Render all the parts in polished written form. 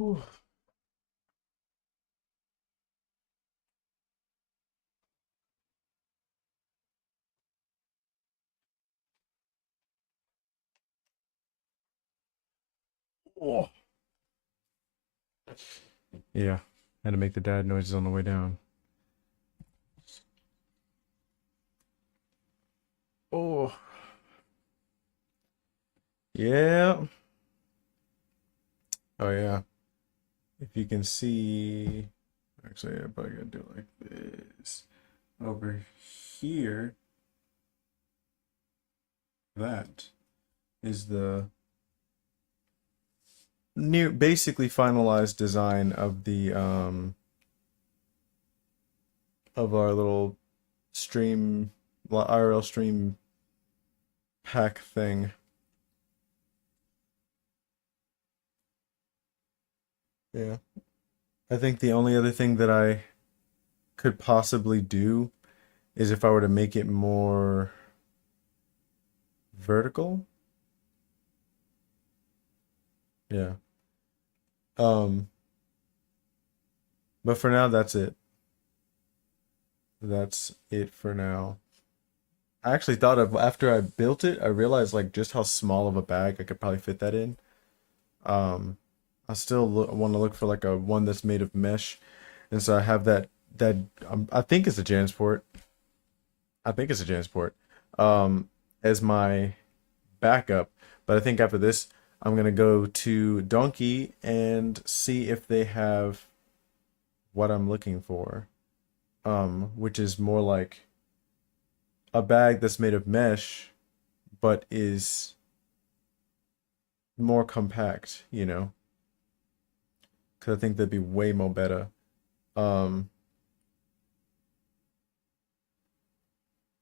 Whew. Oh. Yeah, had to make the dad noises on the way down. Oh, yeah. Oh, yeah. If you can see, actually, I'm probably gonna do it like this. Over here, that is the near basically finalized design of the of our little stream IRL stream pack thing. Yeah. I think the only other thing that I could possibly do is if I were to make it more vertical. Yeah. Um, but for now, that's it. That's it for now. I actually thought of after I built it, I realized like just how small of a bag I could probably fit that in. Um, I still want to look for like a one that's made of mesh, and so I have that I think it's a Jansport. I think it's a Jansport. Um, as my backup. But I think after this, I'm gonna go to Donkey and see if they have what I'm looking for. Which is more like a bag that's made of mesh, but is more compact, you know? Because I think that'd be way more better. Um,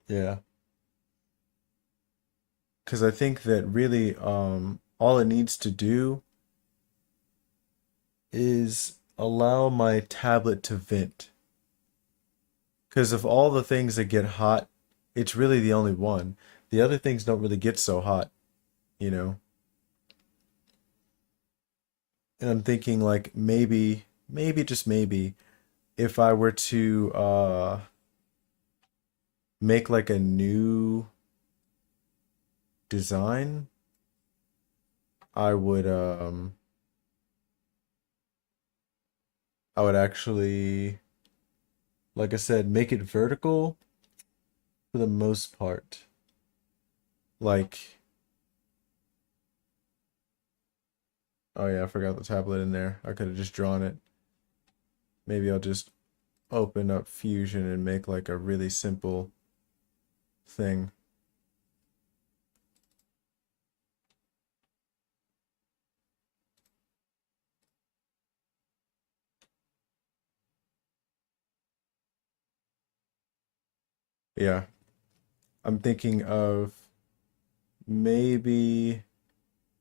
yeah. Because I think that really, all it needs to do is allow my tablet to vent. Because of all the things that get hot, it's really the only one. The other things don't really get so hot, you know? And I'm thinking like maybe just maybe if I were to make like a new design, I would I would actually, like I said, make it vertical for the most part. Like, oh yeah, I forgot the tablet in there. I could have just drawn it. Maybe I'll just open up Fusion and make like a really simple thing. Yeah, I'm thinking of maybe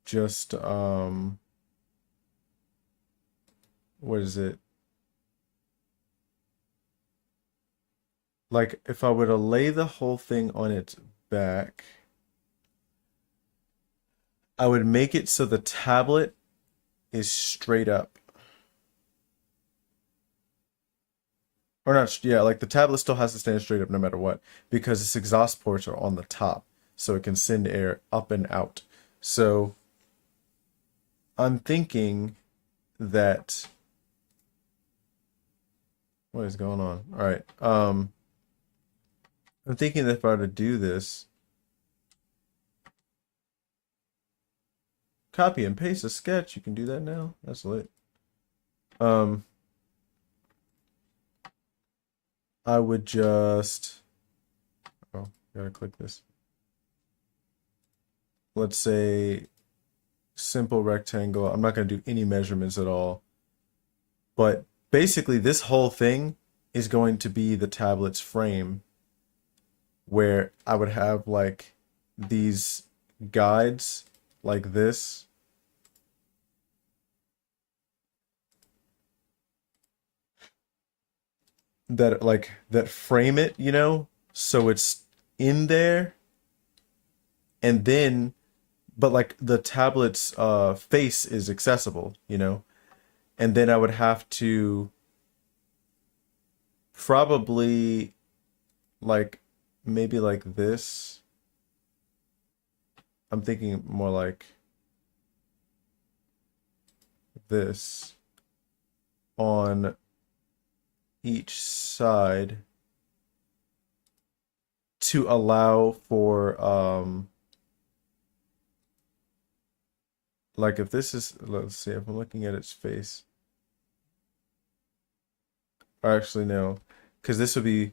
just what is it? Like if I were to lay the whole thing on its back, I would make it so the tablet is straight up. Or not, yeah, like the tablet still has to stand straight up no matter what, because its exhaust ports are on the top, so it can send air up and out. So I'm thinking that what is going on? All right. I'm thinking that if I were to do this, copy and paste a sketch, you can do that now. That's lit. Um, I would just, oh, gotta click this. Let's say simple rectangle. I'm not gonna do any measurements at all. But basically, this whole thing is going to be the tablet's frame, where I would have like these guides like this. That like that frame it, you know, so it's in there, and then but like the tablet's face is accessible, you know, and then I would have to probably like maybe like this. I'm thinking more like this on each side to allow for like if this is, let's see, if I'm looking at its face, or actually no, because this would be,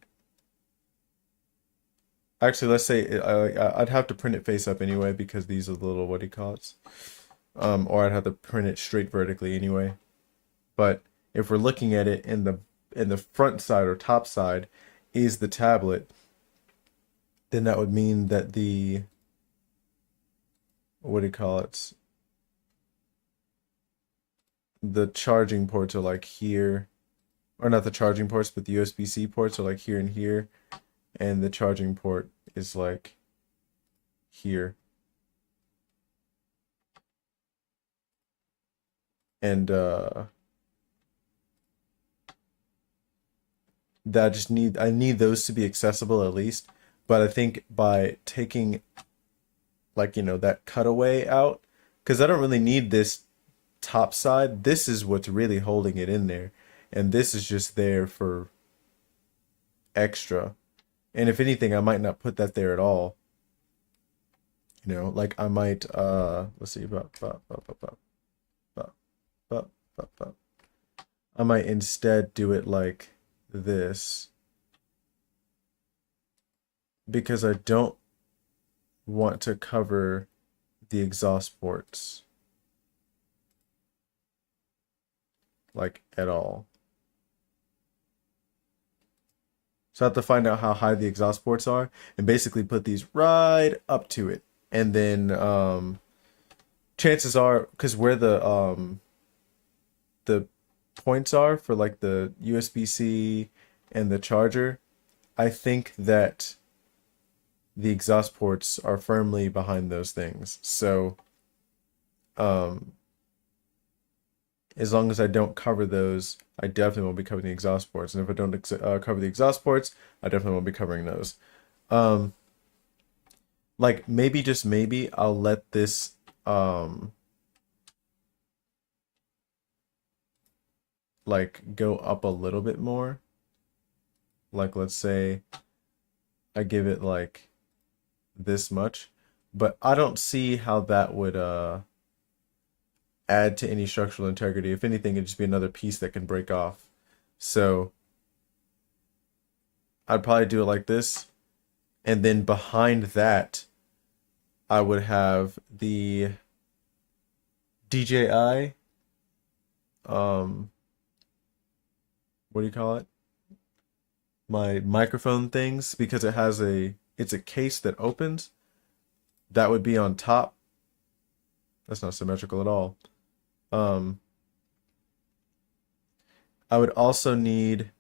actually let's say I'd have to print it face up anyway because these are the little, what do you call it, or I'd have to print it straight vertically anyway. But if we're looking at it in the front side or top side is the tablet, then that would mean that the, what do you call it, the charging ports are like here, or not the charging ports, but the USB-C ports are like here and here, and the charging port is like here. And that I need those to be accessible at least. But I think by taking like, you know, that cutaway out, because I don't really need this top side. This is what's really holding it in there. And this is just there for extra. And if anything, I might not put that there at all. You know, like I might let's see, I might instead do it like this because I don't want to cover the exhaust ports like at all. So I have to find out how high the exhaust ports are and basically put these right up to it. And then chances are, because where the points are for like the USB-C and the charger, I think that the exhaust ports are firmly behind those things. So um as long as I don't cover those, I definitely won't be covering the exhaust ports. And if I don't cover the exhaust ports, I definitely won't be covering those. Um, like maybe, just maybe, I'll let this like go up a little bit more. Like let's say I give it like this much, but I don't see how that would add to any structural integrity. If anything, it'd just be another piece that can break off. So I'd probably do it like this. And then behind that, I would have the DJI, um, what do you call it? My microphone things, because it's a case that opens. That would be on top. That's not symmetrical at all. Um, I would also need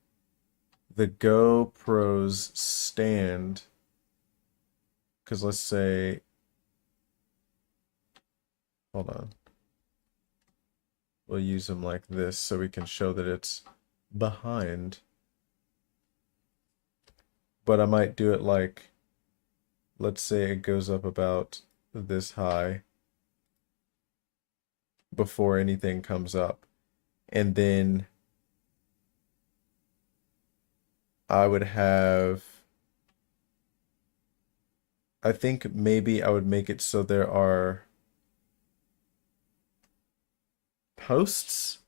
the GoPro's stand, because let's say hold on. We'll use them like this so we can show that it's behind. But I might do it like, let's say it goes up about this high before anything comes up. And then I would have, I think maybe I would make it so there are posts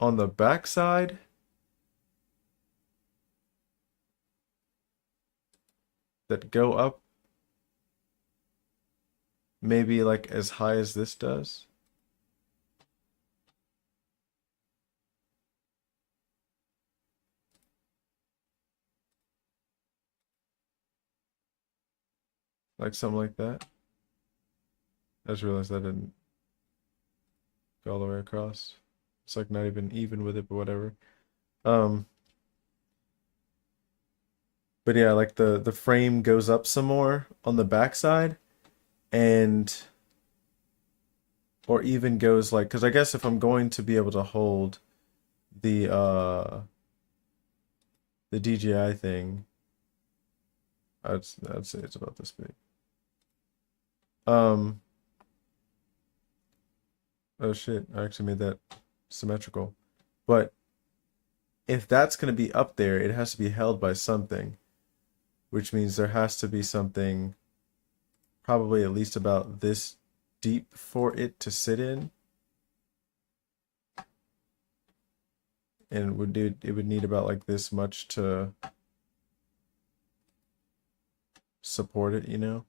on the backside that go up maybe like as high as this does. Like something like that. I just realized I didn't go all the way across. It's like not even with it, but whatever. Um, but yeah, like the frame goes up some more on the backside, and or even goes like, because I guess if I'm going to be able to hold the DJI thing, I'd say it's about this big. Um, oh shit, I actually made that symmetrical. But if that's going to be up there, it has to be held by something, which means there has to be something probably at least about this deep for it to sit in. And it would need about like this much to support it, you know?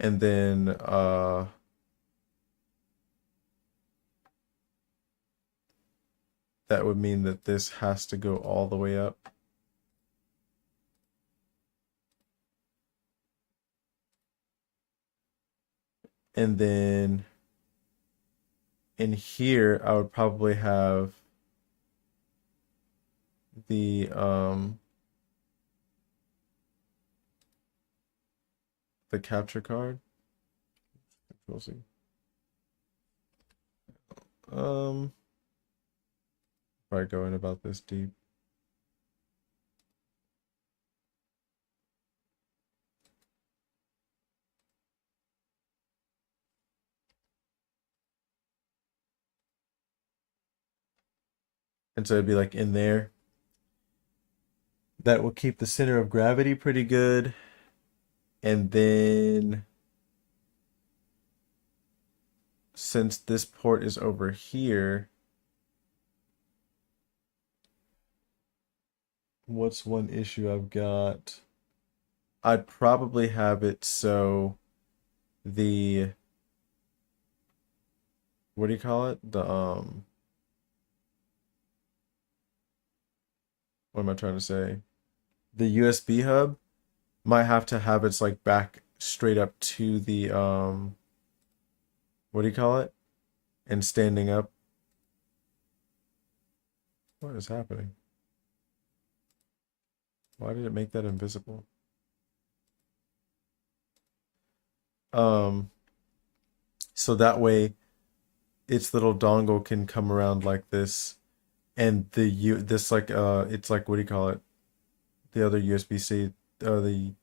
And then that would mean that this has to go all the way up. And then in here, I would probably have the capture card. We'll see. Probably going about this deep. And so it'd be like in there. That will keep the center of gravity pretty good. And then since this port is over here, what's one issue I've got? I'd probably have it so the, what do you call it? What am I trying to say? The USB hub might have to have its like back straight up to the what do you call it? And standing up. What is happening? Why did it make that invisible? Um, so that way its little dongle can come around like this, and this like it's like, what do you call it? The other USB-C, the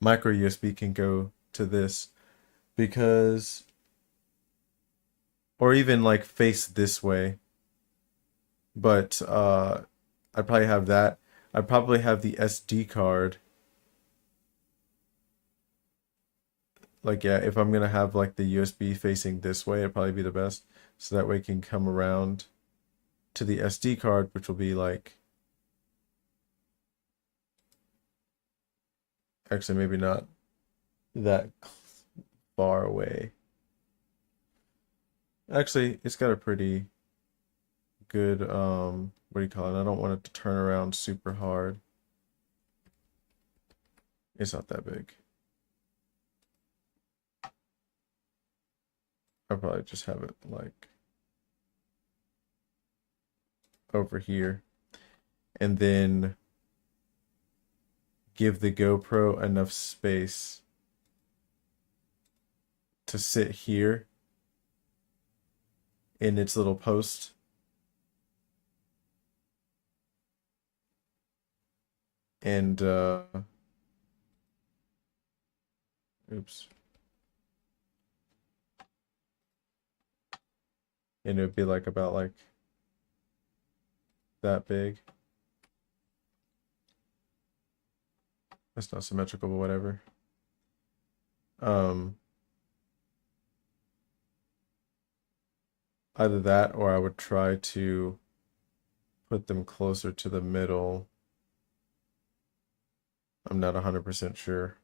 micro USB can go to this, because, or even like face this way. But I'd probably have that. I'd probably have the SD card. Like, yeah, if I'm gonna have like the USB facing this way, it'd probably be the best. So that way it can come around to the SD card, which will be like, actually maybe not that far away. Actually, it's got a pretty good what do you call it? I don't want it to turn around super hard. It's not that big. I'll probably just have it like over here. And then give the GoPro enough space to sit here in its little post. And oops. And it would be like about like that big. That's not symmetrical, but whatever. Um, Either that or I would try to put them closer to the middle. I'm not 100% sure.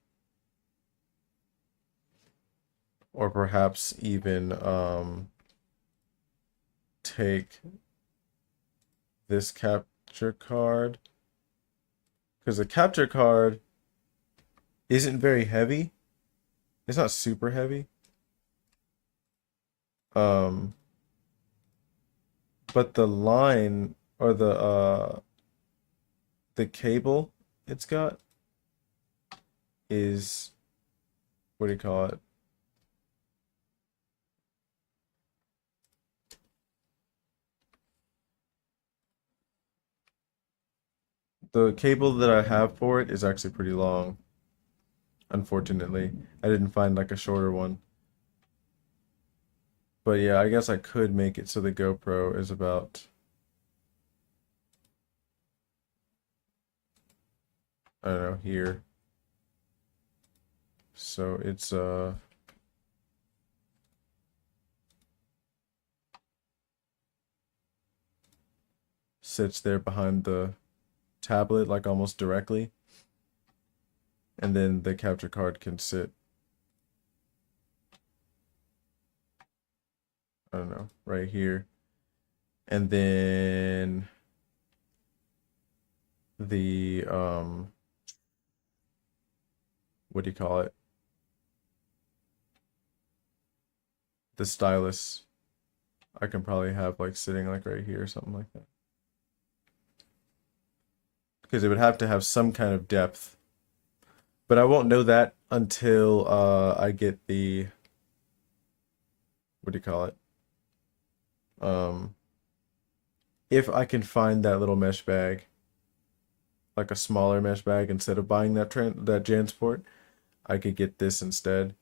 Or perhaps even take this capture card, because the capture card isn't very heavy. It's not super heavy. Um, but the line or the cable it's got is, what do you call it? The cable that I have for it is actually pretty long. Unfortunately, I didn't find like a shorter one. But yeah, I guess I could make it so the GoPro is about, I don't know, here. So it's sits there behind the tablet like almost directly, and then the capture card can sit, I don't know, right here. And then the what do you call it? The stylus I can probably have like sitting like right here or something like that. Because it would have to have some kind of depth. But I won't know that until I get the, what do you call it? Um if I can find that little mesh bag, like a smaller mesh bag instead of buying that Jansport, I could get this instead.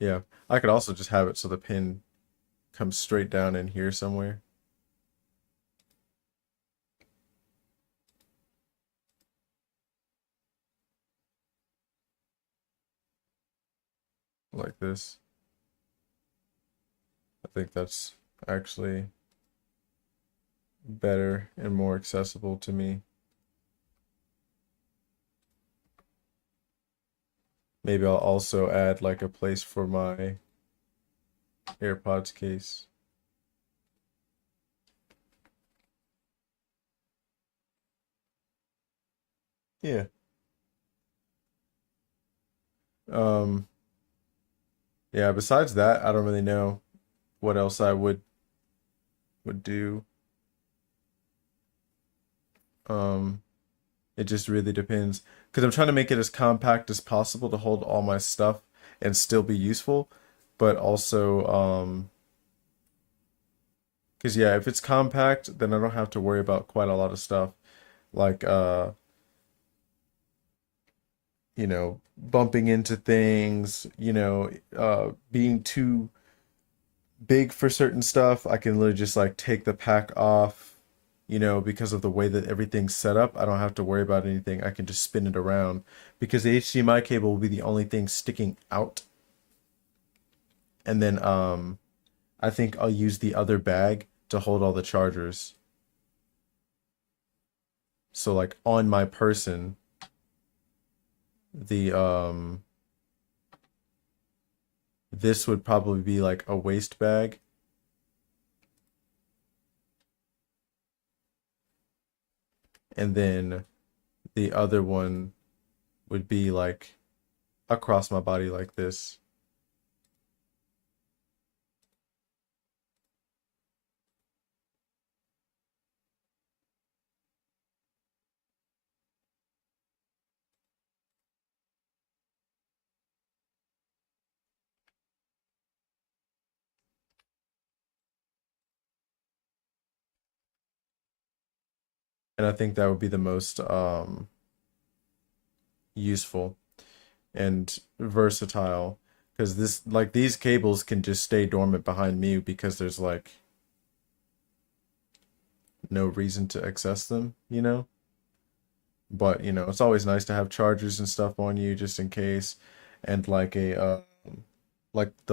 Yeah. I could also just have it so the pin comes straight down in here somewhere. Like this. I think that's actually better and more accessible to me. Maybe I'll also add like a place for my AirPods case. Yeah. Um, yeah, besides that, I don't really know what else I would do. Um, it just really depends because I'm trying to make it as compact as possible to hold all my stuff and still be useful, but also because yeah, if it's compact, then I don't have to worry about quite a lot of stuff like bumping into things, being too big for certain stuff. I can literally just like take the pack off, because of the way that everything's set up. I don't have to worry about anything. I can just spin it around because the HDMI cable will be the only thing sticking out. And then I think I'll use the other bag to hold all the chargers. So like on my person, the this would probably be like a waist bag. And then the other one would be like across my body like this. And I think that would be the most useful and versatile, because this like these cables can just stay dormant behind me because there's like no reason to access them, you know? But, you know, it's always nice to have chargers and stuff on you just in case, and like the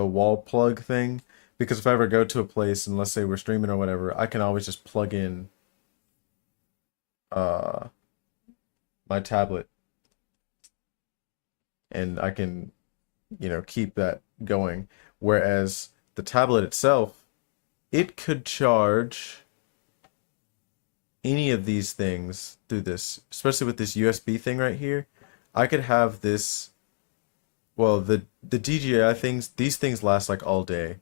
wall plug thing, because if I ever go to a place and let's say we're streaming or whatever, I can always just plug in uh my tablet and I can, you know, keep that going. Whereas the tablet itself, it could charge any of these things through this, especially with this USB thing right here. I could have this, well, the DJI things, these things last like all day.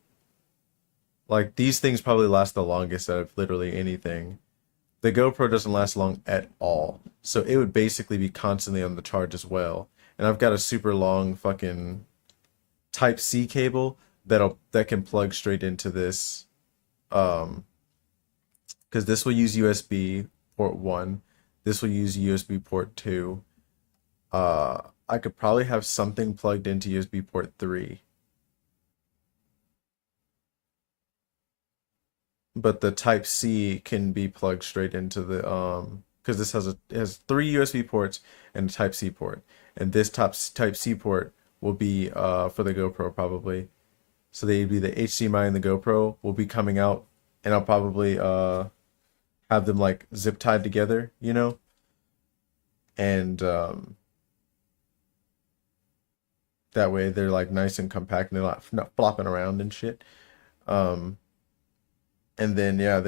Like these things probably last the longest out of literally anything. The GoPro doesn't last long at all. So it would basically be constantly on the charge as well. And I've got a super long fucking type C cable that can plug straight into this um because this will use USB port 1. This will use USB port 2. Uh I could probably have something plugged into USB port 3. But the type C can be plugged straight into the because this has it has 3 USB ports and a type C port. And this type C port will be for the GoPro probably. So they'd be the HDMI and the GoPro will be coming out, and I'll probably have them like zip tied together, you know? And that way they're like nice and compact and they're not flopping around and shit. Um and then yeah,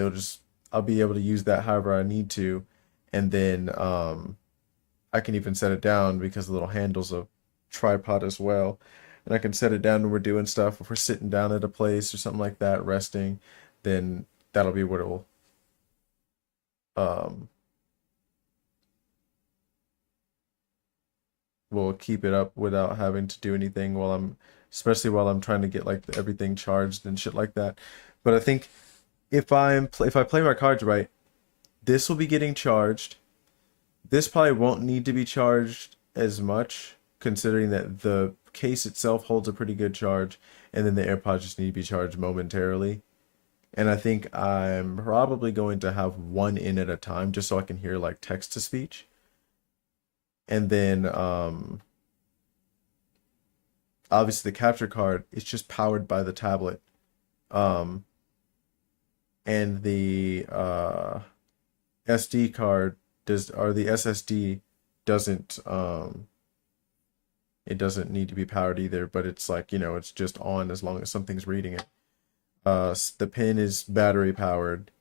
I'll be able to use that however I need to. And then I can even set it down because the little handle's a tripod as well. And I can set it down when we're doing stuff. If we're sitting down at a place or something like that, resting, then that'll be what it'll um will keep it up without having to do anything while especially while I'm trying to get like everything charged and shit like that. But I think if I play my cards right, this will be getting charged. This probably won't need to be charged as much, considering that the case itself holds a pretty good charge, and then the AirPods just need to be charged momentarily. And I think I'm probably going to have one in at a time just so I can hear like text to speech. And then obviously the capture card is just powered by the tablet. Um and the SD card does or the SSD doesn't it doesn't need to be powered either, but it's like, you know, it's just on as long as something's reading it. The pin is battery powered.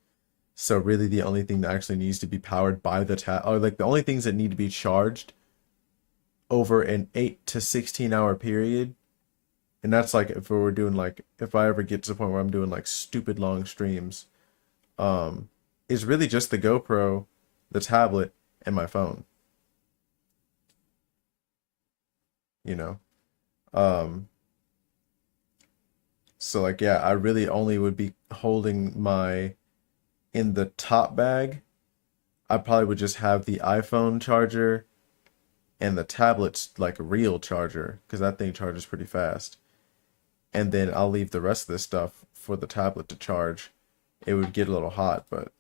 So really the only thing that actually needs to be powered by the or like the only things that need to be charged over an 8 to 16 hour period. And that's like if we're doing like if I ever get to the point where I'm doing like stupid long streams, um, is really just the GoPro, the tablet, and my phone, you know. Um, so like yeah, I really only would be holding my in the top bag. I probably would just have the iPhone charger and the tablet's like a real charger because that thing charges pretty fast. And then I'll leave the rest of this stuff for the tablet to charge. It would get a little hot, but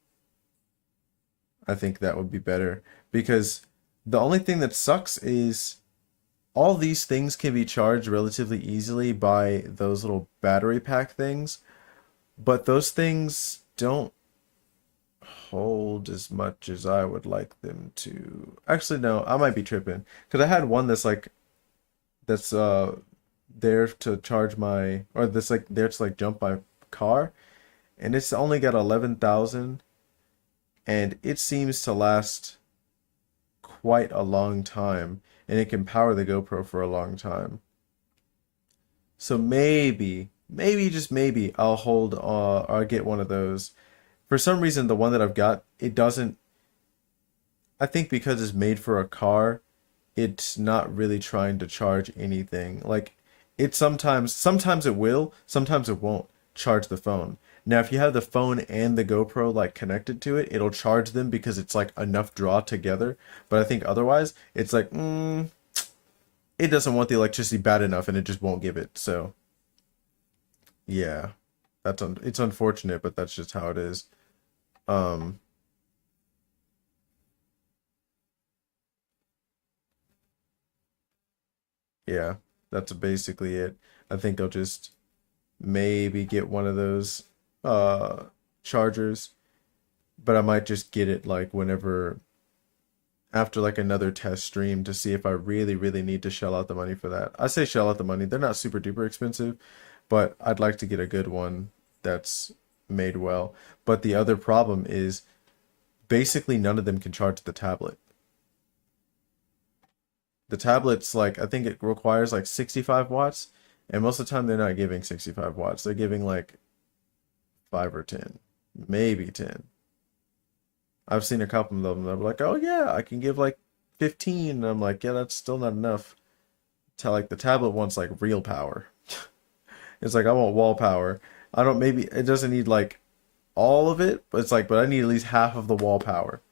I think that would be better because the only thing that sucks is all these things can be charged relatively easily by those little battery pack things, but those things don't hold as much as I would like them to. Actually, no, I might be tripping because I had one that's there to charge my or this like there to like jump my car, and it's only got 11,000, and it seems to last quite a long time, and it can power the GoPro for a long time. So maybe just maybe I'll hold or I'll get one of those. For some reason, the one that I've got, it doesn't. I think because it's made for a car, it's not really trying to charge anything. Like it sometimes it will, sometimes it won't charge the phone. Now, if you have the phone and the GoPro like connected to it, it'll charge them because it's like enough draw together. But I think otherwise, it's like, it doesn't want the electricity bad enough and it just won't give it. So, yeah, it's unfortunate, but that's just how it is. Um, yeah, that's basically it. I think I'll just maybe get one of those uh chargers, but I might just get it like whenever after like another test stream to see if I really, really need to shell out the money for that. I say shell out the money. They're not super duper expensive, but I'd like to get a good one that's made well. But the other problem is basically none of them can charge the tablet. The tablet's like, I think it requires like 65 watts, and most of the time they're not giving 65 watts. They're giving like 5 or 10, maybe 10. I've seen a couple of them that were like, oh yeah, I can give like 15. And I'm like, yeah, that's still not enough. To like the tablet wants like real power. It's like I want wall power. I don't maybe it doesn't need like all of it, but it's like but I need at least half of the wall power.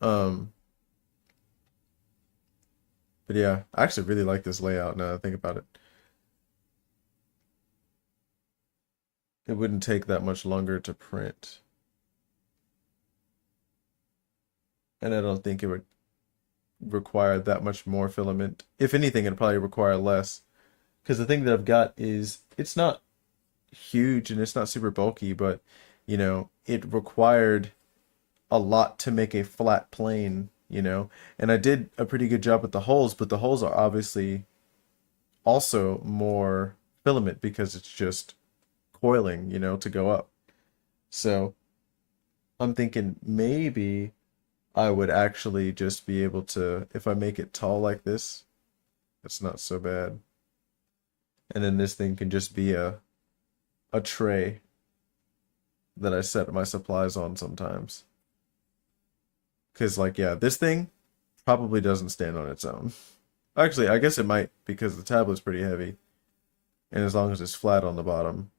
Um but yeah, I actually really like this layout now that I think about it. It wouldn't take that much longer to print. And I don't think it would require that much more filament. If anything, it'd probably require less. Because the thing that I've got is it's not huge and it's not super bulky, but it required a lot to make a flat plane. And I did a pretty good job with the holes, but the holes are obviously also more filament because it's just coiling, to go up. So I'm thinking maybe I would actually just be able to, if I make it tall like this, it's not so bad. And then this thing can just be a tray that I set my supplies on sometimes. Because, like, yeah, this thing probably doesn't stand on its own. Actually, I guess it might because the tablet's pretty heavy. And as long as it's flat on the bottom.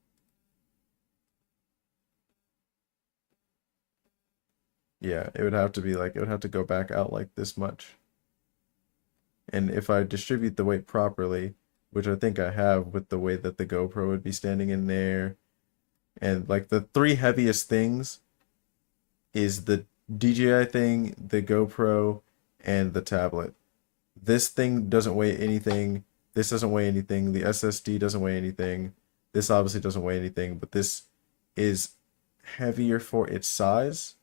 Yeah, it would have to be like, it would have to go back out like this much. And if I distribute the weight properly, which I think I have with the way that the GoPro would be standing in there, and like the three heaviest things is the DJI thing, the GoPro, and the tablet. This thing doesn't weigh anything. This doesn't weigh anything. The SSD doesn't weigh anything. This obviously doesn't weigh anything, but this is heavier for its size,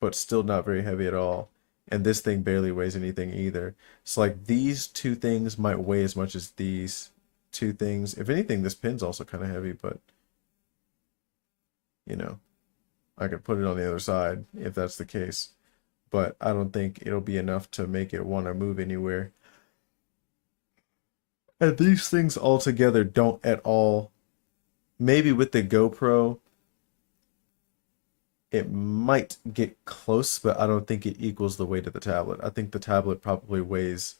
but still not very heavy at all. And this thing barely weighs anything either. So like these two things might weigh as much as these two things. If anything, this pin's also kind of heavy, but you know, I could put it on the other side if that's the case. But I don't think it'll be enough to make it want to move anywhere. And these things all together don't at all. Maybe with the GoPro, it might get close, but I don't think it equals the weight of the tablet. I think the tablet probably weighs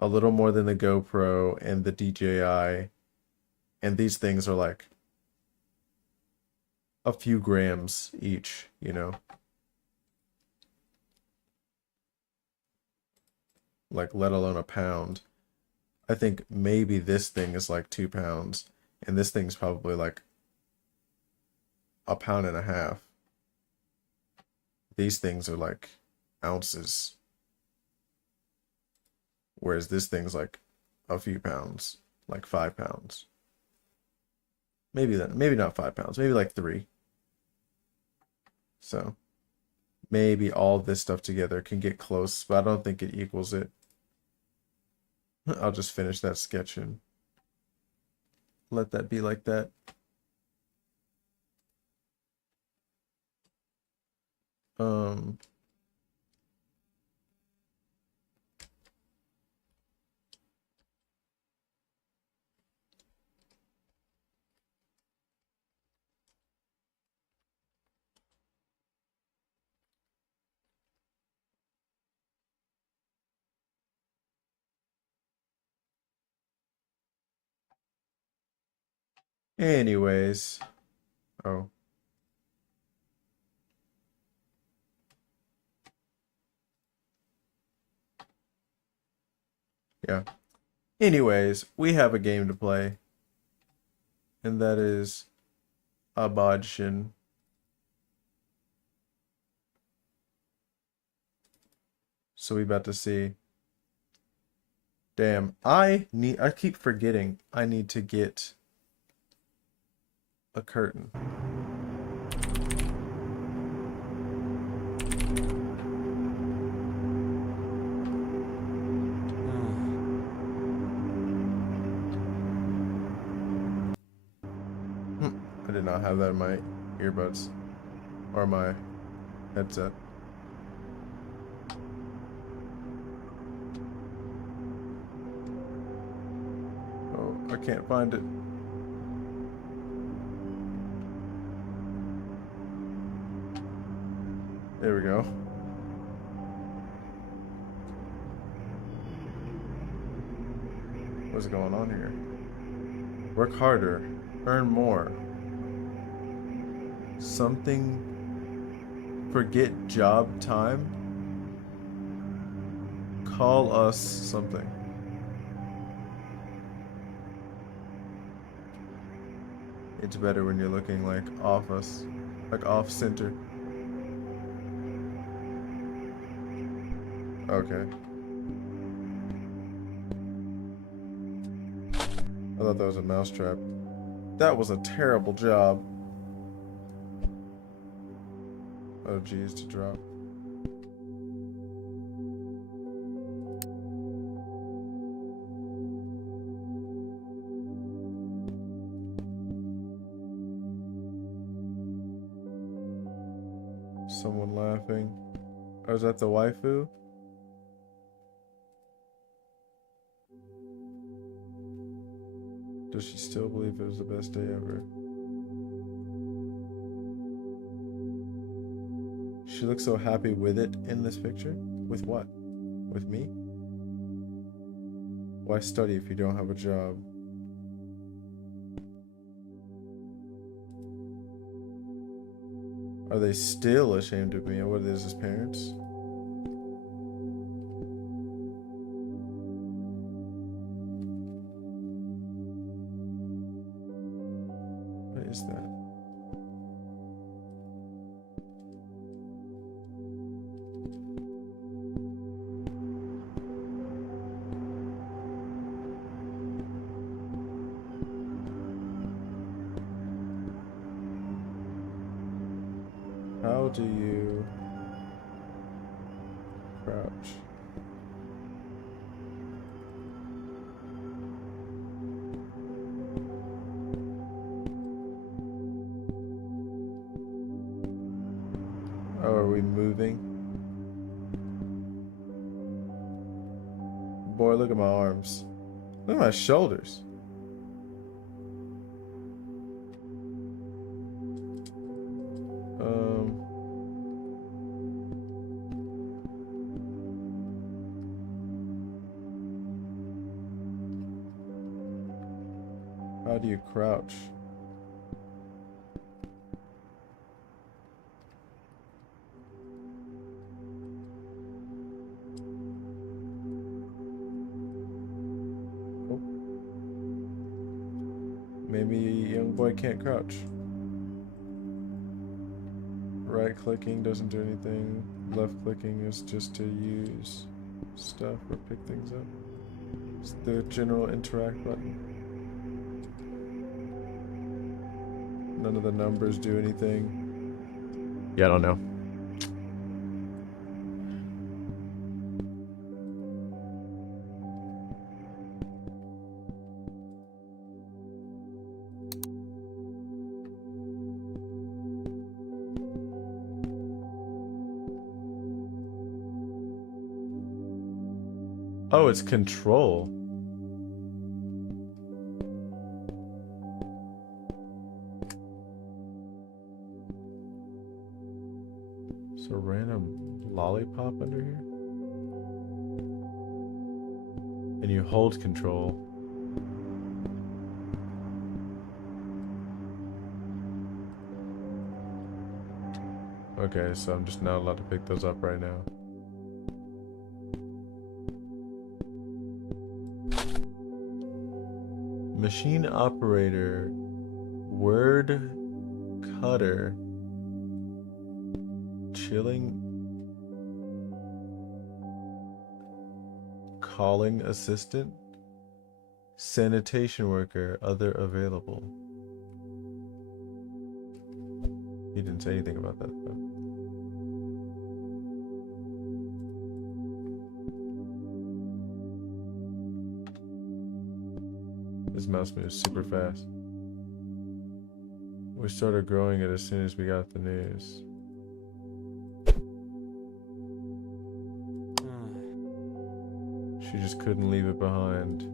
a little more than the GoPro and the DJI, and these things are like a few grams each, like let alone a pound. I think maybe this thing is like 2 pounds, and this thing's probably like a pound and a half. These things are like ounces, whereas this thing's like a few pounds, like 5 pounds. Maybe that, maybe not 5 pounds, maybe like three. So maybe all this stuff together can get close, but I don't think it equals it. I'll just finish that sketch and let that be like that. Um, Anyways. Oh. Yeah. Anyways, we have a game to play. And that is Abodtion. So we about to see. Damn, I keep forgetting I need to get a curtain. I did not have that in my earbuds or my headset. Oh, I can't find it. There we go. What's going on here? Work harder. Earn more. Something. Forget job time. Call us something. It's better when you're looking like off us. Like off center. Okay. I thought that was a mousetrap. That was a terrible job. Oh geez, to drop. Someone laughing. Oh, is that the waifu? Does she still believe it was the best day ever? She looks so happy with it in this picture. With what? With me? Why study if you don't have a job? Are they still ashamed of me? What is his parents? What is that? How do you crouch? Oh, are we moving? Boy, look at my arms. Look at my shoulders. How do you crouch? Oh. Maybe young boy can't crouch. Right clicking doesn't do anything. Left clicking is just to use stuff or pick things up. It's the general interact button. None of the numbers do anything. Yeah, I don't know. Oh, it's control. So random lollipop under here? And you hold control. Okay, so I'm just not allowed to pick those up right now. Machine operator, word cutter, chilling, calling assistant, sanitation worker, other available. He didn't say anything about that though. This mouse moves super fast. We started growing it as soon as we got the news. She just couldn't leave it behind.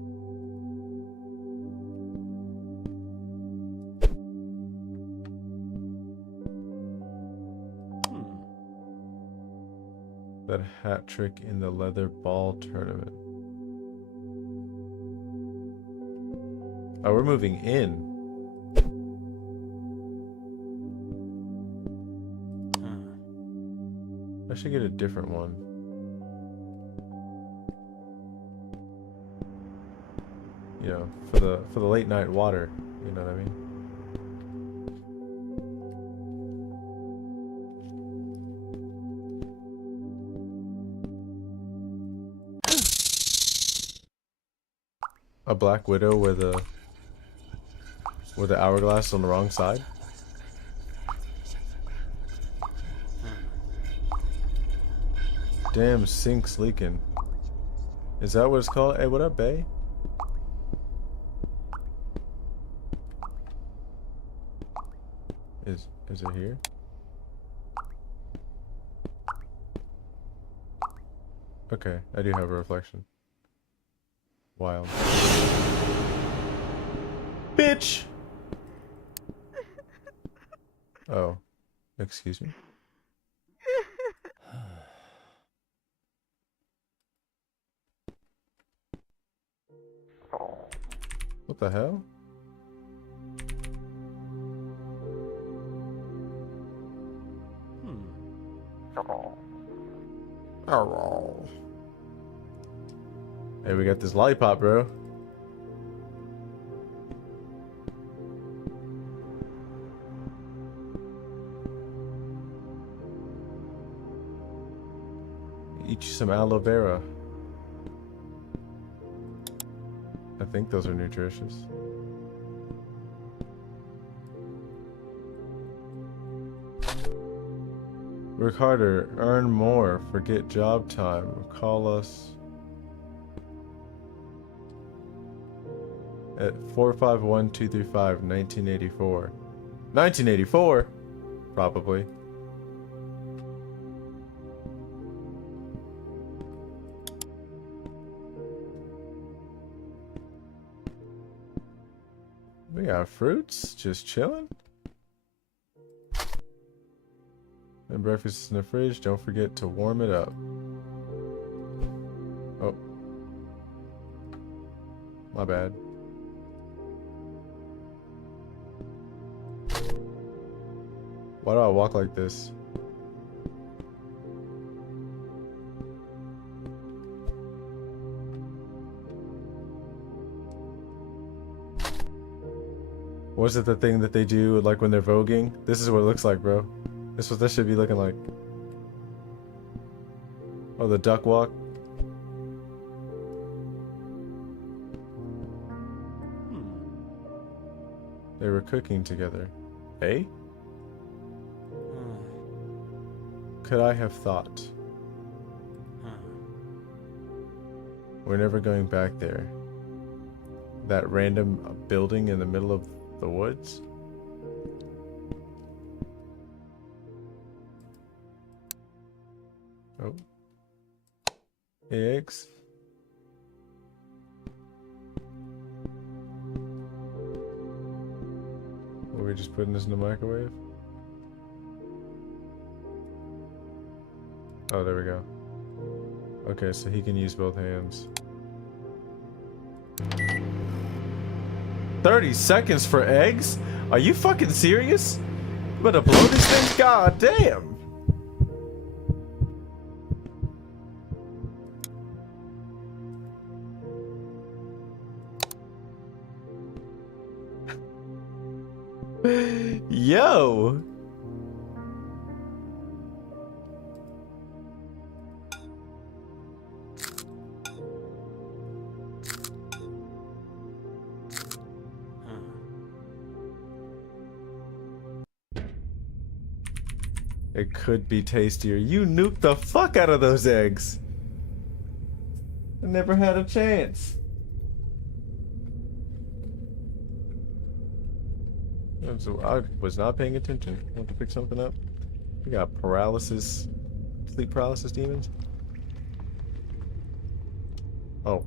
That hat trick in the leather ball tournament. Oh, we're moving in. I should get a different one. You know, for the late night water. You know what I mean? A Black Widow with the hourglass on the wrong side. Damn, sink's leaking. Is that what it's called? Hey, what up, bae? Is it here? Okay, I do have a reflection. Wild. Bitch! Oh. Excuse me? What the hell? Oh. Hey, we got this lollipop, bro. Eat you some aloe vera. I think those are nutritious. Work harder, earn more, forget job time. Call us at 451-235-1984. 1984? Probably. We got fruits, just chilling. And breakfast is in the fridge. Don't forget to warm it up. Oh. My bad. Why do I walk like this? Was it the thing that they do like when they're voguing? This is what it looks like, bro. This is what this should be looking like. Oh, the duck walk. They were cooking together. Eh? Could I have thought? We're never going back there. That random building in the middle of the woods? Oh. Eggs. Are we just putting this in the microwave? Oh, there we go. Okay, so he can use both hands. 30 seconds for eggs? Are you fucking serious? You better blow this thing? God damn! Yo! It could be tastier. You nuked the fuck out of those eggs. I never had a chance. So I was not paying attention. Want to pick something up? We got paralysis, sleep paralysis demons. Oh.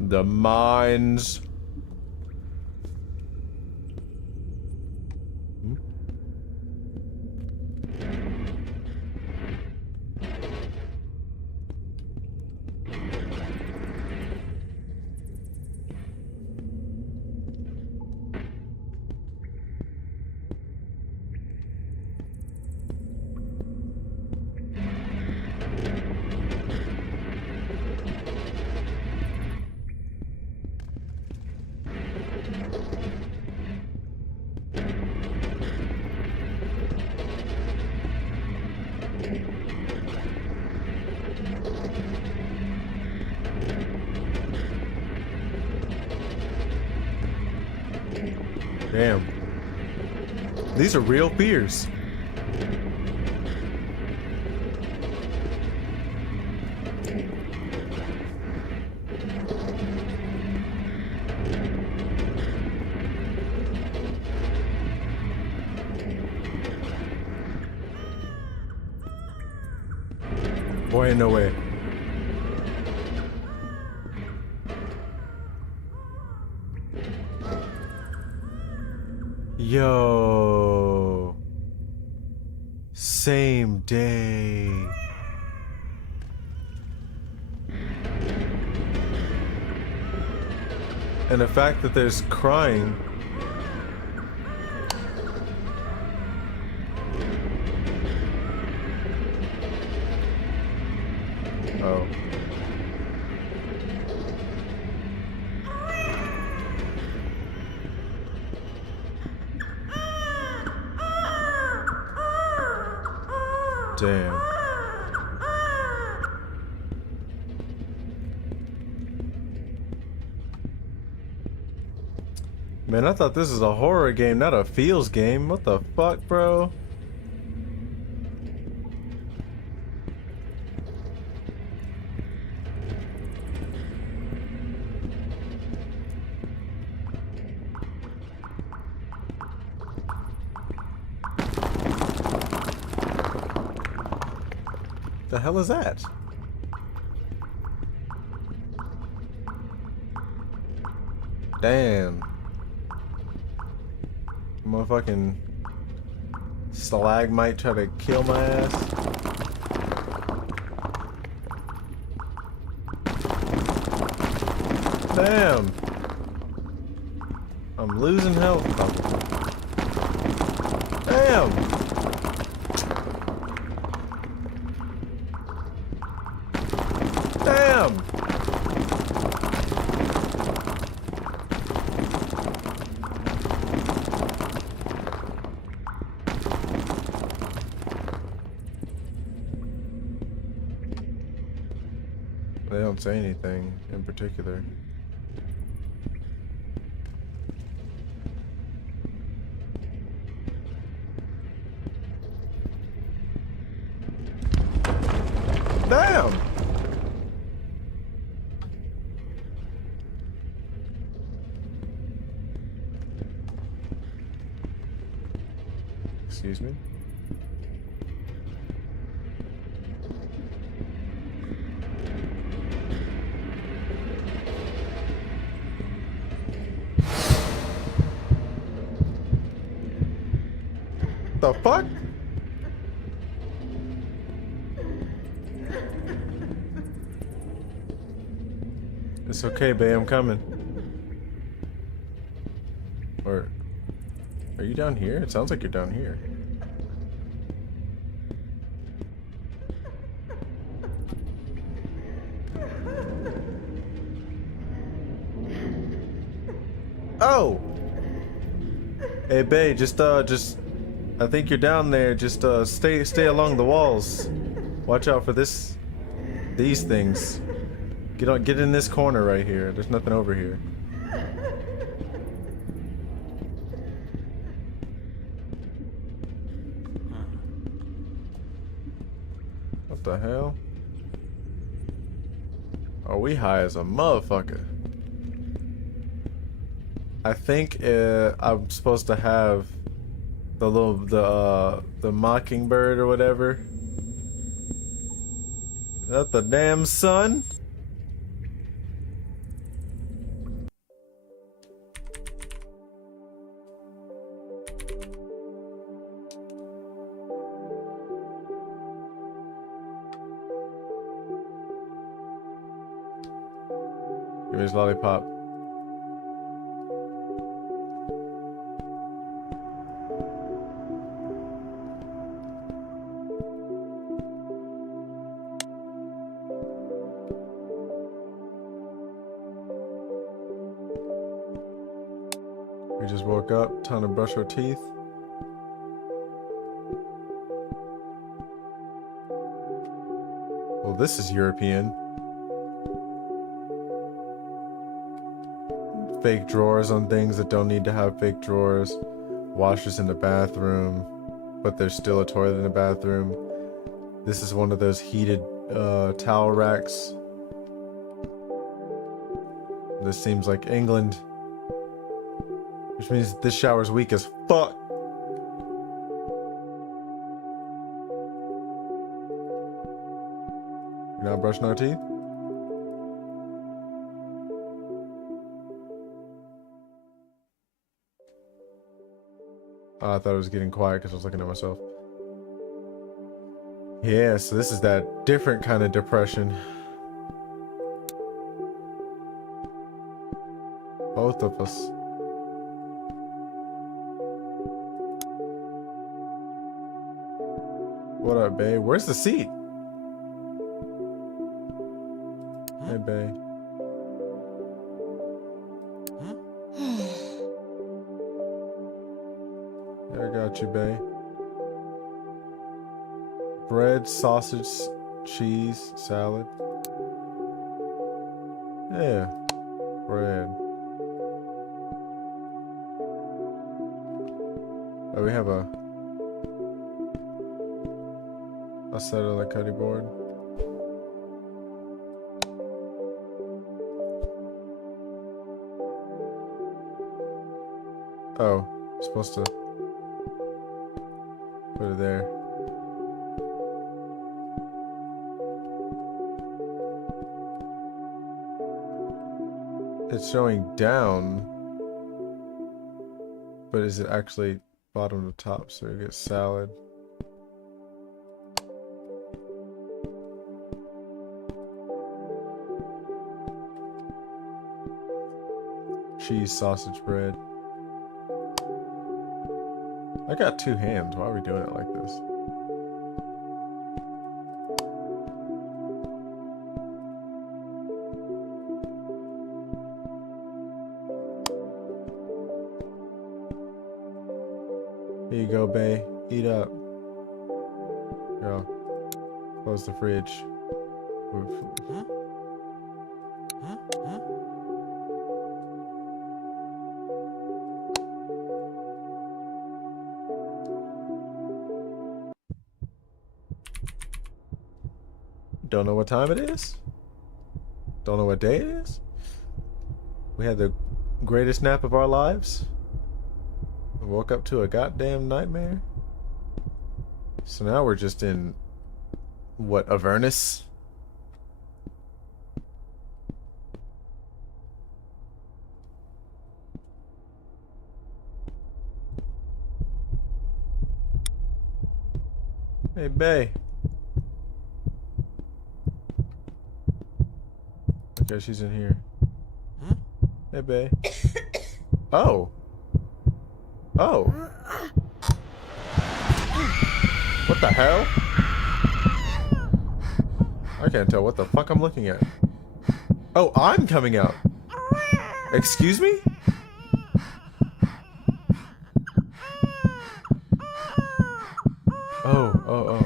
The mines. Damn. These are real fears. Boy, ain't no way. Yo. Same day. And the fact that there's crying. Oh. Damn. Man, I thought this was a horror game, not a feels game. What the fuck, bro? The hell is that? Damn. Motherfucking stalagmite try to kill my ass. Damn. I'm losing health. Damn. Damn! They don't say anything in particular. Damn! Excuse me? The fuck? It's okay, babe, I'm coming. Or... are you down here? It sounds like you're down here. Hey, bae, I think you're down there. Just, stay along the walls. Watch out for these things. Get in this corner right here. There's nothing over here. What the hell? Oh, we high as a motherfucker. I think I'm supposed to have the mockingbird or whatever. Is that the damn sun? Give me his lollipop. We just woke up, time to brush our teeth. Well, this is European. Fake drawers on things that don't need to have fake drawers. Washers in the bathroom, but there's still a toilet in the bathroom. This is one of those heated towel racks. This seems like England. Which means this shower's weak as fuck. You're not brushing our teeth? Oh, I thought it was getting quiet because I was looking at myself. Yeah, so this is that different kind of depression. Both of us. What up, babe? Where's the seat? Hey, babe. I got you, babe. Bread, sausage, cheese, salad. Yeah, bread. Oh, we have a set on the cutting board. Oh, I'm supposed to put it there. It's showing down, but is it actually bottom to top? So you get salad. Cheese, sausage, bread. I got two hands. Why are we doing it like this? Here you go, bae. Eat up. Go. Close the fridge. Oof. Don't know what time it is. Don't know what day it is. We had the greatest nap of our lives. We woke up to a goddamn nightmare. So now we're just in, what, Avernus? Hey, bae. Okay, she's in here. Hey, bae. Oh. Oh. What the hell? I can't tell what the fuck I'm looking at. Oh, I'm coming out. Excuse me? Oh, oh, oh.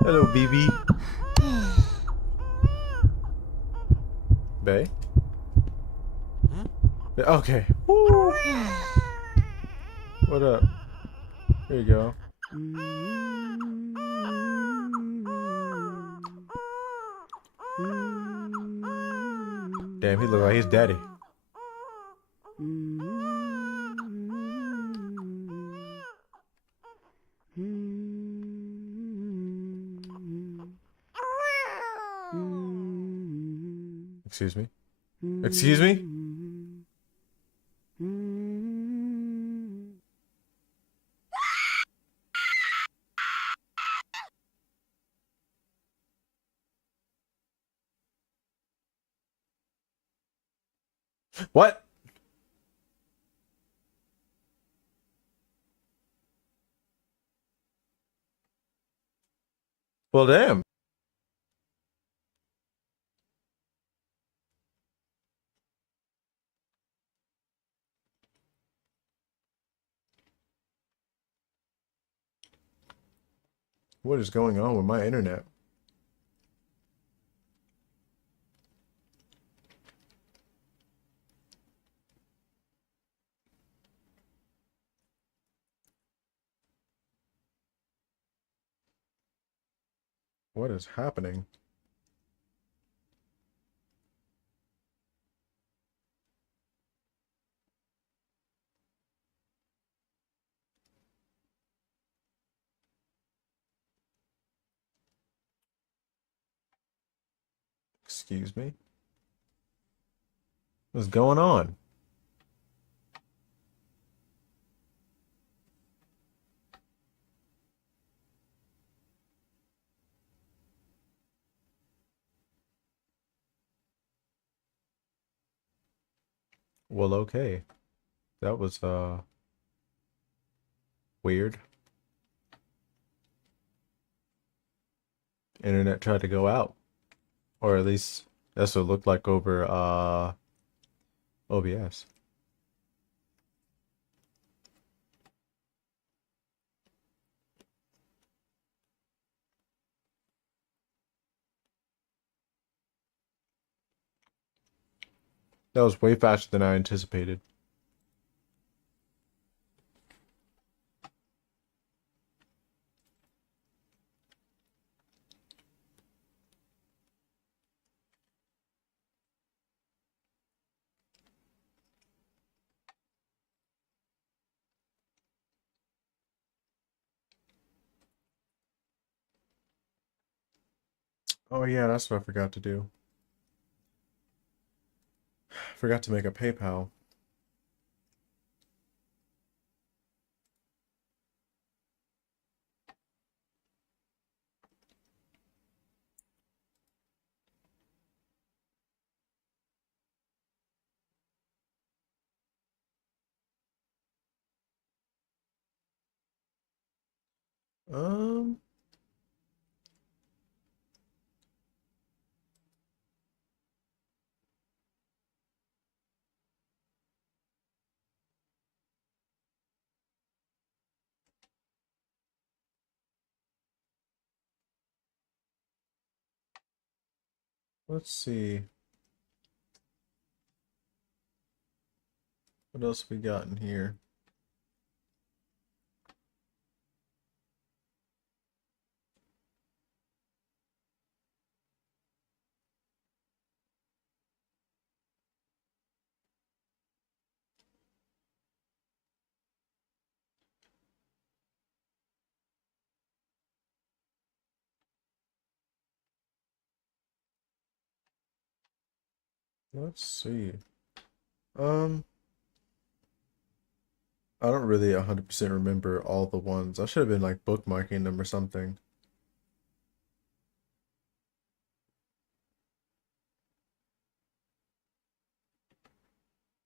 Hello, BB. Bay? Okay. Woo! What up? Here you go. Damn, he look like his daddy. Excuse me. Excuse me? What? Well, damn. What is going on with my internet? What is happening? Excuse me? What's going on? Well, okay. That was, weird. Internet tried to go out. Or at least that's what it looked like over, OBS. That was way faster than I anticipated. Oh yeah, that's what I forgot to do. Forgot to make a PayPal. Um, let's see. What else we got in here? Let's see. Um, I don't really 100% remember all the ones. I should have been like bookmarking them or something.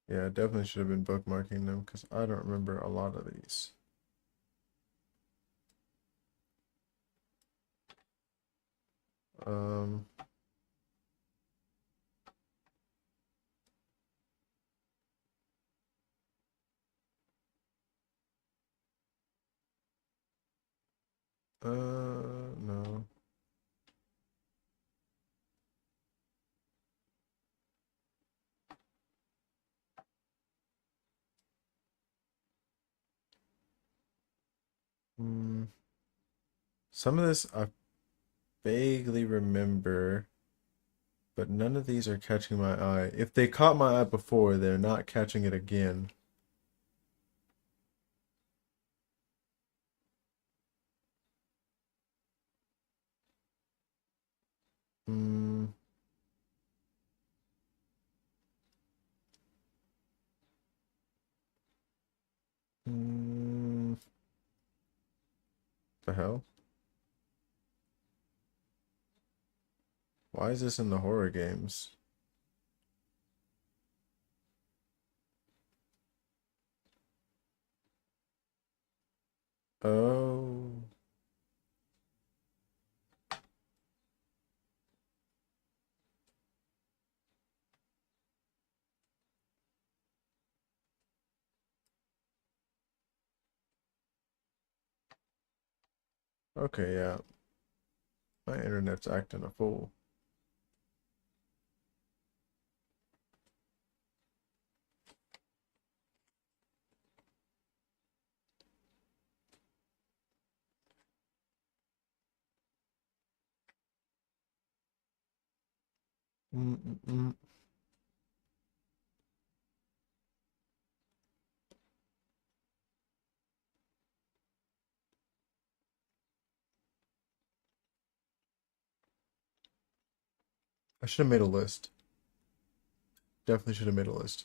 Yeah, I definitely should have been bookmarking them because I don't remember a lot of these. Um, No. Hmm. Some of this I vaguely remember, but none of these are catching my eye. If they caught my eye before, they're not catching it again. Hmm. Hmm. The hell? Why is this in the horror games? Oh. Okay, yeah. My internet's acting a fool. Mm-mm-mm. I should have made a list. Definitely should have made a list.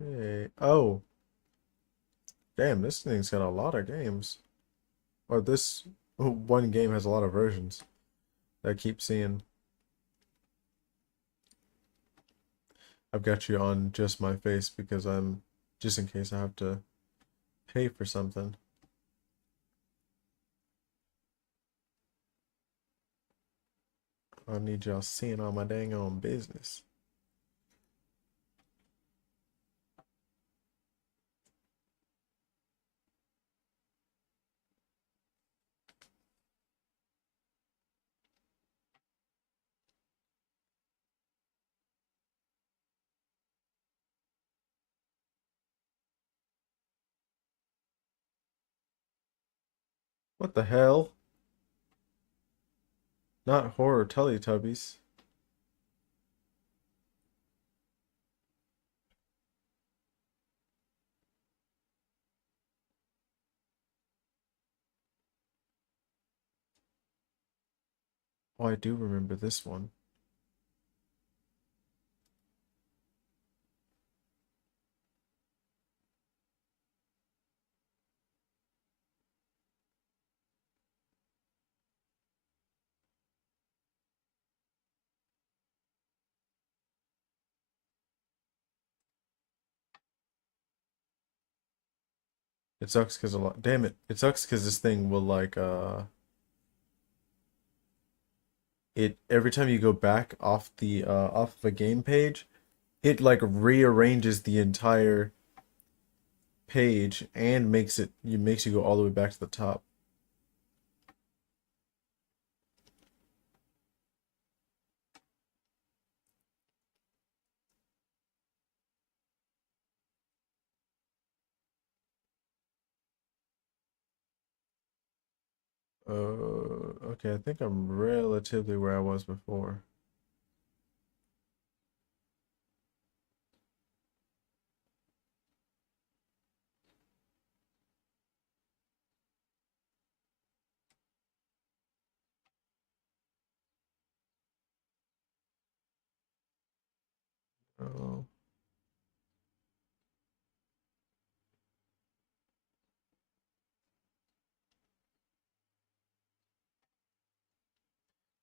Okay. Oh, damn, this thing's got a lot of games. Or this one game has a lot of versions that I keep seeing. I've got you on just my face because I'm just in case I have to pay for something. I need y'all seeing all my dang on business. What the hell? Not horror Teletubbies. Oh, I do remember this one. It sucks because a lot. Damn it! It sucks because this thing will like it every time you go back off of a game page, it like rearranges the entire page and makes you go all the way back to the top. Okay, I think I'm relatively where I was before. Oh,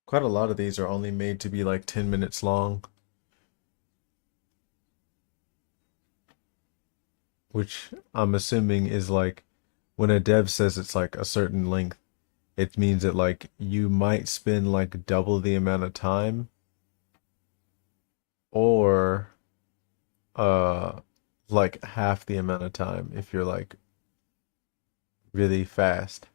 Quite a lot of these are only made to be like 10 minutes long, which I'm assuming is like when a dev says it's like a certain length, it means that like you might spend like double the amount of time or uh like half the amount of time if you're like really fast.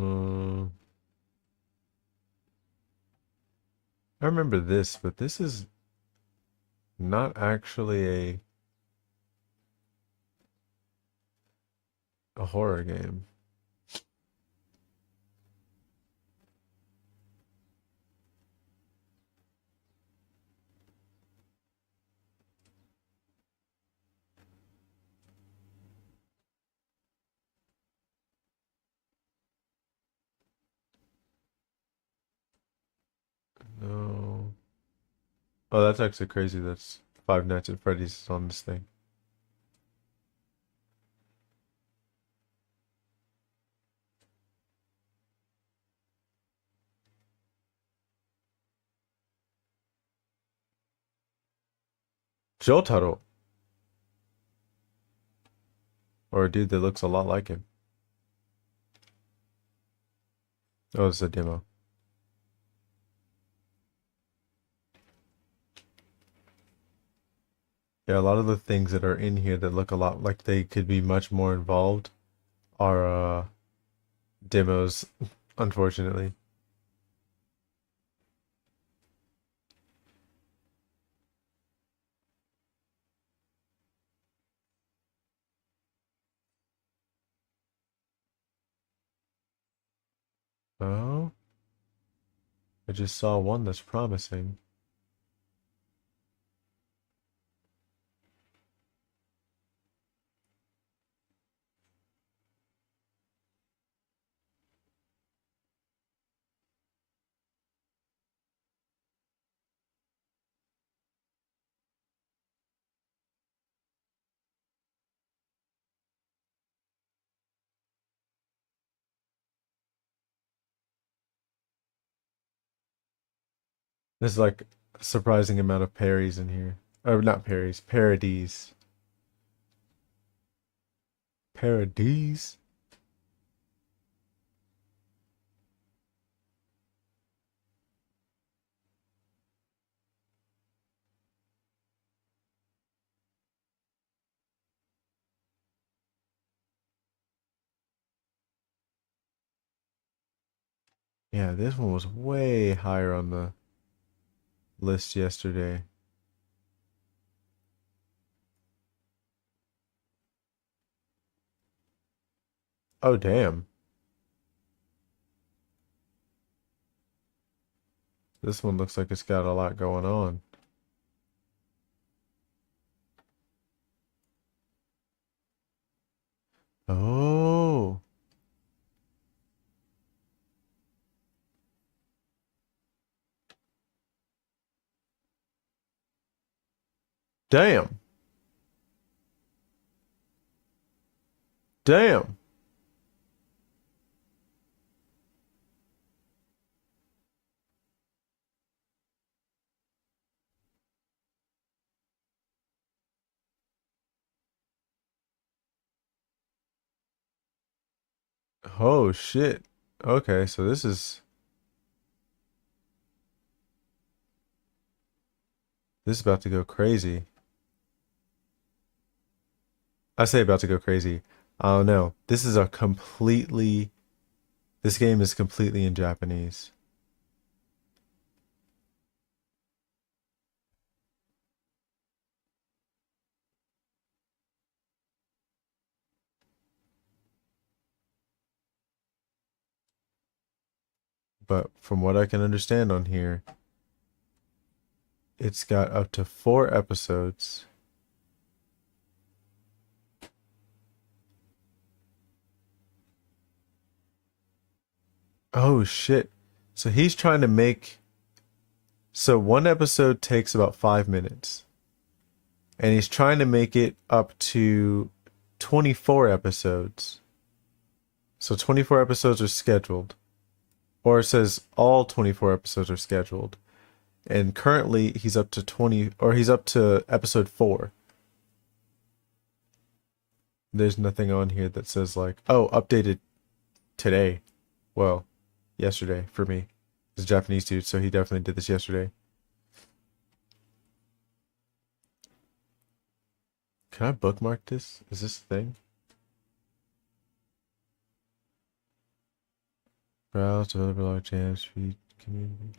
Um, I remember this, but this is not actually a horror game. No. Oh, that's actually crazy. That's Five Nights at Freddy's is on this thing. Jotaro, or a dude that looks a lot like him. Oh, it's a demo. Yeah, a lot of the things that are in here that look a lot like they could be much more involved are demos, unfortunately. Oh, I just saw one that's promising. There's like a surprising amount of parries in here. Or not parries, parodies. Parodies? Yeah, this one was way higher on the list yesterday. Oh, damn. This one looks like it's got a lot going on. Oh, damn. Damn. Oh, shit. Okay, so this is about to go crazy. I say about to go crazy. I don't know. This game is completely in Japanese. But from what I can understand on here, it's got up to 4 episodes. Oh shit. So he's trying to make so one episode takes about 5 minutes. and he's trying to make it up to 24 episodes. So 24 episodes are scheduled, or it says all 24 episodes are scheduled. And currently he's up to 20, or he's up to episode 4. There's nothing on here that says like, oh, updated today. Well, yesterday for me. He's a Japanese dude, so he definitely did this yesterday. Can I bookmark this? Is this a thing? Browse, developer log jams, feed, community.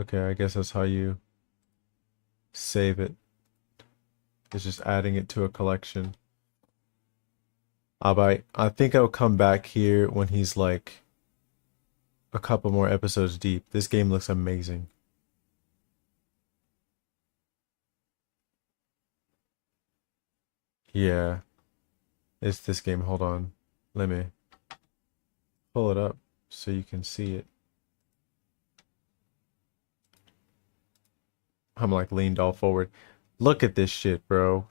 Okay, I guess that's how you save it. It's just adding it to a collection. I think I'll come back here when he's like a couple more episodes deep. This game looks amazing. Yeah, it's this game. Hold on. Let me pull it up so you can see it. I'm like leaned all forward. Look at this shit, bro.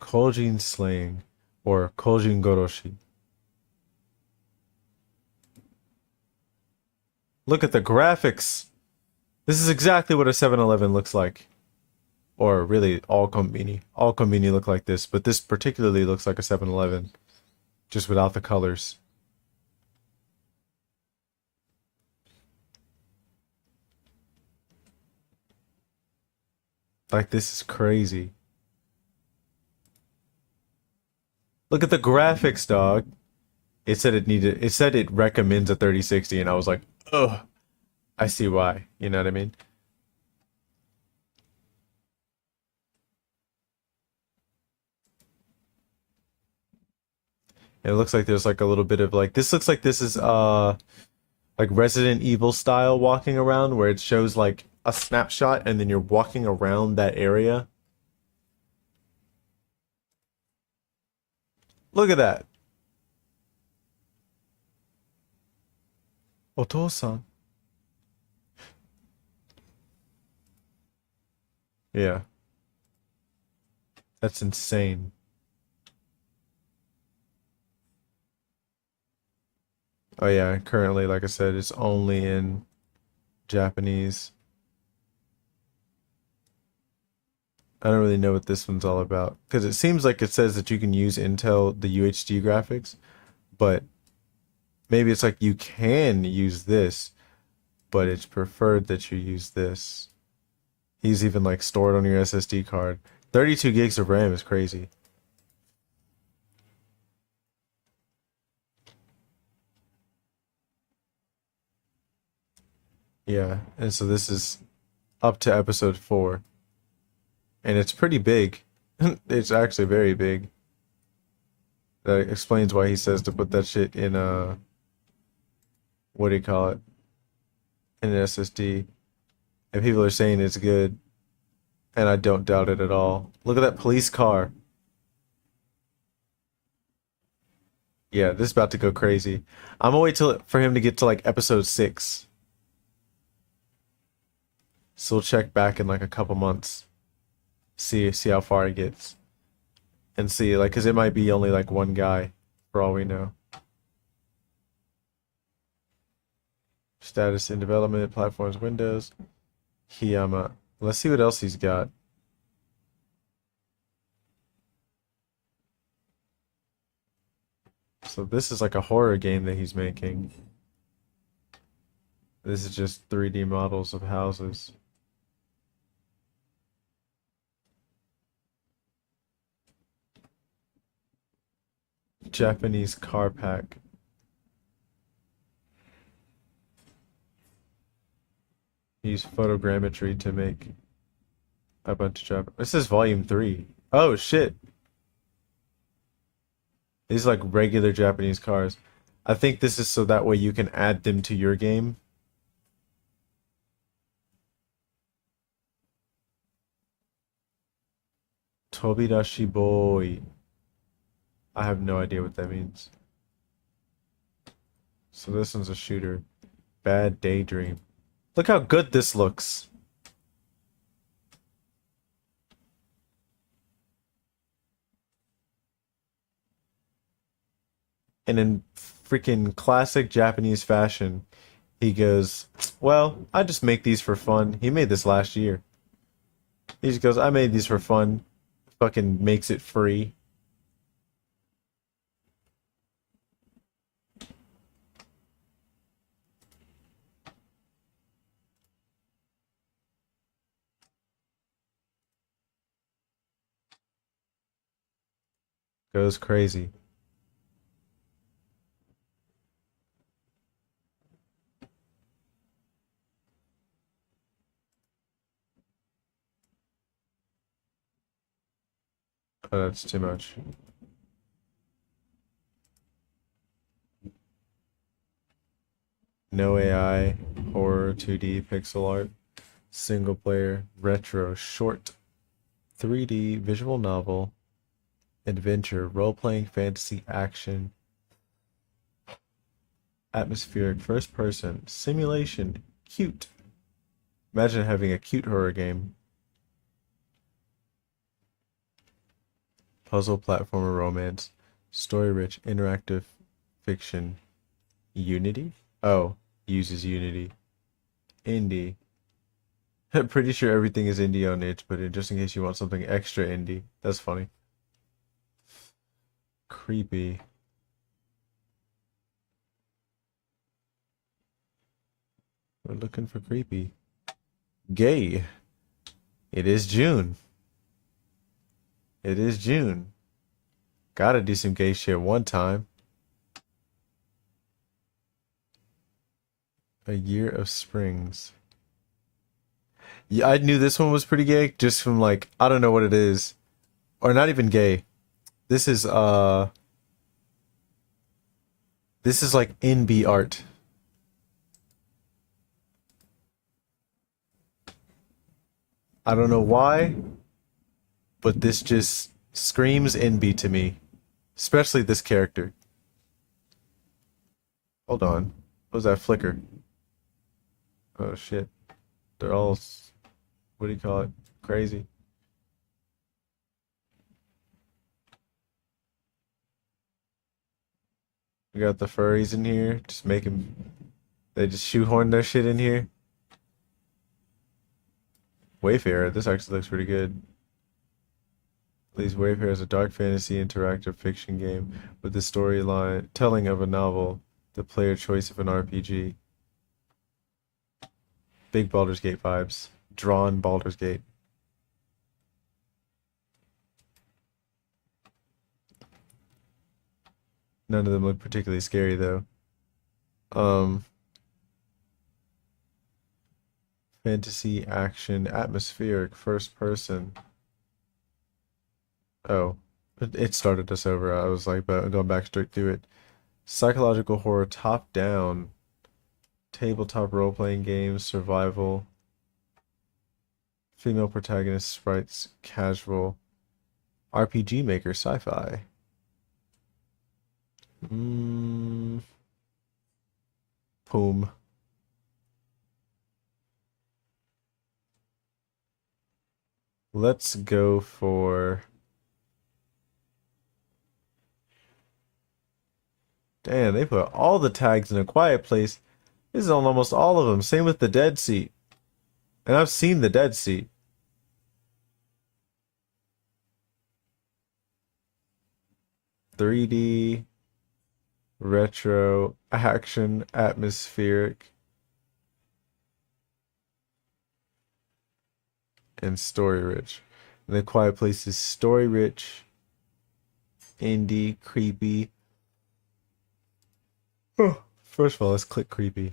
Koujin slaying or Koujin goroshi. Look at the graphics. This is exactly what a 7-Eleven looks like. Or really all konbini. All konbini look like this, but this particularly looks like a 7-Eleven, just without the colors. Like this is crazy. Look at the graphics, dog. It said it recommends a 3060 and I was like, "Ugh, I see why." You know what I mean? It looks like there's like a little bit of like this looks like this is like Resident Evil style walking around where it shows like a snapshot and then you're walking around that area. Look at that. Otosan. Yeah, that's insane. Oh yeah, currently, like I said, it's only in Japanese. I don't really know what this one's all about because it seems like it says that you can use Intel the UHD graphics, but maybe it's like you can use this, but it's preferred that you use this. He's even like stored on your SSD card. 32 gigs of RAM is crazy. Yeah, and so this is up to episode 4, and it's pretty big. It's actually very big. That explains why he says to put that shit in what do you call it? In an SSD. And people are saying it's good, and I don't doubt it at all. Look at that police car. Yeah, this is about to go crazy. I'm gonna wait till for him to get to like episode 6. So we'll check back in like a couple months. See how far he gets. And see like cause it might be only like one guy for all we know. Status in development, platforms, Windows. Hiyama. Let's see what else he's got. So this is like a horror game that he's making. This is just 3D models of houses. Japanese car pack. Use photogrammetry to make a bunch of Japan. This is volume 3. Oh shit. These are like regular Japanese cars. I think this is so that way you can add them to your game. Tobidashi boy. I have no idea what that means. So this one's a shooter. Bad daydream. Look how good this looks. And in freaking classic Japanese fashion, he goes, well, I just make these for fun. He made this last year. He just goes, I made these for fun. Fucking makes it free. Goes crazy. Oh, that's too much. No AI, horror, 2D, pixel art, single player, retro, short, 3D, visual novel, adventure, role-playing, fantasy, action, atmospheric, first person, simulation, cute. Imagine having a cute horror game. Puzzle, platformer, romance, story-rich, interactive, fiction, Unity? Oh, uses Unity. Indie. I'm pretty sure everything is indie on it, but just in case you want something extra indie. That's funny. Creepy. We're looking for creepy. Gay. It is June. It is June. Gotta do some gay shit one time. A Year of Springs. Yeah, I knew this one was pretty gay just from like, I don't know what it is. Or not even gay. This is this is like NB art. I don't know why, but this just screams NB to me. Especially this character. Hold on. What was that flicker? Oh shit. They're all, what do you call it? Crazy. We got the furries in here. Just making, they just shoehorn their shit in here. Wayfarer, this actually looks pretty good. Please, Wayfarer is a dark fantasy interactive fiction game with the storyline telling of a novel, the player choice of an RPG. Big Baldur's Gate vibes. Drawn Baldur's Gate. None of them look particularly scary though. Um, fantasy, action, atmospheric, first person. Oh, it started us over. I was like, but going back straight through it. Psychological horror, top down, tabletop role playing games, survival, female protagonist, sprites, casual, RPG maker, sci fi. Mmm. Poom. Let's go for. Damn, they put all the tags in A Quiet Place. This is on almost all of them. Same with the Dead Seat. And I've seen the Dead Seat. .3D, retro, action, atmospheric, and story rich. And The Quiet Place is story rich, indie, creepy. First of all, let's click creepy.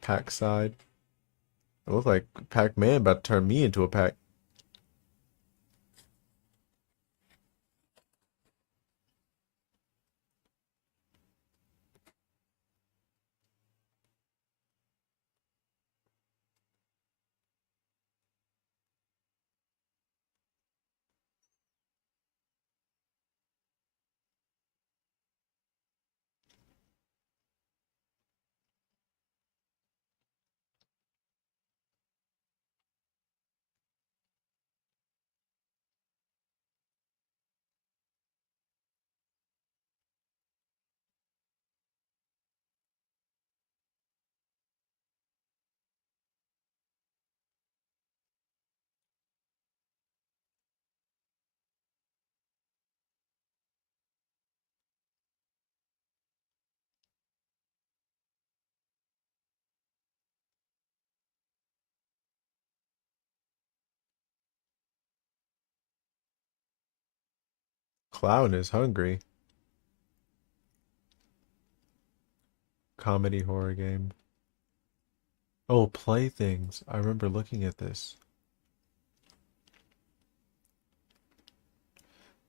Pack side. It looks like Pac-Man about to turn me into a pack. Clown is hungry. Comedy horror game. Oh, Playthings. I remember looking at this.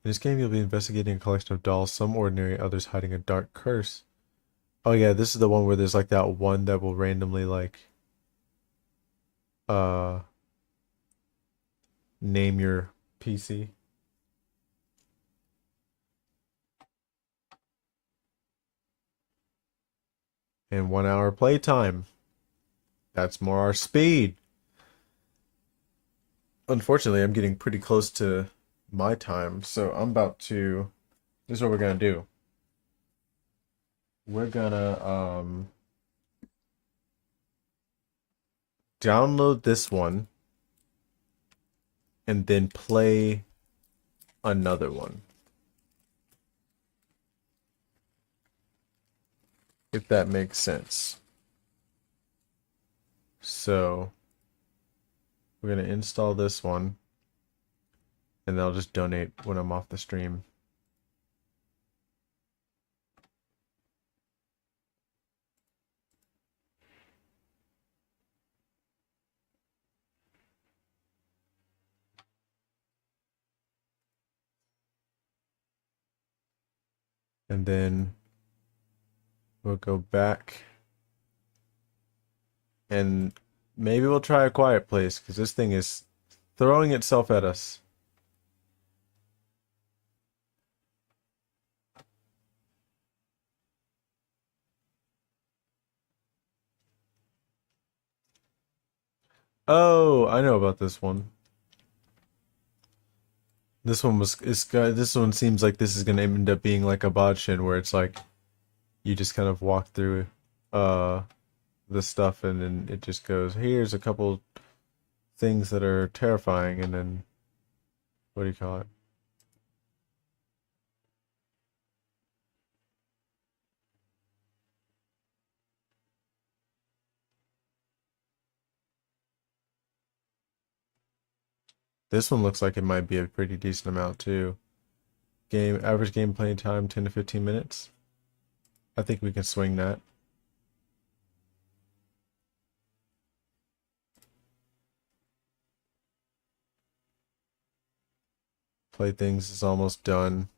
In this game, you'll be investigating a collection of dolls, some ordinary, others hiding a dark curse. Oh yeah, this is the one where there's like that one that will randomly like uh name your PC. And 1 hour playtime. That's more our speed. Unfortunately, I'm getting pretty close to my time, so I'm about to. This is what we're gonna do. We're gonna download this one and then play another one. If that makes sense. So we're gonna install this one and then I'll just donate when I'm off the stream. And then we'll go back and maybe we'll try A Quiet Place because this thing is throwing itself at us. Oh, I know about this one. This one this one seems like this is gonna end up being like Abodtion, where it's like you just kind of walk through the stuff and then it just goes, here's a couple things that are terrifying, and then what do you call it? This one looks like it might be a pretty decent amount too. Average game playing time 10 to 15 minutes. I think we can swing that. Playthings is almost done.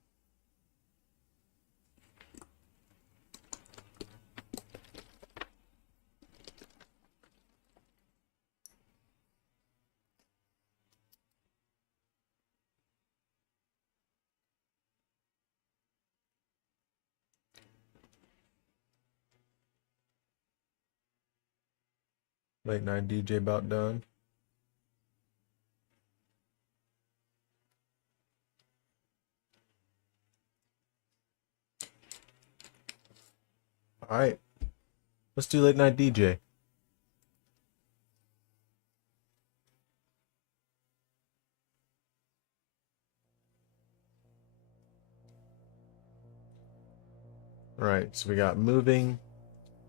Late night DJ about done. All right, let's do late night DJ. All right, so we got moving,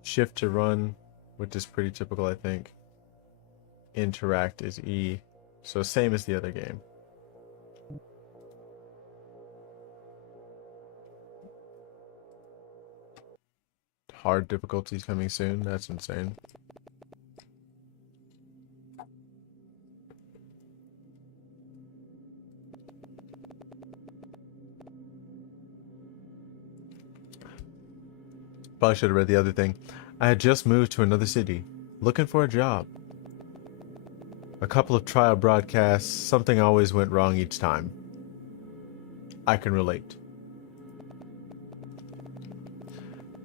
shift to run, which is pretty typical, I think. Interact is E, so same as the other game. Hard difficulties coming soon. That's insane. Probably should have read the other thing. I had just moved to another city, looking for a job. A couple of trial broadcasts, something always went wrong each time. I can relate.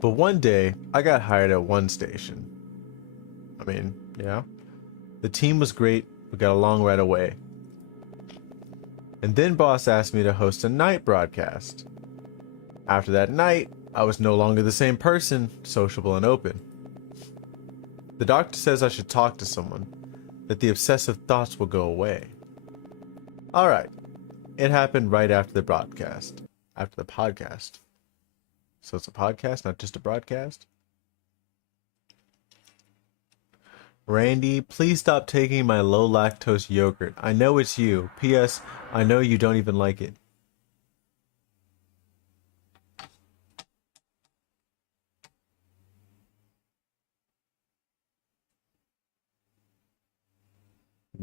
But one day, I got hired at one station. I mean, yeah. The team was great, we got along right away. And then boss asked me to host a night broadcast. After that night, I was no longer the same person, sociable and open. The doctor says I should talk to someone, that the obsessive thoughts will go away. Alright, it happened right after the broadcast, after the podcast. So it's a podcast, not just a broadcast? Randy, please stop taking my low lactose yogurt. I know it's you. P.S. I know you don't even like it.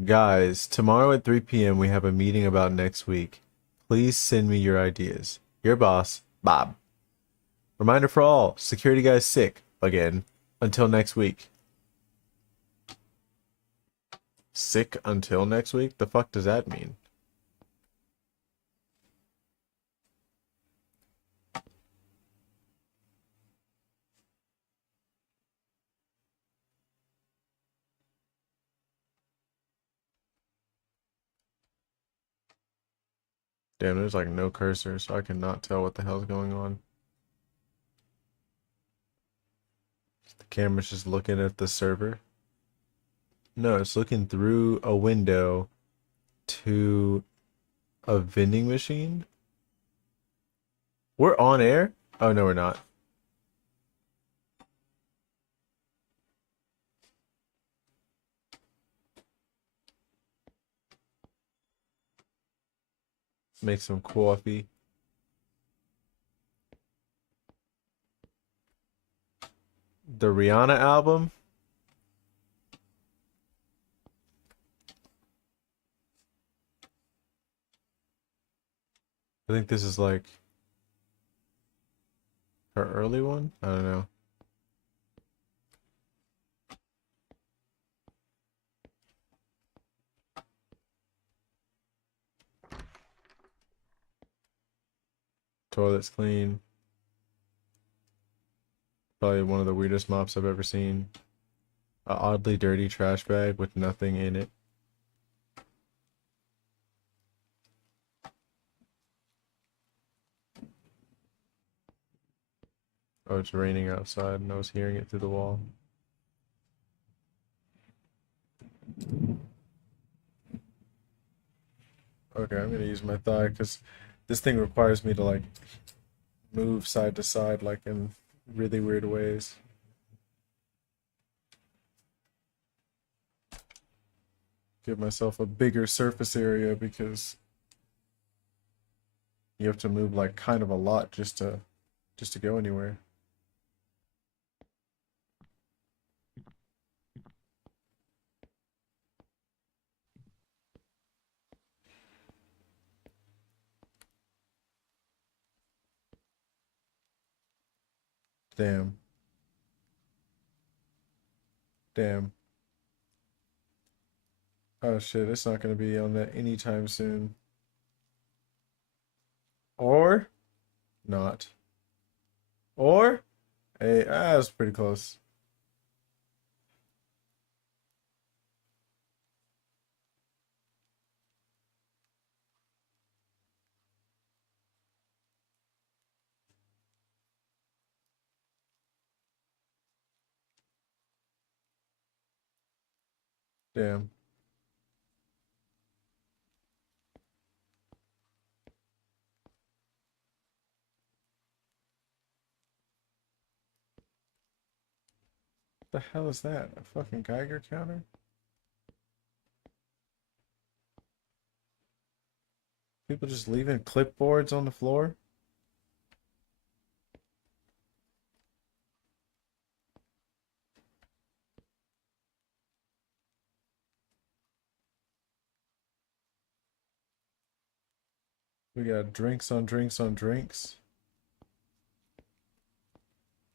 Guys, tomorrow at 3 p.m. we have a meeting about next week. Please send me your ideas. Your boss, Bob. Reminder for all, security guy's sick again. Until next week. Sick until next week? The fuck does that mean? Damn, there's like no cursor, so I cannot tell what the hell's going on. The camera's just looking at the server. No, it's looking through a window to a vending machine. We're on air? Oh, no, we're not. Make some coffee. The Rihanna album? I think this is like her early one? I don't know. Toilet's clean. Probably one of the weirdest mops I've ever seen. A oddly dirty trash bag with nothing in it. Oh, it's raining outside and I was hearing it through the wall. Okay, I'm gonna use my thigh because this thing requires me to like move side to side like in really weird ways. Give myself a bigger surface area because you have to move like kind of a lot just to go anywhere. Damn. Damn. Oh shit, it's not gonna be on that anytime soon. Or not. Or hey, that's pretty close. Damn. The hell is that? A fucking Geiger counter? People just leaving clipboards on the floor? We got drinks on drinks on drinks.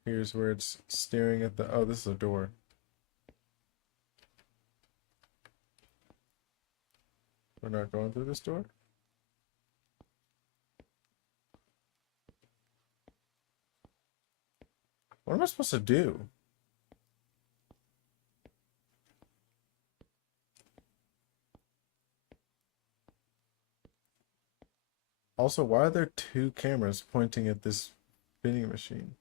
Here's where it's staring at the. Oh, this is a door. We're not going through this door? What am I supposed to do? Also, why are there two cameras pointing at this vending machine?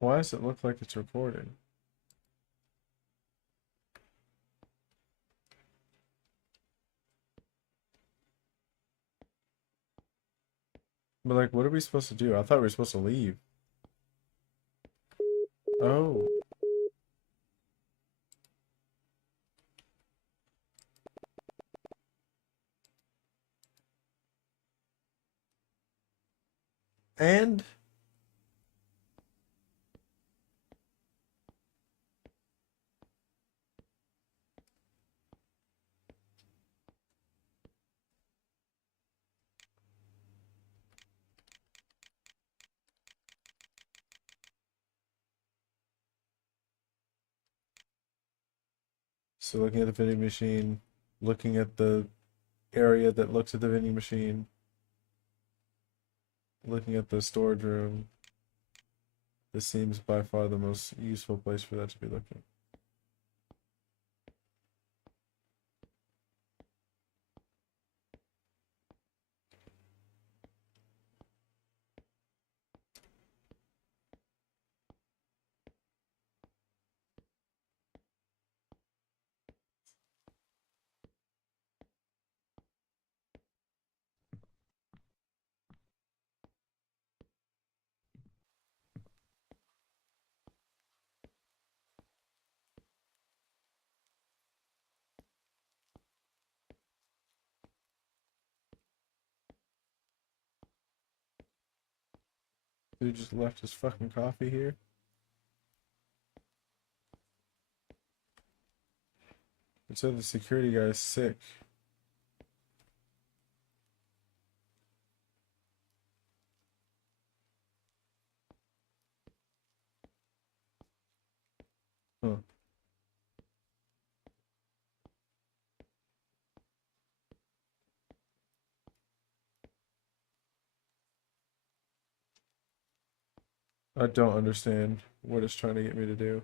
Why does it look like it's recording? But like, what are we supposed to do? I thought we were supposed to leave. Oh. And so looking at the vending machine, looking at the area that looks at the vending machine, looking at the storage room. This seems by far the most useful place for that to be looking. Dude just left his fucking coffee here. It said the security guy is sick. Huh. I don't understand what it's trying to get me to do.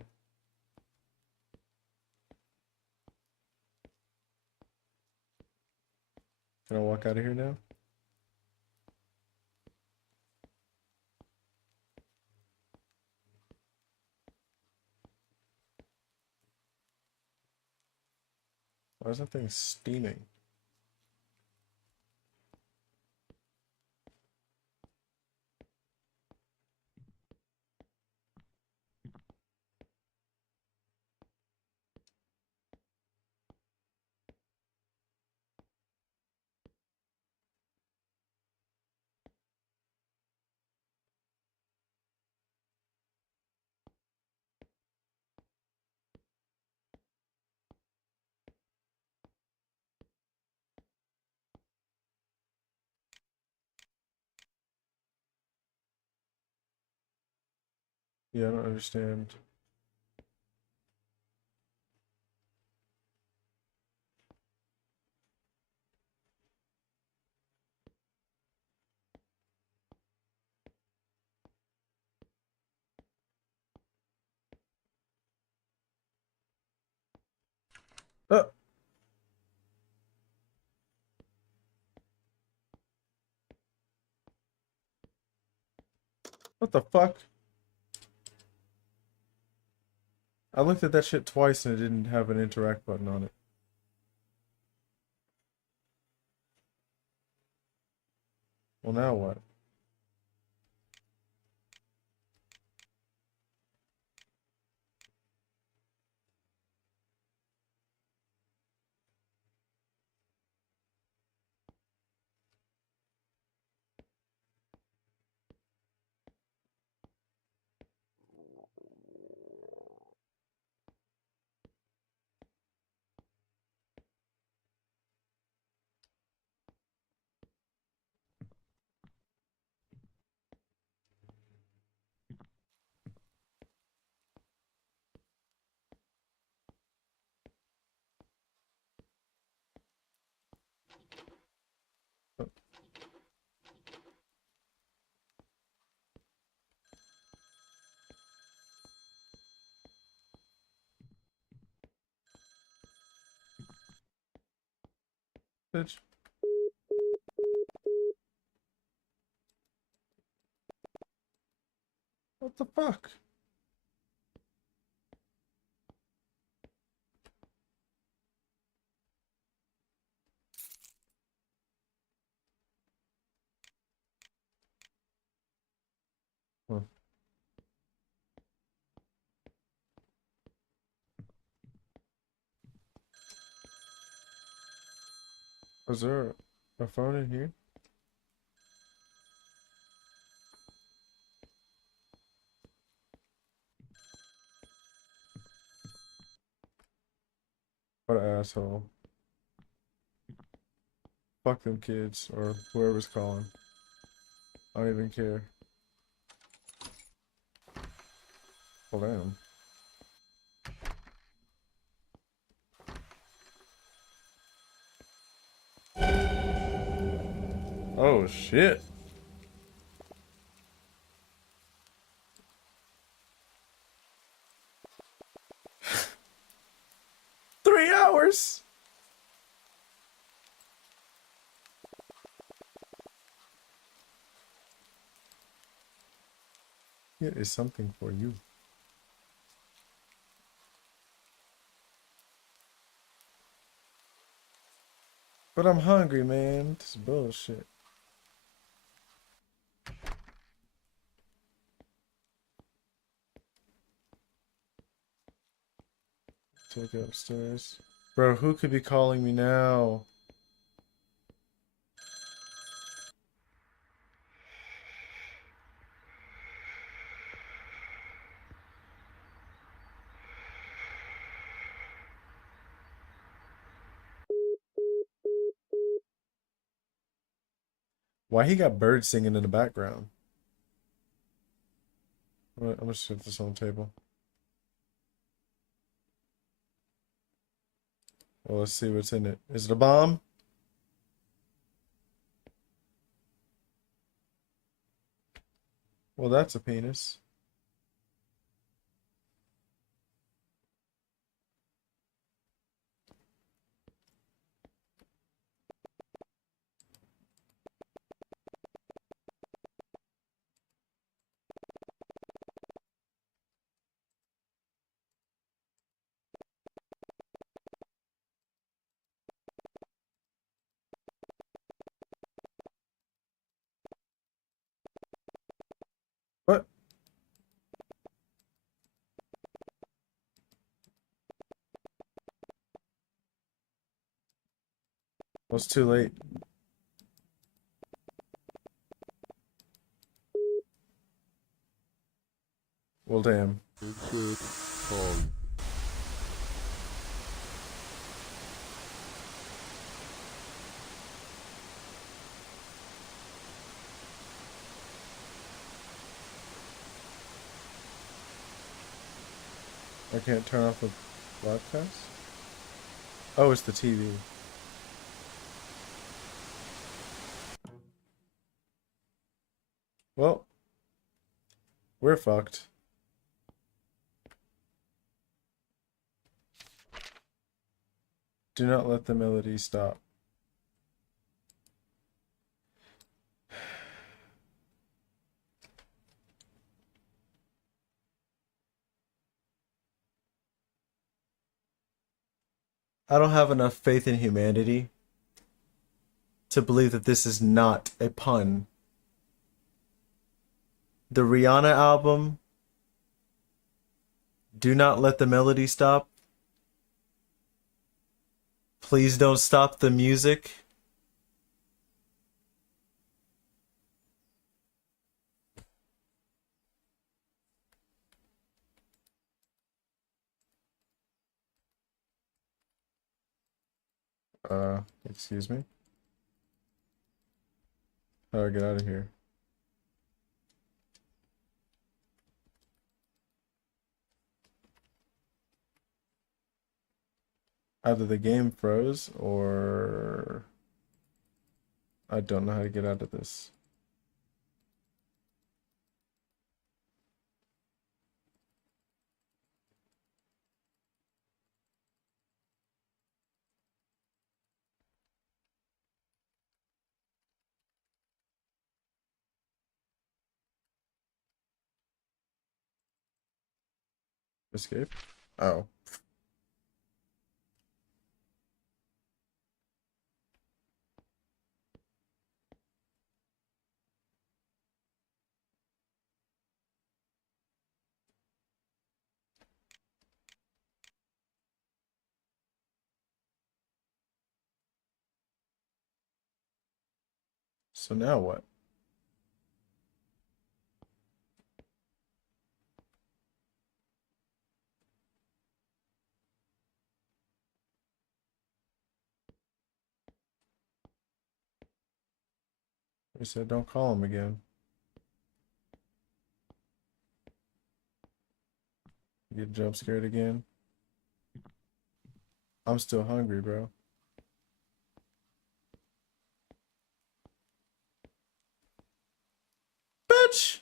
Can I walk out of here now? Why is that thing steaming? Yeah, I don't understand. Oh, what the fuck? I looked at that shit twice and it didn't have an interact button on it. Well, now what? Oh, bitch. What the fuck? Was there a phone in here? What an asshole. Fuck them kids or whoever's calling. I don't even care. Well, damn. Oh shit. Three hours. Here is something for you. But I'm hungry, man. This is bullshit. Take it upstairs. Bro, who could be calling me now? Why he got birds singing in the background? I'm gonna set this on the table. Well, let's see what's in it. Is it a bomb? Well, that's a penis. What? Well, it's too late. Well, damn. I can't turn off the broadcast? Oh, it's the TV. Well, we're fucked. Do not let the melody stop. I don't have enough faith in humanity to believe that this is not a pun. The Rihanna album, Do Not Let the Melody Stop. Please don't stop the music. Excuse me? How do I get out of here? Either the game froze or I don't know how to get out of this. Escape? Oh. So now what? He said don't call him again. Get jump scared again. I'm still hungry, bro. Bitch!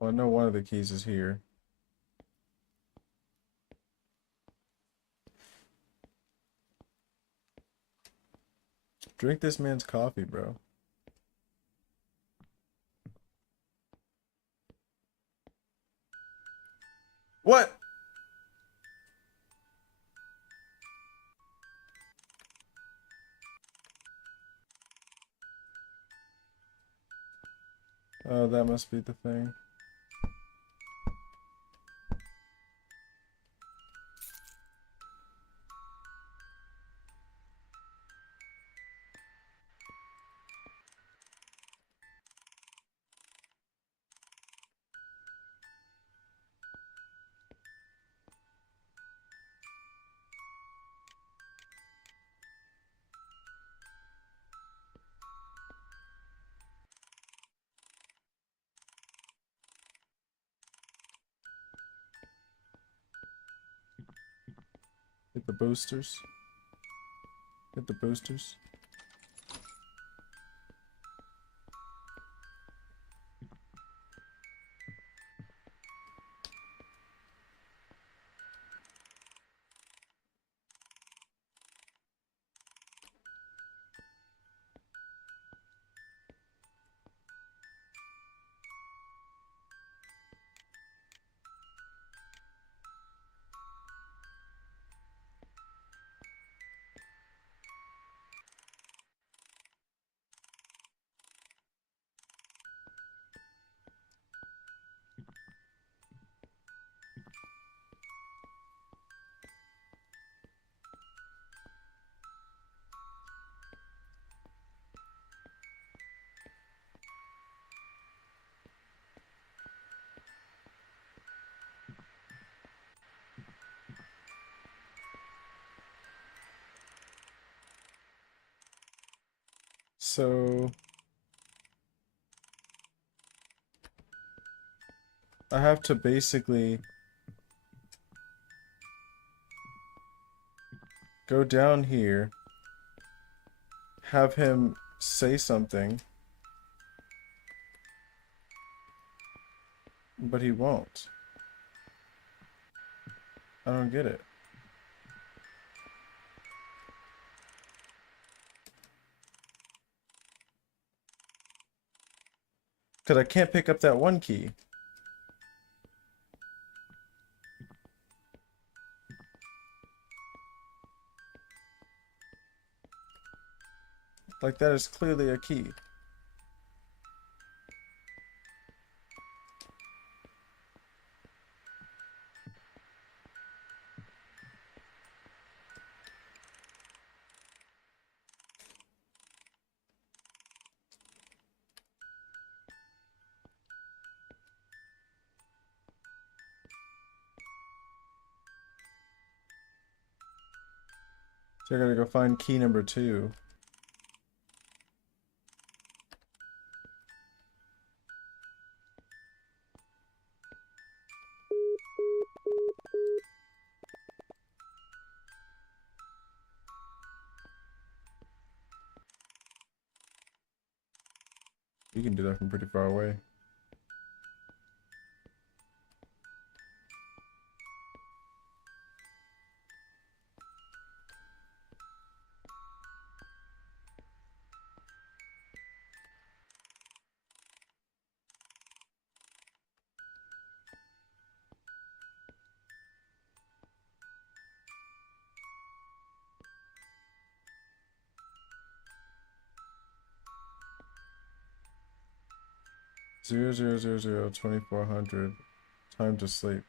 Well, I know one of the keys is here. Drink this man's coffee, bro. What? Oh, that must be the thing. Hit the boosters. Hit the boosters. So I have to basically go down here, have him say something, but he won't. I don't get it. Because I can't pick up that one key. Like, that is clearly a key. So I gotta go find key number 2. You can do that from pretty far away. 0, 2400. Time to sleep.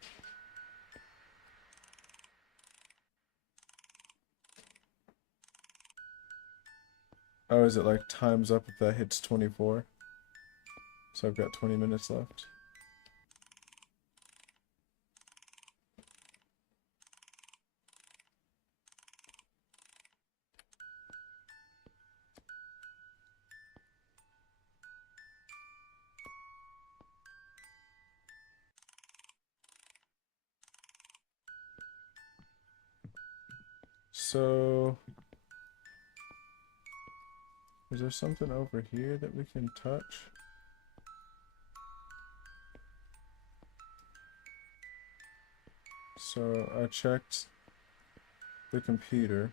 Oh, is it like time's up if that hits 24? So I've got 20 minutes left. So, is there something over here that we can touch? So I checked the computer.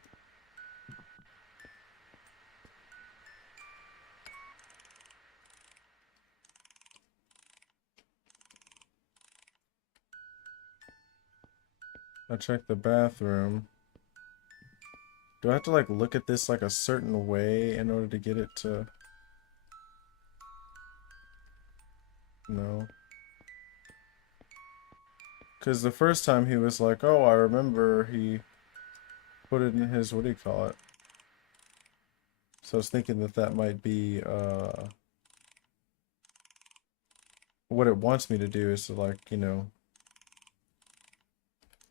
I checked the bathroom. Do I have to like look at this like a certain way in order to get it to... No. Because the first time he was like, oh, I remember he put it in his, what do you call it? So I was thinking that that might be, what it wants me to do is to like, you know,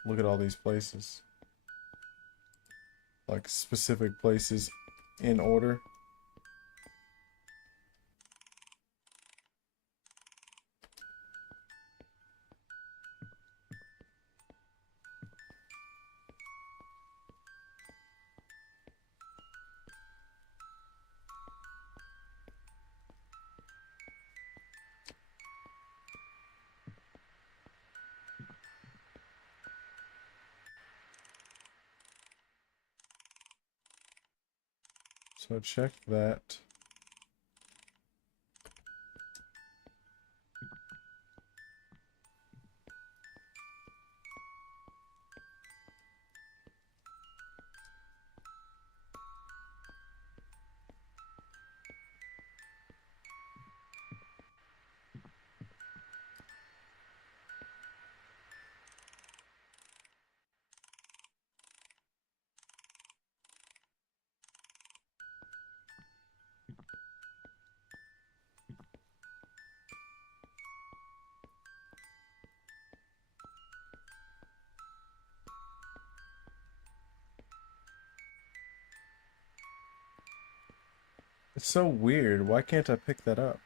look at all these places. Like specific places in order. So check that. It's so weird. Why can't I pick that up?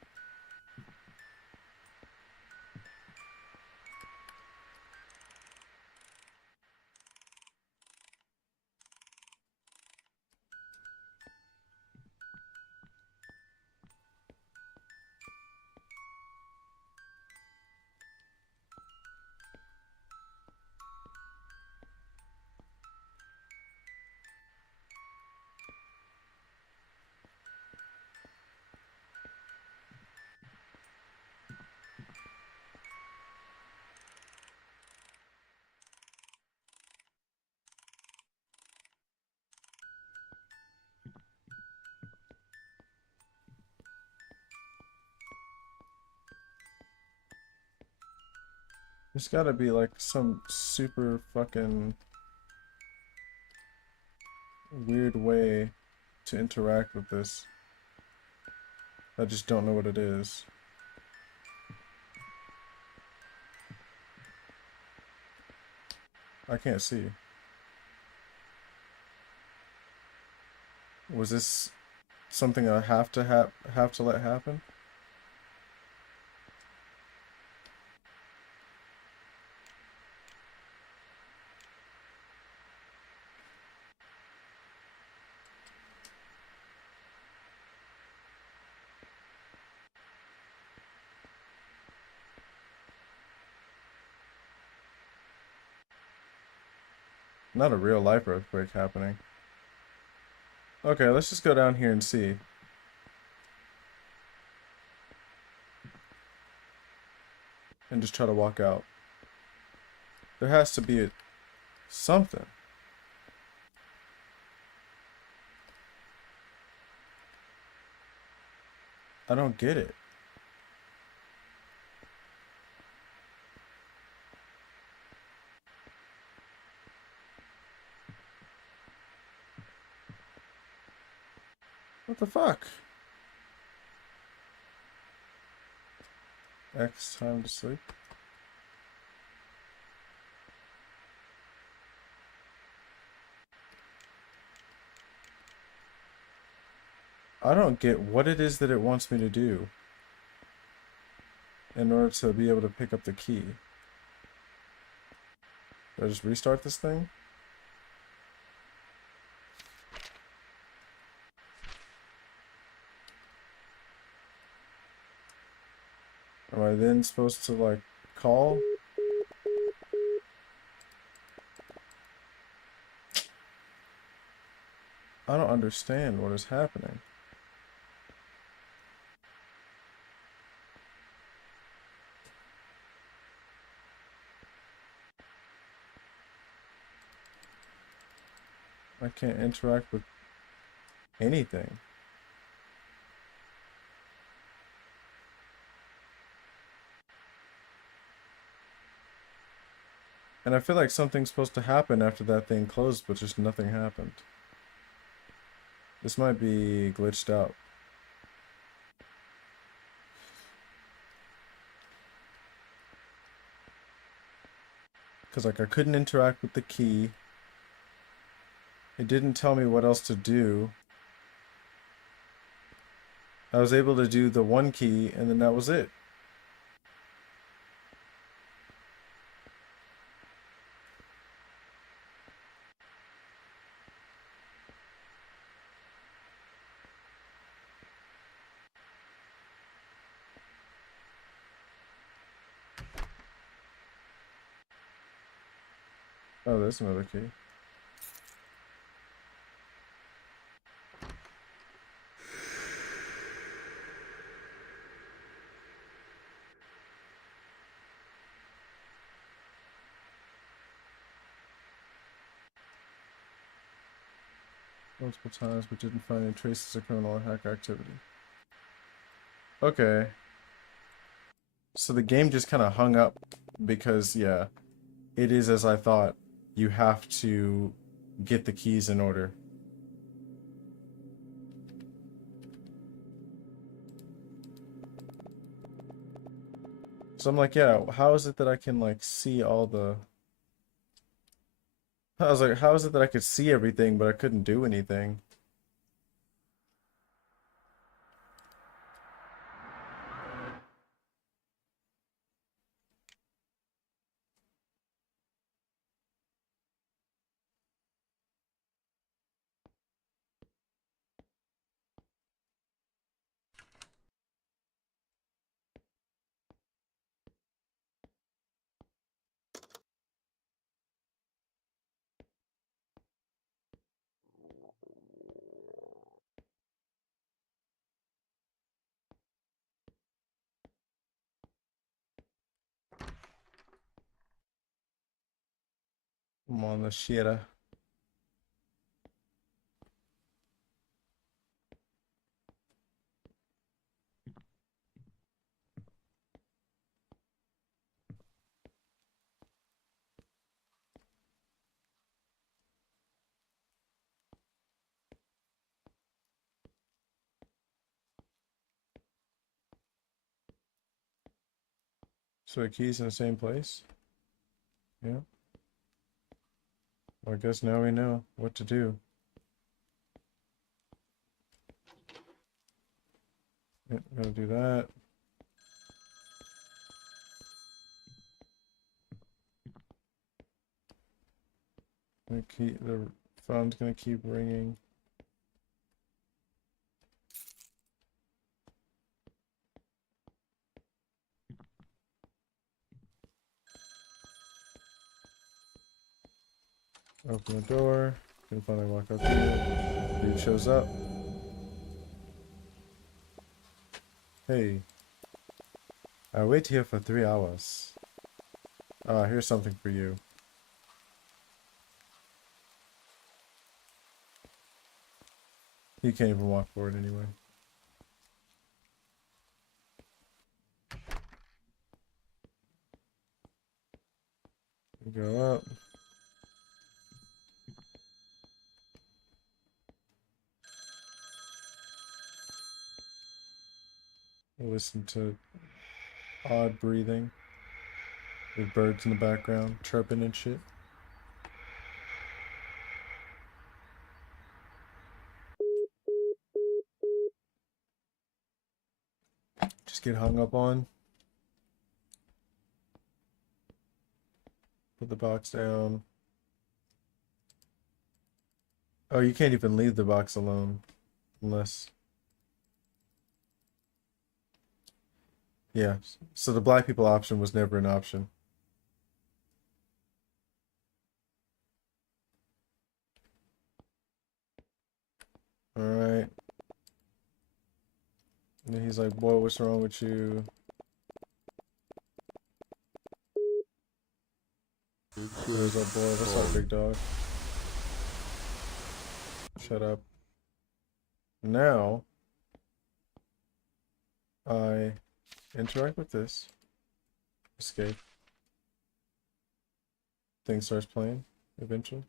There's gotta be like some super fucking weird way to interact with this. I just don't know what it is. I can't see. Was this something I have to let happen? Not a real life earthquake happening. Okay, let's just go down here and see. And just try to walk out. There has to be something. I don't get it. What the fuck? X time to sleep. I don't get what it is that it wants me to do in order to be able to pick up the key. Do I just restart this thing? Am I then supposed to, like, call? I don't understand what is happening. I can't interact with anything. And I feel like something's supposed to happen after that thing closed, but just nothing happened. This might be glitched out. Because, like, I couldn't interact with the key. It didn't tell me what else to do. I was able to do the one key, and then that was it. Oh, there's another key. Multiple times, but didn't find any traces of criminal or hack activity. Okay. So the game just kind of hung up because, yeah, it is as I thought. You have to get the keys in order. So I'm like, yeah, how is it that I can, like, see all the... I was like, how is it that I could see everything, but I couldn't do anything? I'm on the shit. So the keys in the same place? Yeah. Well, I guess now we know what to do. Yep, gotta do that. The phone's gonna keep ringing. Open the door. Can finally walk up here. Dude shows up. Hey. I wait here for 3 hours. Here's something for you. He can't even walk forward anyway. Go up. listen to odd breathing with birds in the background chirping and shit. Just get hung up on. Put the box down. Oh, you can't even leave the box alone. Unless... Yeah. So the black people option was never an option. Alright. And then he's like, boy, what's wrong with you? There's our boy. What's up, big dog? Shut up. Now, I interact with this. Escape. Thing starts playing eventually.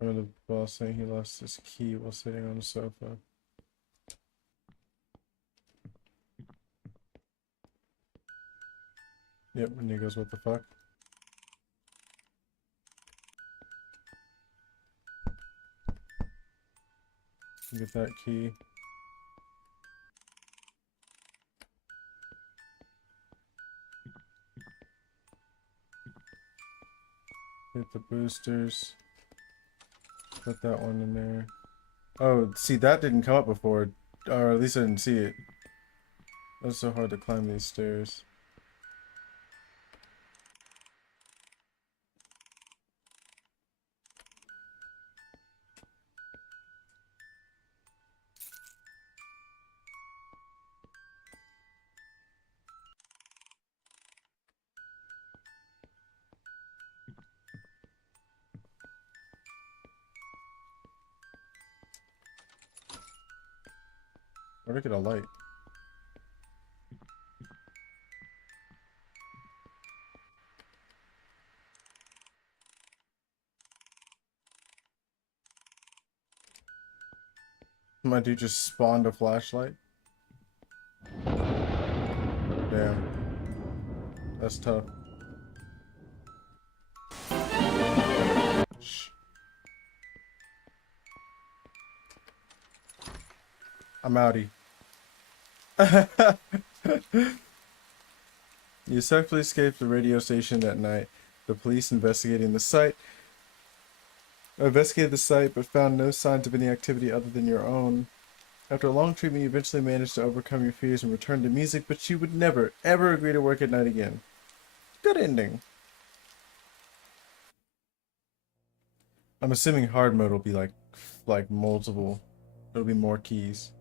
Remember the boss saying he lost his key while sitting on the sofa. Yep, and he goes, what the fuck? Get that key. Hit the boosters. Put that one in there. Oh, see, that didn't come up before. Or at least I didn't see it. It was so hard to climb these stairs. Where'd I get a light? My dude just spawned a flashlight. Damn. That's tough. Shh. I'm outie. You successfully escaped the radio station that night. The police investigated the site but found no signs of any activity other than your own. After a long treatment, you eventually managed to overcome your fears and return to music, but you would never, ever agree to work at night again. Good ending. I'm assuming hard mode will be like multiple. It'll be more keys.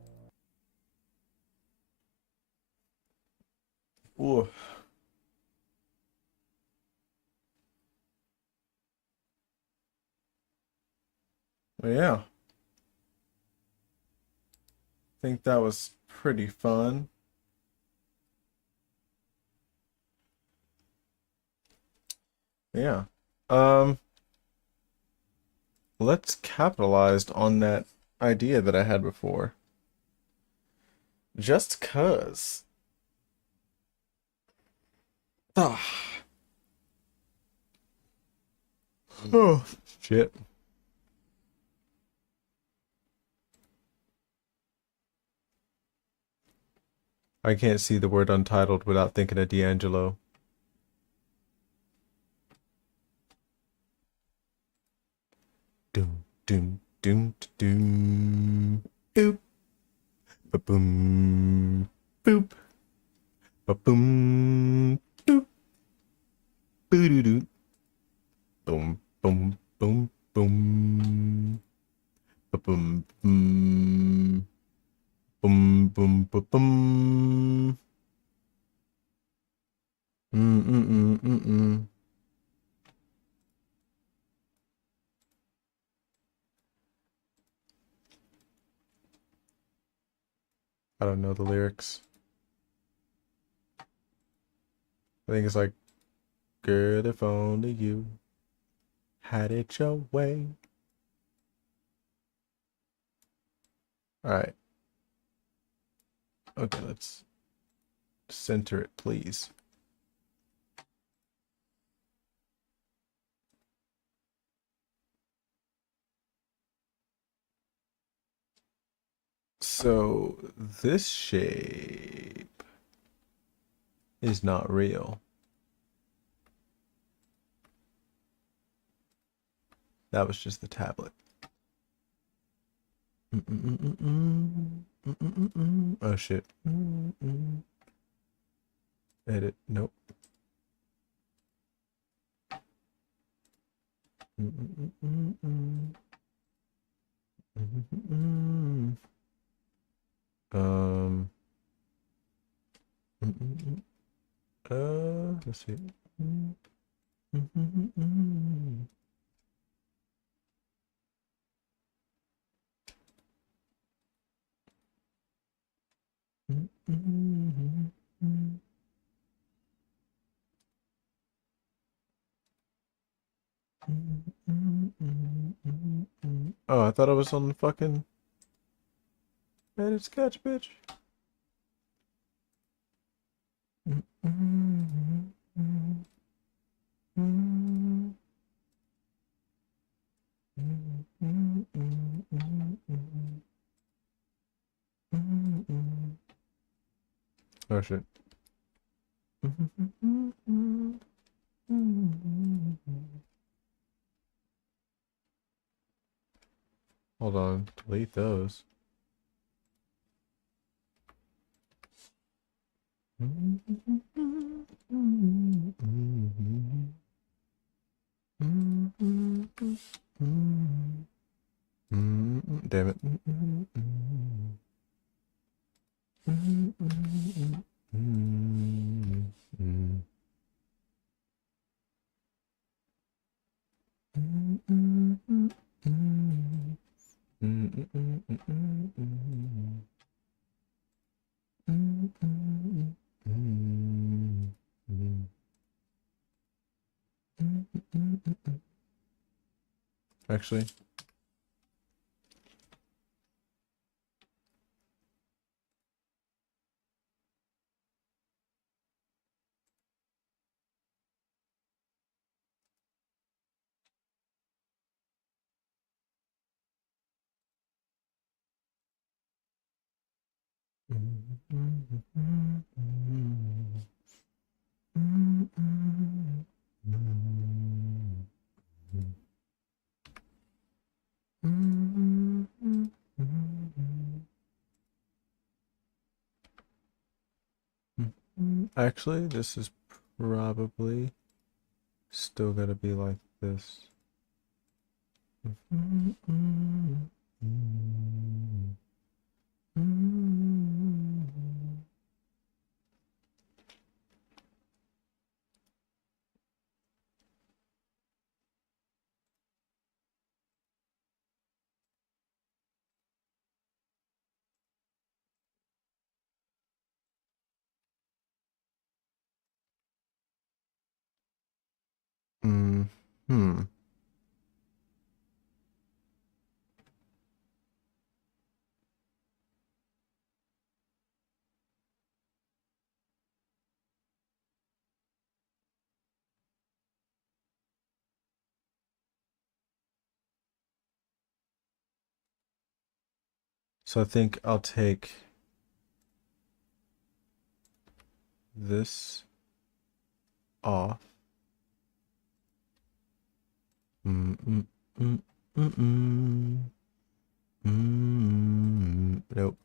Ooh. But yeah. I think that was pretty fun. Yeah. Let's capitalize on that idea that I had before. Just 'cause. Ah. Oh, shit. I can't see the word untitled without thinking of D'Angelo. Doom, doom, doom, doom. Boop. Ba-boom. Boop. Ba-boom. Boop. Boo-doo-doo. Boom, boom, boom, boom. Ba-boom, boom. Boom, boom, boom, boom. Mm-mm-mm-mm-mm. I don't know the lyrics. I think it's like, girl, if only you had it your way. All right. Okay, let's center it, please. So this shape is not real. That was just the tablet. Oh shit. Edit. Nope. Um. Let's see. Oh, I thought I was on the fucking edit sketch, bitch. Oh shit. Hold on, delete those. Damn it. Actually, actually, this is probably still gotta be like this. Hmm. So I think I'll take this off. Nope.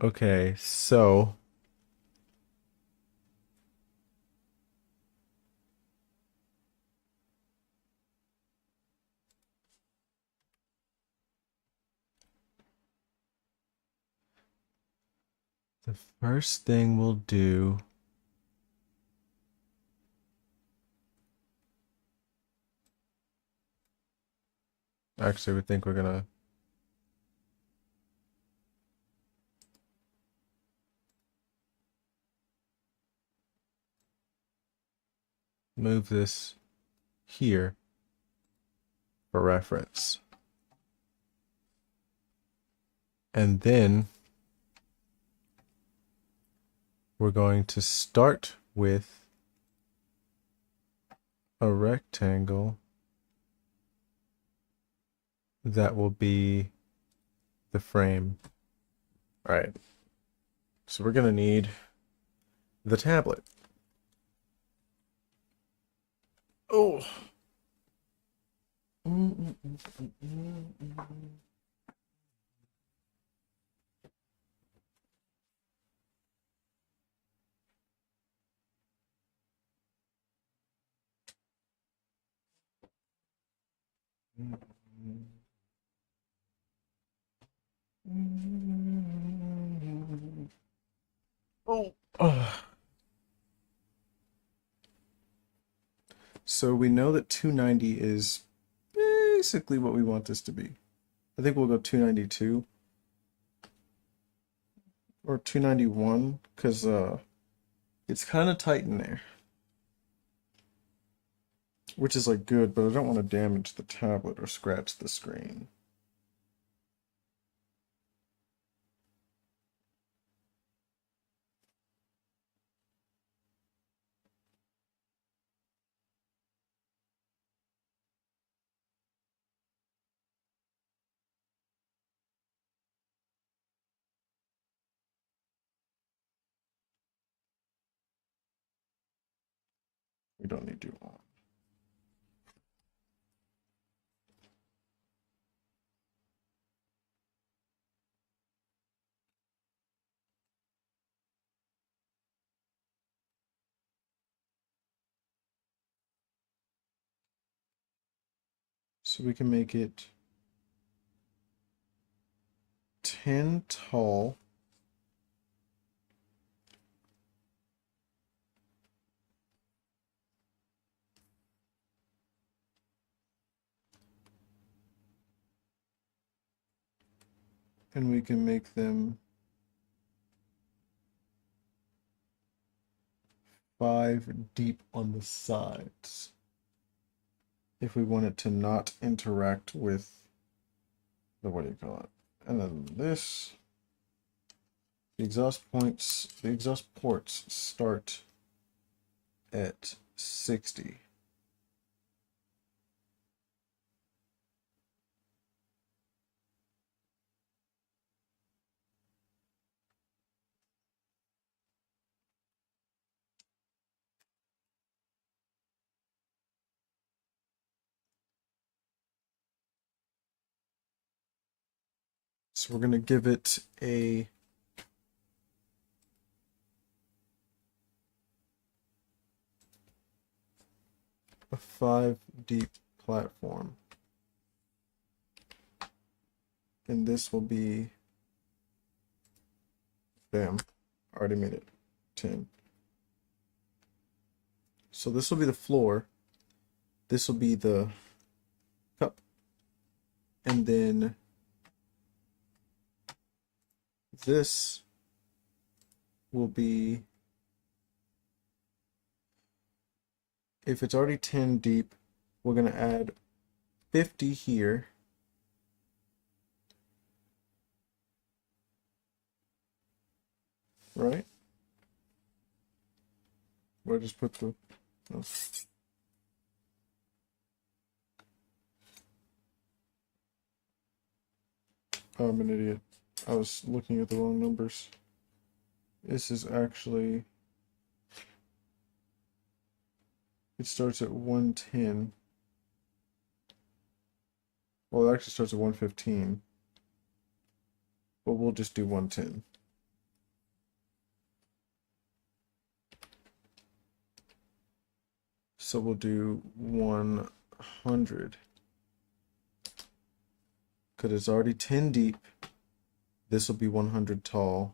Okay, so the first thing we'll do, actually, we think we're gonna move this here for reference. And then we're going to start with a rectangle that will be the frame. All right. So we're gonna need the tablet. Oh. Oh. So we know that 290 is basically what we want this to be. I think we'll go 292 or 291 because it's kind of tight in there, which is like good, but I don't want to damage the tablet or scratch the screen. We don't need to do all. So we can make it 10 tall. And we can make them 5 deep on the sides if we want it to not interact with the, what do you call it? And then this, the exhaust ports start at 60. So we're going to give it a a 5 deep platform. And this will be, bam, already made it 10. So this will be the floor. This will be the cup. And then this will be, if it's already 10 deep, we're going to add 50 here. Right? Where I just put the, oh. Oh, I'm an idiot. I was looking at the wrong numbers. This is actually, it starts at 110. Well, it actually starts at 115. But we'll just do 110. So we'll do 100. Because it's already 10 deep. This will be 100 tall.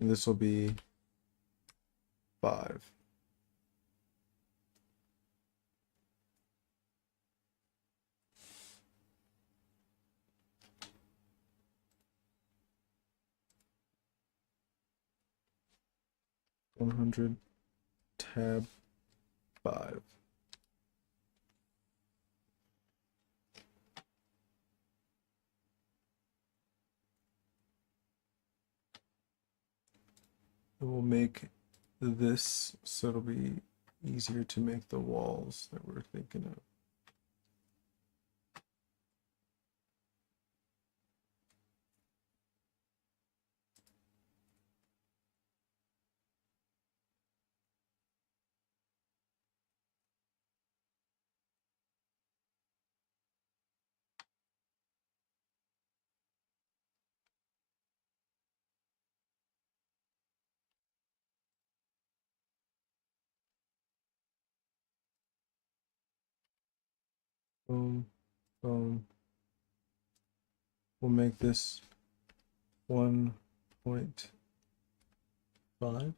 And this will be 5. $100 tab 5. And we'll make this so it'll be easier to make the walls that we're thinking of. Boom, boom. We'll make this 1.5.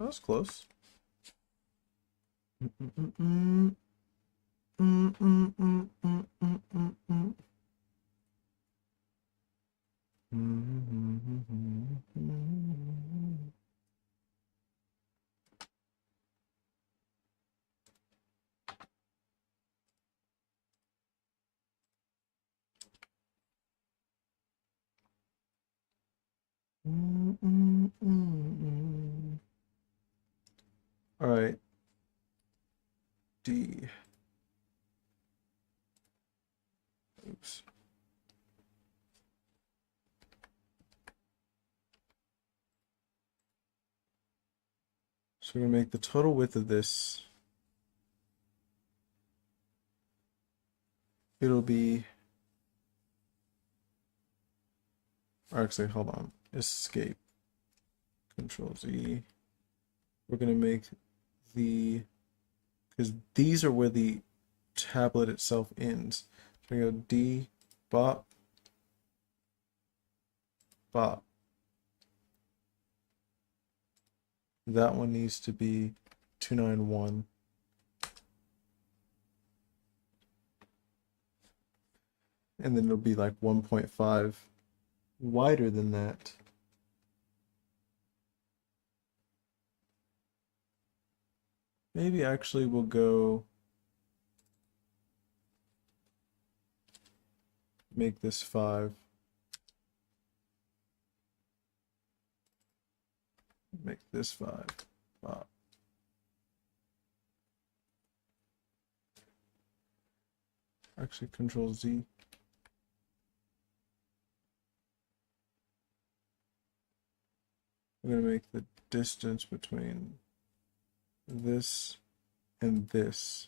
That's close. All right. D. Oops. So we're gonna make the total width of this. It'll be, or actually, hold on. Escape. Control Z. We're gonna make the, because these are where the tablet itself ends. So we go D, bop, bop. That one needs to be 291. And then it'll be like 1.5 wider than that. Maybe actually we'll go make this 5. Make this 5. Bop. Actually, Control Z. I'm gonna make the distance between this and this.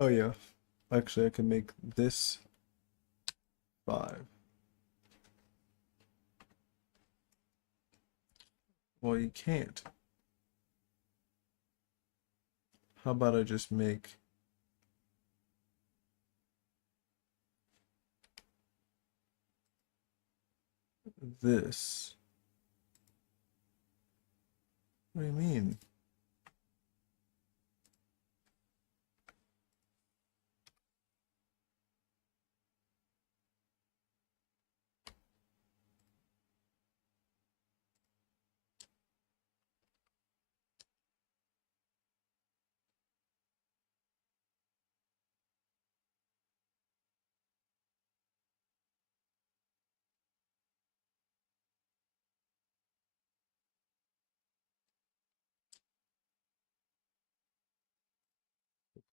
Oh yeah, actually I can make this 5. Well, you can't. How about I just make this? What do you mean?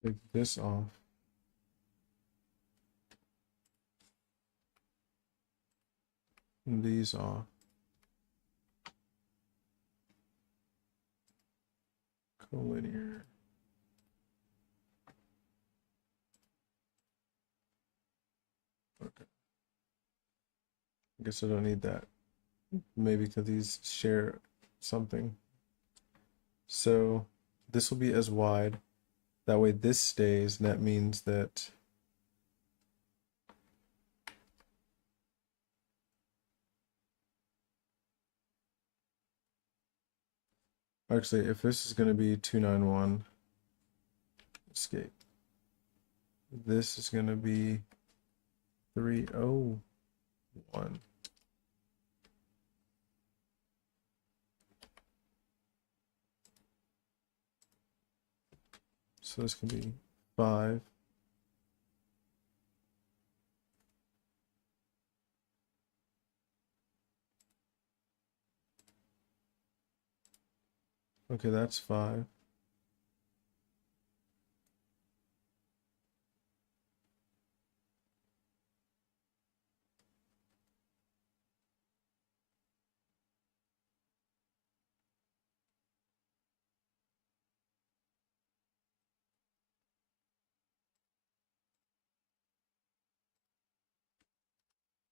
Take this off. And these off. Collinear. Okay. I guess I don't need that. Maybe because these share something. So this will be as wide. That way this stays, and that means that actually if this is going to be 291 escape, this is going to be 301. So this can be 5. Okay, that's 5.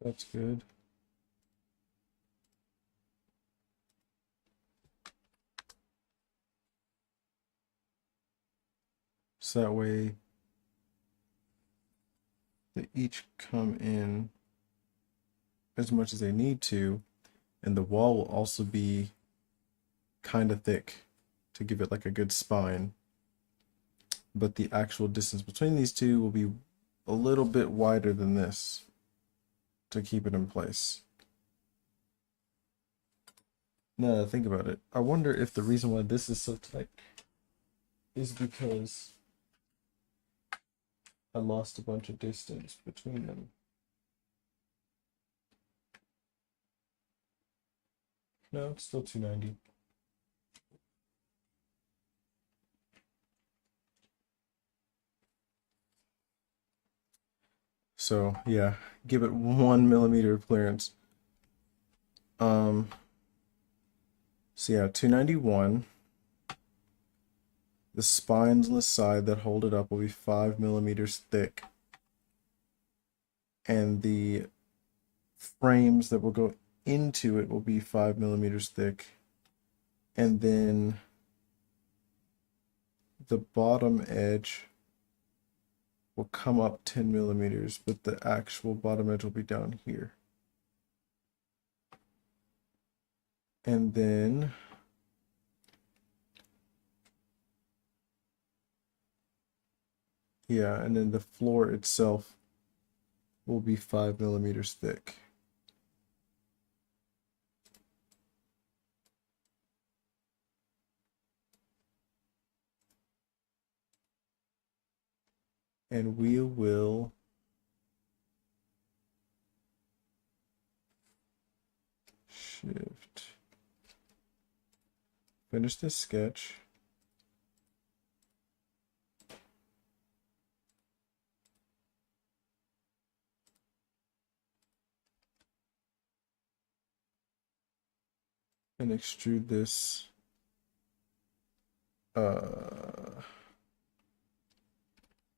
That's good. So that way they each come in as much as they need to, and the wall will also be kind of thick to give it like a good spine. But the actual distance between these two will be a little bit wider than this to keep it in place. Now that I think about it, I wonder if the reason why this is so tight is because I lost a bunch of distance between them. No, it's still 290. So yeah, give it 1 millimeter of clearance. So yeah, 291. The spines on the side that hold it up will be 5 millimeters thick. And the frames that will go into it will be 5 millimeters thick. And then the bottom edge will come up 10 millimeters, but the actual bottom edge will be down here. And then yeah, and then the floor itself will be 5 millimeters thick. And we will shift, finish this sketch. And extrude this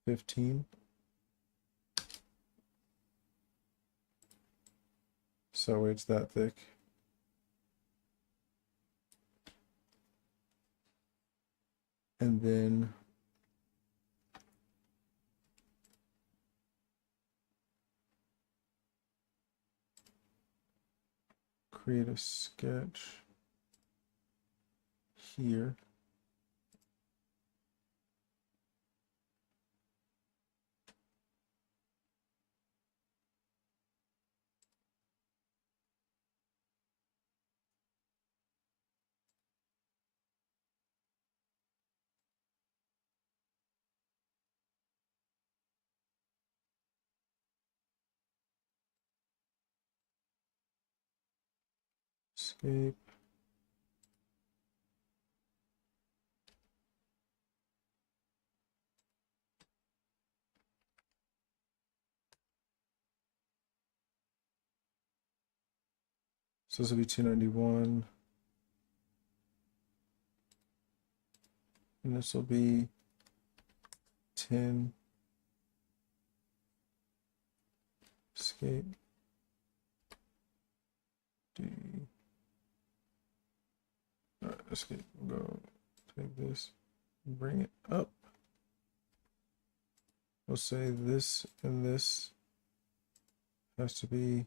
15. So it's that thick. And then create a sketch here. Escape. So this will be 291. And this will be 10. Escape. D. Alright, escape. We'll go take this, bring it up. We'll say this and this has to be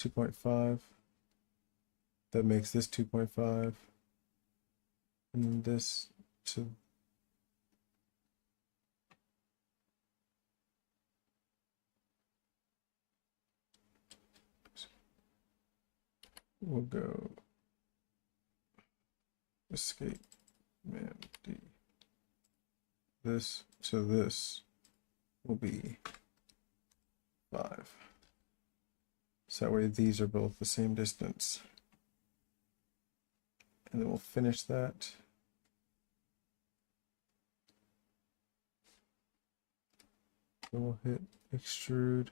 2.5. That makes this 2.5. And then this to we'll go escape man D. This to this will be 5. So that way these are both the same distance. And then we'll finish that. Then we'll hit extrude.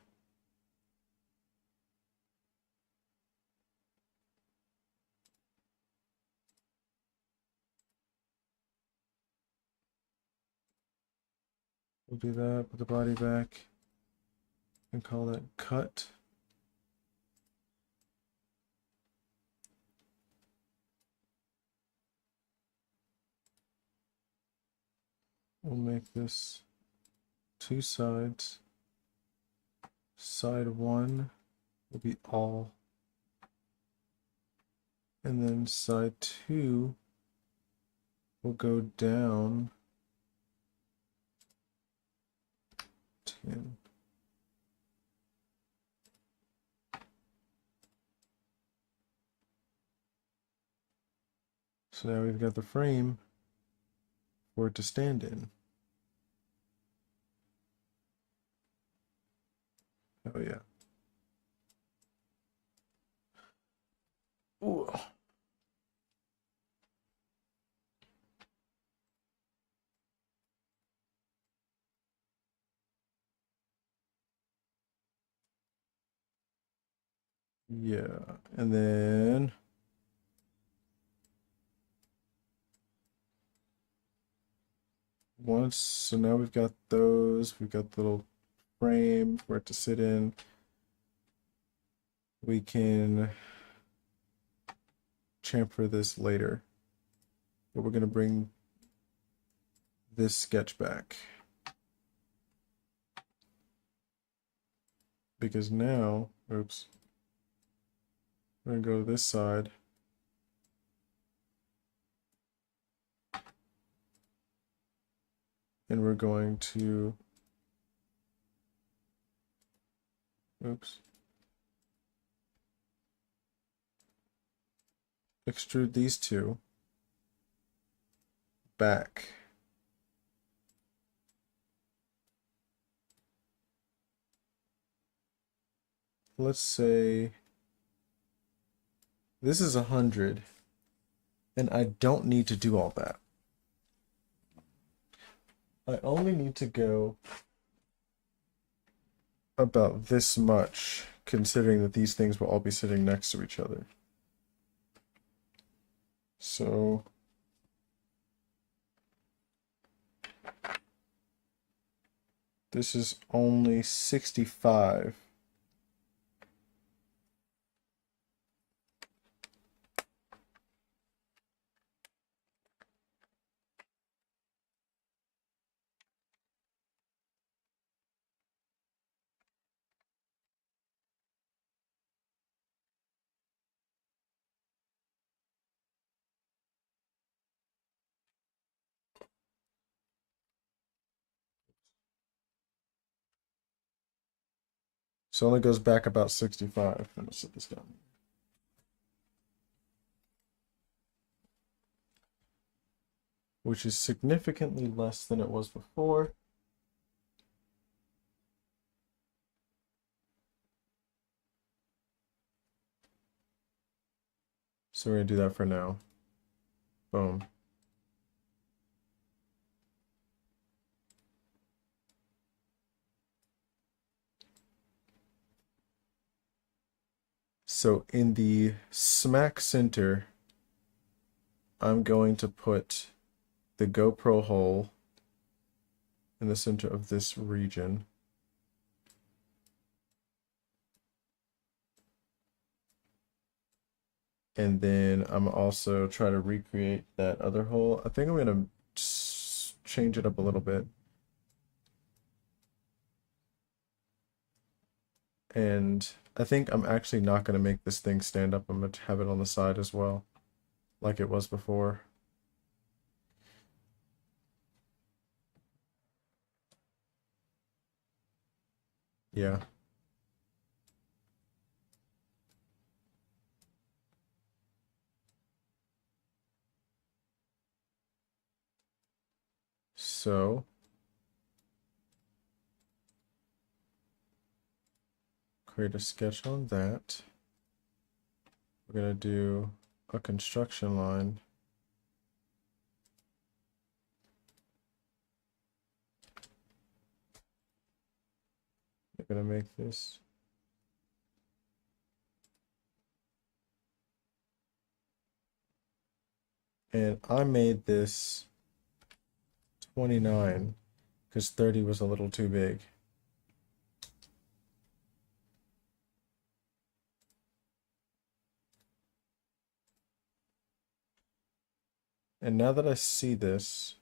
We'll do that, put the body back, and call that cut. We'll make this 2 sides. Side 1 will be all. And then side 2 will go down 10. So now we've got the frame for it to stand in. Oh yeah. Ooh. Yeah, and then so now we've got those, we've got the little frame for it to sit in. We can chamfer this later, but we're going to bring this sketch back because now, oops, we're going to go to this side. And we're going to, oops, extrude these two back. Let's say this is 100, and I don't need to do all that. I only need to go about this much, considering that these things will all be sitting next to each other. So this is only 65. So it only goes back about 65. I'm gonna set this down. Which is significantly less than it was before. So we're gonna do that for now. Boom. So in the smack center, I'm going to put the GoPro hole in the center of this region. And then I'm also try to recreate that other hole. I think I'm gonna change it up a little bit. And I think I'm actually not gonna make this thing stand up. I'm gonna have it on the side as well, like it was before. Yeah. So create a sketch on that. We're gonna do a construction line. We're gonna make this and I made this 29 because 30 was a little too big. And now that I see this,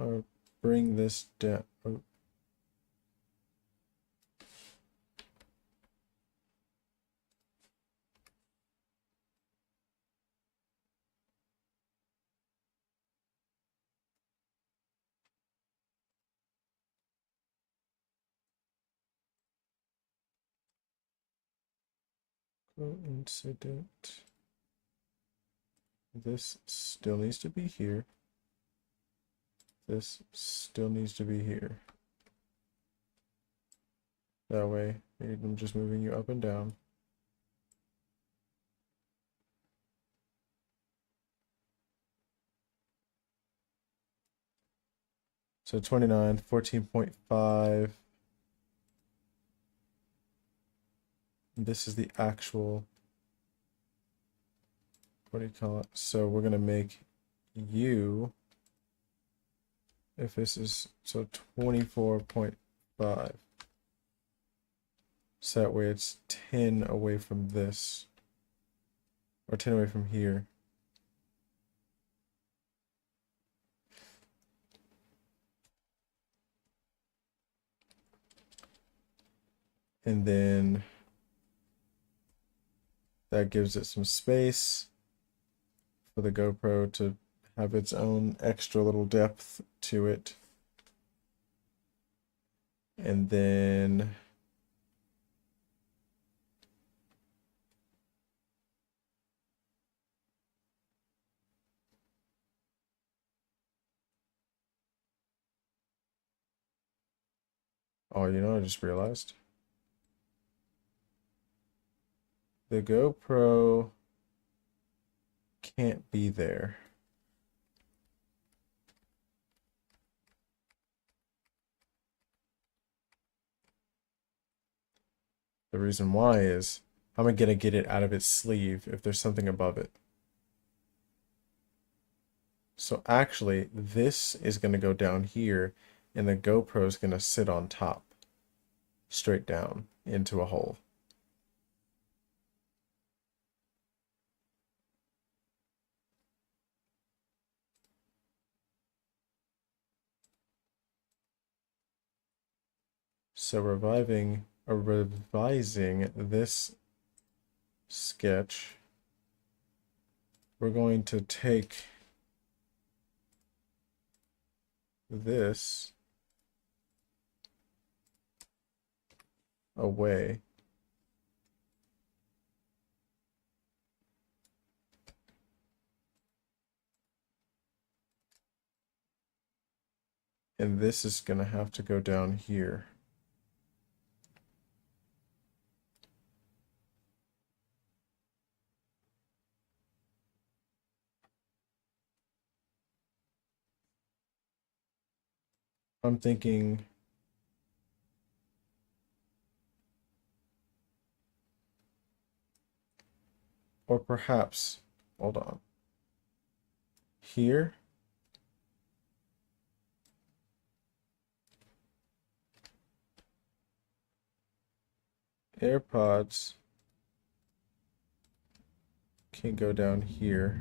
I'll bring this down. Oh, coincident. This still needs to be here. This still needs to be here. That way, I'm just moving you up and down. So 29, 14.5. This is the actual, what do you call it? So we're going to make you, if this is, so 24.5. So that way it's 10 away from this, or 10 away from here. And then that gives it some space for the GoPro to have its own extra little depth to it. And then oh, you know, I just realized the GoPro can't be there. The reason why is I'm gonna get it out of its sleeve if there's something above it. So actually, this is gonna go down here, and the GoPro is gonna sit on top, straight down into a hole. So revising this sketch, we're going to take this away. And this is going to have to go down here. I'm thinking Or perhaps, hold on. Here. AirPods can go down here.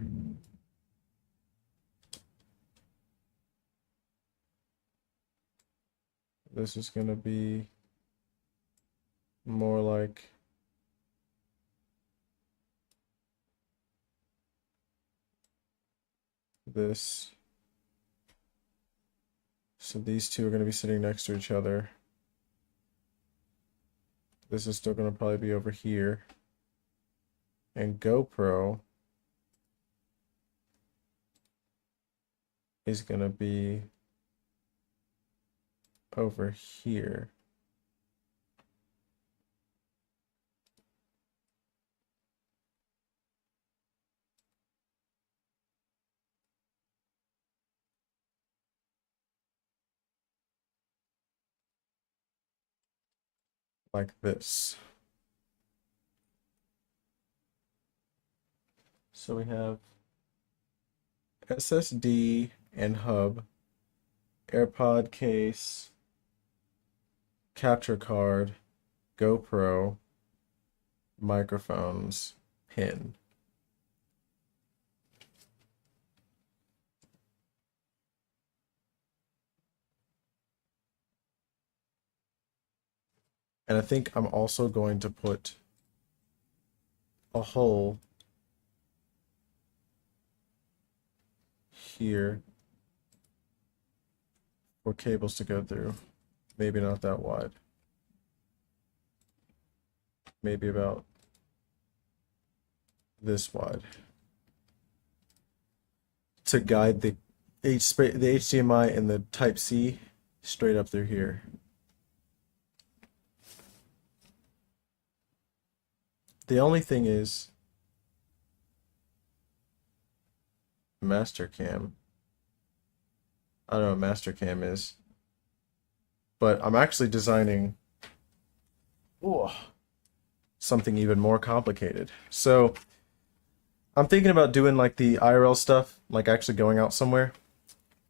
This is going to be more like this. So these two are going to be sitting next to each other. This is still going to probably be over here. And GoPro is going to be over here. Like this. So we have SSD and hub, AirPod case, capture card, GoPro, microphones, pin. And I think I'm also going to put a hole here for cables to go through. Maybe not that wide. Maybe about this wide. To guide the HDMI and the Type-C straight up through here. The only thing is Mastercam. I don't know what Mastercam is, but I'm actually designing something even more complicated. So I'm thinking about doing like the IRL stuff, like actually going out somewhere.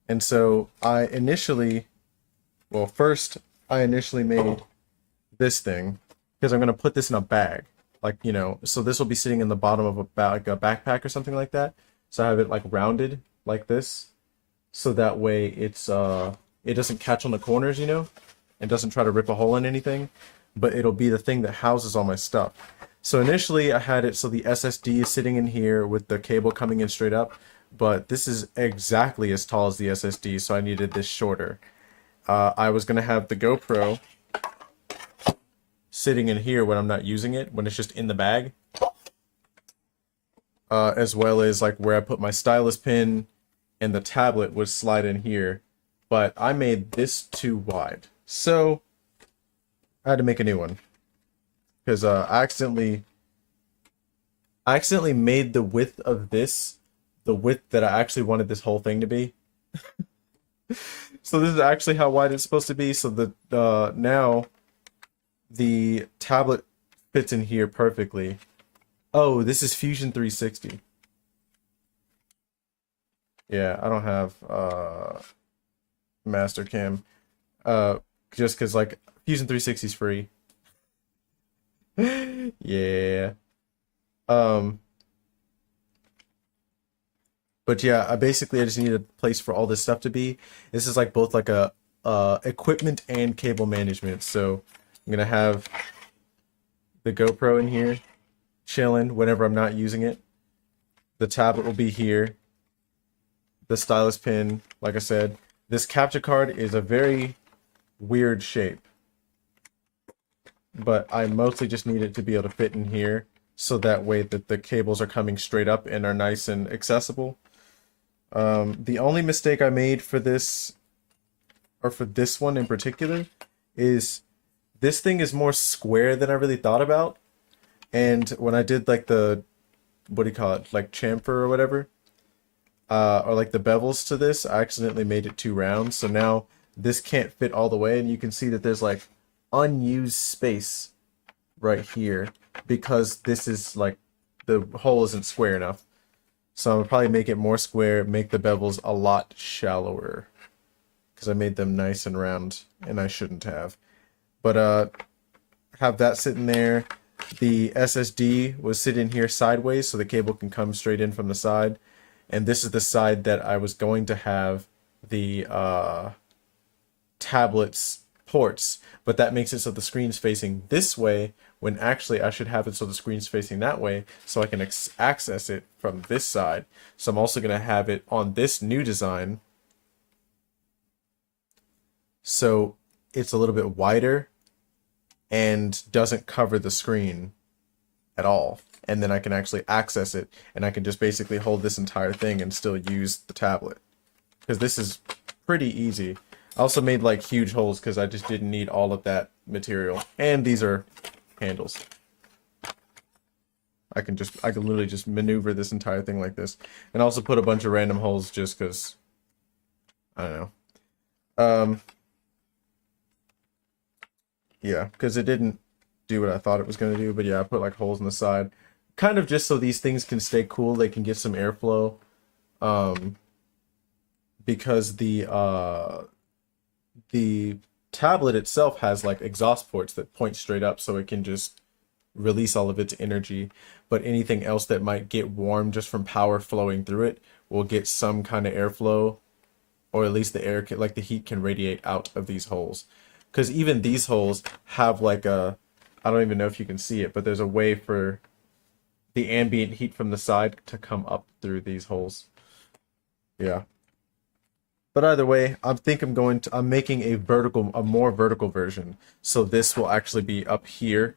And so first I initially made this thing because I'm going to put this in a bag. Like, you know, so this will be sitting in the bottom of a backpack or something like that. So I have it like rounded like this. So that way it doesn't catch on the corners, you know, and doesn't try to rip a hole in anything, but it'll be the thing that houses all my stuff. So initially I had it so the SSD is sitting in here with the cable coming in straight up, but this is exactly as tall as the SSD, so I needed this shorter. I was gonna have the GoPro sitting in here when I'm not using it, when it's just in the bag, as well as like where I put my stylus pin, and the tablet would slide in here, but I made this too wide, so I had to make a new one because I accidentally made the width of this the width that I actually wanted this whole thing to be. So this is actually how wide it's supposed to be. So the now the tablet fits in here perfectly. Oh, this is Fusion 360. Yeah, I don't have Mastercam. Just cause like Fusion 360 is free. Yeah. Um but yeah, I just need a place for all this stuff to be. This is like both like a equipment and cable management. So I'm gonna have the GoPro in here, chilling whenever I'm not using it. The tablet will be here. The stylus pin, like I said. This capture card is a very weird shape, but I mostly just need it to be able to fit in here, so that way that the cables are coming straight up and are nice and accessible. The only mistake I made for this, or for this one in particular, is this thing is more square than I really thought about. And when I did like the, what do you call it, like chamfer or whatever, or like the bevels to this, I accidentally made it too round. So now this can't fit all the way, and you can see that there's like unused space right here because this is like the hole isn't square enough. So I'm gonna probably make it more square, make the bevels a lot shallower. Because I made them nice and round, and I shouldn't have. But have that sitting there. The SSD was sitting here sideways, so the cable can come straight in from the side. And this is the side that I was going to have the tablet's ports, but that makes it so the screen's facing this way, when actually I should have it so the screen's facing that way, so I can access it from this side. So I'm also going to have it on this new design, so it's a little bit wider and doesn't cover the screen at all. And then I can actually access it, and I can just basically hold this entire thing and still use the tablet. Because this is pretty easy. I also made like huge holes because I just didn't need all of that material. And these are handles. I can literally just maneuver this entire thing like this. And also put a bunch of random holes just because, I don't know. Yeah, because it didn't do what I thought it was going to do. But yeah, I put like holes on the side. Kind of just so these things can stay cool. They can get some airflow. Because the tablet itself has like exhaust ports that point straight up, so it can just release all of its energy. But anything else that might get warm just from power flowing through it will get some kind of airflow, or at least the air can, like the heat can radiate out of these holes. Because even these holes have like a, I don't even know if you can see it, but there's a way for the ambient heat from the side to come up through these holes. Yeah. But either way, I'm making a more vertical version. So this will actually be up here,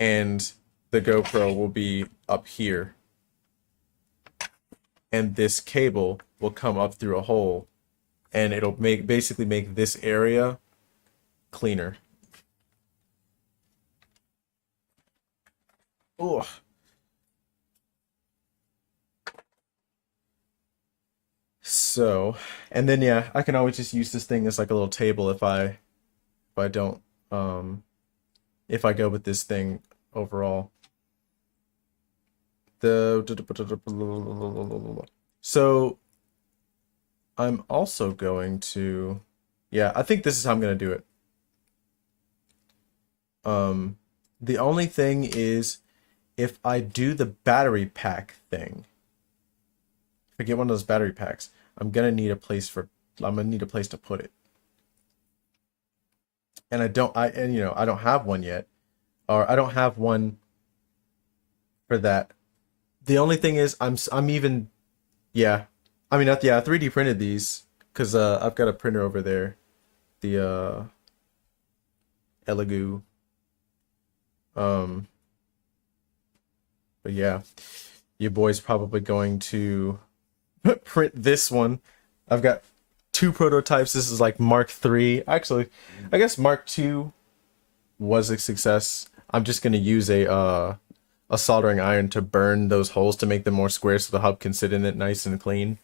and the GoPro will be up here. And this cable will come up through a hole, and it'll basically make this area cleaner. Ugh. So, and then yeah, I can always just use this thing as like a little table if I don't if I go with this thing overall. So I'm also going to, yeah, I think this is how I'm gonna do it. The only thing is, if I do the battery pack thing, if I get one of those battery packs, I'm gonna need a place to put it. And I don't have one yet, or I don't have one for that. The only thing is, I'm even, yeah, I mean, yeah, I 3D printed these because I've got a printer over there, the Elegoo. But yeah, your boy's probably going to print this one. I've got two prototypes. This is like Mark III. Actually, I guess Mark II was a success. I'm just gonna use a soldering iron to burn those holes to make them more square, so the hub can sit in it nice and clean.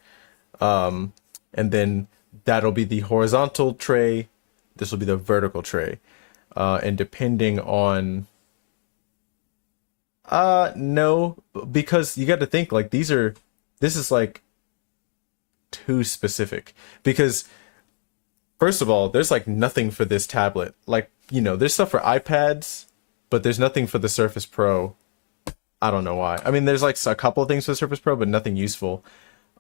And then that'll be the horizontal tray. This will be the vertical tray. And depending on no, because you got to think like this is like too specific, because first of all, there's like nothing for this tablet. Like, there's stuff for iPads, but there's nothing for the Surface Pro. I don't know why. I mean, there's like a couple of things for the Surface Pro, but nothing useful.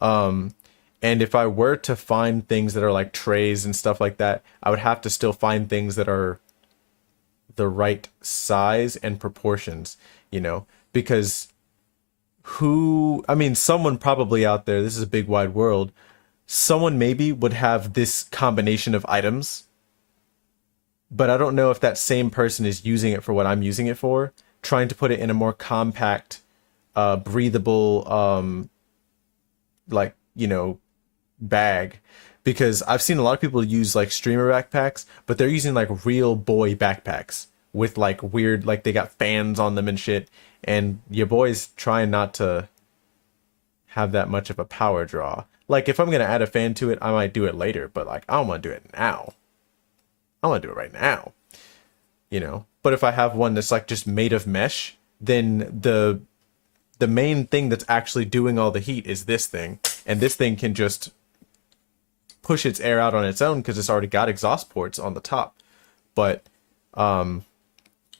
And if I were to find things that are like trays and stuff like that, I would have to still find things that are the right size and proportions, because someone probably out there, this is a big wide world, someone maybe would have this combination of items, but I don't know if that same person is using it for what I'm using it for, trying to put it in a more compact, breathable, bag. Because I've seen a lot of people use like streamer backpacks, but they're using like real boy backpacks with like weird, like they got fans on them and shit. And your boy's trying not to have that much of a power draw. Like if I'm going to add a fan to it, I might do it later, but like I don't want to do it now. I want to do it right now, But if I have one that's like just made of mesh, then the the main thing that's actually doing all the heat is this thing, and this thing can just push its air out on its own because it's already got exhaust ports on the top. But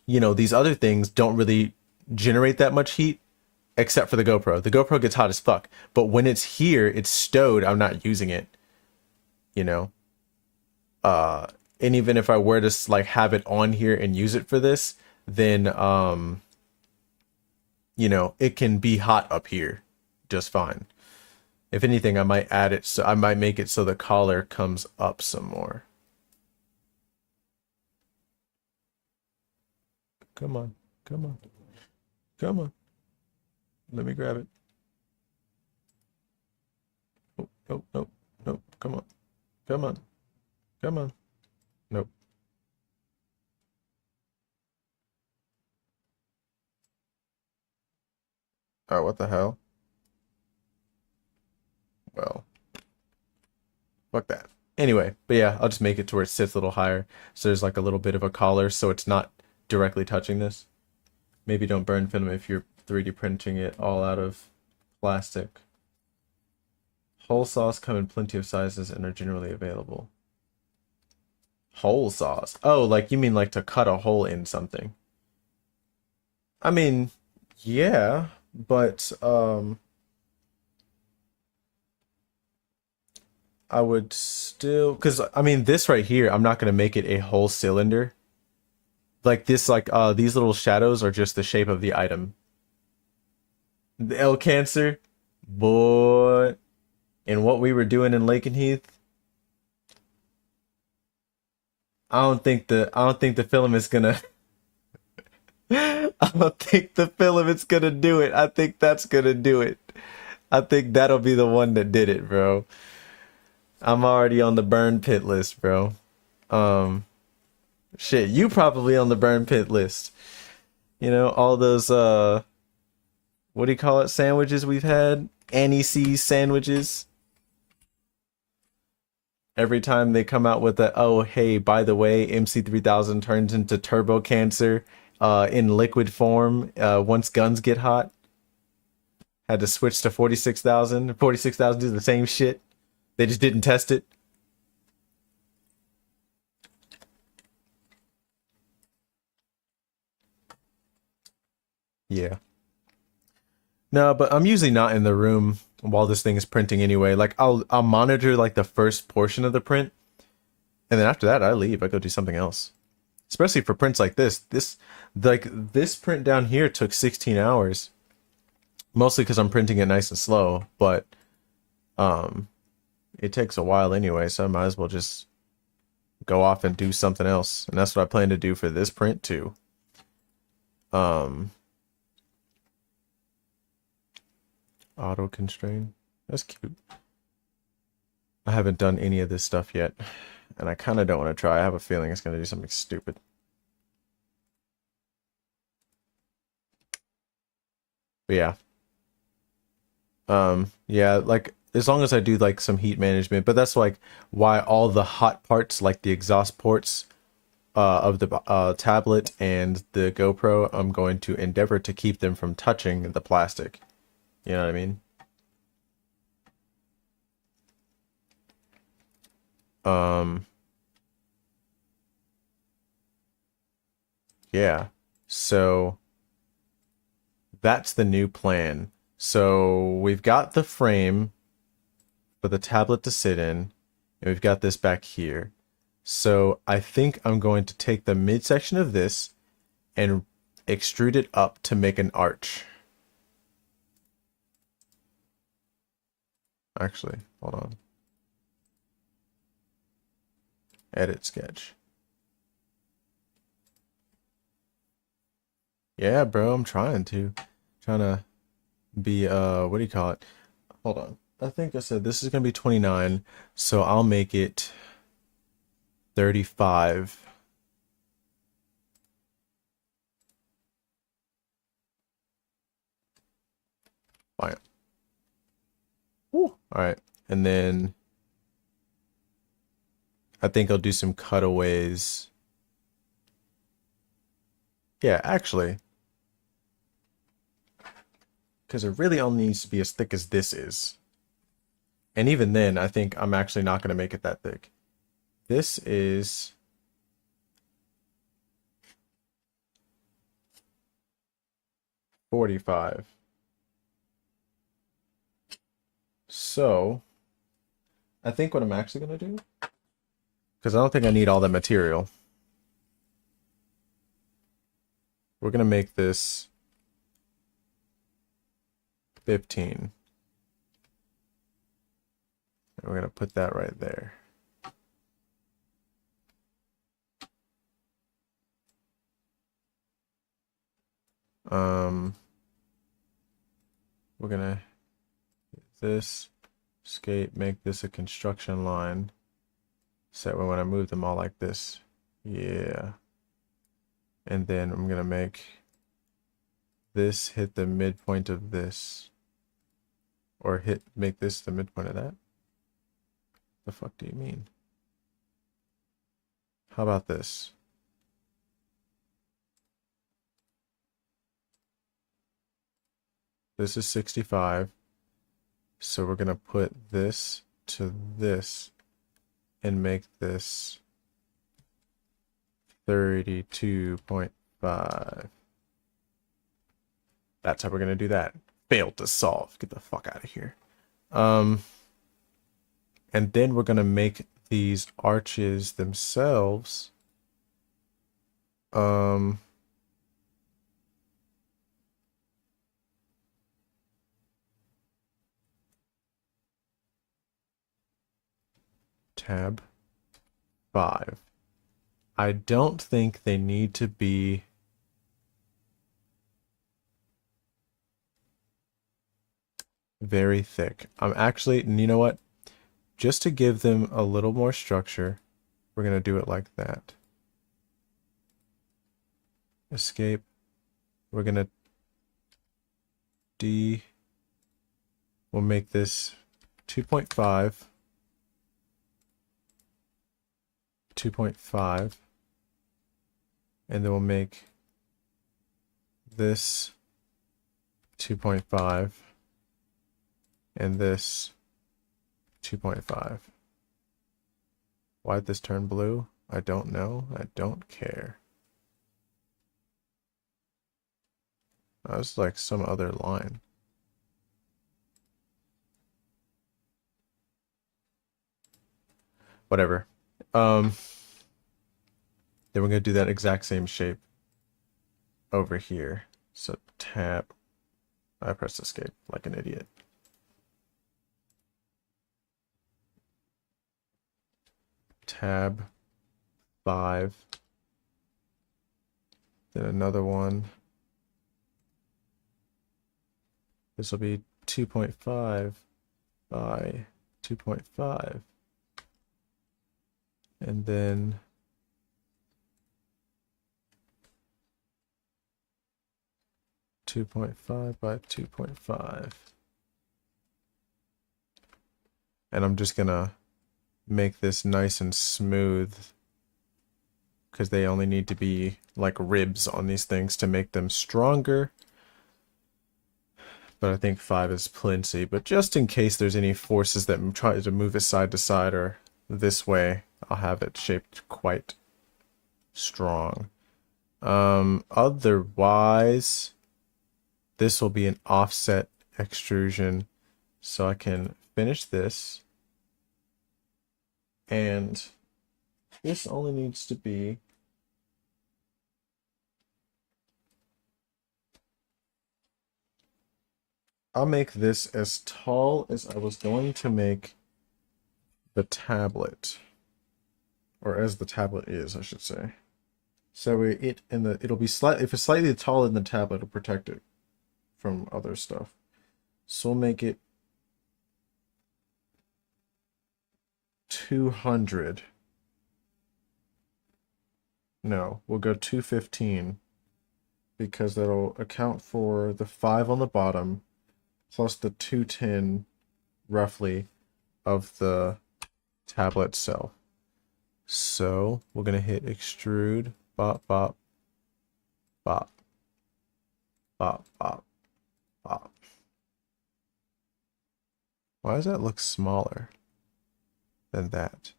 you know, these other things don't really generate that much heat except for the GoPro. The GoPro gets hot as fuck, but when it's here, it's stowed. I'm not using it, you know. And even if I were to like have it on here and use it for this, then you know, it can be hot up here just fine. If anything, I might add it, so I might make it so the collar comes up some more. Come on, come on, come on. Let me grab it. Oh, nope, nope, nope. Come on, come on, come on. Nope. Oh, what the hell? Well, fuck that. Anyway, but yeah, I'll just make it to where it sits a little higher. So there's like a little bit of a collar so it's not directly touching this. Maybe don't burn film if you're 3D printing it all out of plastic. Whole saws come in plenty of sizes and are generally available. Hole saws? Oh, like you mean like to cut a hole in something. I mean, yeah, but I would still, because I mean this right here, I'm not gonna make it a whole cylinder. Like this, like these little shadows are just the shape of the item. The L cancer, boy, and what we were doing in Lakenheath, I don't think the filament's gonna I don't think the filament's gonna do it. I think that's gonna do it. I think that'll be the one that did it, bro. I'm already on the burn pit list, bro. Um, shit, you probably on the burn pit list. You know, all those what do you call it? Sandwiches we've had? Annie C sandwiches. Every time they come out with a, oh hey, by the way, MC3000 turns into turbo cancer in liquid form once guns get hot. Had to switch to 46,000. 46,000 do the same shit. They just didn't test it. Yeah. No, but I'm usually not in the room while this thing is printing anyway. Like I'll monitor like the first portion of the print, and then after that I leave. I go do something else. Especially for prints like this. This print down here took 16 hours. Mostly because I'm printing it nice and slow, but it takes a while anyway, so I might as well just go off and do something else. And that's what I plan to do for this print too. Auto constrain. That's cute. I haven't done any of this stuff yet, and I kind of don't want to try. I have a feeling it's going to do something stupid. But yeah. Yeah, like as long as I do like some heat management, but that's like why all the hot parts, like the exhaust ports of the tablet and the GoPro, I'm going to endeavor to keep them from touching the plastic. You know what I mean? Yeah. So that's the new plan. So we've got the frame for the tablet to sit in, and we've got this back here. So I think I'm going to take the midsection of this and extrude it up to make an arch. Actually, hold on. Edit sketch. Yeah, bro, I'm trying to be what do you call it? Hold on. I think I said this is gonna be 29, so I'll make it 35. Fine. Woo. All right, and then I think I'll do some cutaways. Yeah, actually, Because it really only needs to be as thick as this is. And even then, I think I'm actually not going to make it that thick. This is 45. So I think what I'm actually going to do, because I don't think I need all that material, we're going to make this 15. And we're going to put that right there. We're going to this escape, make this a construction line. So when I move them all like this, yeah. And then I'm gonna make this hit the midpoint of this, or make this the midpoint of that. The fuck do you mean? How about this? This is 65. So we're gonna put this to this and make this 32.5. That's how we're gonna do that. Failed to solve. Get the fuck out of here. And then we're gonna make these arches themselves. Tab 5. I don't think they need to be very thick. I'm actually, you know what? Just to give them a little more structure, we're going to do it like that. Escape. We're going to we'll make this 2.5. 2.5. And then we'll make this 2.5 and this 2.5. Why'd this turn blue? I don't know. I don't care. That was like some other line. Whatever. Then we're going to do that exact same shape over here. So tab. I pressed escape like an idiot. Tab 5. Then another one. This will be 2.5 by 2.5. And then .5 by 2.5. And I'm just gonna make this nice and smooth because they only need to be like ribs on these things to make them stronger. But I think 5 is plenty. But just in case there's any forces that try to move it side to side or this way, I'll have it shaped quite strong. Otherwise, this will be an offset extrusion. So I can finish this. And this only needs to be I'll make this as tall as I was going to make the tablet. Or as the tablet is, I should say. So it'll be slightly, if it's slightly taller than the tablet, it'll protect it from other stuff. So we'll make it 200. No, we'll go 215 because that'll account for the 5 on the bottom plus the 210 roughly of the tablet itself. So we're going to hit extrude, bop, bop, bop, bop, bop, bop. Why does that look smaller than that?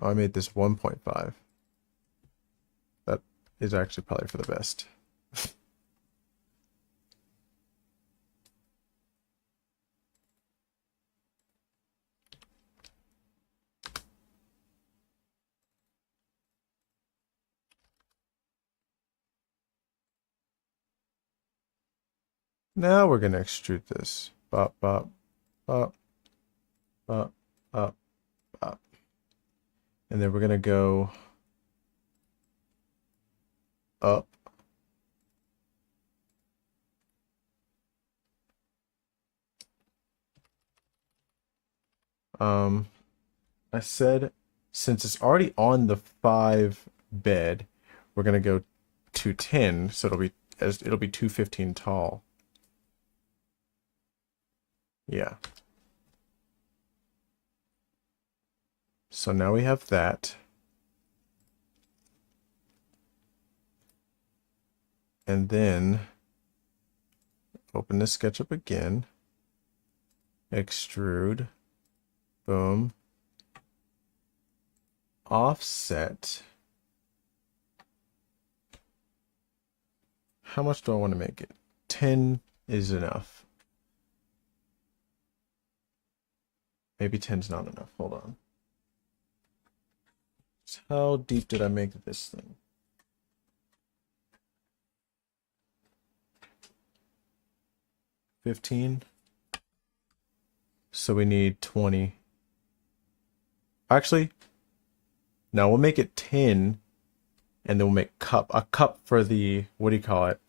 Oh, I made this 1.5. That is actually probably for the best. Now we're gonna extrude this. Bop, bop, bop, bop, bop, bop. And then we're gonna go up. I said since it's already on the 5 bed, we're gonna go to 10, so it'll be 215 tall. Yeah. So now we have that. And then open the SketchUp again. Extrude. Boom. Offset. How much do I want to make it? 10 is enough. Maybe 10's not enough. Hold on. So how deep did I make this thing? 15. So we need 20. Actually, no, we'll make it 10 and then we'll make a cup for the, what do you call it?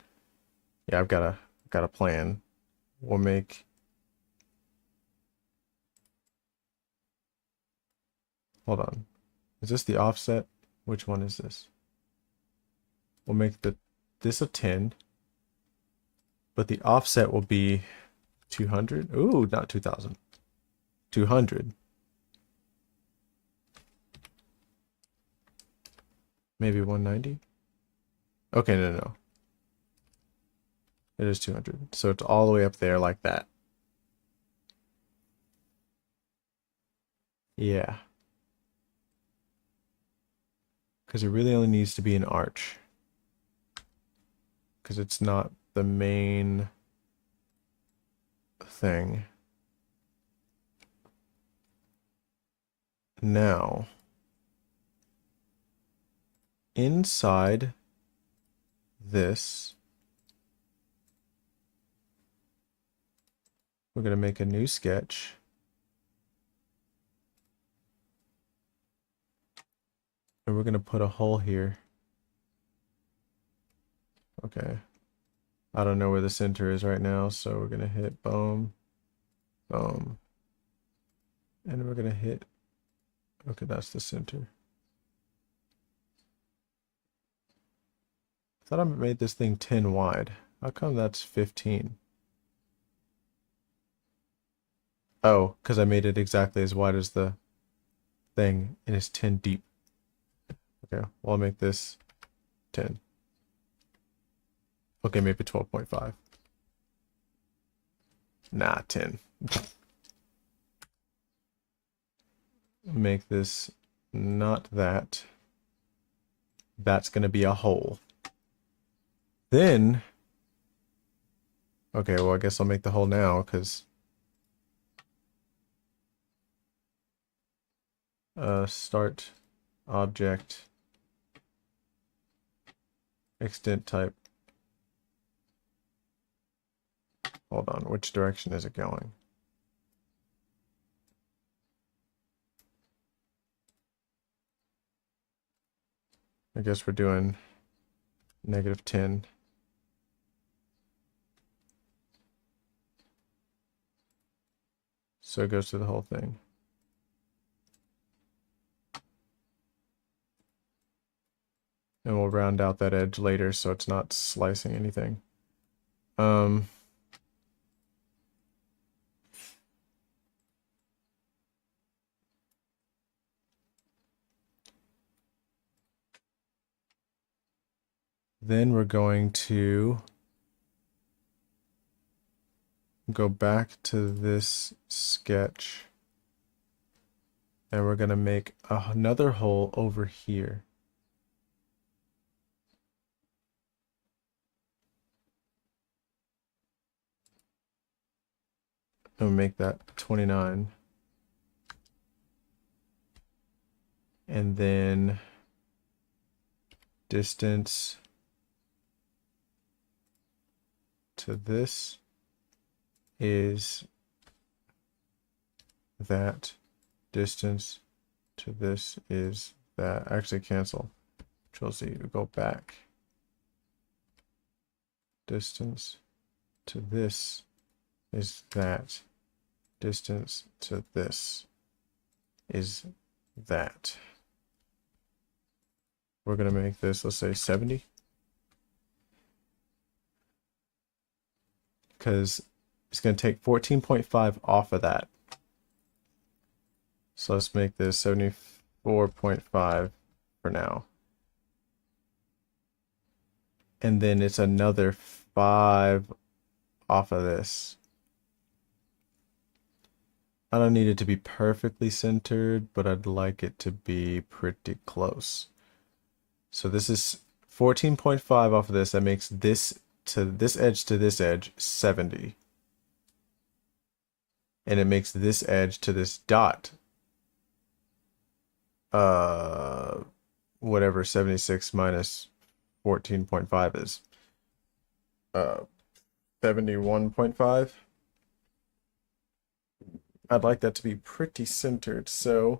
Yeah, I've got a plan. We'll make, hold on. Is this the offset? Which one is this? We'll make this a 10, but the offset will be 200. Ooh, not 2000. 200. Maybe 190. Okay, no. It is 200. So it's all the way up there like that. Yeah. Because it really only needs to be an arch. Because it's not the main thing. Now, inside this, we're going to make a new sketch. And we're going to put a hole here. Okay. I don't know where the center is right now, so we're going to hit boom, boom. And we're going to hit, okay, that's the center. I thought I made this thing 10 wide. How come that's 15? Oh, because I made it exactly as wide as the thing, and it's 10 deep. Okay, well, I'll make this 10. Okay, maybe 12.5. Nah, 10. Make this not that. That's going to be a hole. Then, okay, well, I guess I'll make the hole now, because start object extent type. Hold on, which direction is it going? I guess we're doing -10. So it goes through the whole thing. And we'll round out that edge later so it's not slicing anything. Then we're going to go back to this sketch and we're going to make another hole over here. And make that 29. And then distance to this is that. Distance to this is that. Actually, cancel. Control C to go back. Distance to this is that. Distance to this is that. We're going to make this, let's say 70. Because it's going to take 14.5 off of that. So let's make this 74.5 for now. And then it's another 5 off of this. I don't need it to be perfectly centered, but I'd like it to be pretty close. So this is 14.5 off of this. That makes this to this edge 70. And it makes this edge to this dot whatever 76 minus 14.5 is. 71.5. I'd like that to be pretty centered, so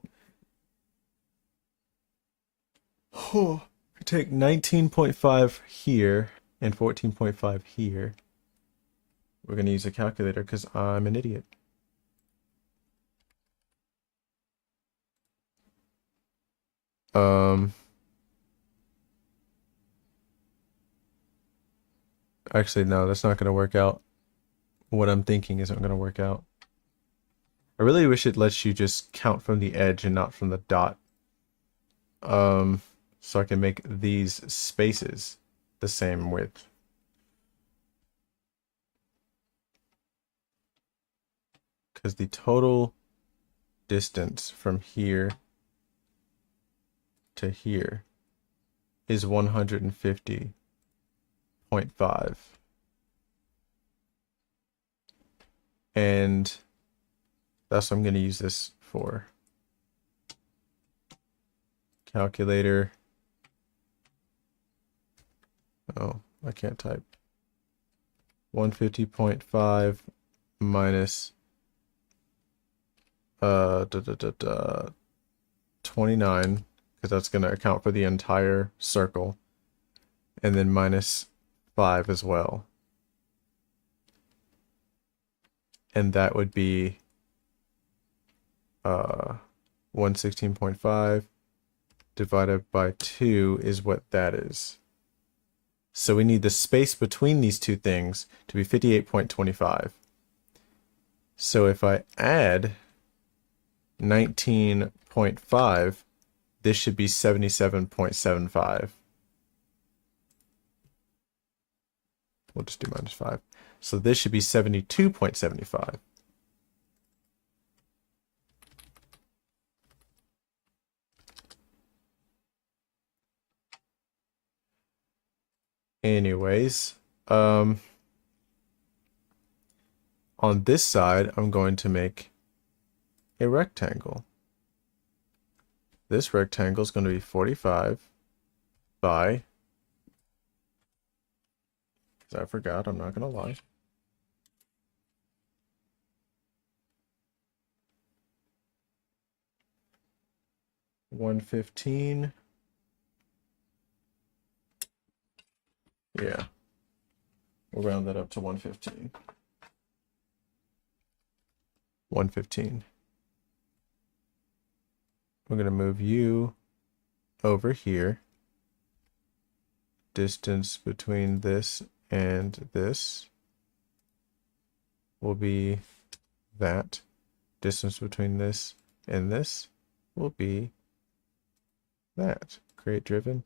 take 19.5 here and 14.5 here. We're going to use a calculator because I'm an idiot. Actually, no, that's not going to work out. What I'm thinking isn't going to work out. I really wish it lets you just count from the edge and not from the dot. So I can make these spaces the same width. Because the total distance from here to here is 150.5. And that's what I'm going to use this for. Calculator. Oh, I can't type. 150.5 minus 29, because that's going to account for the entire circle, and then minus 5 as well. And that would be 116.5 divided by 2 is what that is. So we need the space between these two things to be 58.25. So if I add 19.5, this should be 77.75. We'll just do minus 5. So this should be 72.75. Anyways, on this side, I'm going to make a rectangle. This rectangle is going to be 45 by, because I forgot, I'm not going to lie. $115. Yeah. We'll round that up to 115. 115. We're going to move you over here. Distance between this and this will be that. Distance between this and this will be that. Create driven.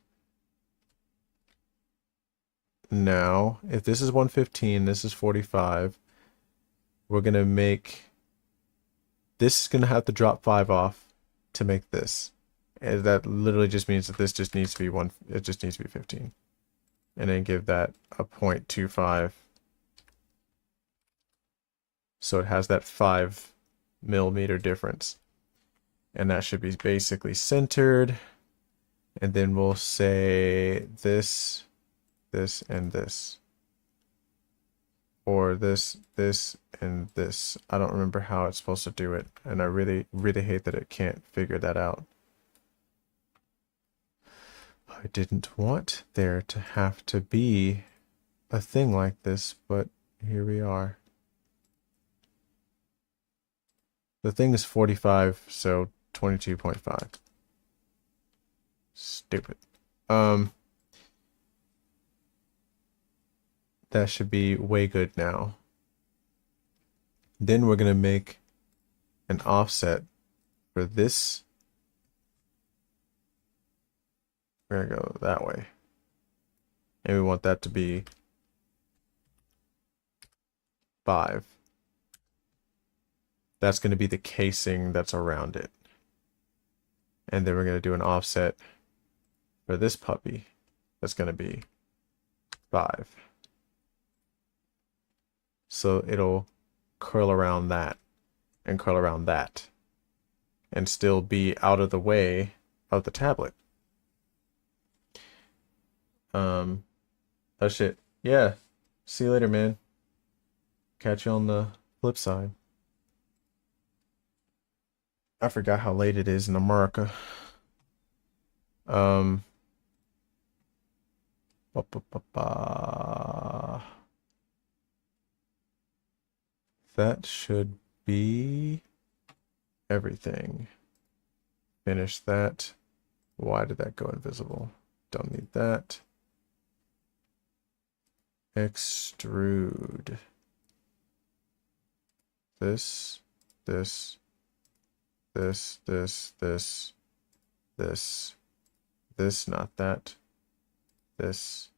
now, if this is 115, this is 45, we're going to make, this is going to have to drop 5 off to make this. And that literally just means that this just needs to be it just needs to be 15. And then give that a 0.25. So it has that 5 millimeter difference. And that should be basically centered. And then we'll say this, this, and this. Or this, this, and this. I don't remember how it's supposed to do it. And I really, really hate that it can't figure that out. I didn't want there to have to be a thing like this, but here we are. The thing is 45, so 22.5. Stupid. That should be way good now. Then we're going to make an offset for this. We're going to go that way. And we want that to be 5. That's going to be the casing that's around it. And then we're going to do an offset for this puppy. That's going to be 5. So it'll curl around that and curl around that and still be out of the way of the tablet. That's it. Yeah. See you later, man. Catch you on the flip side. I forgot how late it is in America. Ba, ba, ba, ba. That should be everything. Finish that. Why did that go invisible? Don't need that. Extrude. This, this, this, not that, this.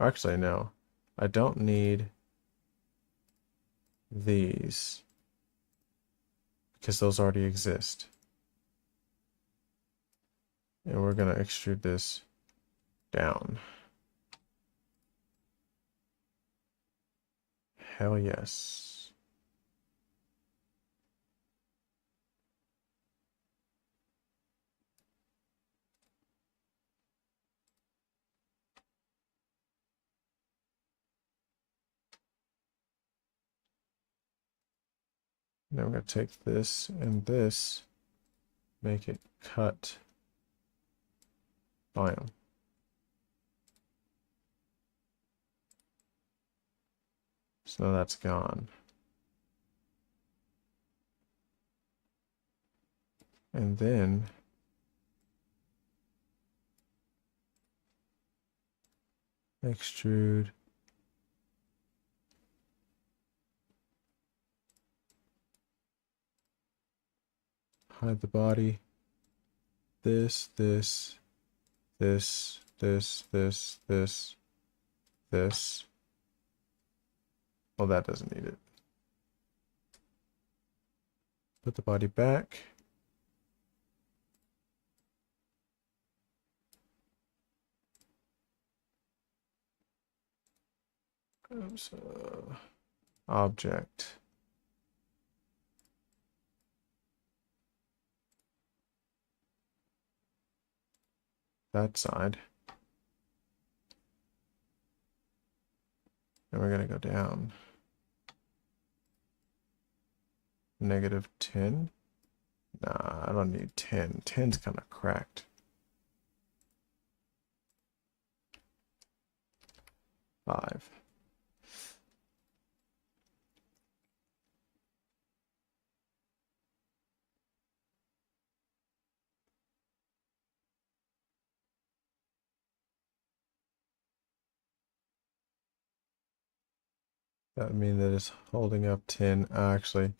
Actually, no. I don't need these because those already exist. And we're going to extrude this down. Hell yes. Now I'm going to take this and this, make it cut biome. So now that's gone. And then extrude. Hide the body. This. Well, that doesn't need it. Put the body back. Oops, object. That side. And we're going to go down. -10. Nah, I don't need 10. 10's kind of cracked. 5. That would mean that it's holding up 10. Actually,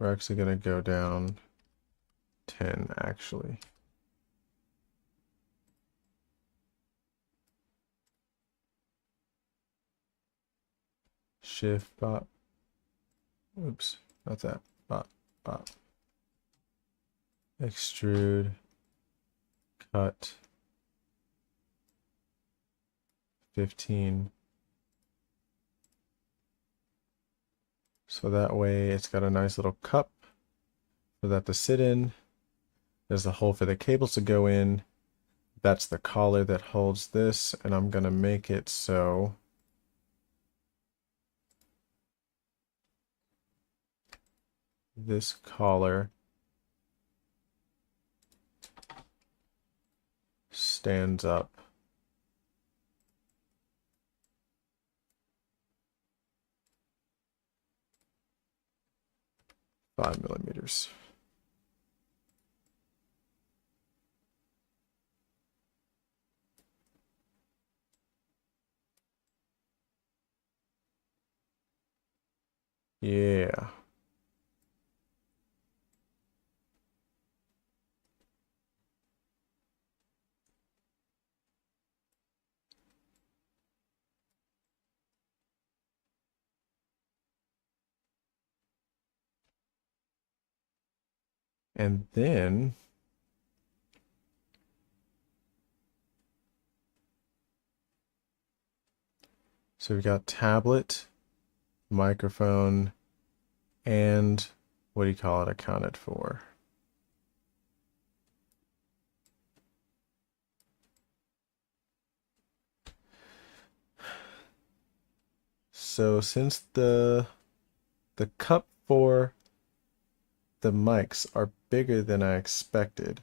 we're actually going to go down 10, actually. shift, bop. Oops, not that. Bop, bop. Extrude, cut. 15. So that way it's got a nice little cup for that to sit in. There's a hole for the cables to go in. That's the collar that holds this, and I'm gonna make it so this collar stands up. Five millimeters. Yeah. And then so we got tablet, microphone, and what do you call it accounted for? So since the cup for the mics are bigger than I expected,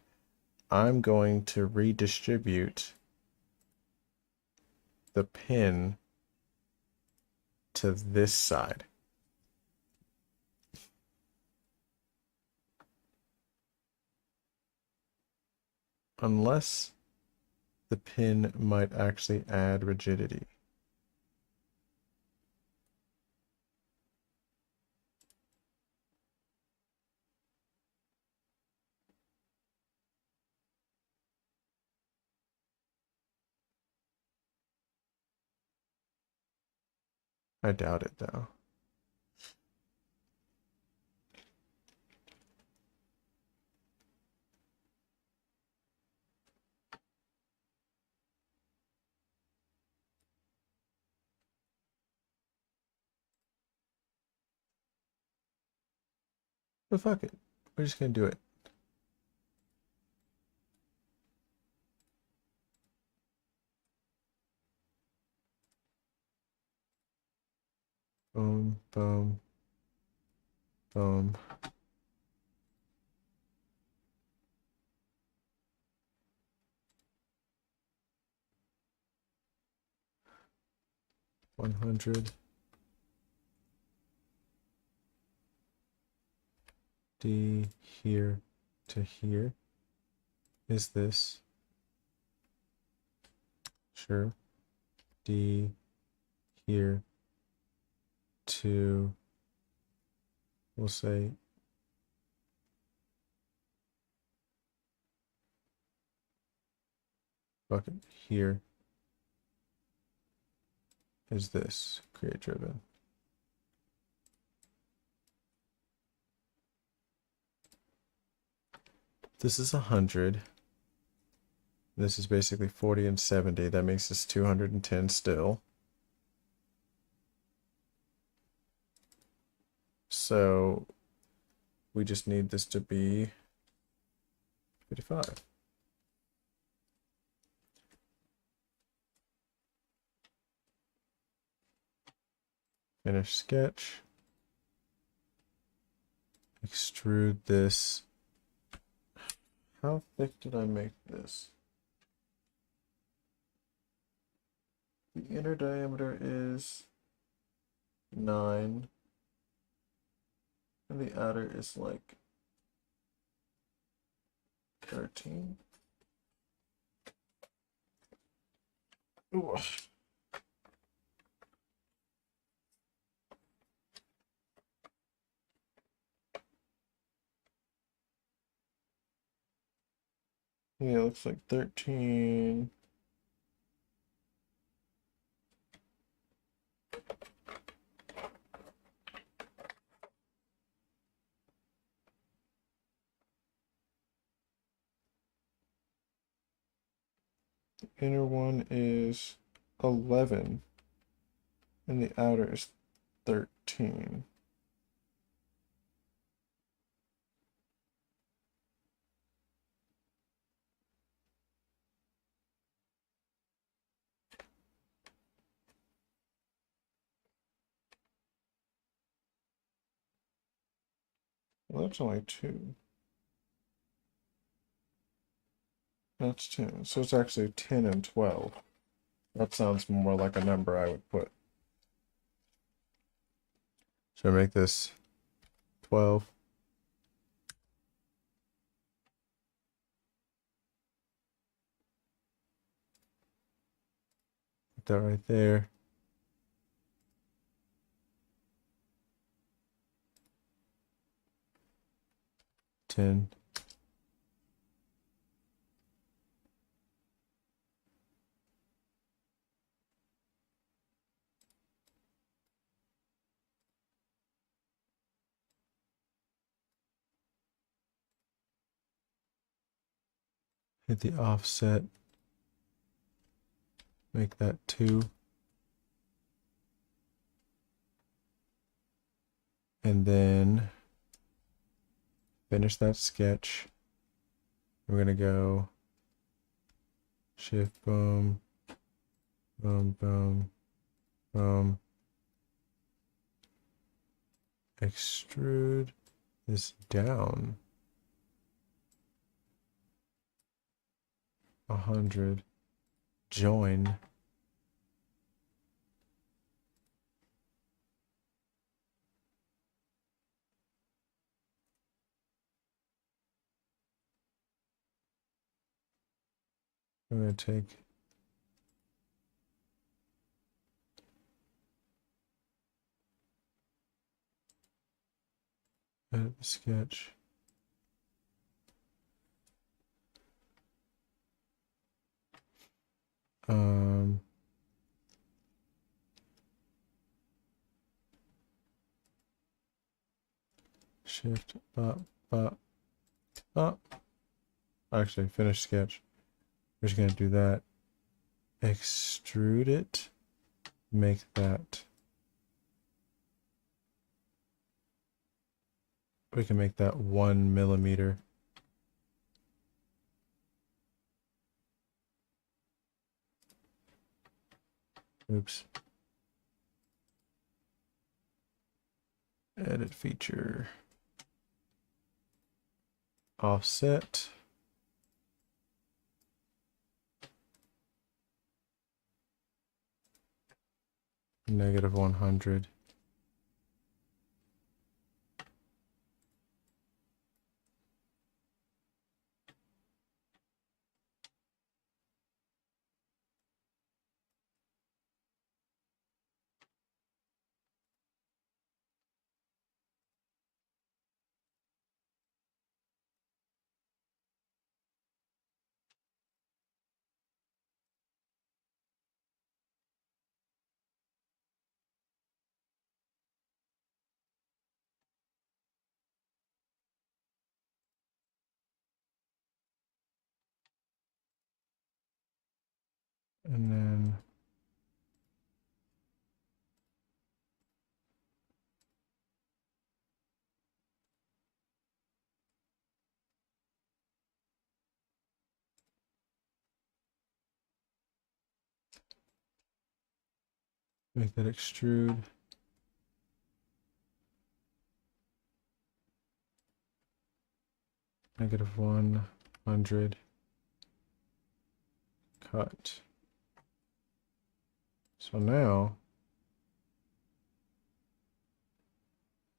I'm going to redistribute the pin to this side. Unless the pin might actually add rigidity. I doubt it though. But fuck it. We're just gonna do it. Boom, boom, boom. $100. D here to here. Is this? Sure. D here to, we'll say, bucket here is this, create driven. This is 100. This is basically 40 and 70. That makes this 210 still. So we just need this to be 55. Finish sketch. Extrude this. How thick did I make this? The inner diameter is 9. And the outer is like 13. Ooh. Yeah, it looks like 13. The inner one is 11 and the outer is 13. Well, that's only 2. That's 10. So it's actually 10 and 12. That sounds more like a number I would put. Should I make this 12? Put that right there. Ten. Hit the offset. Make that 2. And then finish that sketch. We're going to go shift, boom, boom, boom, boom. Extrude this down 100. Join. I'm going to take edit the sketch. Shift up, up, up. Actually, finish sketch. We're just going to do that. Extrude it. Make that. We can make that 1 millimeter. Oops. Edit feature. Offset. -100. And then make that extrude. -100. Cut. So now,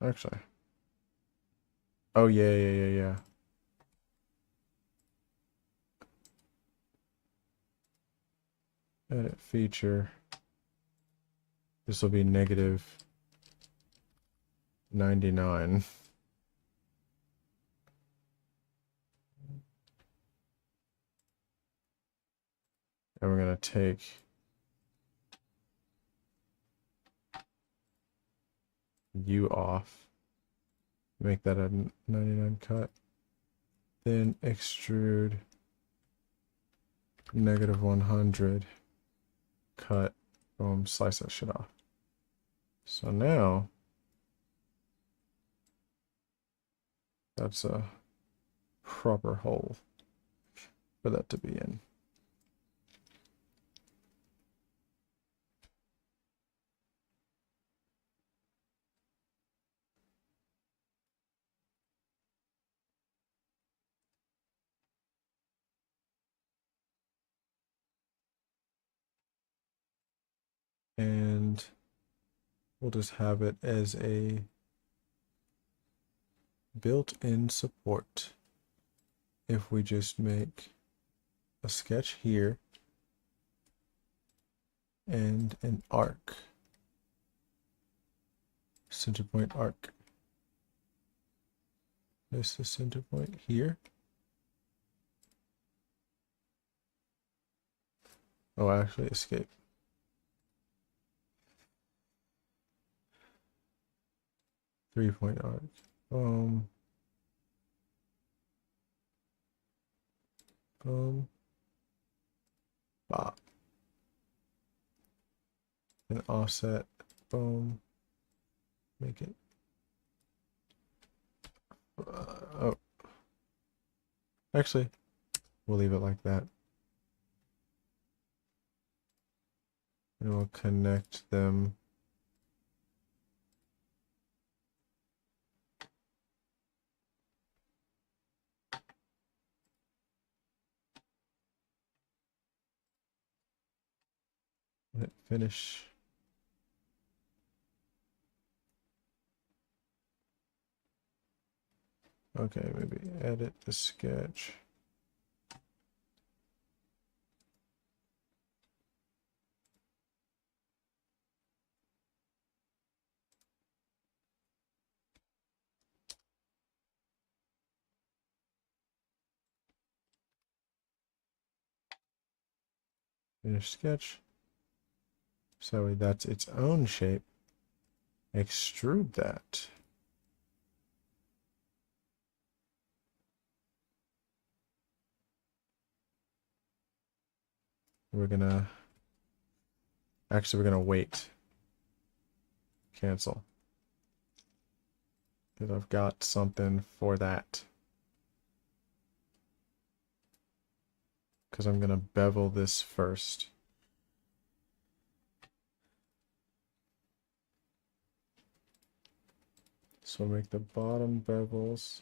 actually, oh yeah. Edit feature. This will be -99. And we're going to take U off. Make that a 99 cut. Then extrude -100. Cut. Boom. Slice that shit off. So now that's a proper hole for that to be in. And we'll just have it as a built-in support. If we just make a sketch here and an arc, center point arc. This is the center point here. Oh, actually escape. Three-point arc. Boom. Boom. Bop. And offset. Boom. Make it. Oh. Actually, we'll leave it like that. And we'll connect them. Hit finish. Okay, maybe edit the sketch. Finish sketch. So that's its own shape. Extrude that. We're gonna wait. Cancel. Because I've got something for that. Because I'm gonna bevel this first. So make the bottom bevels.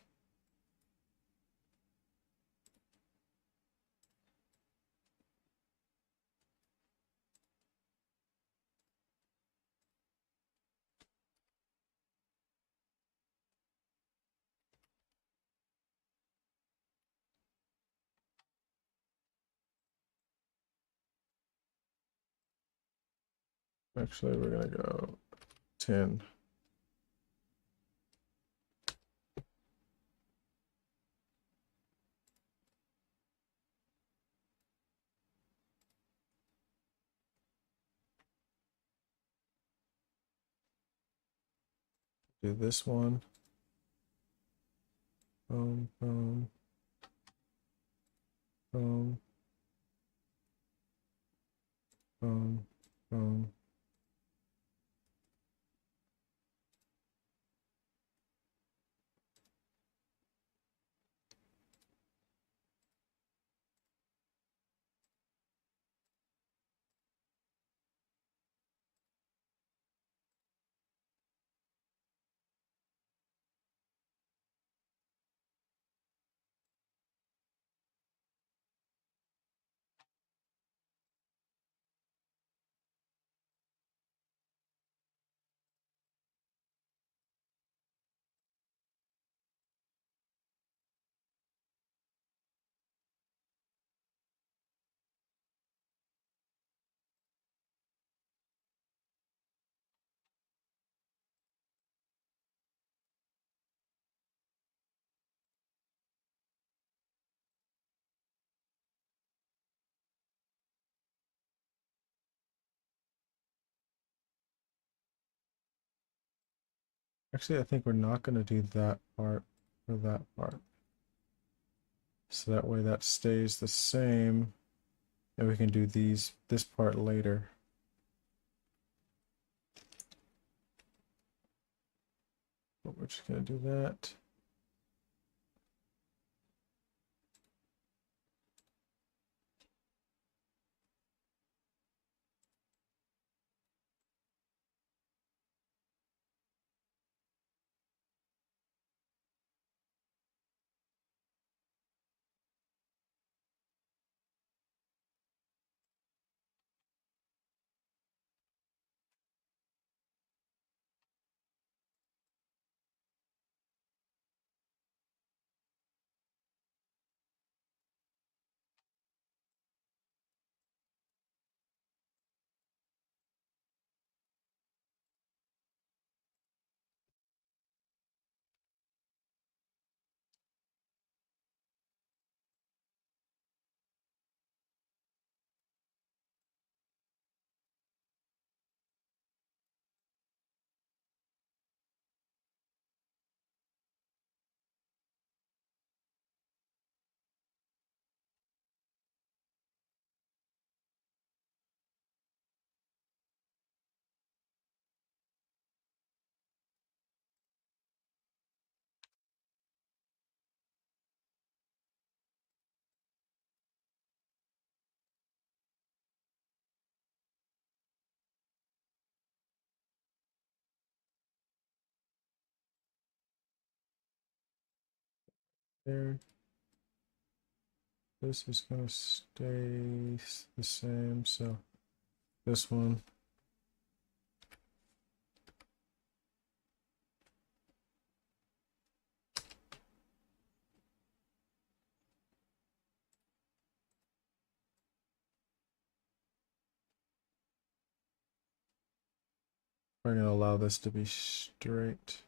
Actually, we're gonna go 10. Do this one. Boom, boom, boom, boom, boom. Actually, I think we're not gonna do that part or that part. So that way that stays the same. And we can do this part later. But we're just gonna do that. There. This is gonna stay the same, so this one. We're gonna allow this to be straight.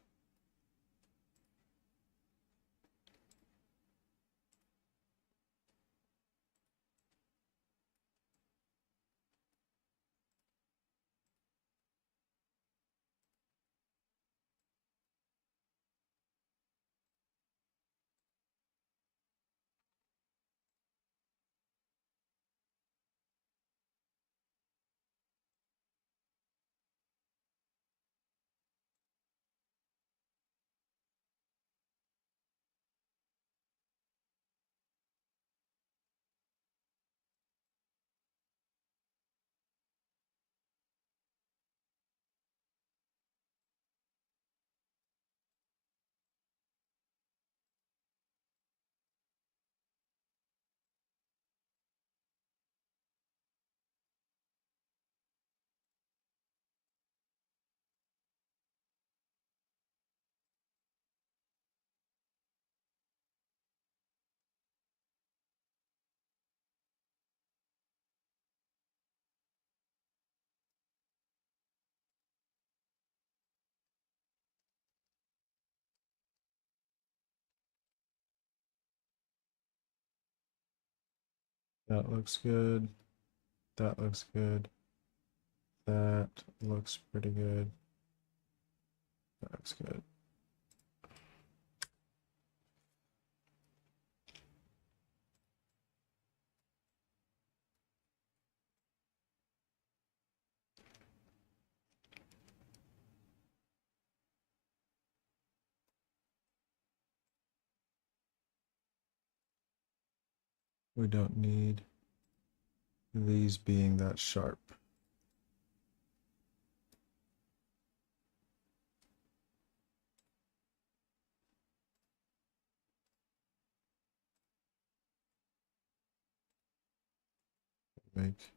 That looks good. That looks good. That looks pretty good. That looks good. We don't need these being that sharp. Make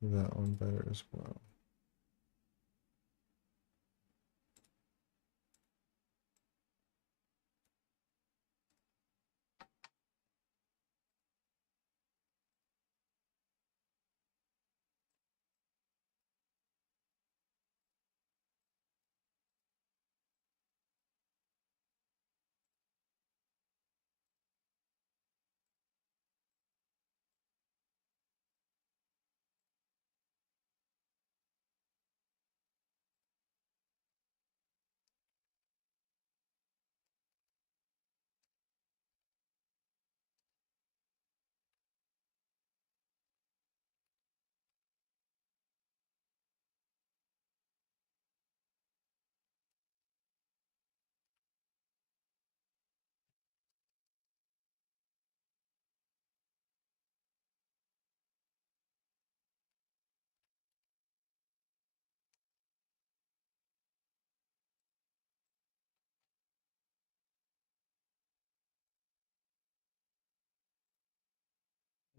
that one better as well.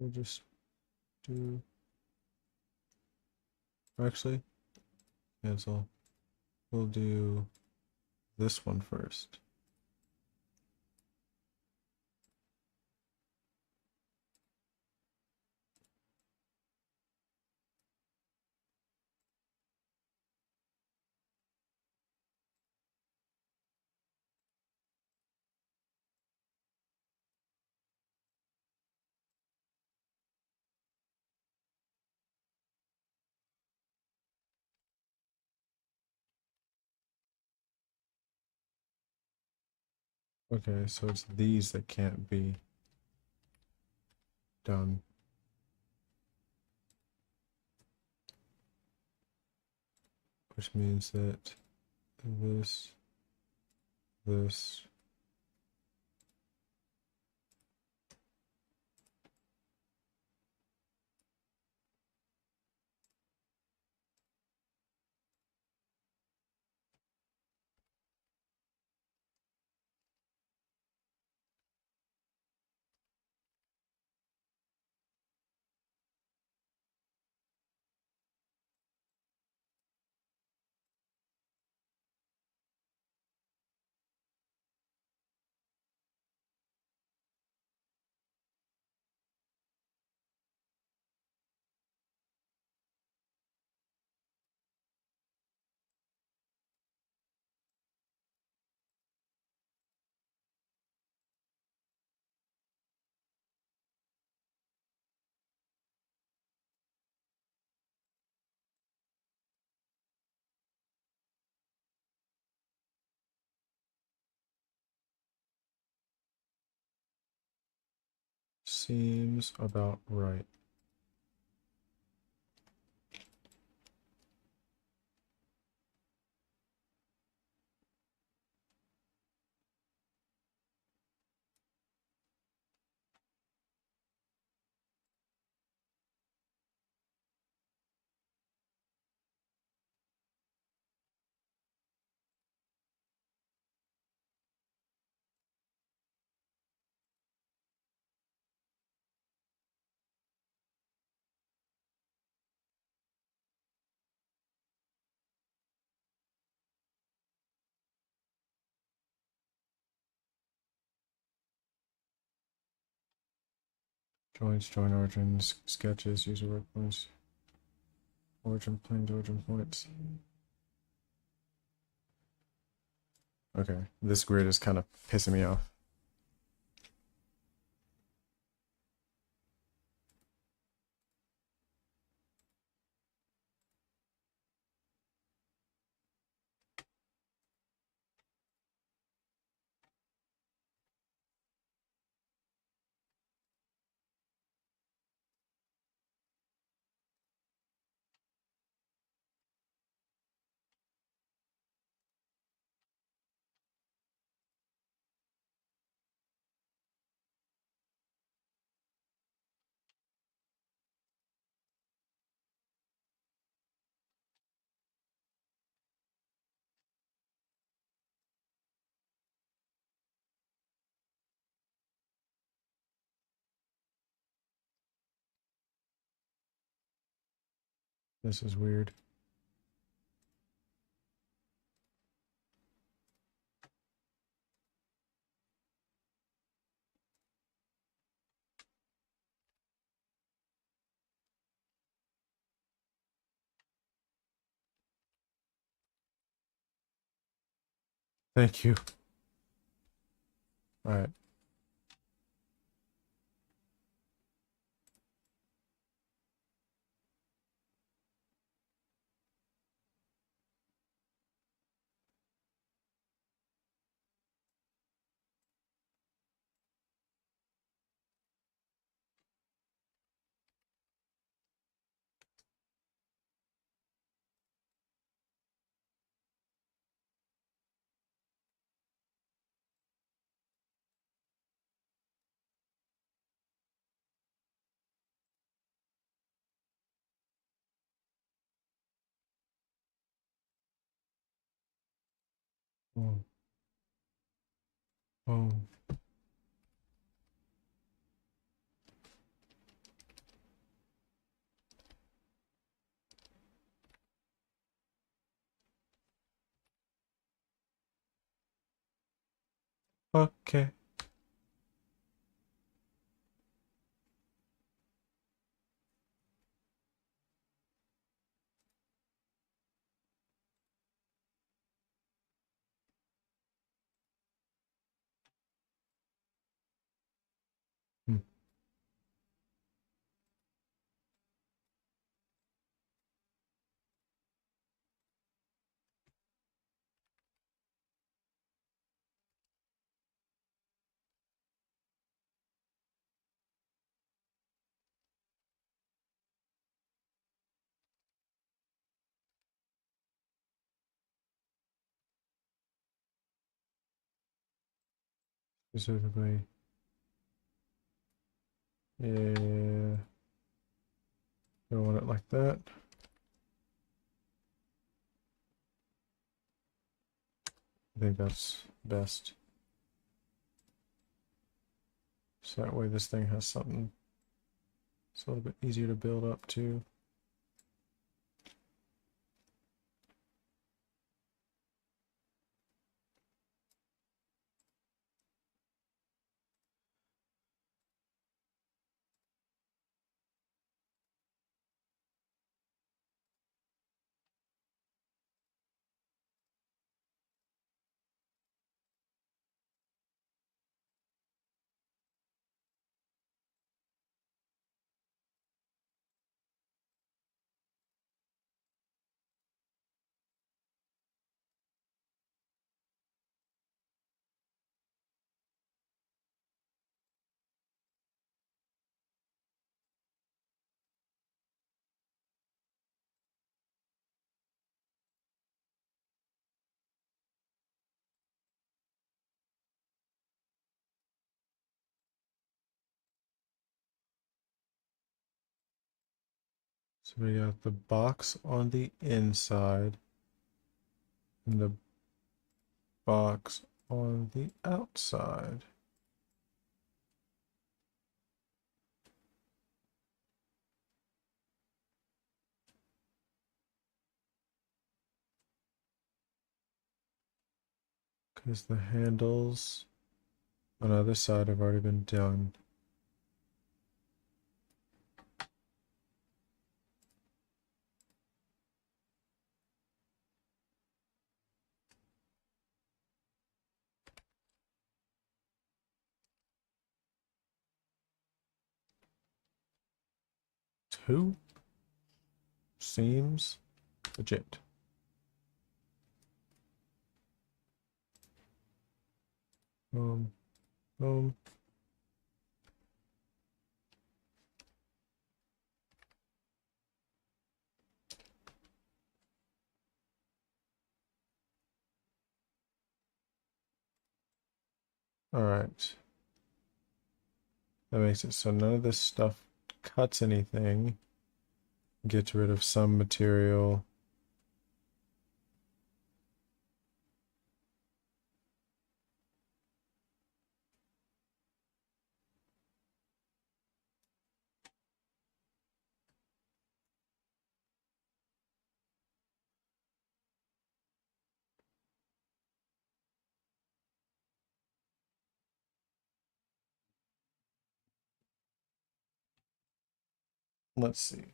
We'll just do, actually, cancel. We'll do this one first. Okay, so it's these that can't be done. Which means that this, seems about right. Joins, join origins, sketches, user workpoints, origin planes, origin points. Okay, this grid is kind of pissing me off. This is weird. Thank you. All right. Oh. Oh. Okay. Hmm. Specifically. Yeah. Don't want it like that. I think that's best. So that way this thing has something it's a little bit easier to build up to. So we got the box on the inside and the box on the outside. Because the handles on either side have already been done. Two seems legit. Boom, boom. All right. That makes it so none of this stuff cuts anything. Gets rid of some material. Let's see.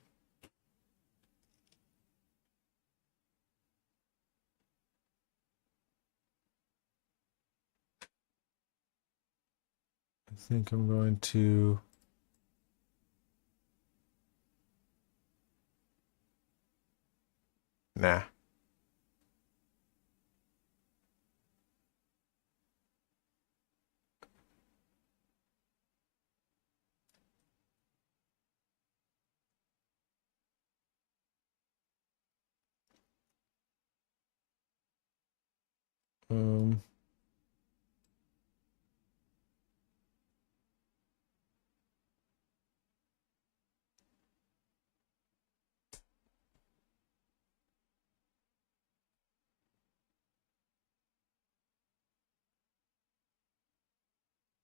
I think I'm going to nah. Um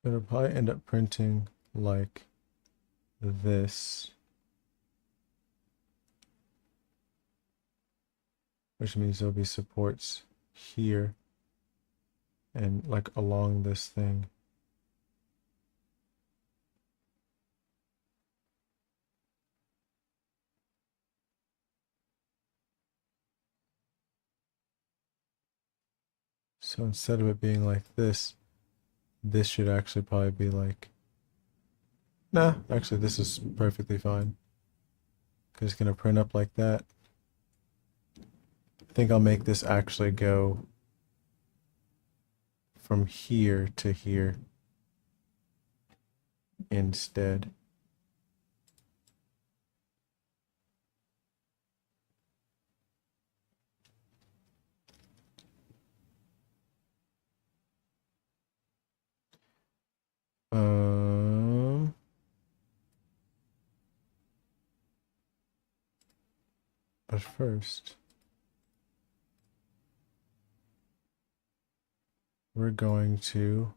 It'll probably end up printing like this, which means there'll be supports here. and like along this thing. So instead of it being like this should actually probably be like, nah, actually this is perfectly fine. Because it's gonna print up like that. I think I'll make this actually go from here to here instead. Um, but first, we're going to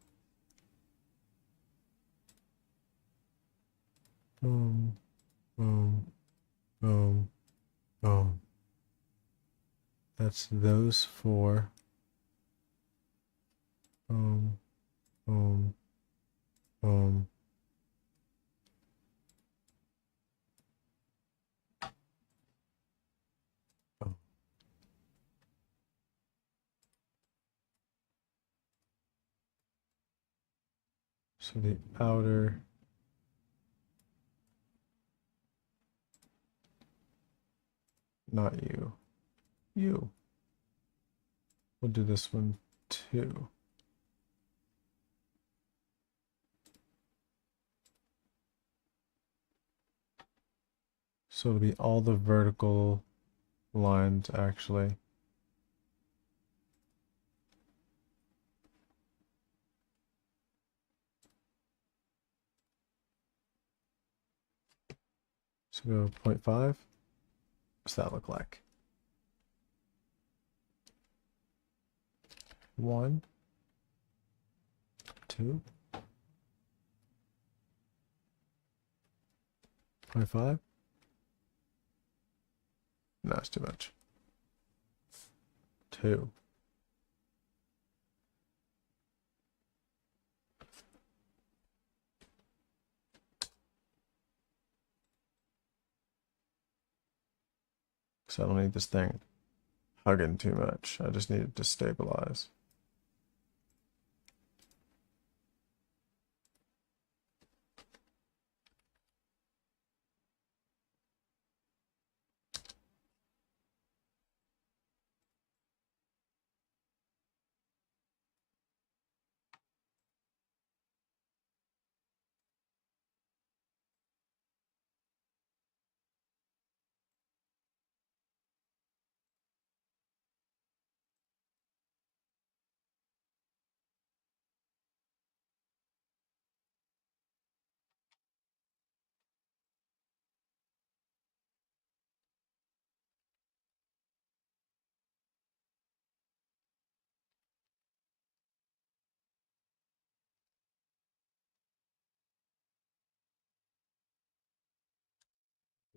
boom, boom, boom, boom. That's those four. Boom, boom, boom. Boom. So the outer, not you, you. We'll do this one too. So it'll be all the vertical lines actually. So go 0.5. What's that look like? 1, 2, 0.5. No, it's too much. 2. So I don't need this thing hugging too much. I just need it to stabilize.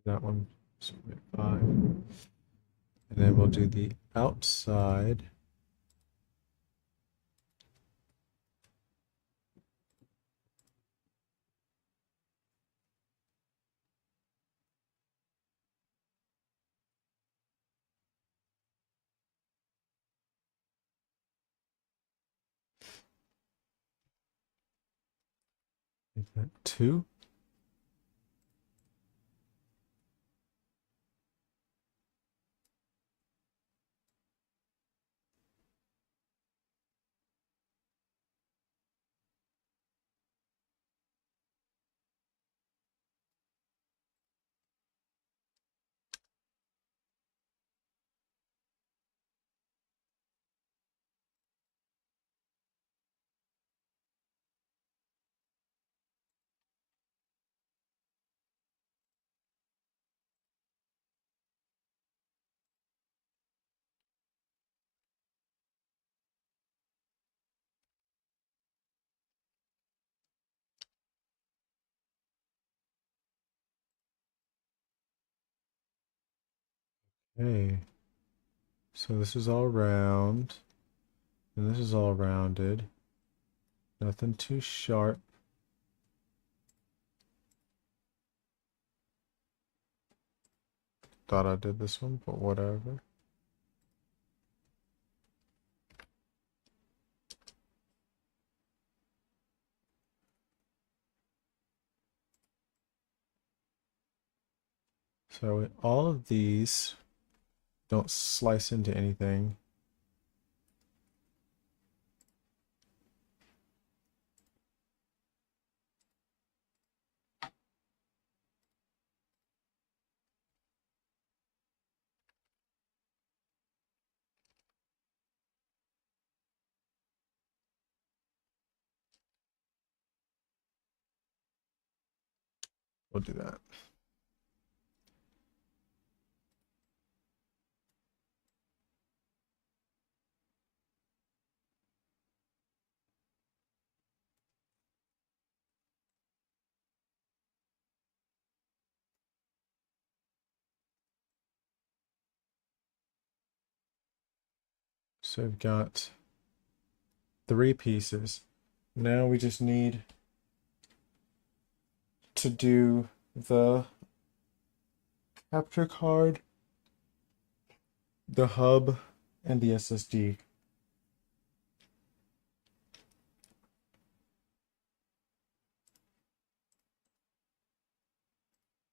That one, 5. And then we'll do the outside. Make that 2. Okay. So this is all round. And this is all rounded. Nothing too sharp. Thought I did this one, but whatever. So all of these don't slice into anything. We'll do that. So we've got 3 pieces. Now we just need to do the capture card, the hub, and the SSD.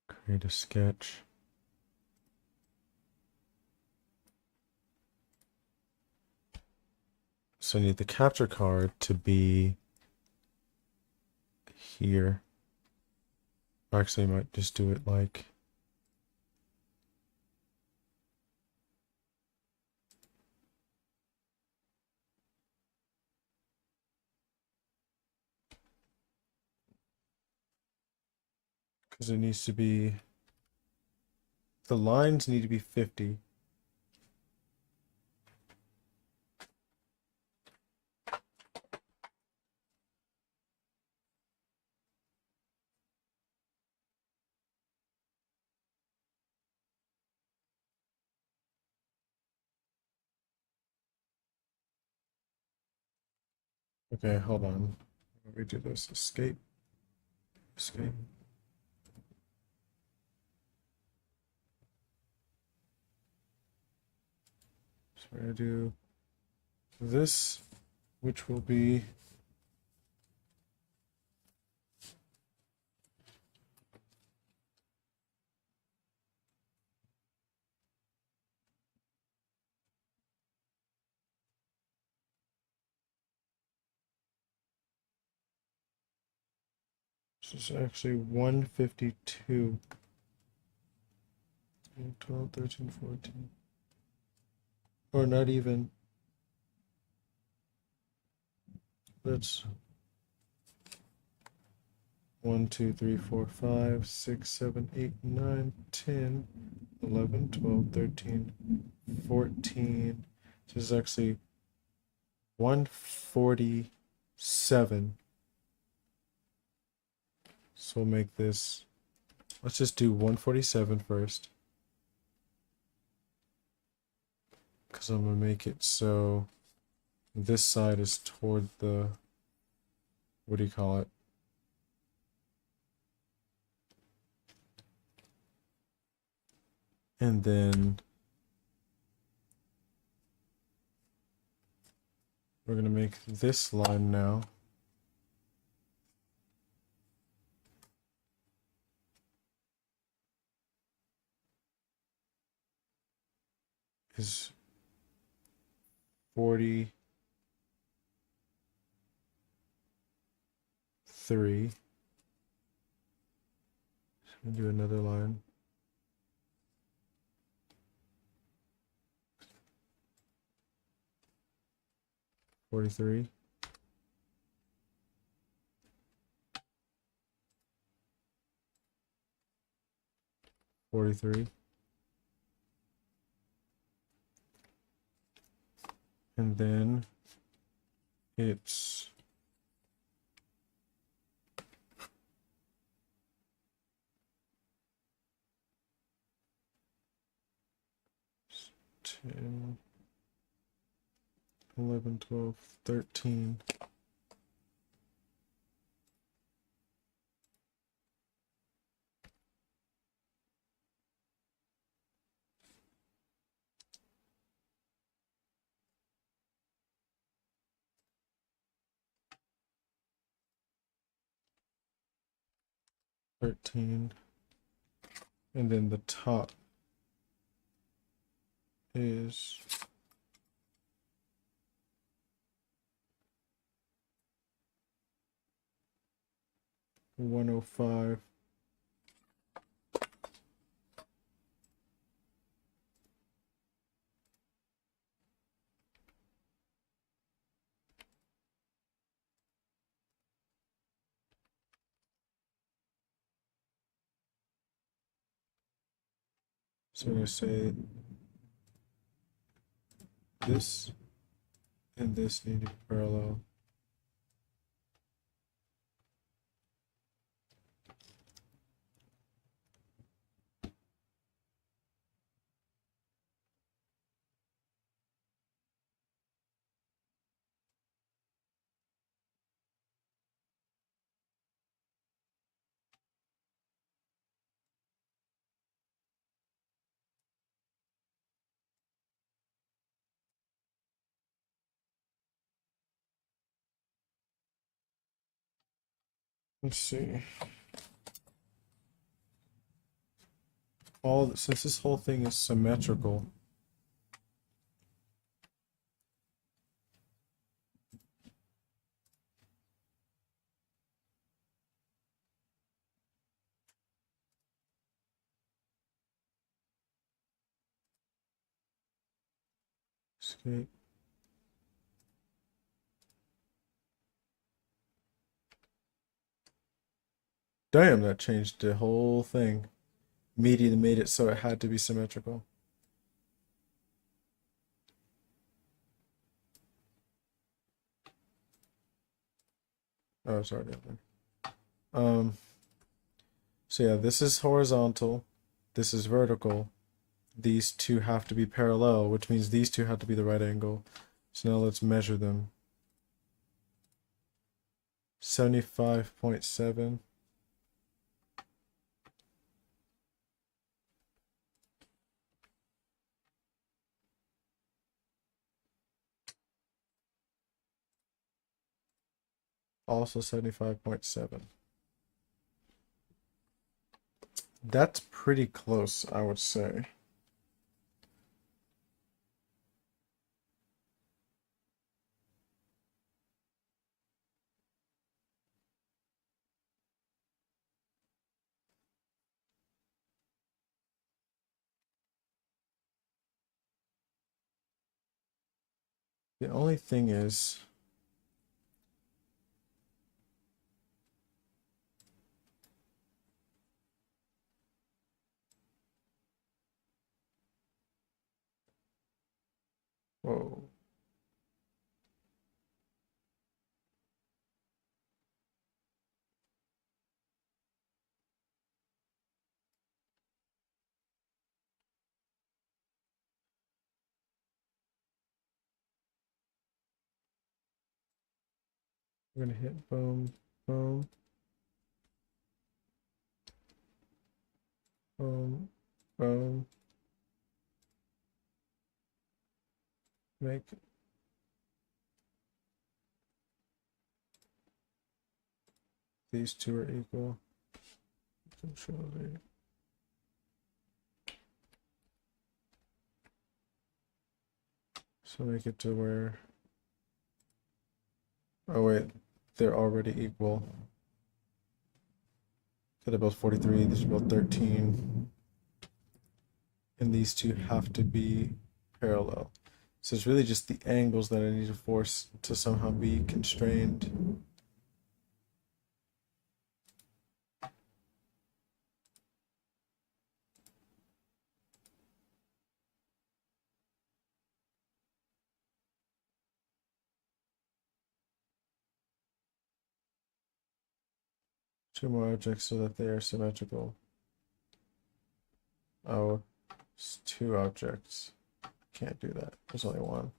Create a sketch. So I need the capture card to be here. Actually, I might just do it like because it needs to be, the lines need to be 50. Okay, hold on. Let me do this. Escape. Escape. So we're gonna do this, which will be this is actually 152. 12, 13, 14. Or not even. That's 1, 2, 3, 4, 5, 6, 7, 8, 9, 10, 11, 12, 13, 14. This is actually 147. So we'll make this, let's just do 147 first. Because I'm going to make it so this side is toward the, what do you call it? And then we're going to make this line now is 43. So I'm going to do another line. 43. 43. And then it's 10, 11, 12, 13. And then the top is 105. So I'm going to say this and this need to be parallel. Let's see. Since this whole thing is symmetrical, escape. Damn, that changed the whole thing. Media made it so it had to be symmetrical. Oh, sorry. So yeah, this is horizontal, this is vertical. These two have to be parallel, which means these two have to be the right angle. So now let's measure them. 75.7. Also 75.7. That's pretty close, I would say. The only thing is, whoa. We're gonna hit boom, boom, boom, boom. Make these two are equal. Control Z. So make it to where, oh wait, they're already equal. So they're both 43, these are both 13. And these two have to be parallel. So it's really just the angles that I need to force to somehow be constrained. Two more objects so that they are symmetrical. Oh, it's two objects. Can't do that. There's only one.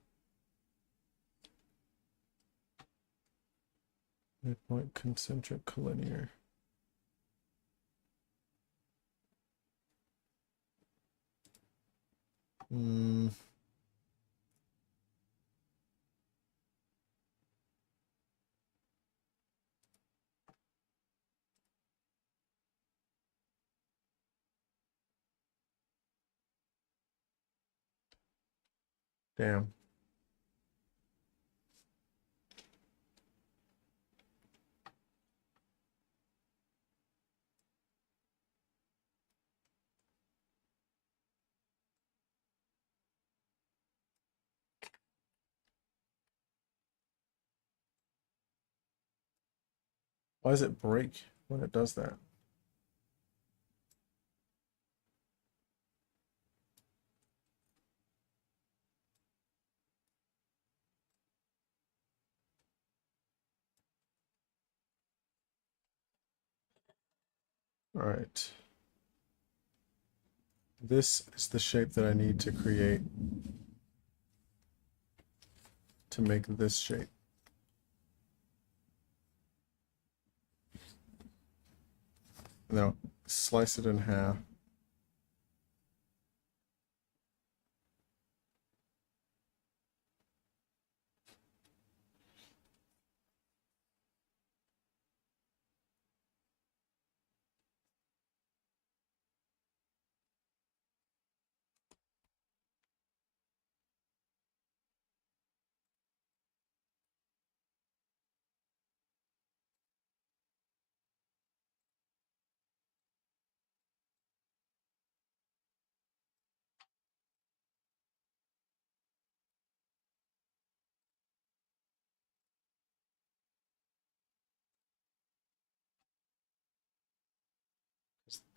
Midpoint concentric collinear. Hmm. Damn. Why does it break when it does that? All right. This is the shape that I need to create to make this shape. Now, slice it in half.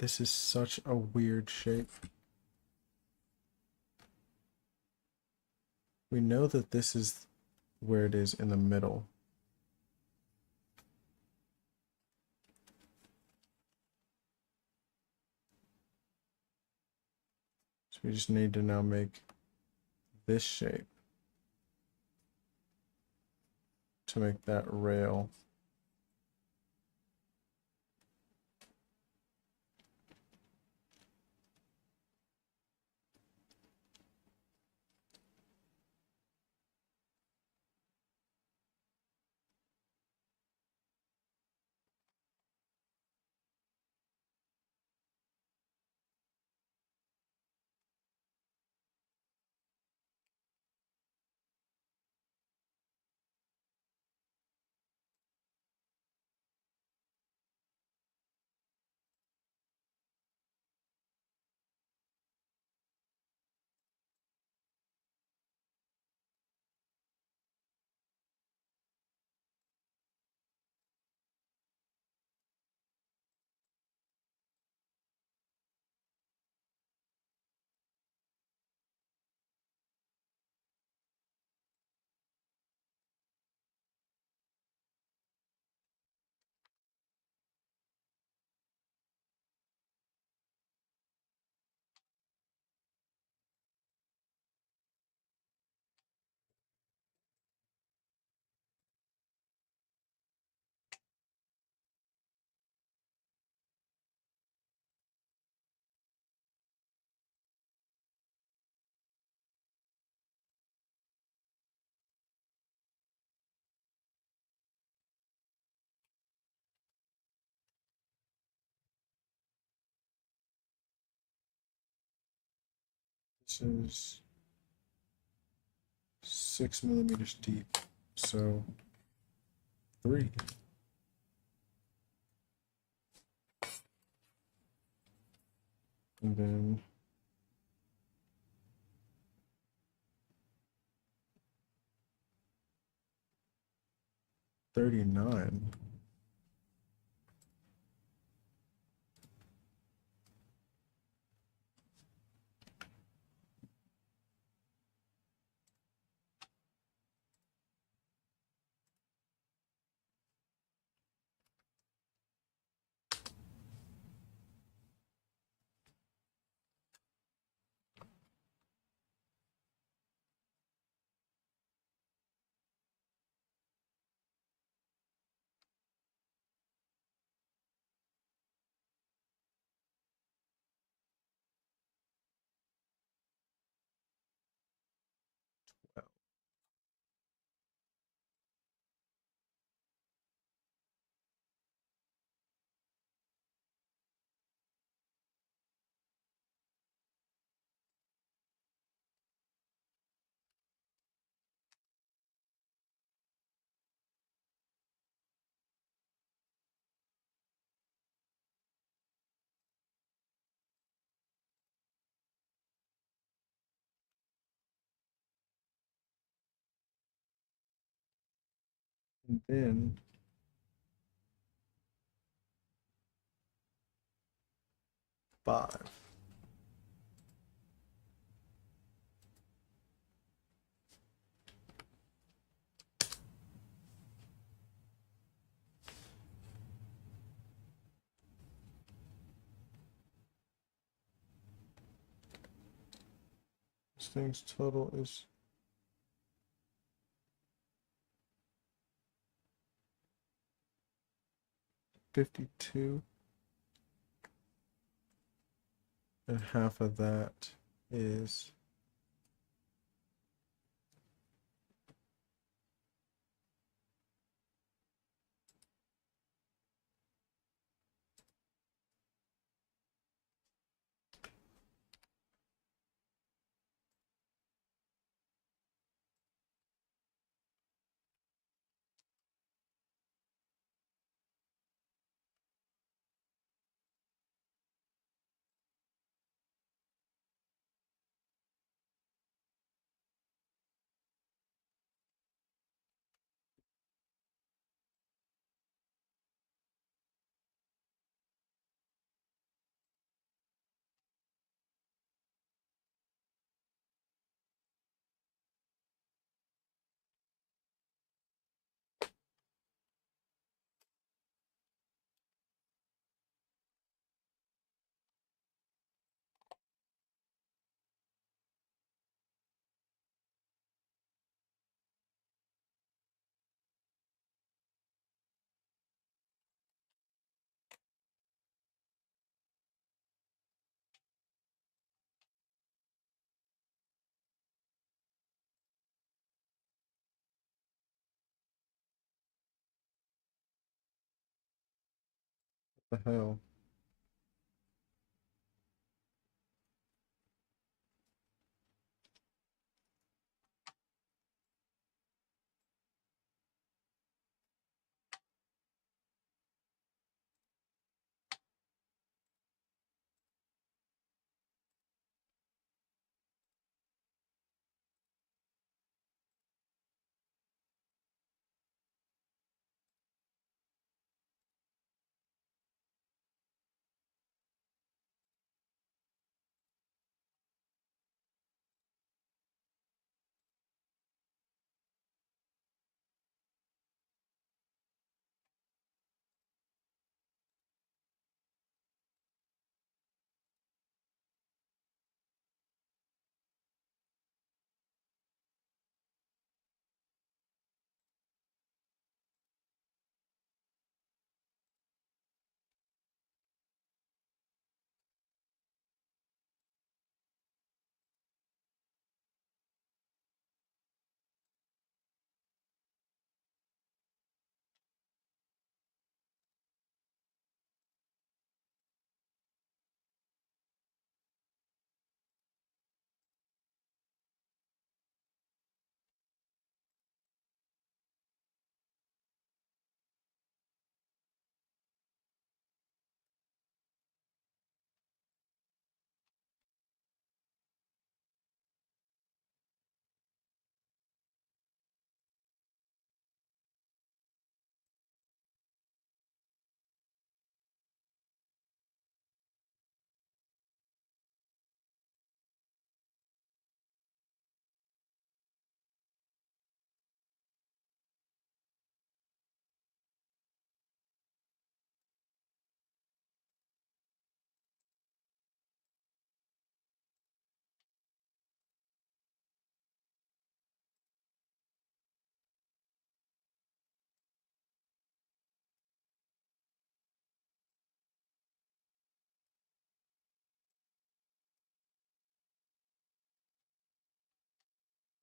This is such a weird shape. We know that this is where it is in the middle. So we just need to now make this shape to make that rail. This is 6 millimeters deep. So 3. And then 39. And then five. This thing's total is 52. And half of that is the hell.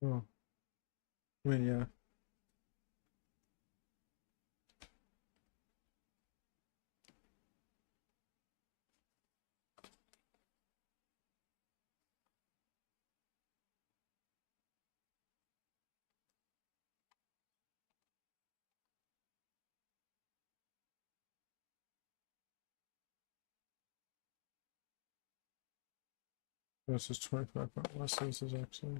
Oh, I mean, yeah. This is 25 less. This is actually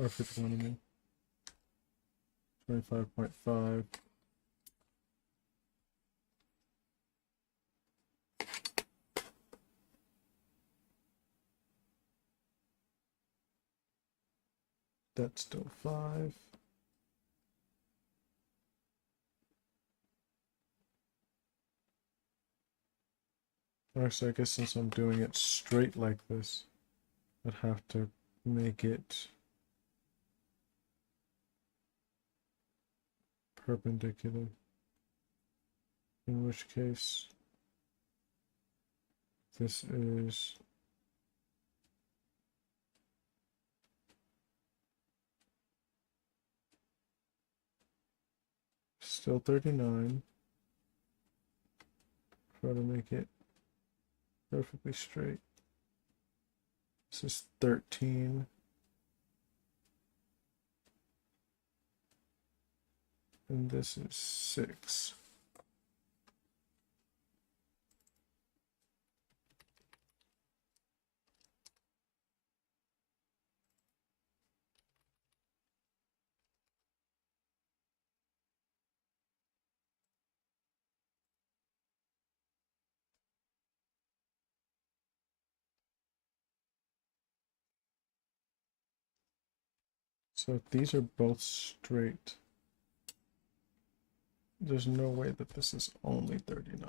Or 51, I mean. 25.5. That's still 5. Actually, I guess since I'm doing it straight like this, I'd have to make it perpendicular. In which case, this is still 39. Try to make it perfectly straight. This is 13. And this is 6. So if these are both straight, there's no way that this is only 39.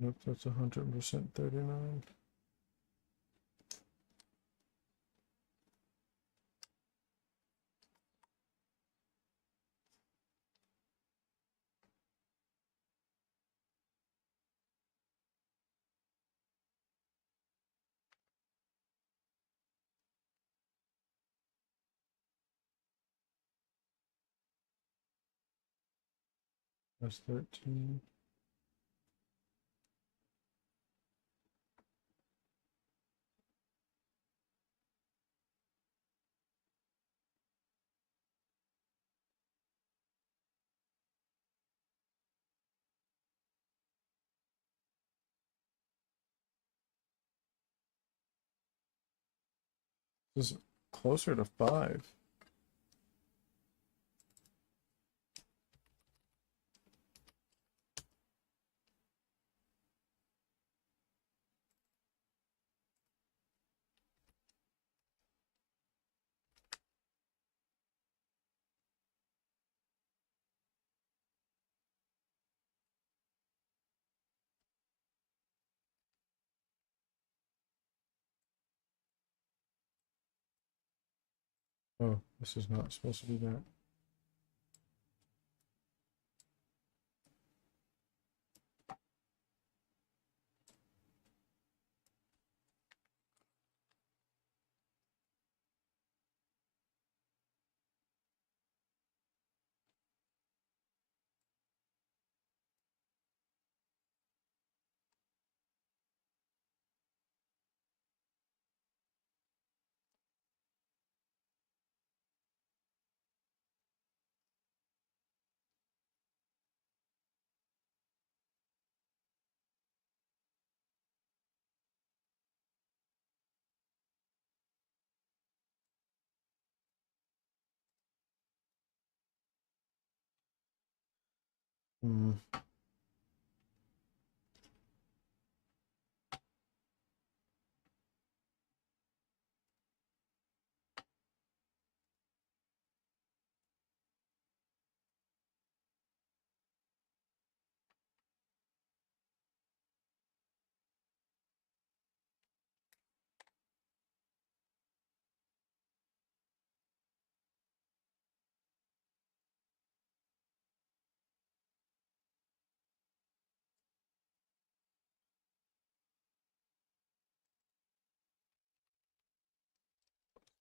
Nope, that's 100% 39. That's 13. This is closer to 5. Oh, this is not supposed to be that. Hmm.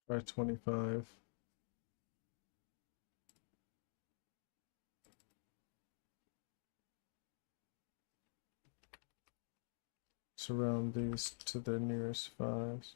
By 25. Surround these to the nearest 5s.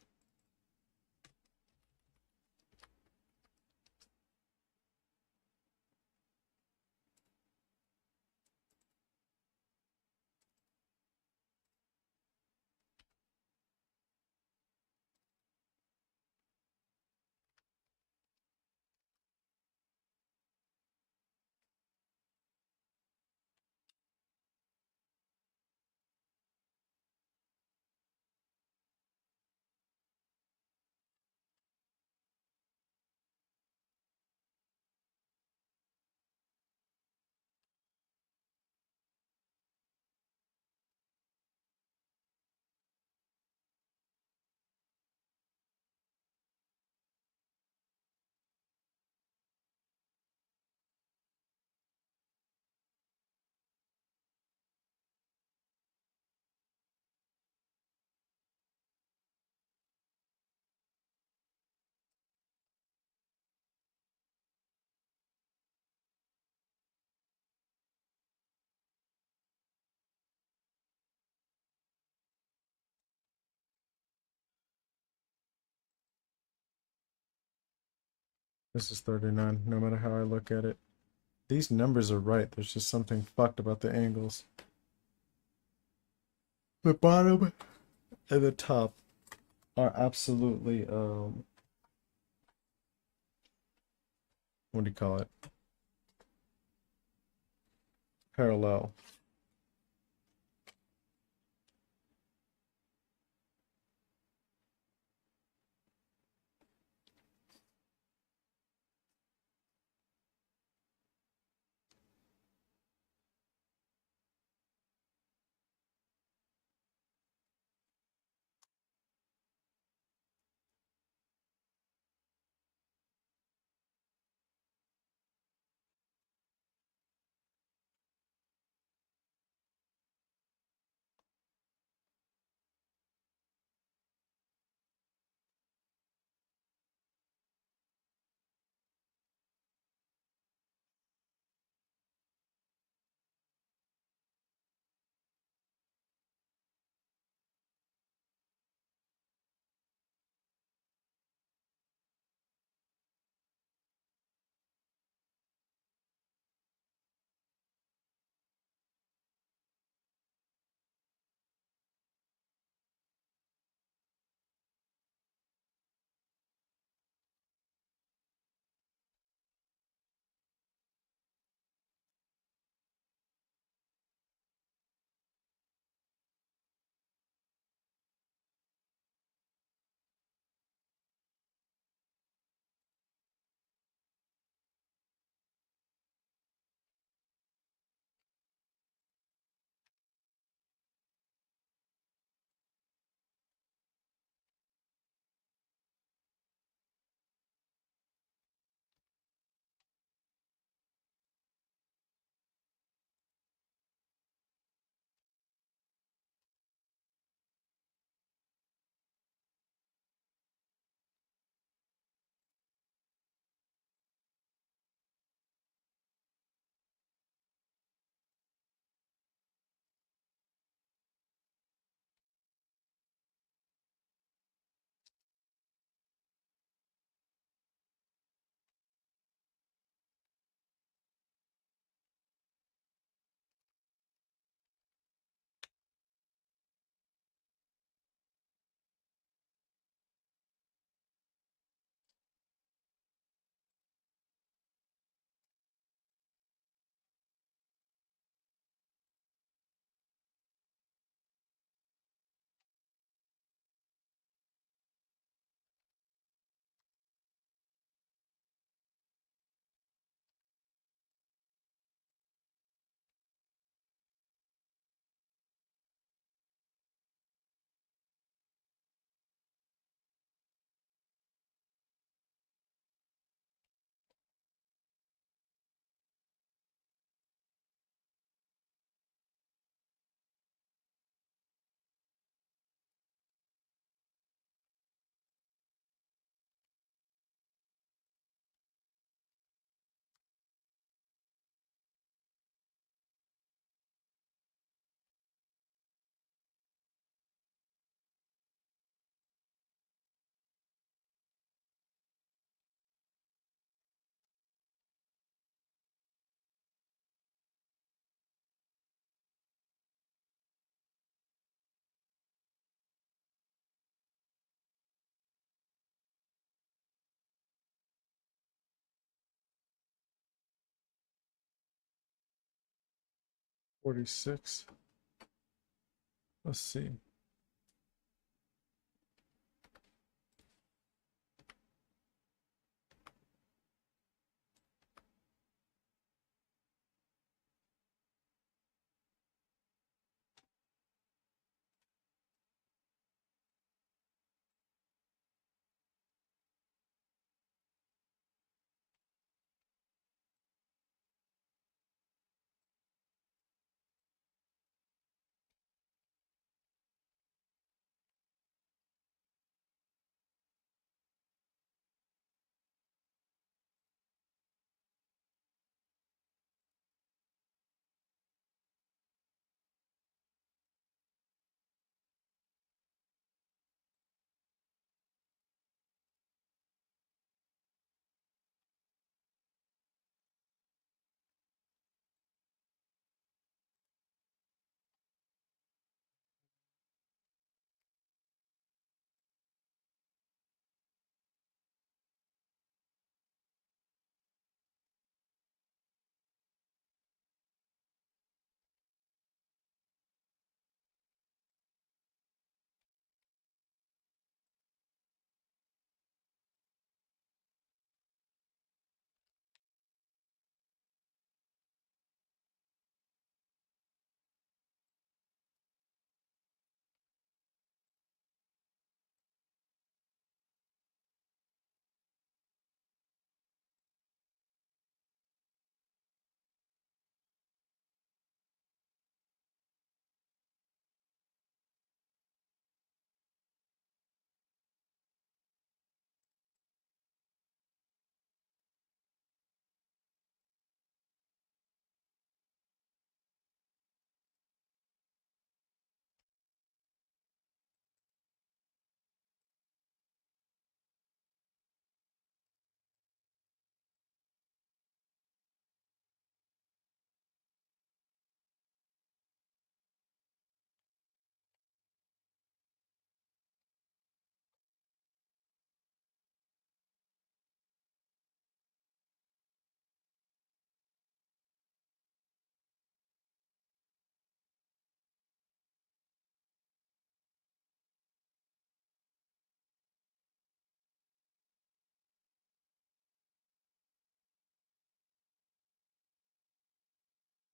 This is 39, no matter how I look at it. These numbers are right. There's just something fucked about the angles. The bottom and the top are absolutely, what do you call it? Parallel. $46. Let's see.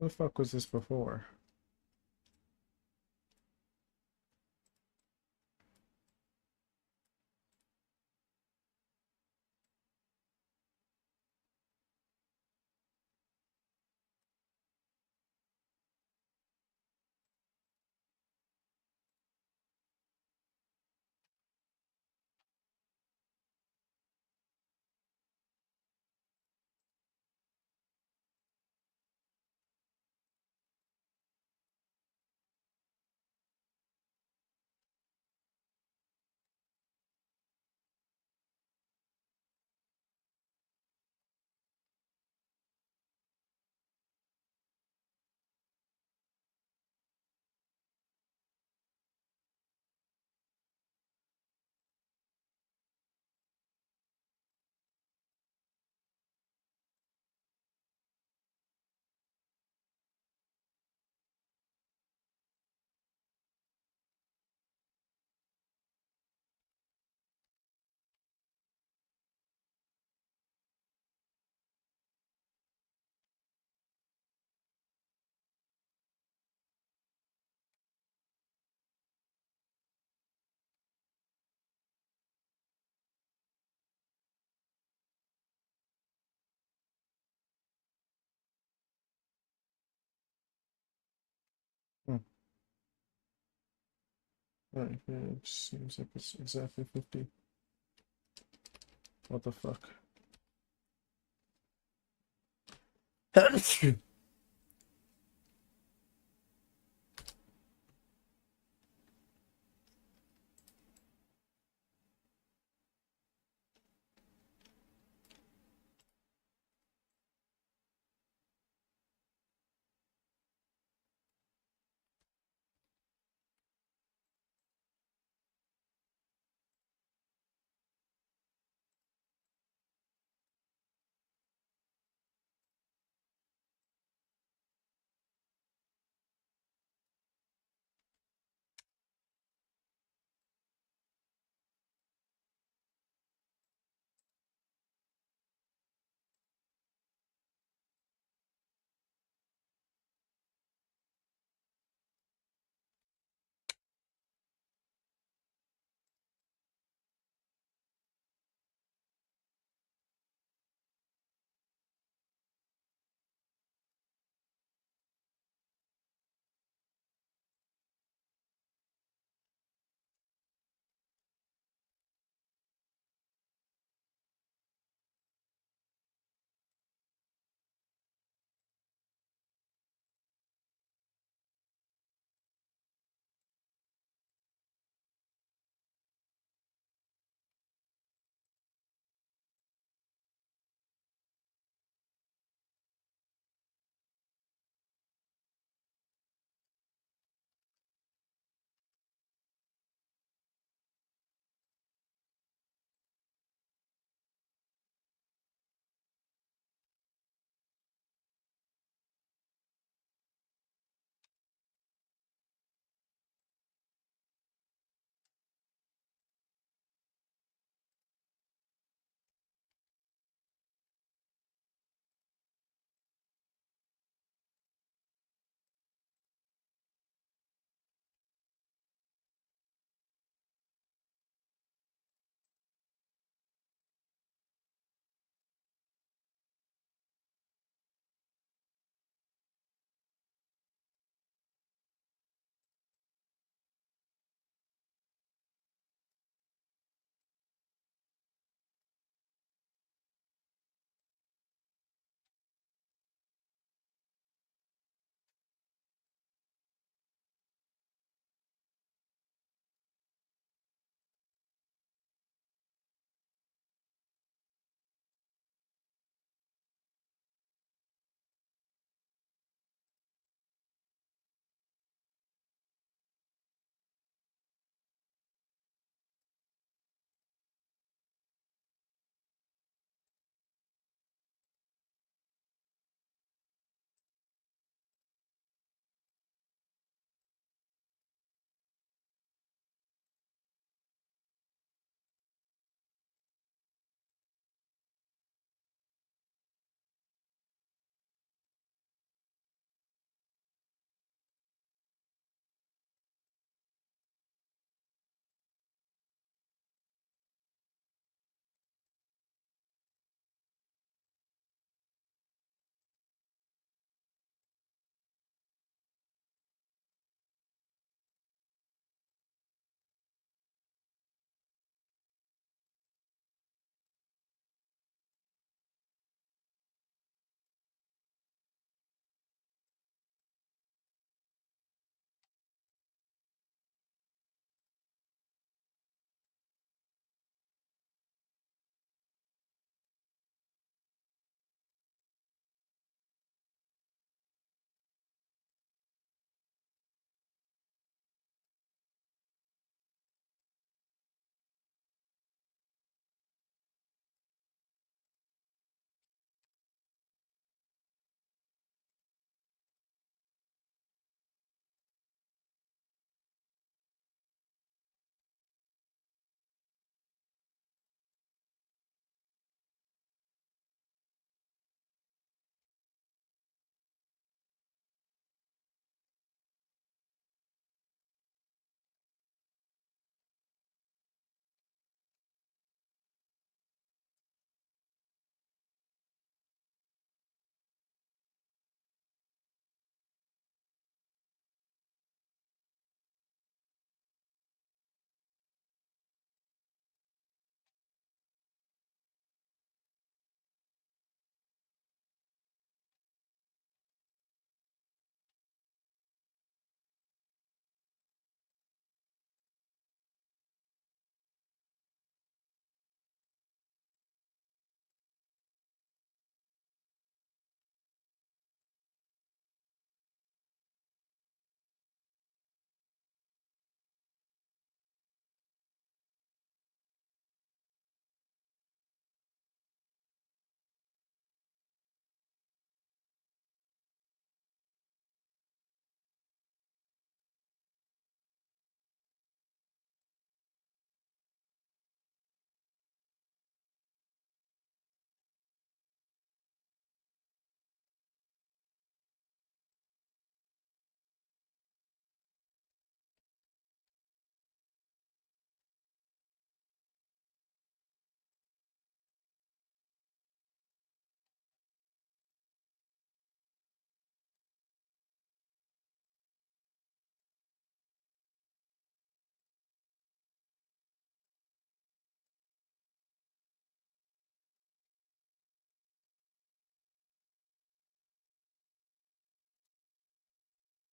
What the fuck was this before? Hmm. Right here, it seems like it's exactly 50. What the fuck?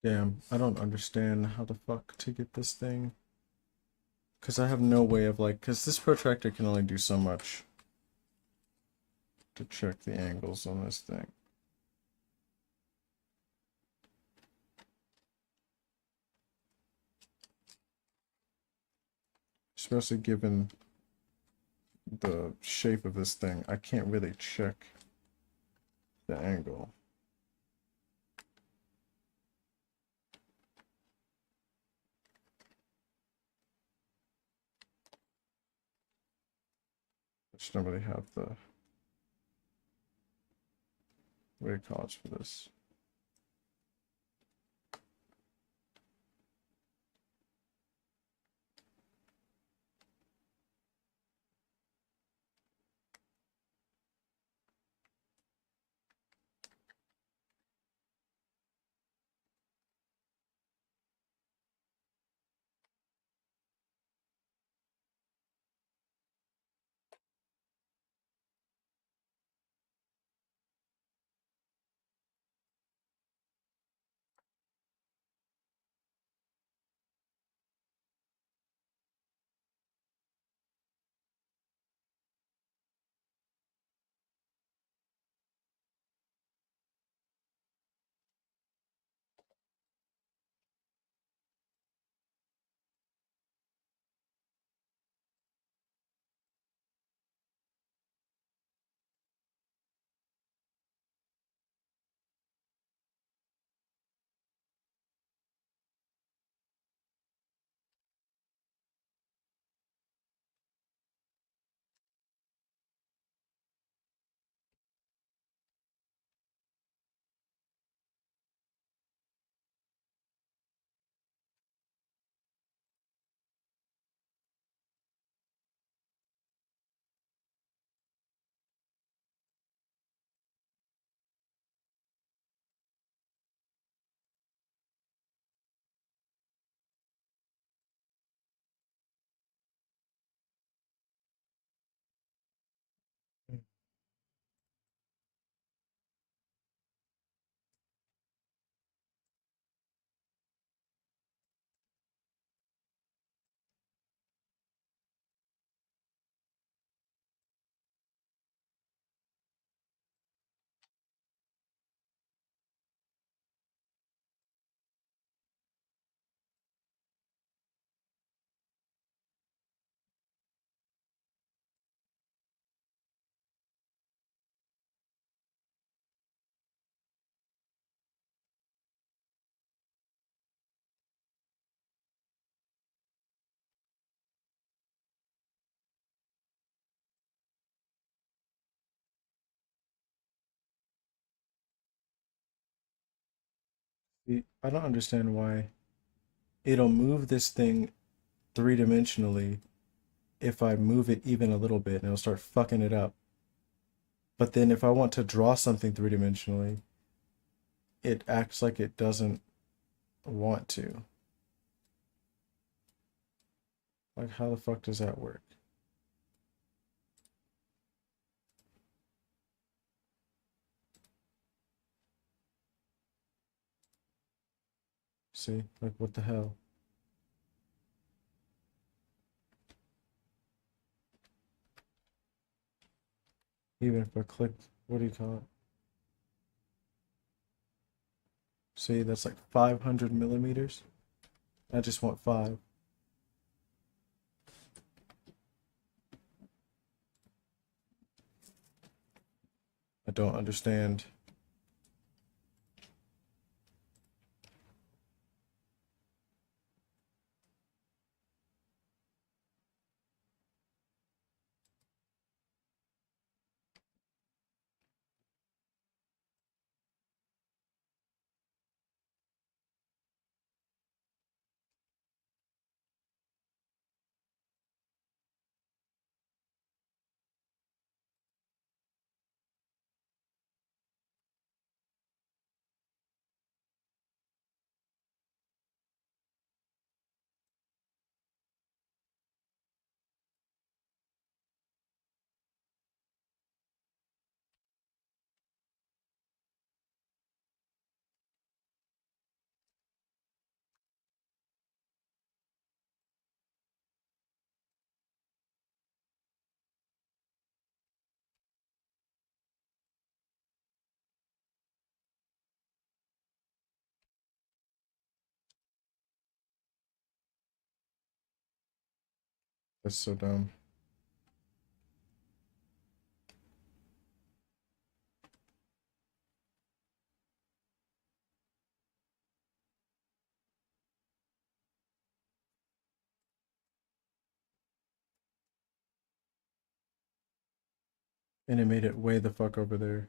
Damn, I don't understand how the fuck to get this thing. Because I have no way of like, because this protractor can only do so much to check the angles on this thing. Especially given the shape of this thing, I can't really check the angle. I just don't really have the way it calls for this. I don't understand why it'll move this thing three-dimensionally if I move it even a little bit and it'll start fucking it up. But then if I want to draw something three-dimensionally, it acts like it doesn't want to. Like, how the fuck does that work? See? Like, what the hell? Even if I click, what do you call it? See, that's like 500 millimeters. I just want 5. I don't understand. That's so dumb. And it made it way the fuck over there.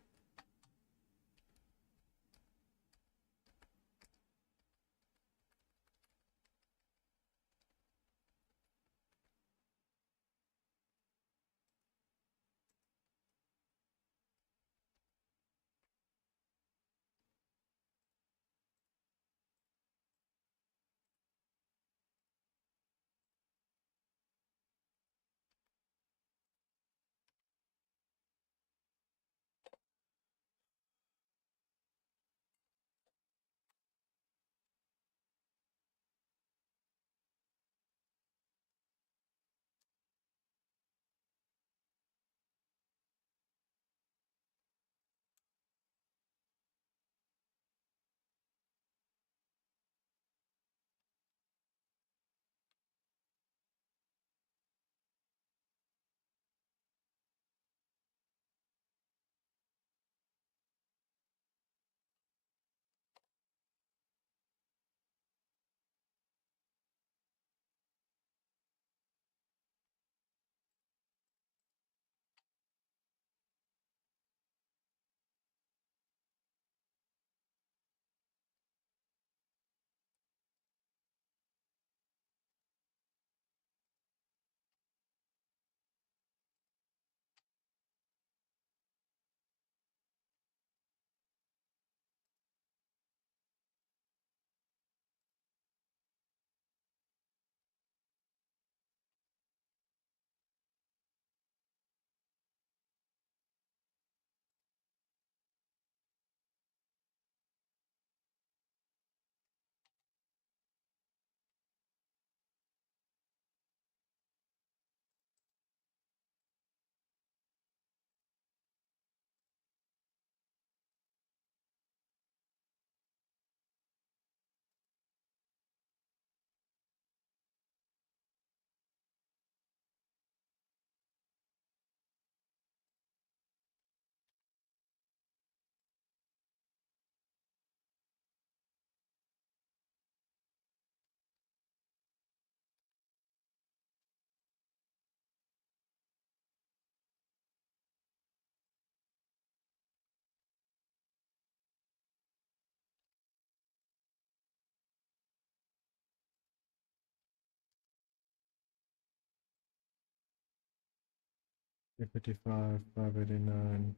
Three 55, 589.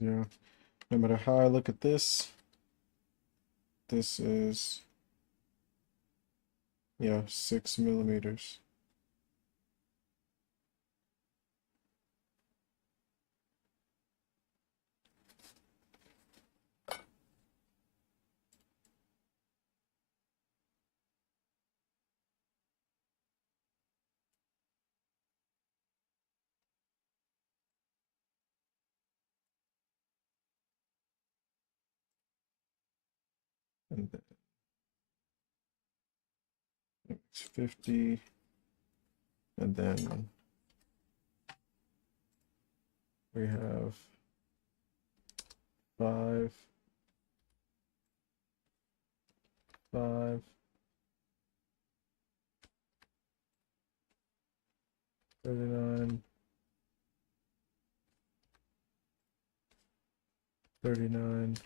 Yeah. No matter how I look at this Yeah, 6 millimeters. And then it's 50. And then we have 5, 5, 39, 39.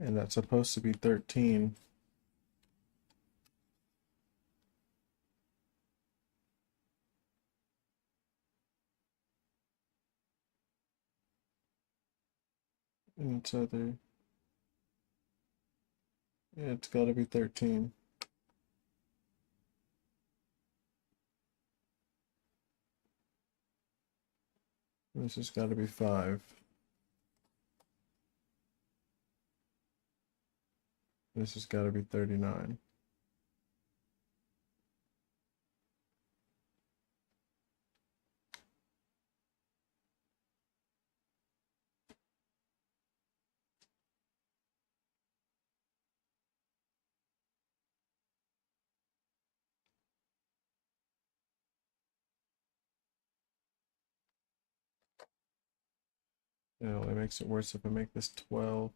And that's supposed to be 13. And it's other, yeah, it's got to be 13. This has got to be 5. This has got to be 39. It only makes it worse if I make this 12.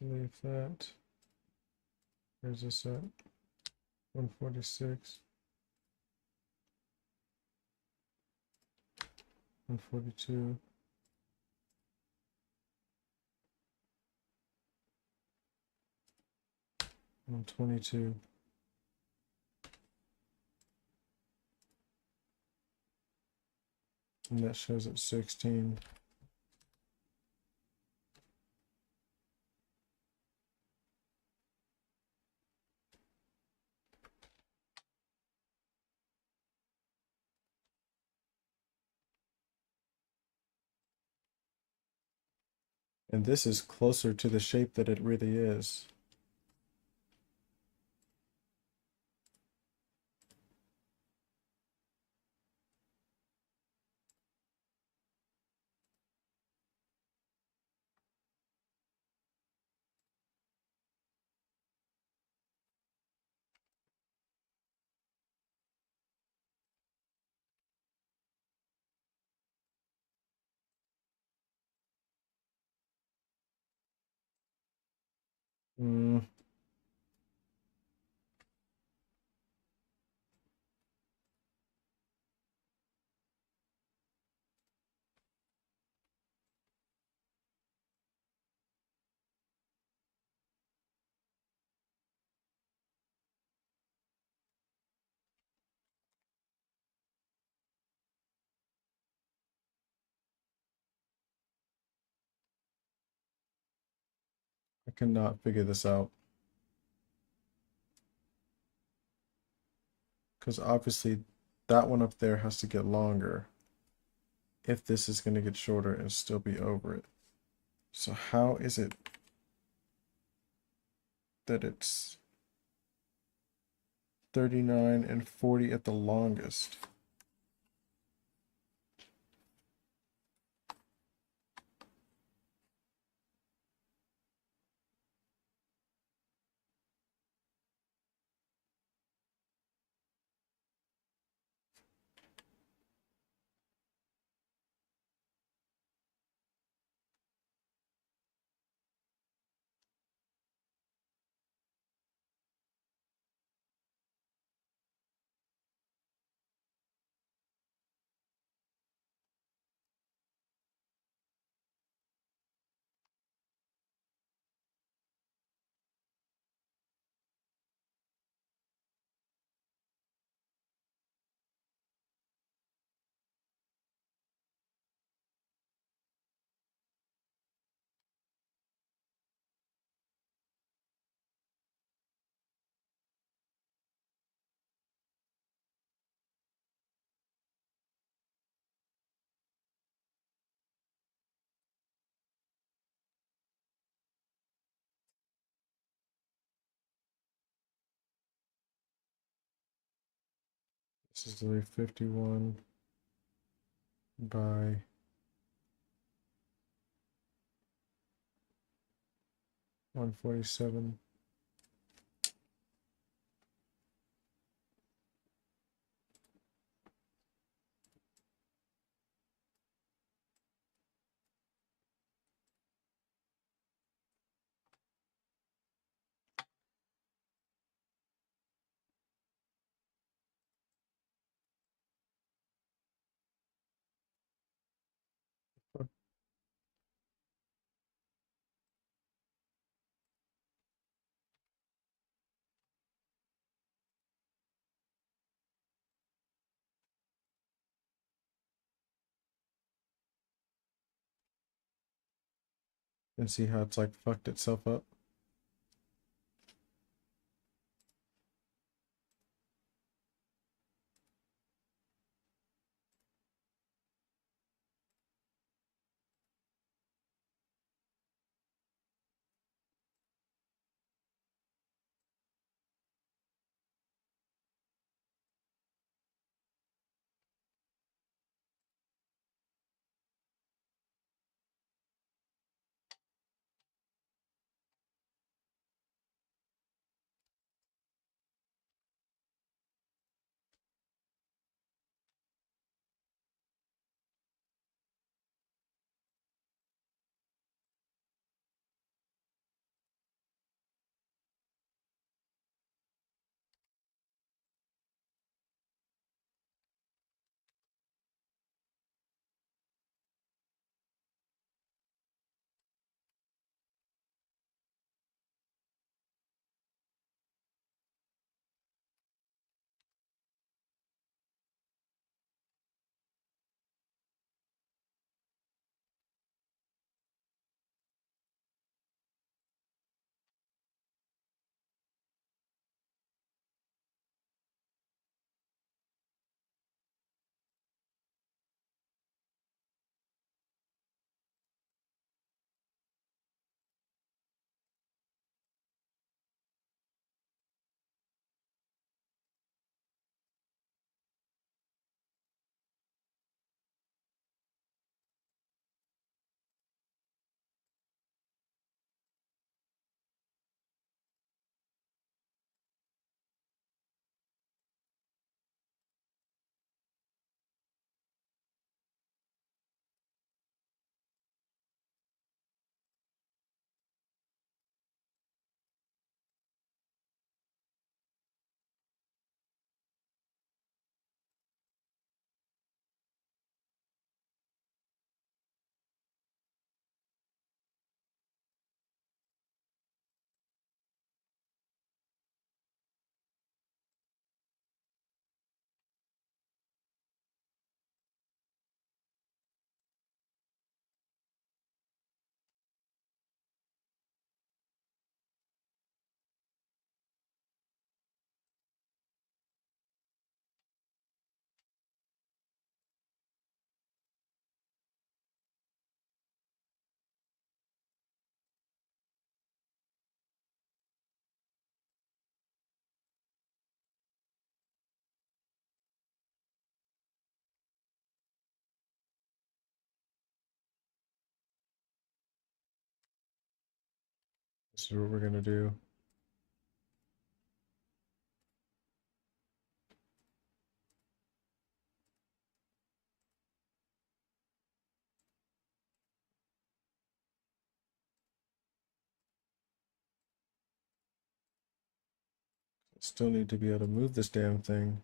Let's leave that. Where's this at? 146. 142. 122. And that shows at 16. And this is closer to the shape that it really is. Mm, I cannot figure this out. Because obviously that one up there has to get longer. if this is going to get shorter and still be over it. So how is it that it's 39 and 40 at the longest? This is the 51 by 147. And see how it's like fucked itself up. This is what we're gonna do. Still need to be able to move this damn thing.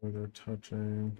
Where they're touching.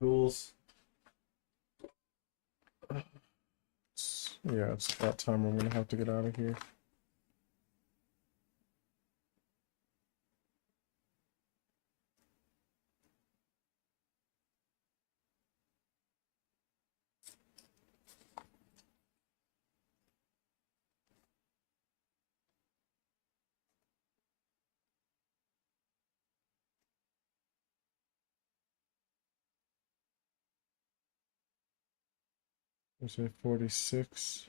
Tools. Yeah, it's about time I'm gonna have to get out of here. I say 46.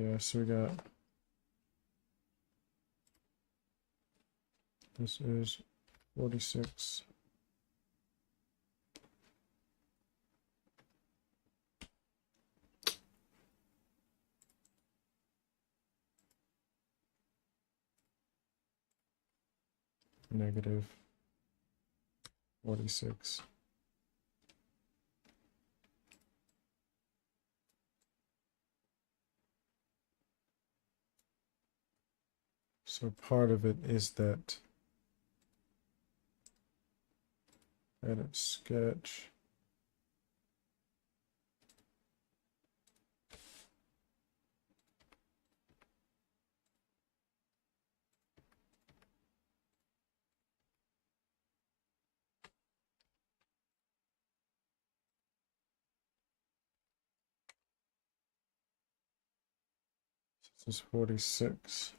Yeah, so we got this is 46. Negative 46. So part of it is that edit sketch. This is 46.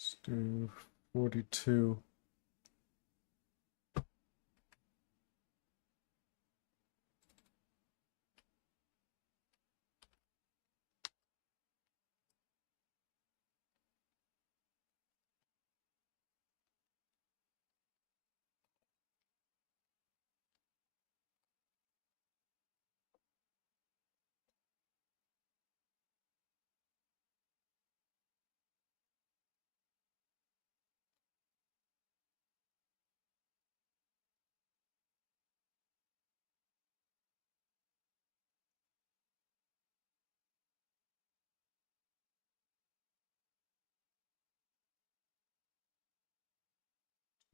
Let's do 42.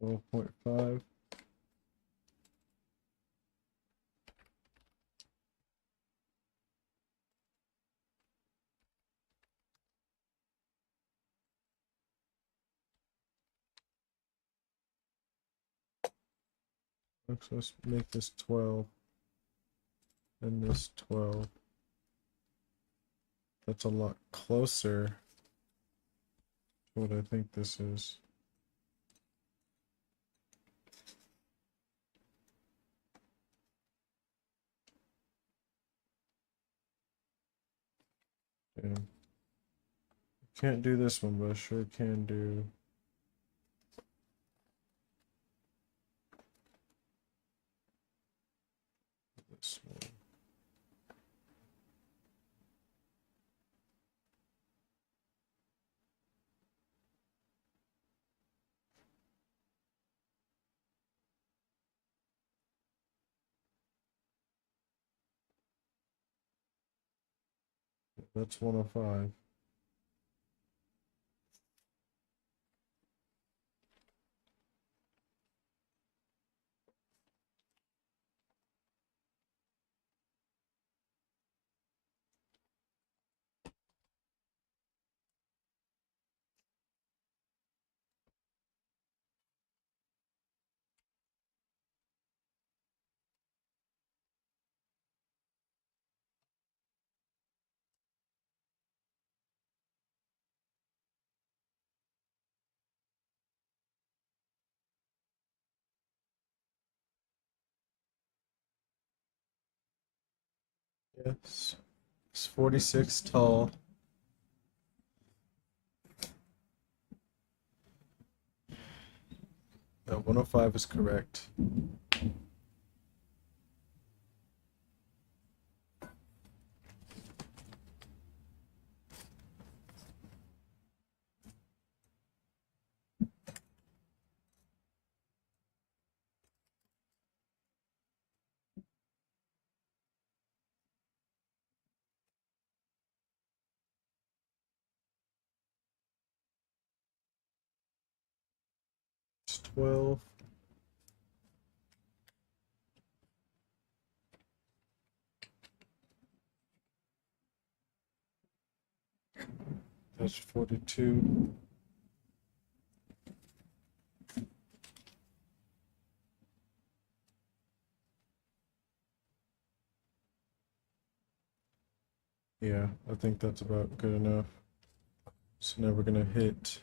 12.5. Let's make this 12 and this 12. That's a lot closer to what I think this is. Yeah. Can't do this one, but I sure can do this one. That's 105. Yes. It's 46 tall. No, 105 is correct. It's 12. That's 42. Yeah, I think that's about good enough. So now we're gonna hit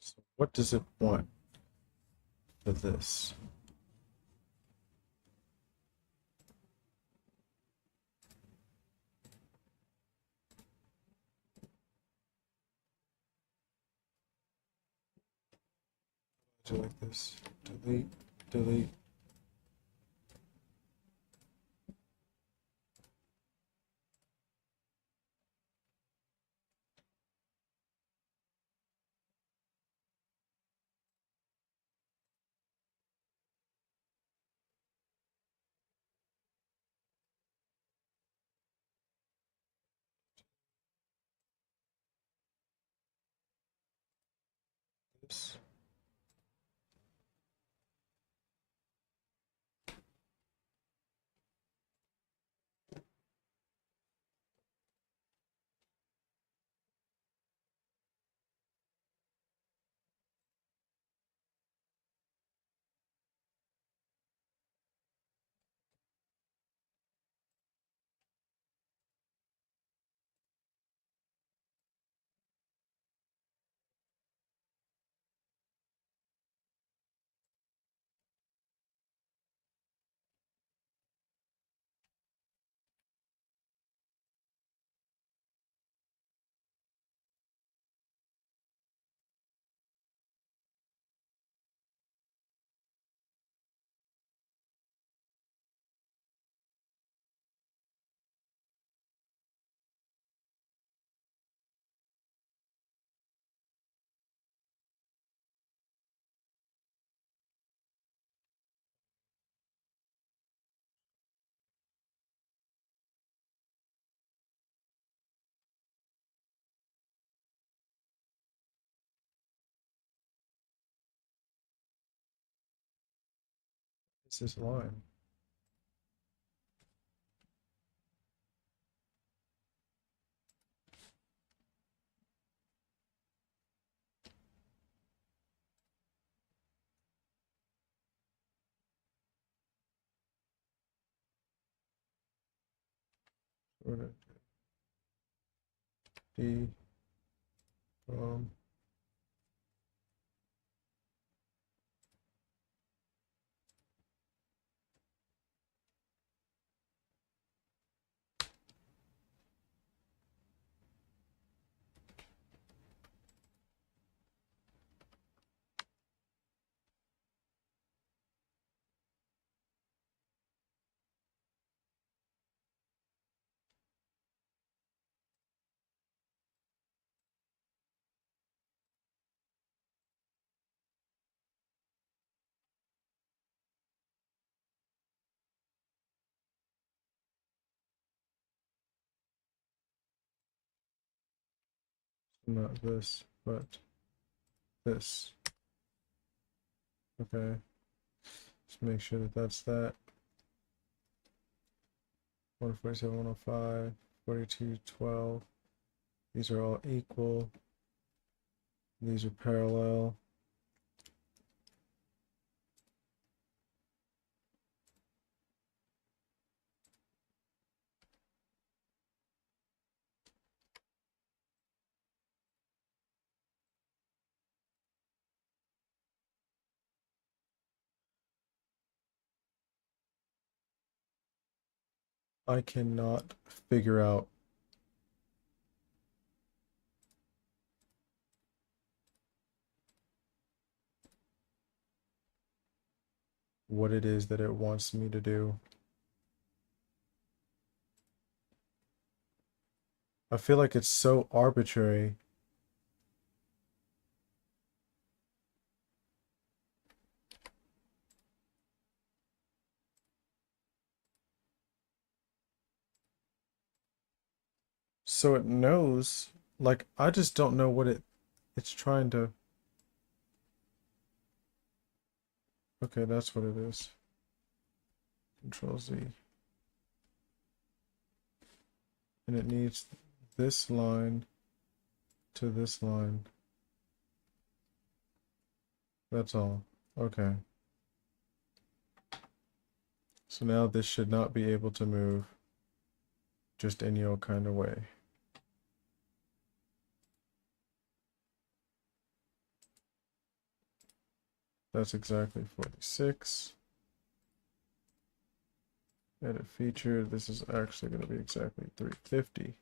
so what does it want for this? Do it like this. Delete, delete. This. It's this line. Sort of D from not this, but this. Okay. Just make sure that that's that. 147, 105, 42, 12. These are all equal. These are parallel. I cannot figure out what it is that it wants me to do. I feel like it's so arbitrary. So it knows, like, I just don't know what it's trying to. Okay, that's what it is. Control Z. And it needs this line to this line. That's all. Okay. So now this should not be able to move just any old kind of way. That's exactly 46. Edit feature. This is actually going to be exactly 350.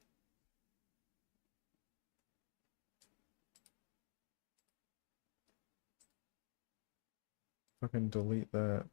Fucking delete that.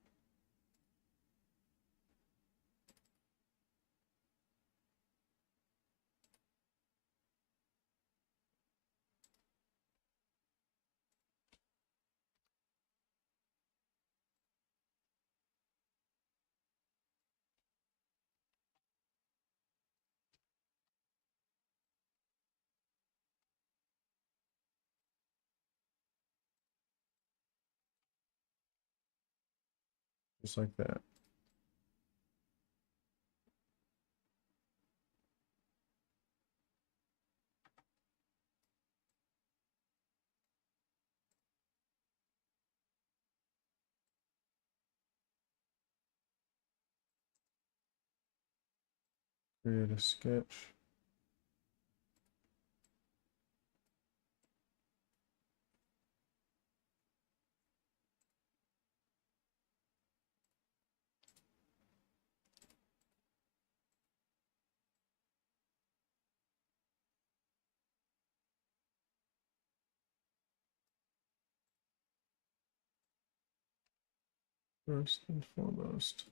Just like that. Create a sketch. First and foremost,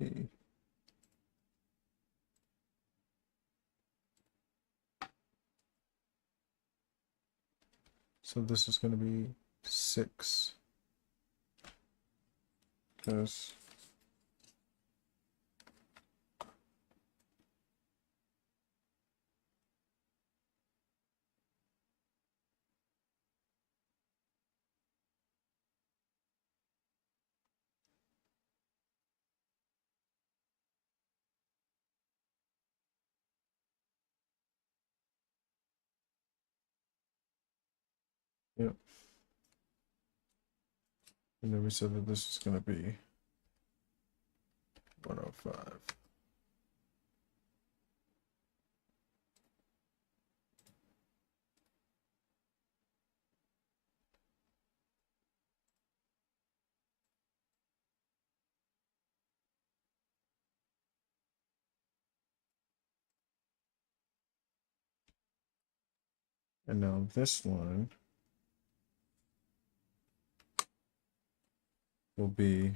P. So this is going to be 6. Because And then we said that this is going to be 105. And now this one will be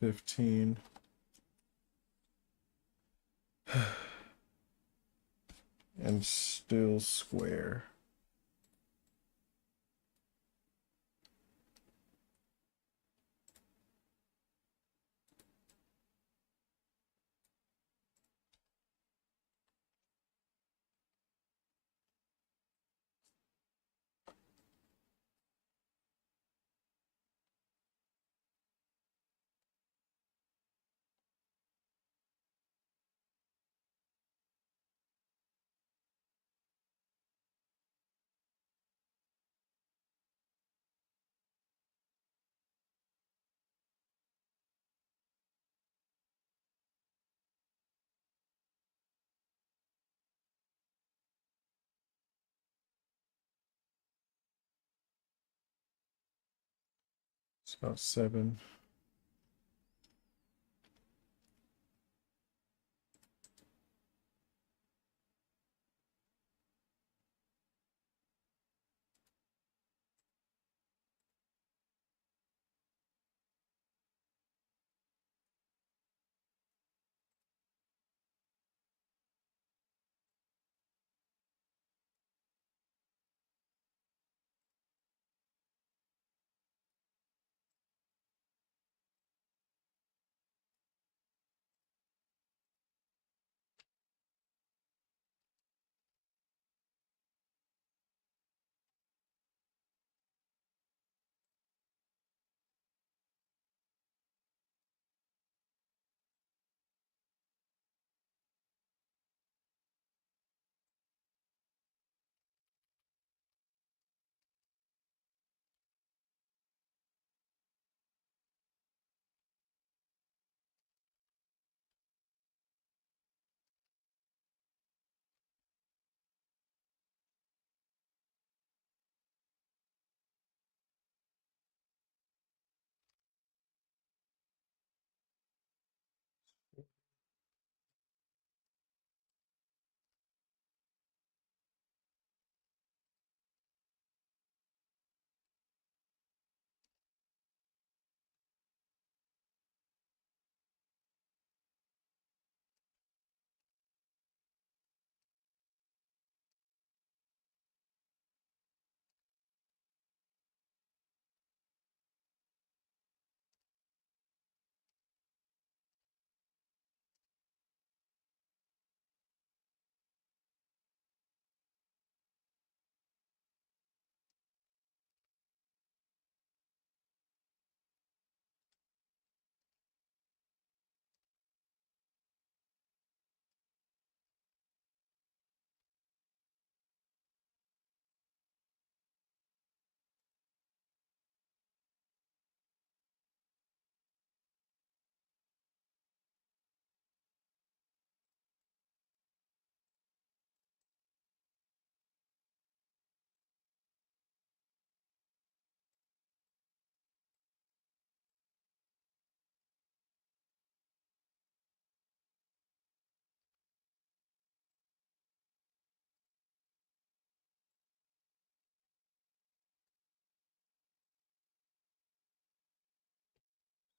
15 and still square. It's about 7.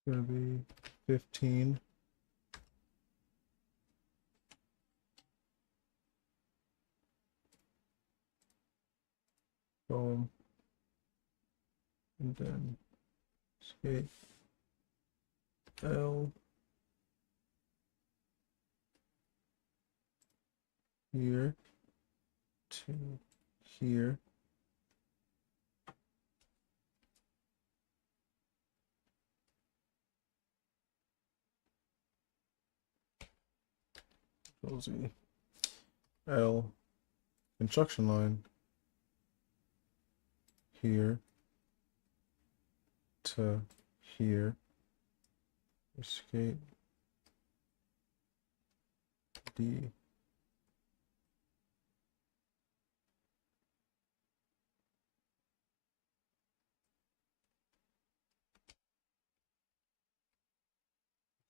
It's going to be 15. Boom. And then skate L here to here. Control Z. L construction line here to here. Escape D.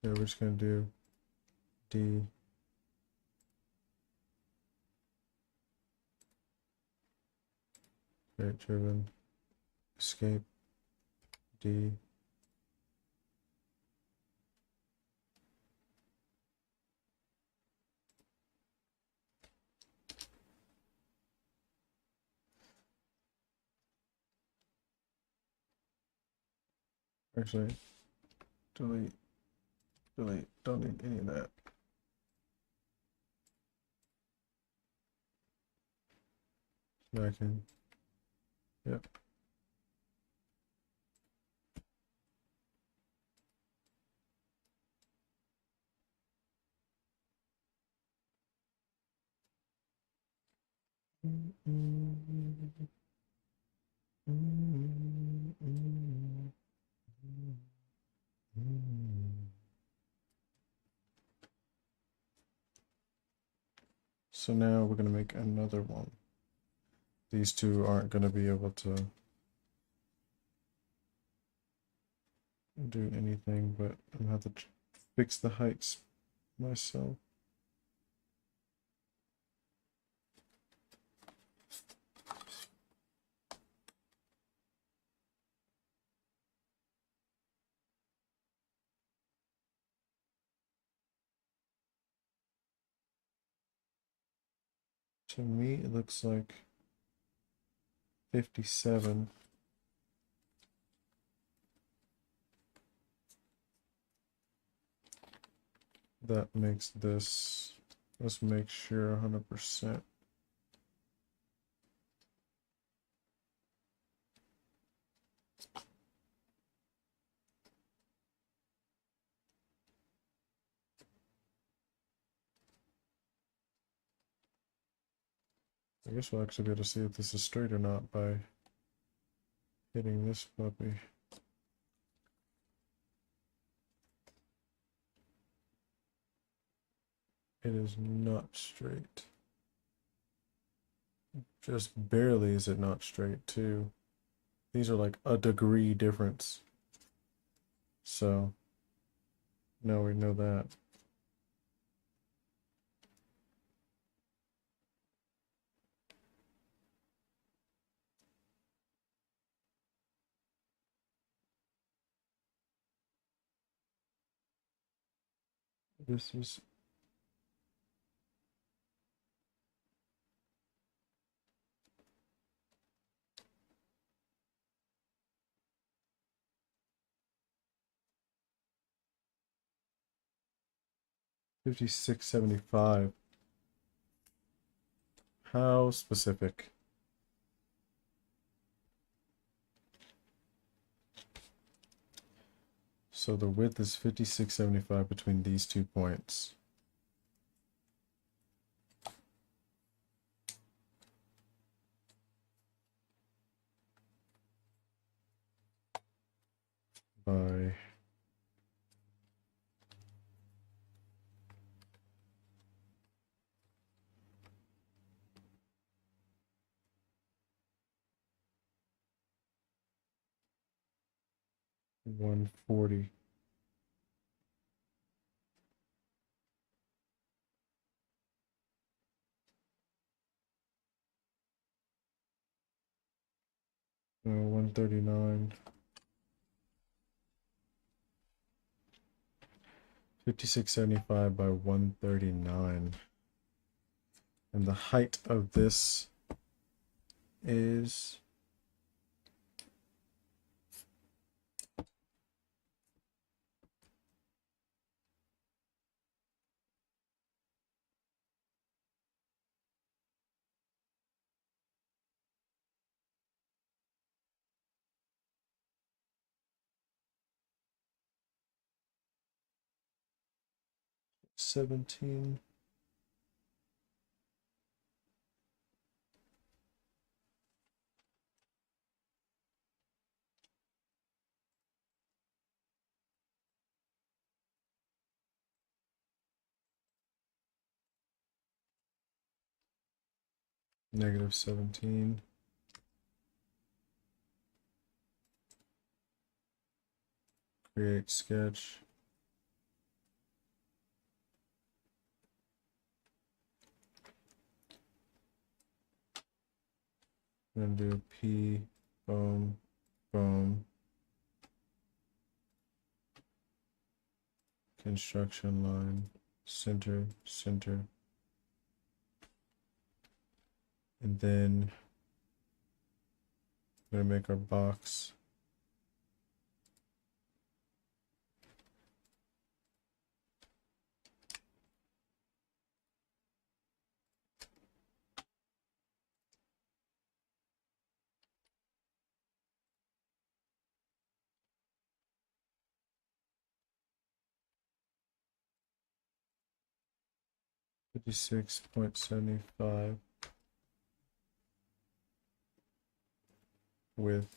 Yeah, we're just gonna do D. Right, driven. Escape D. Actually, delete, delete. Don't need any of that. Back in. Yep. So now we're gonna make another one. These two aren't gonna be able to do anything, but I'm gonna have to fix the heights myself. To me, it looks like 57. That makes this, let's make sure 100%. I guess we'll actually be able to see if this is straight or not by hitting this puppy. It is not straight. Just barely is it not straight too. These are like a degree difference. So now we know that. This is 5675. How specific? So the width is 5675 between these 2 points. By 140. No, 139. 5675 by 139. And the height of this is 17. -17. Create sketch. I'm gonna do P, boom, boom. Construction line, center, center. And then I'm gonna make our box. $56.75 with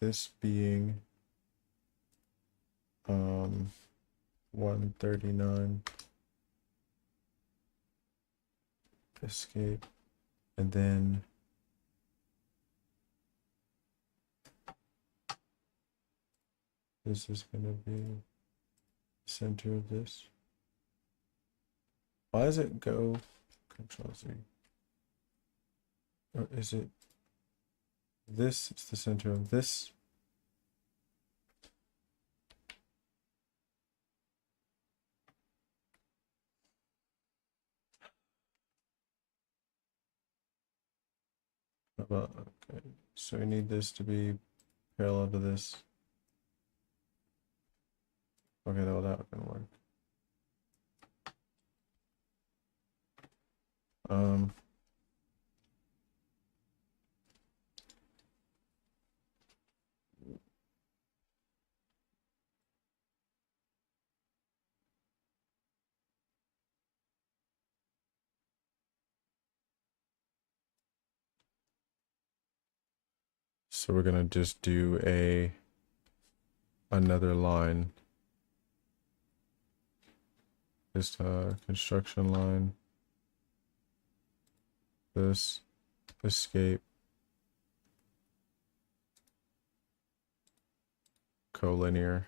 this being 139. Escape, and then this is gonna be the center of this. Why does it go Control Z? Or is it this is the center of this? How about, okay, so we need this to be parallel to this. Okay, well, that can work. So we're gonna just do another line. Just a construction line. This escape collinear.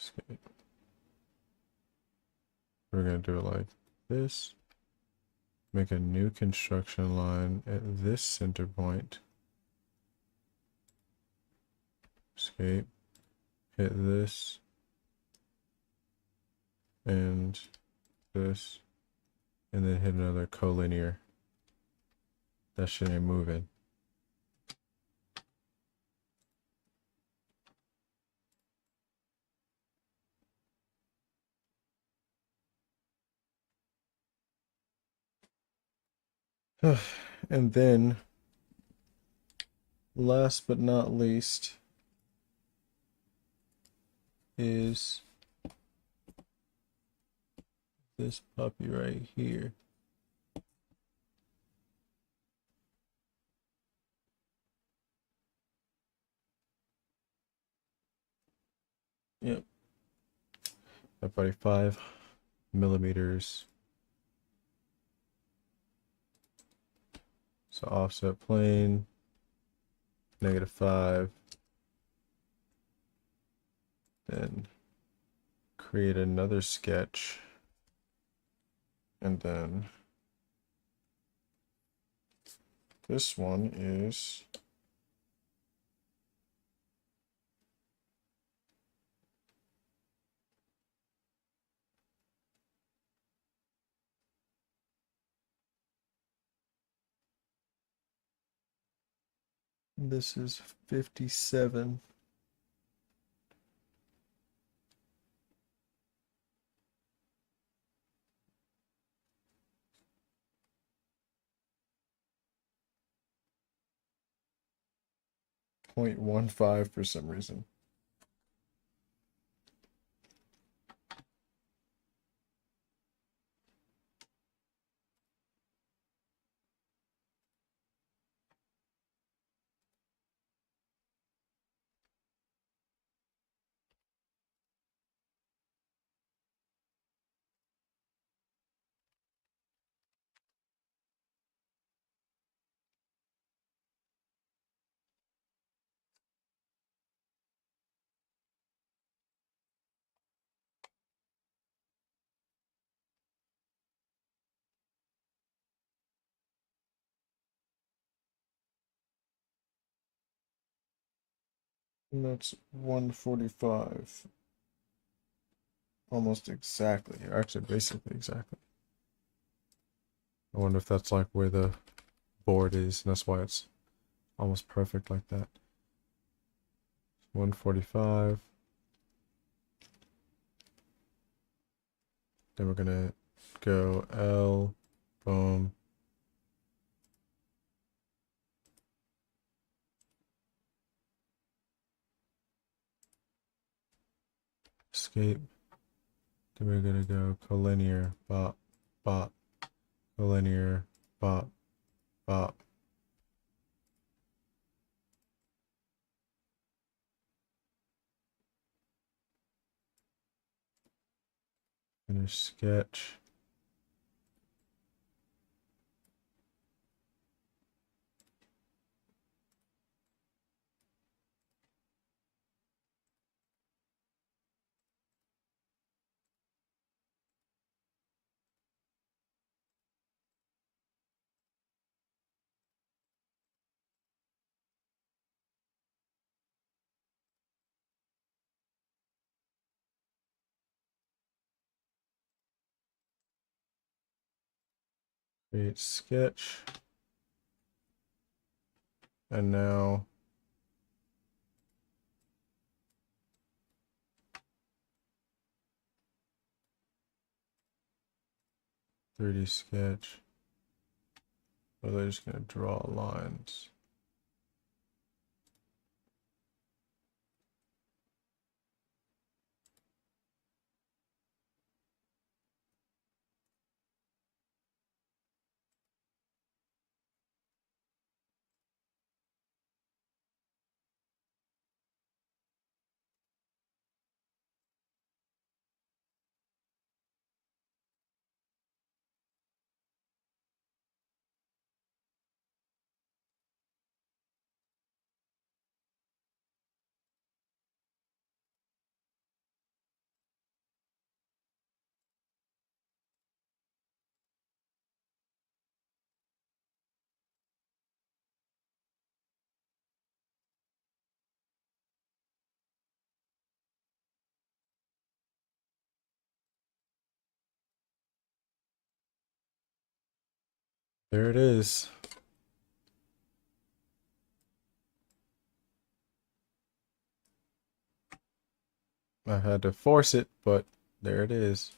Escape. We're gonna do it like this. Make a new construction line at this center point. Escape. Hit this. And this. And then hit another collinear. That shouldn't move in. And then, last but not least, is this puppy right here. Yep. That body 5 millimeters. So offset plane, -5. Then create another sketch. And then this one is this is 57. .15 for some reason. And that's 145. Almost exactly. Actually, basically exactly. I wonder if that's like where the board is, and that's why it's almost perfect like that. 145. Then we're gonna go L, boom. Escape. Then we're gonna go collinear, bop, bop, collinear, bop, bop. Finish sketch. Create sketch. And now .3D sketch. Or they're just gonna draw lines. There it is. I had to force it, but there it is.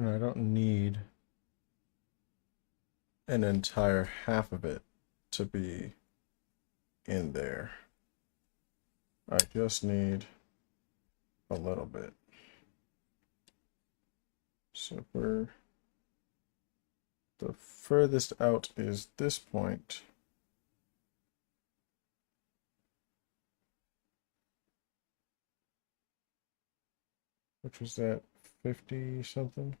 And I don't need an entire half of it to be in there. I just need a little bit. So we're the furthest out is this point. Which was that 50 something?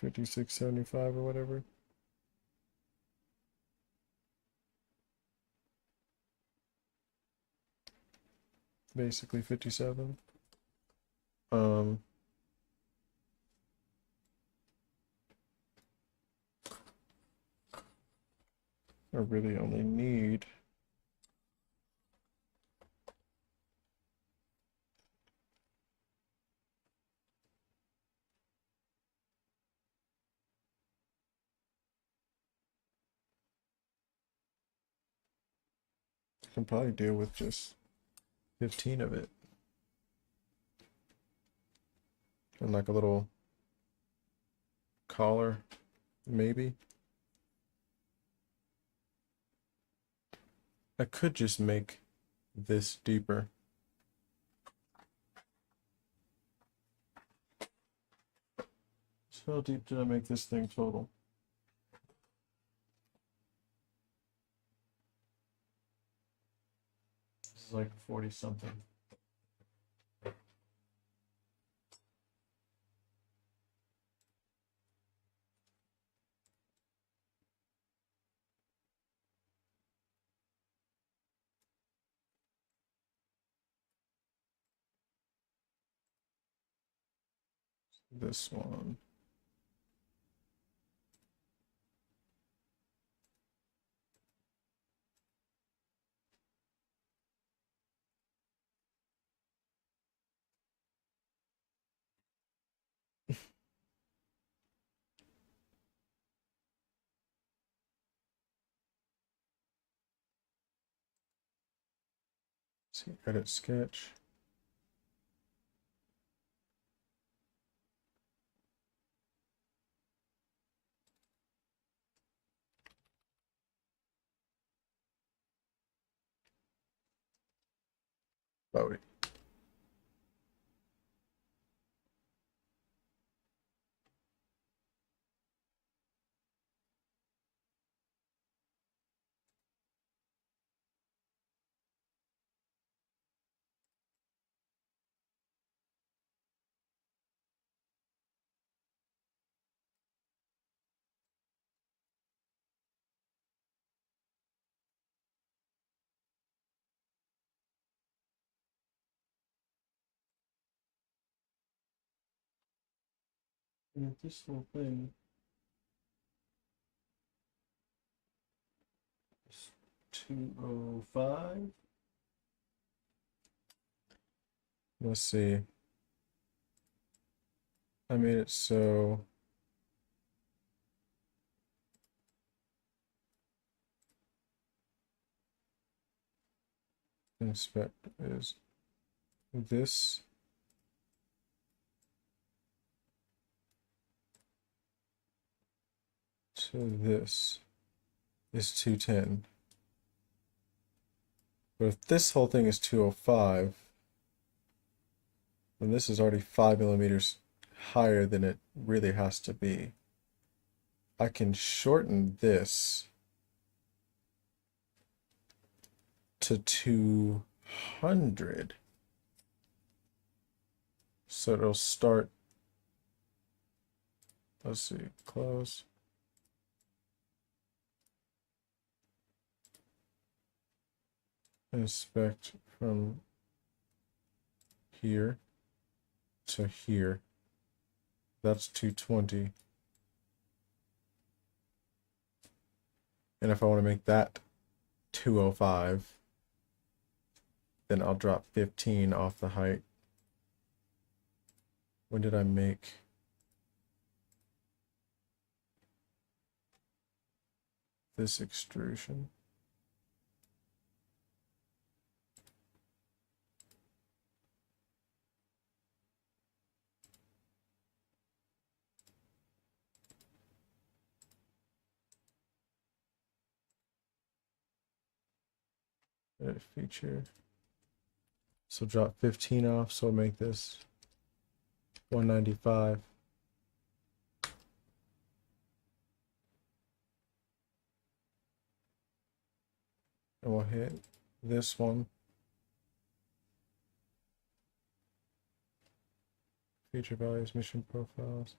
5675 or whatever. Basically 57. I really only need I can probably deal with just 15 of it. And like a little collar, maybe. I could just make this deeper. So how deep did I make this thing total? This is like 40 something. This one. See, edit sketch. Oh, wait. And this whole thing is 205. Let's see. I made it so inspect is this to this is 210. But if this whole thing is 205, then this is already 5 millimeters higher than it really has to be. I can shorten this to 200. So it'll start, let's see, close. Inspect from here to here. That's 220. And if I want to make that 205, then I'll drop 15 off the height. When did I make? This extrusion? Edit feature. So drop 15 off, so I'll make this 195. And we'll hit this one. Feature values, mission profiles.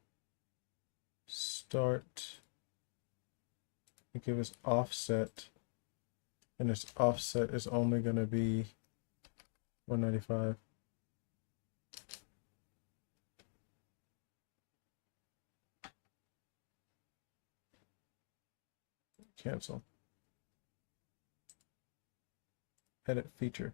start, give us offset, and its offset is only going to be 195. Cancel. Edit feature.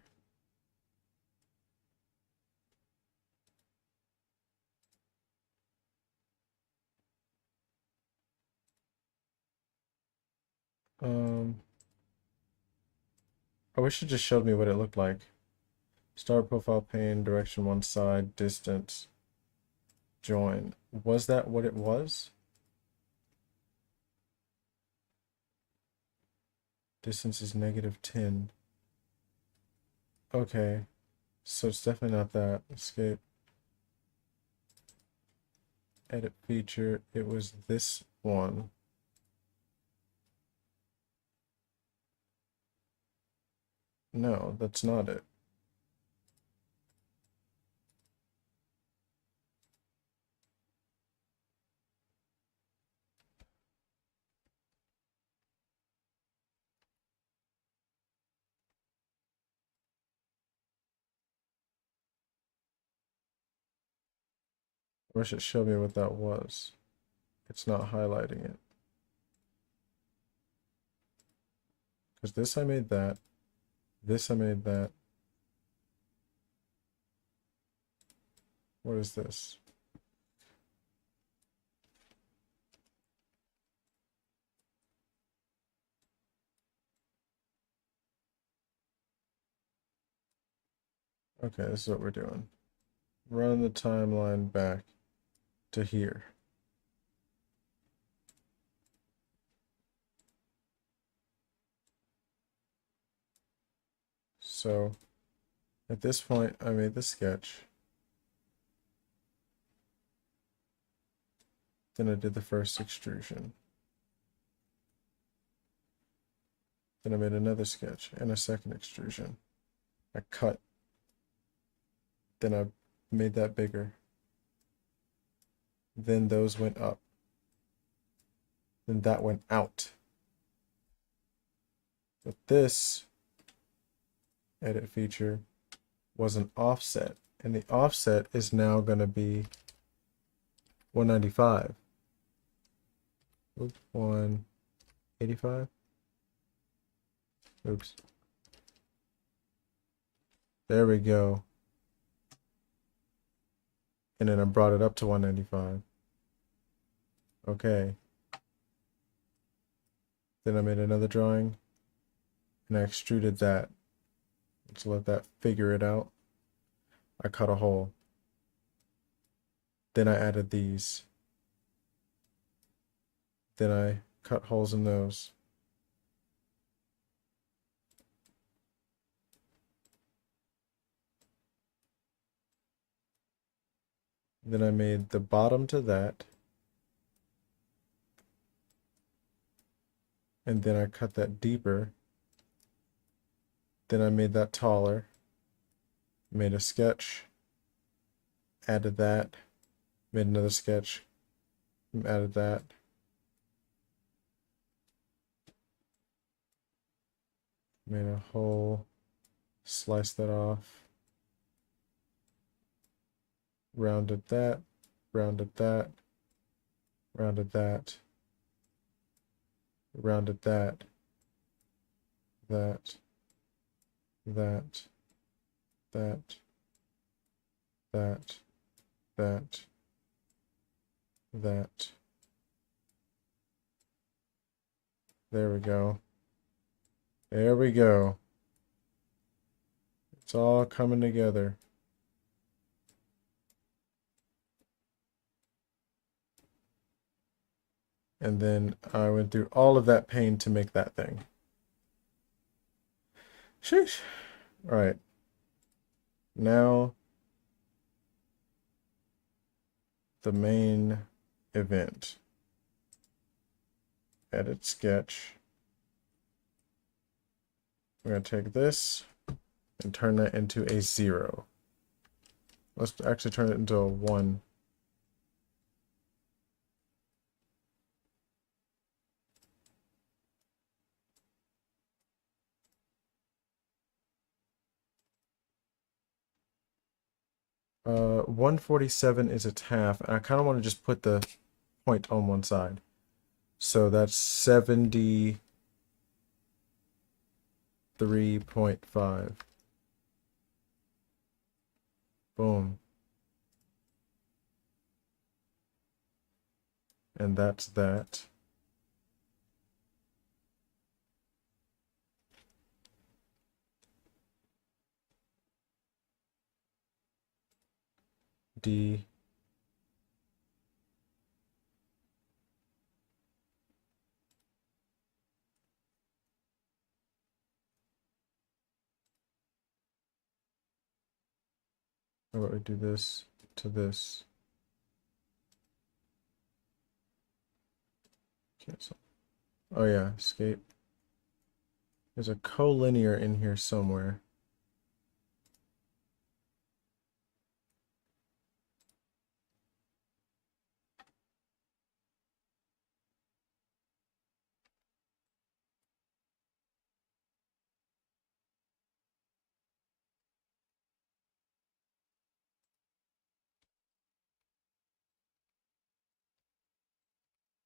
I wish it just showed me what it looked like. Start profile pane, direction one side, distance, join. Was that what it was? Distance is -10. Okay, so it's definitely not that. Escape. Edit feature. It was this one. No, that's not it. I wish it showed me what that was. It's not highlighting it. Because this I made that. This I made that. What is this? Okay, this is what we're doing. Run the timeline back to here. So at this point, I made the sketch. Then I did the first extrusion. Then I made another sketch and a second extrusion. I cut. Then I made that bigger. Then those went up. Then that went out. But this edit feature was an offset. And the offset is now going to be 195. Oops, 185. Oops. There we go. And then I brought it up to 195. Okay. Then I made another drawing and I extruded that. To let that figure it out. I cut a hole. Then I added these. Then I cut holes in those. Then I made the bottom to that. And then I cut that deeper. Then I made that taller. Made a sketch. Added that. Made another sketch. Added that. Made a hole. Sliced that off. Rounded that. Rounded that. Rounded that. Rounded that. That. That. That. That. That. That. There we go. There we go. It's all coming together. And then I went through all of that pain to make that thing. Sheesh. All right. Now, the main event. Edit sketch. We're going to take this and turn that into a 0. Let's actually turn it into a 1. 147 is its half, and I kind of want to just put the point on one side. So that's 73.5. Boom. And that's that. D. How about we do this to this? Cancel. Oh yeah, escape. There's a collinear in here somewhere.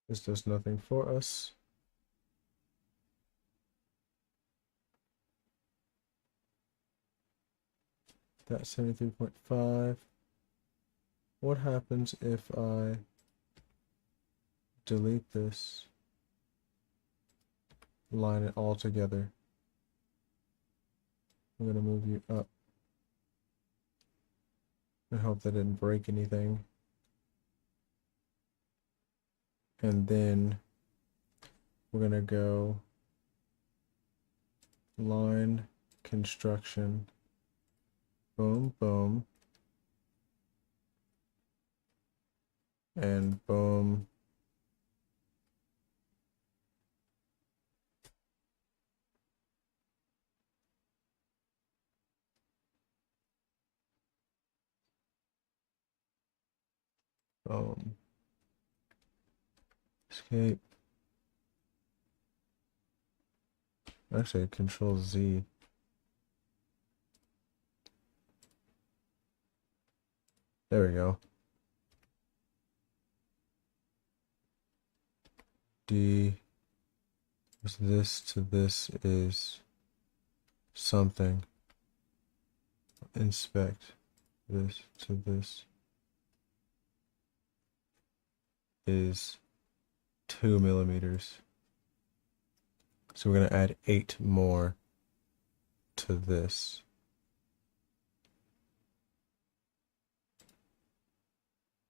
This does nothing for us. That's 73.5. What happens if I delete this, line it all together? I'm going to move you up. I hope that didn't break anything. And then we're going to go line construction. Boom, boom. And boom. Boom. Escape. Actually, Control Z. There we go. D. This to this is something. Inspect. This to this is 2 millimeters. So we're going to add 8 more to this.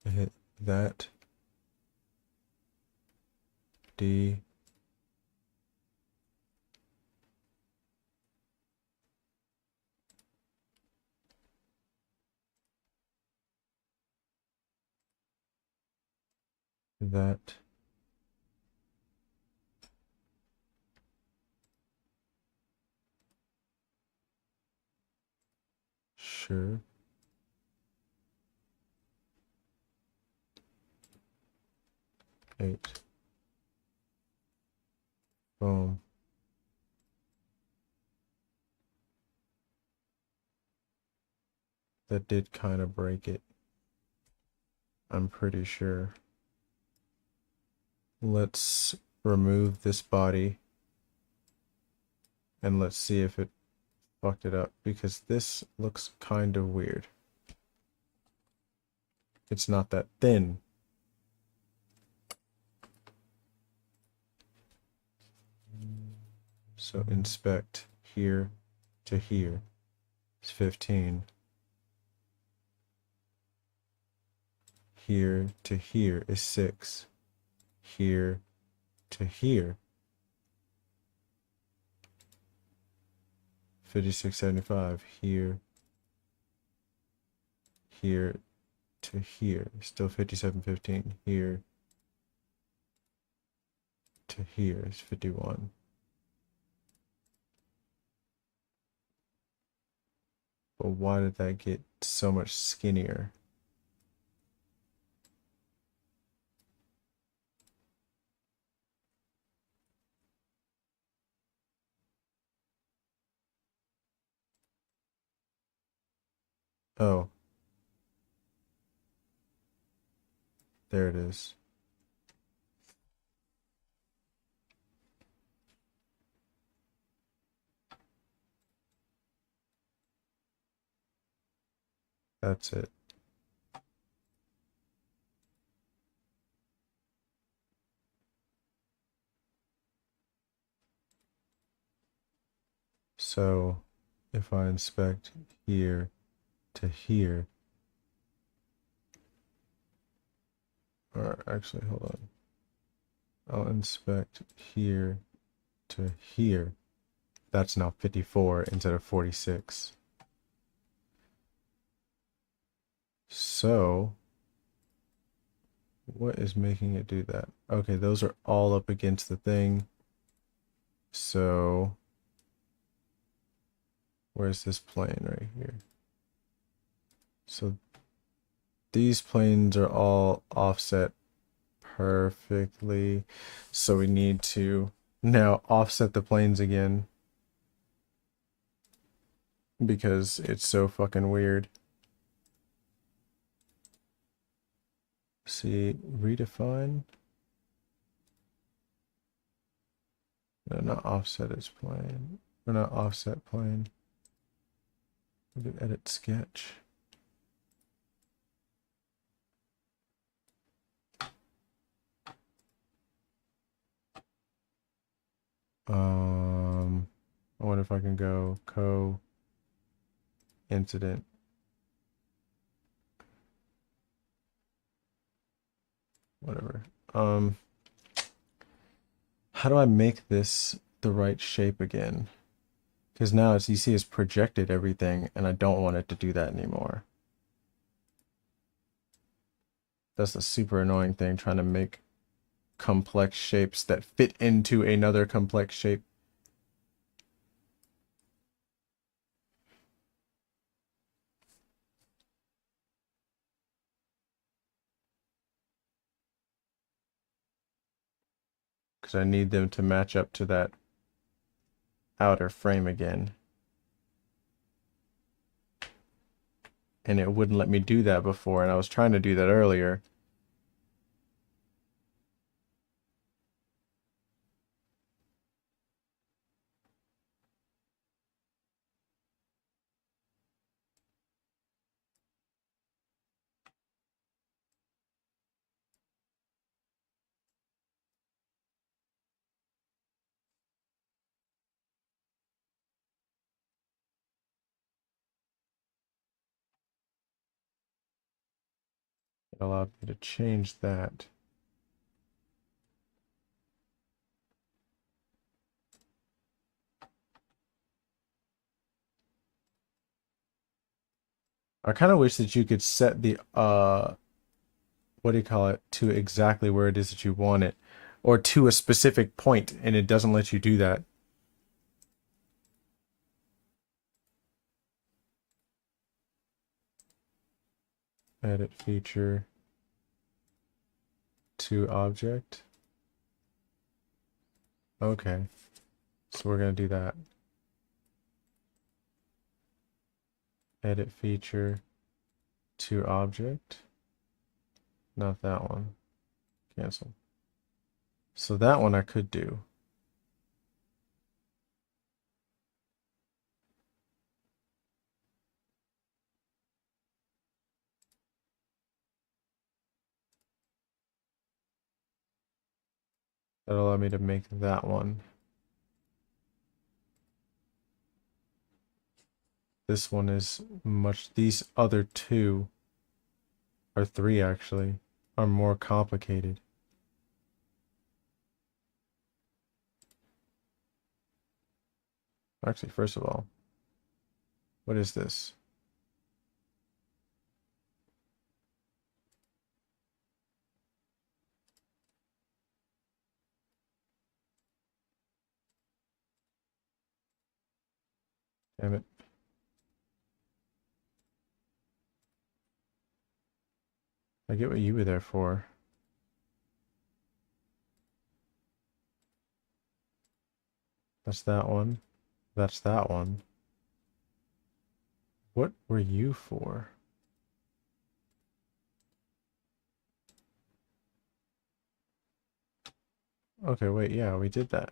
Hit that. D. That. Sure. Eight. Boom. That did kind of break it. I'm pretty sure. Let's remove this body and let's see if it fucked it up, because this looks kind of weird. It's not that thin. So inspect here to here is 15. Here to here is 6. Here to here, 56.75. Here to here, still 57.15. Here to here is 51. But why did that get so much skinnier? Oh, There it is. That's it. So if I inspect here to here, or actually, hold on. I'll inspect here to here. That's now 54 instead of 46. So what is making it do that? Okay, those are all up against the thing. So where's this plane right here? So these planes are all offset perfectly. So we need to now offset the planes again because it's so fucking weird. See, redefine. No, not offset is plane. Or not offset plane. We can edit sketch. I wonder if I can go incident. Whatever. How do I make this the right shape again? Because now it's, you see it's projected everything and I don't want it to do that anymore. That's the super annoying thing, trying to make complex shapes that fit into another complex shape. Because I need them to match up to that outer frame again. And it wouldn't let me do that before, and I was trying to do that earlier. It allowed me to change that. I kind of wish that you could set the what do you call it, to exactly where it is that you want it, or to a specific point, and it doesn't let you do that. Edit feature to object. Okay, so we're gonna do that. Edit feature to object. Not that one. Cancel. So that one I could do. That'll allow me to make that one. This one is much, these other two, or three actually, are more complicated. Actually, first of all, what is this? Damn it. I get what you were there for. That's that one. That's that one. What were you for? Okay, wait, yeah, we did that.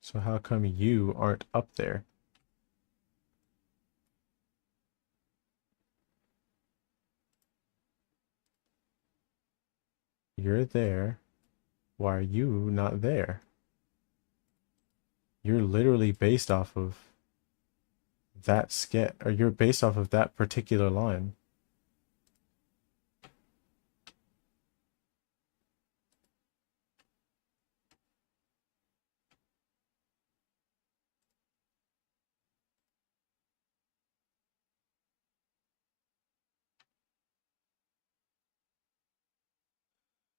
So how come you aren't up there? You're there. Why are you not there? You're literally based off of that sketch, or you're based off of that particular line.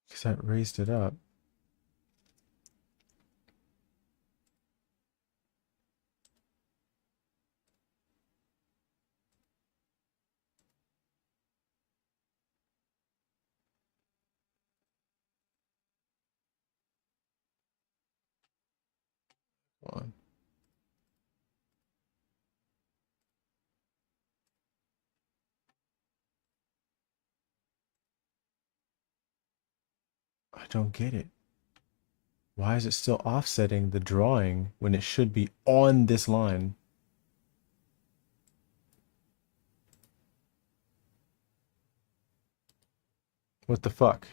Because I raised it up. Hold on. I don't get it. Why is it still offsetting the drawing when it should be on this line? What the fuck?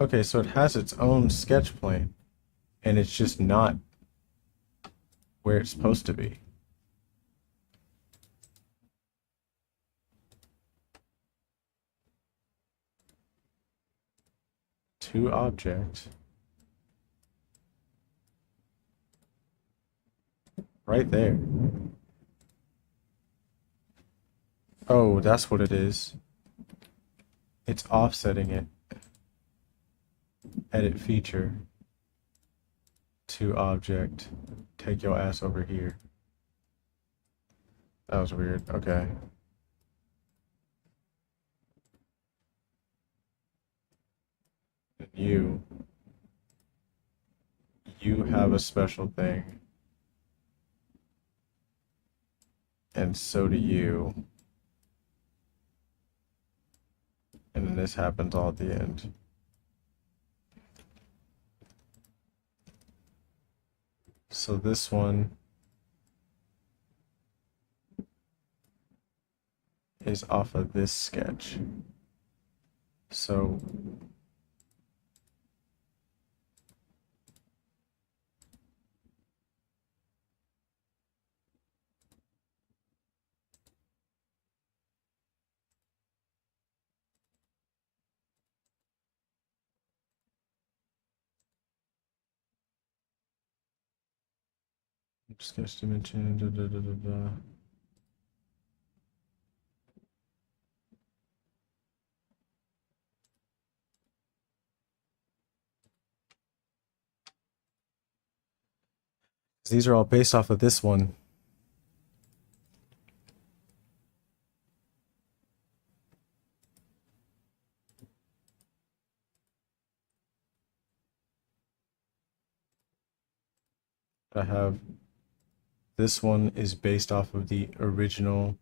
Okay, so it has its own sketch plane, and it's just not where it's supposed to be. To object. Right there. Oh, that's what it is. It's offsetting it. Edit feature. To object. Take your ass over here. That was weird. Okay. You. You have a special thing. And so do you. And then this happens all at the end. So this one is off of this sketch. So sketch dimension. Da, da, da, da, da. These are all based off of this one. I have this one is based off of the original,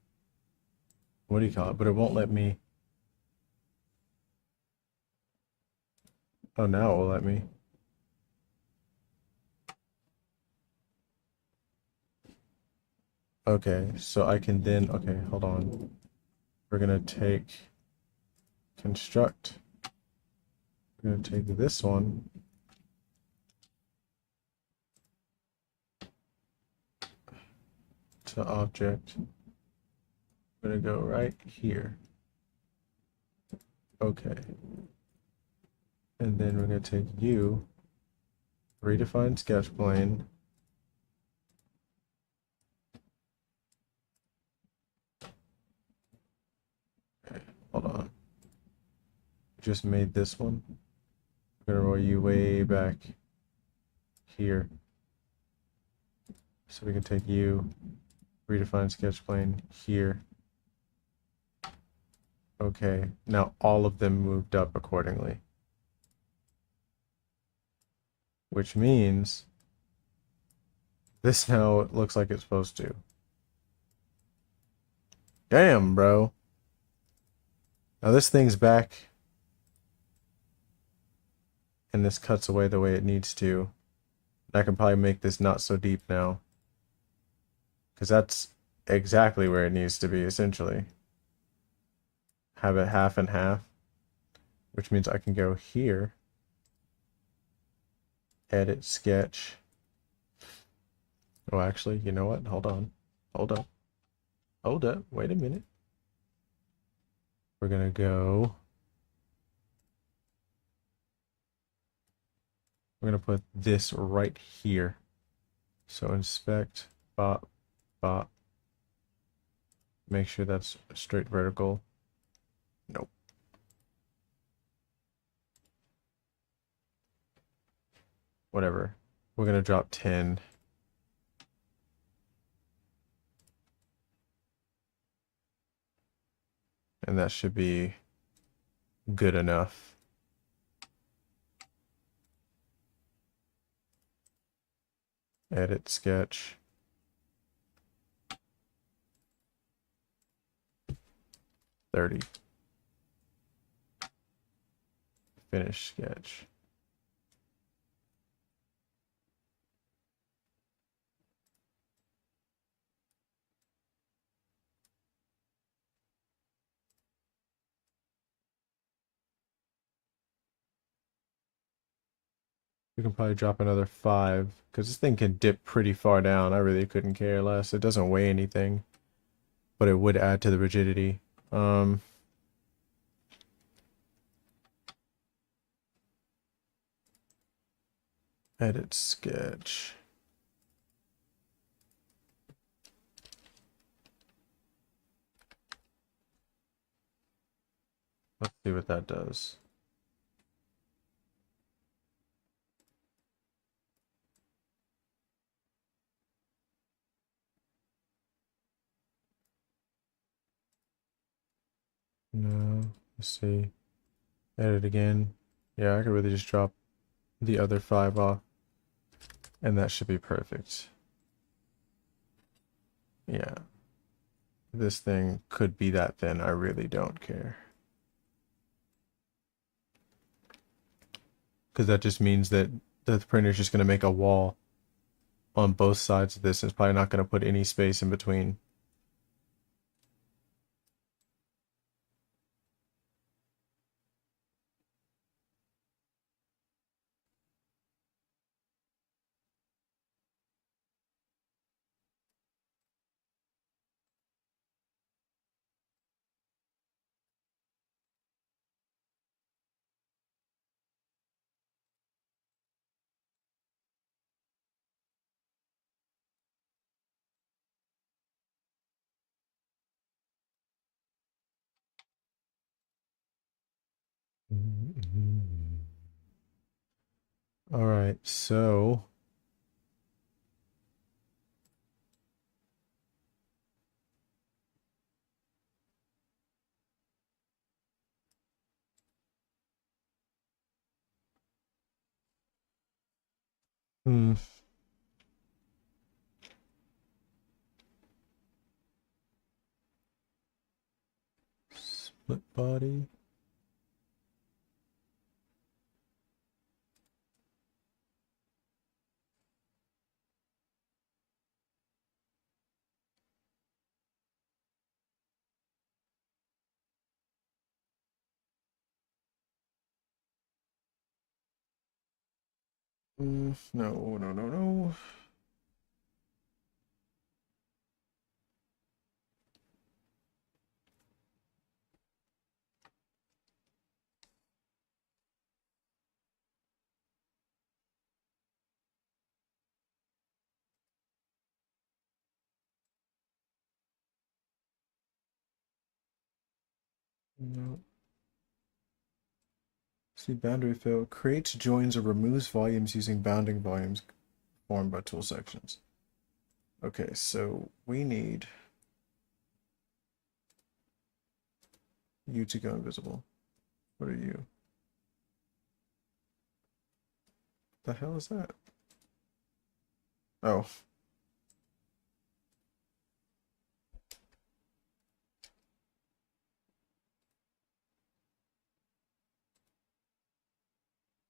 what do you call it? But it won't let me. Oh, now it will let me. Okay, so I can then, okay, hold on. We're gonna take construct. We're gonna take this one. To object. We're gonna go right here. Okay. And then we're gonna take you, redefine sketch plane. Okay, hold on. Just made this one. We're gonna roll you way back here. So we can take you, redefine sketch plane here. Okay, now all of them moved up accordingly. which means this now looks like it's supposed to. Damn, bro. Now this thing's back, and this cuts away the way it needs to. I can probably make this not so deep now, because that's exactly where it needs to be, essentially. Have it half and half, which means I can go here, edit sketch. Oh, actually, you know what? Hold on. Hold up. Hold up. Wait a minute. We're going to go. We're going to put this right here. So inspect, bop, bop. Make sure that's straight vertical. Nope. Whatever. We're going to drop 10. And that should be good enough. Edit sketch. $30. Finish sketch. We can probably drop another 5 because this thing can dip pretty far down. I really couldn't care less. It doesn't weigh anything, but it would add to the rigidity. Edit sketch. Let's see what that does. No, let's see. Edit again. Yeah, I could really just drop the other 5 off, and that should be perfect. Yeah. This thing could be that thin. I really don't care. Because that just means that the printer is just going to make a wall on both sides of this. It's probably not going to put any space in between. All right, so hmm. Split body. No, no, no, no. No. See boundary fill. Creates, joins, or removes volumes using bounding volumes formed by tool sections. Okay, so we need you to go invisible. What are you? The hell is that? Oh.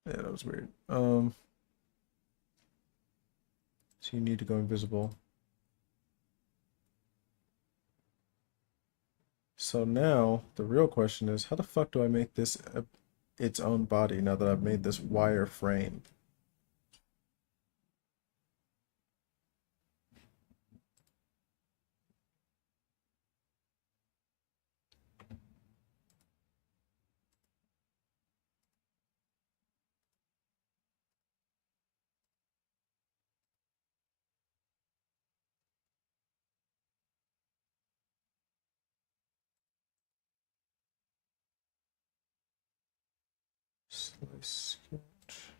Yeah, that was weird. So you need to go invisible. So now the real question is, how the fuck do I make this its own body now that I've made this wire frame? Slice sketch.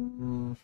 Mm,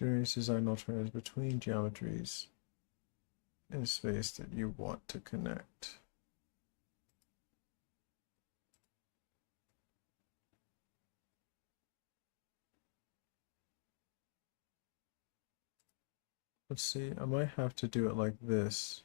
Various design alternatives between geometries in space that you want to connect. Let's see, I might have to do it like this.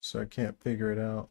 So I can't figure it out.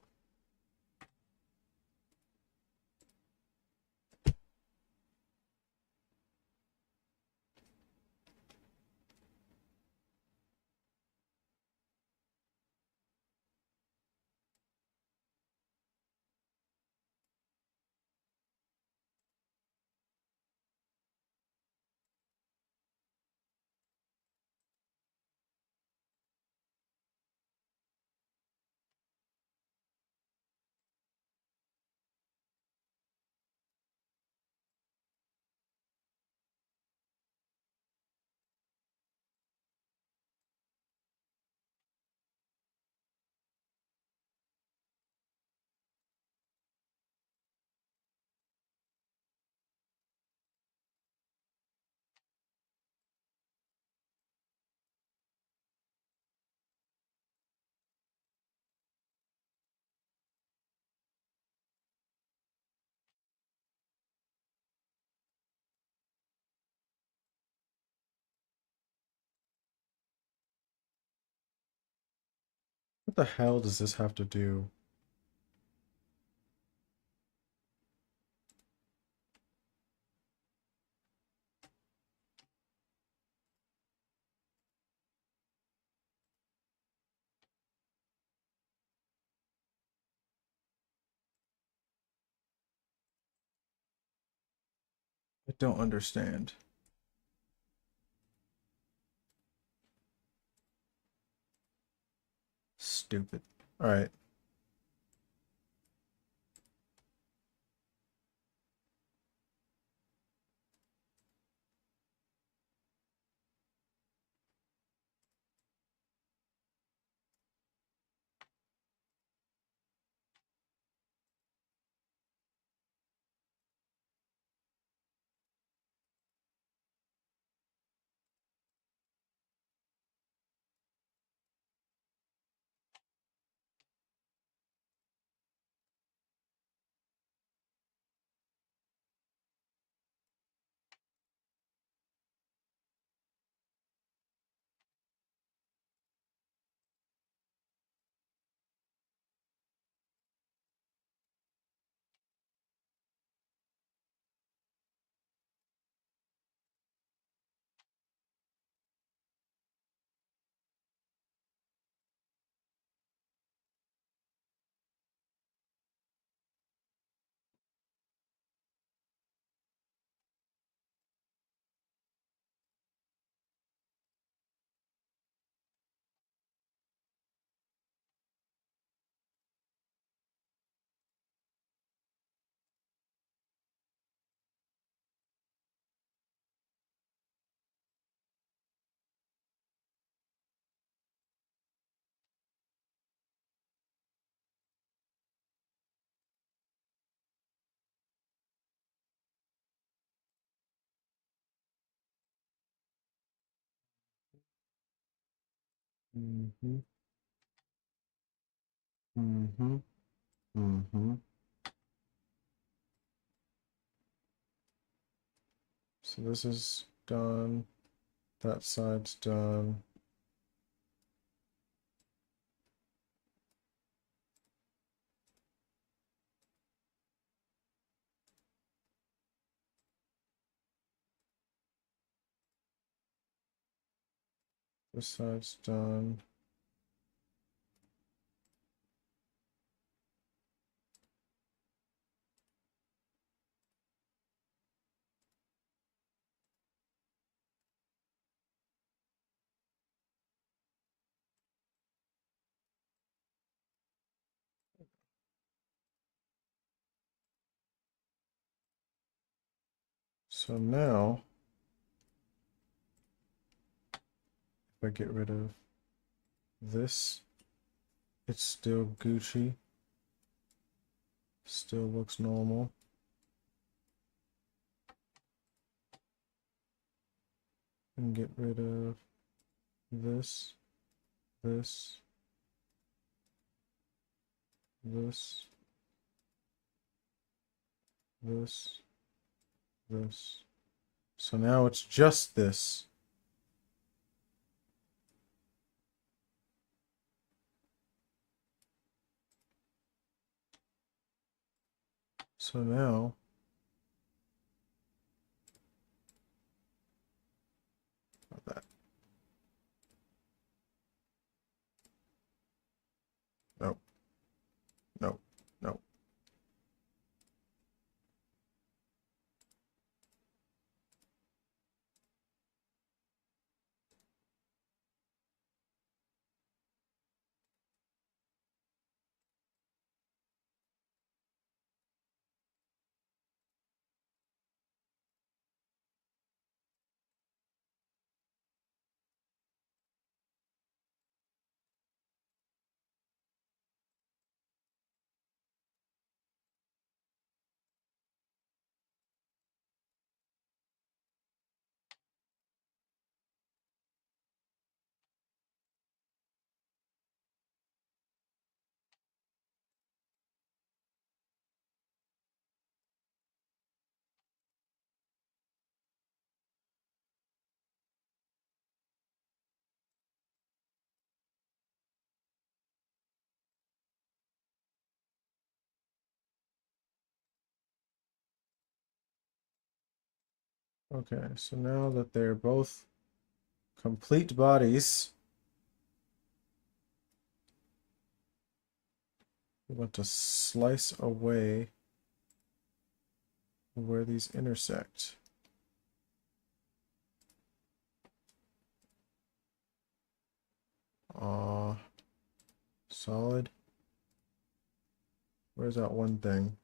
What the hell does this have to do? I don't understand. Stupid. All right. Mm-hmm. Mm-hmm. Mm-hmm. So this is done. That side's done. This side's done. So now, if I get rid of this, it's still Gucci. Still looks normal. And get rid of this, this, this, this, this. So now it's just this. So now, not that. No, no, no. Okay, so now that they're both complete bodies, we want to slice away where these intersect. Solid. Where's that one thing?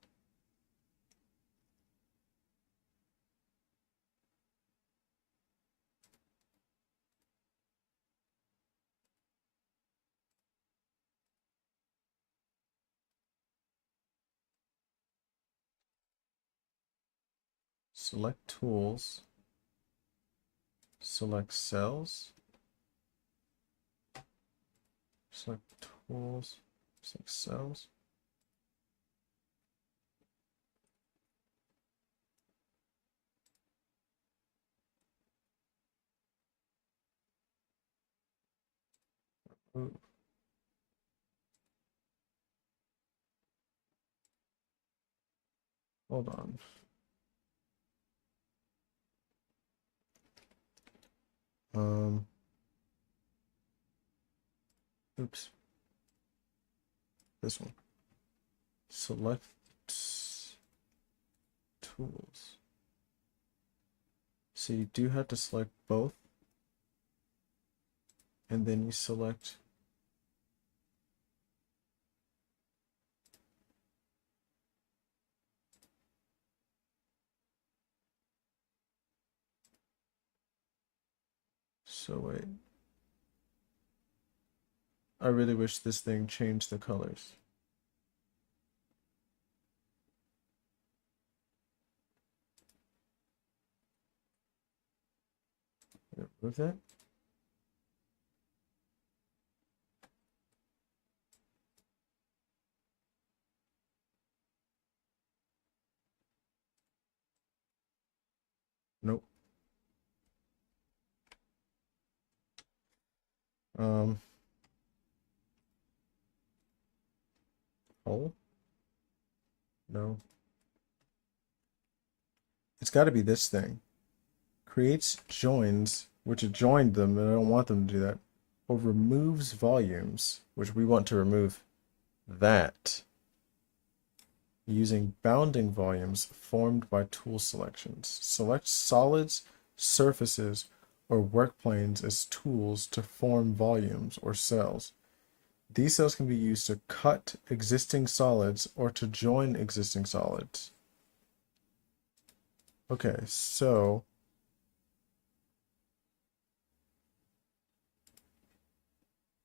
Select tools. Select cells. Select tools. Select cells. Ooh. Hold on. Oops. This one. Select tools. So you do have to select both, and then you select so wait. I really wish this thing changed the colors. Remove that. Um, hole? No. It's got to be this thing. Creates joins, which it joined them, and I don't want them to do that. Or removes volumes, which we want to remove that. Using bounding volumes formed by tool selections. Select solids, surfaces, or work planes as tools to form volumes or cells. These cells can be used to cut existing solids or to join existing solids. Okay, so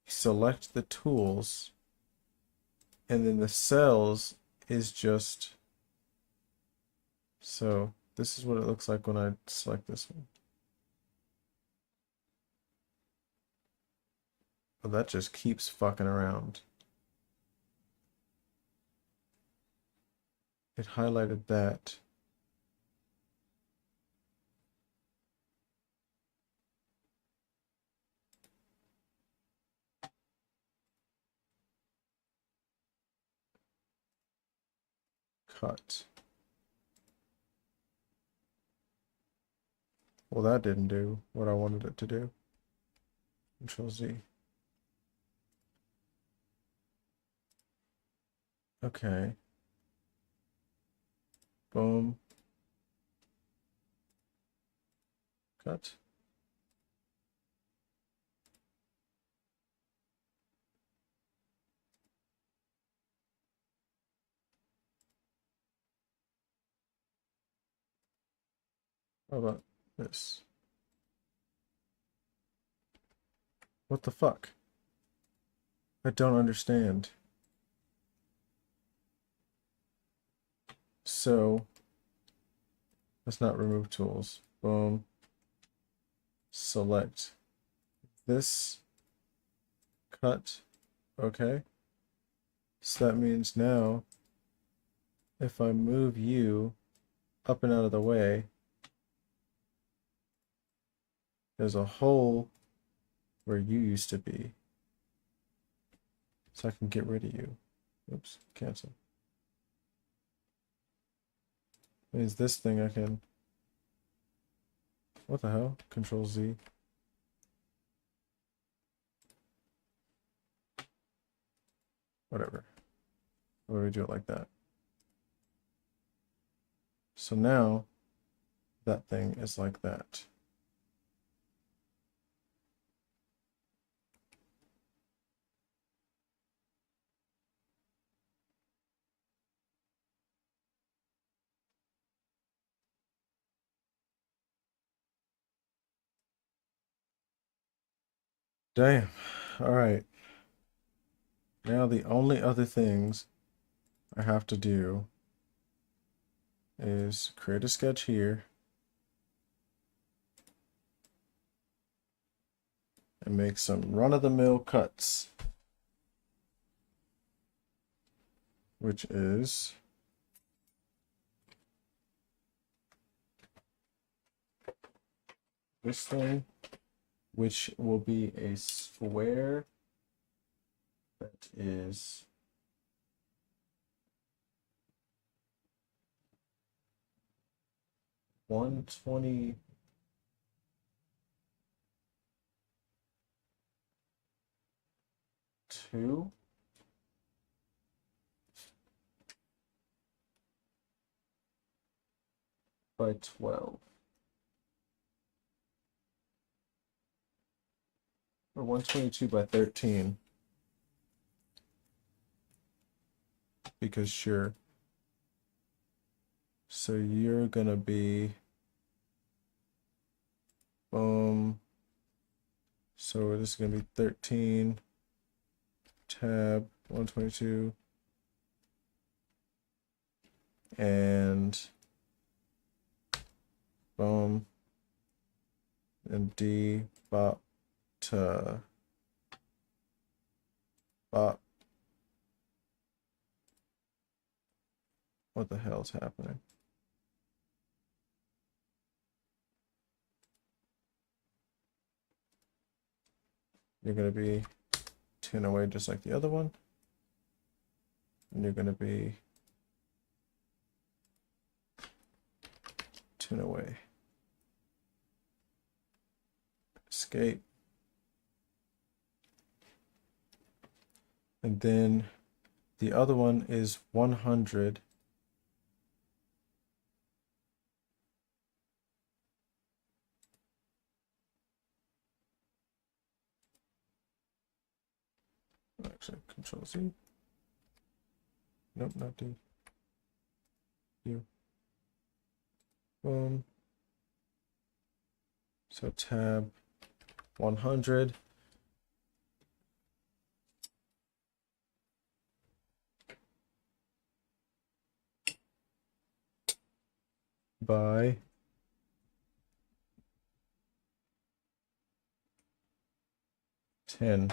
select the tools, and then the cells is just, so this is what it looks like when I select this one. Oh, that just keeps fucking around. It highlighted that. Cut. Well, that didn't do what I wanted it to do. Control Z. Okay. Boom. Cut. How about this? What the fuck? I don't understand. So, let's not remove tools. Boom. Select this. Cut. Okay. So that means now, if I move you up and out of the way, there's a hole where you used to be. So I can get rid of you. Oops, cancel. Means this thing I can. What the hell? Control Z. Whatever. Why do we do it like that? So now that thing is like that. Damn. All right. Now the only other things I have to do is create a sketch here and make some run-of-the-mill cuts, which is this thing, which will be a square that is 122 by 12. Or 122 by 13. Because sure. So you're gonna be so this is gonna be 13 tab 122 and boom and D bop to bop. What the hell's happening? you're going to be 10 away just like the other one. And you're going to be 10 away. Escape. And then the other one is 100. Actually, Control Z. Nope, not D. U. Boom. So tab 100. By 10.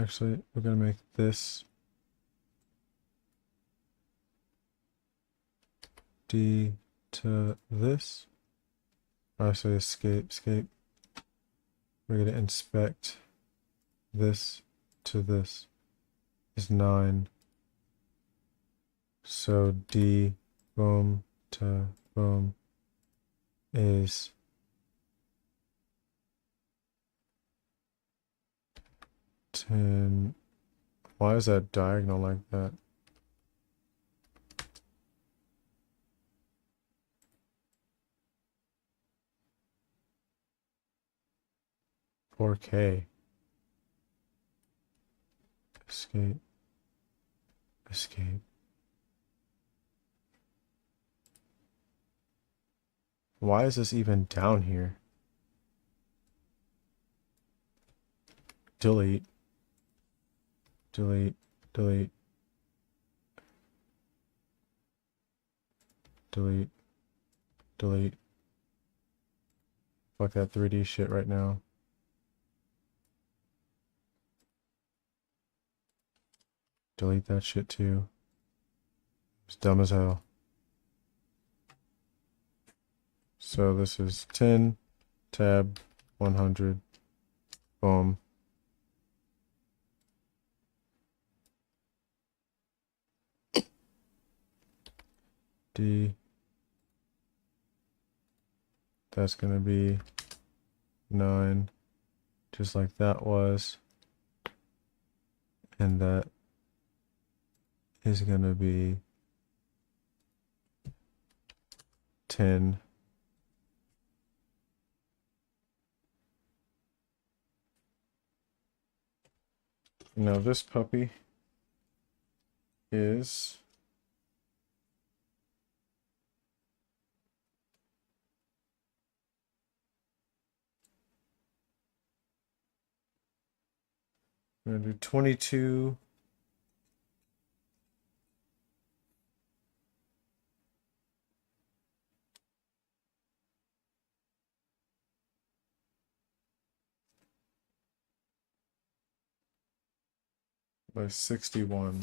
Actually, we're going to make this D to this. Actually, escape. We're going to inspect this to this is 9. So D boom to boom is 10. Why is that diagonal like that? 4K. Escape. Why is this even down here? Delete. Delete. Delete. Delete. Delete. Fuck that 3D shit right now. Delete that shit too. It's dumb as hell. So this is 10, tab 100, boom. D. That's going to be 9, just like that was. And that is going to be 10. Now this puppy is going to do 22 by 61.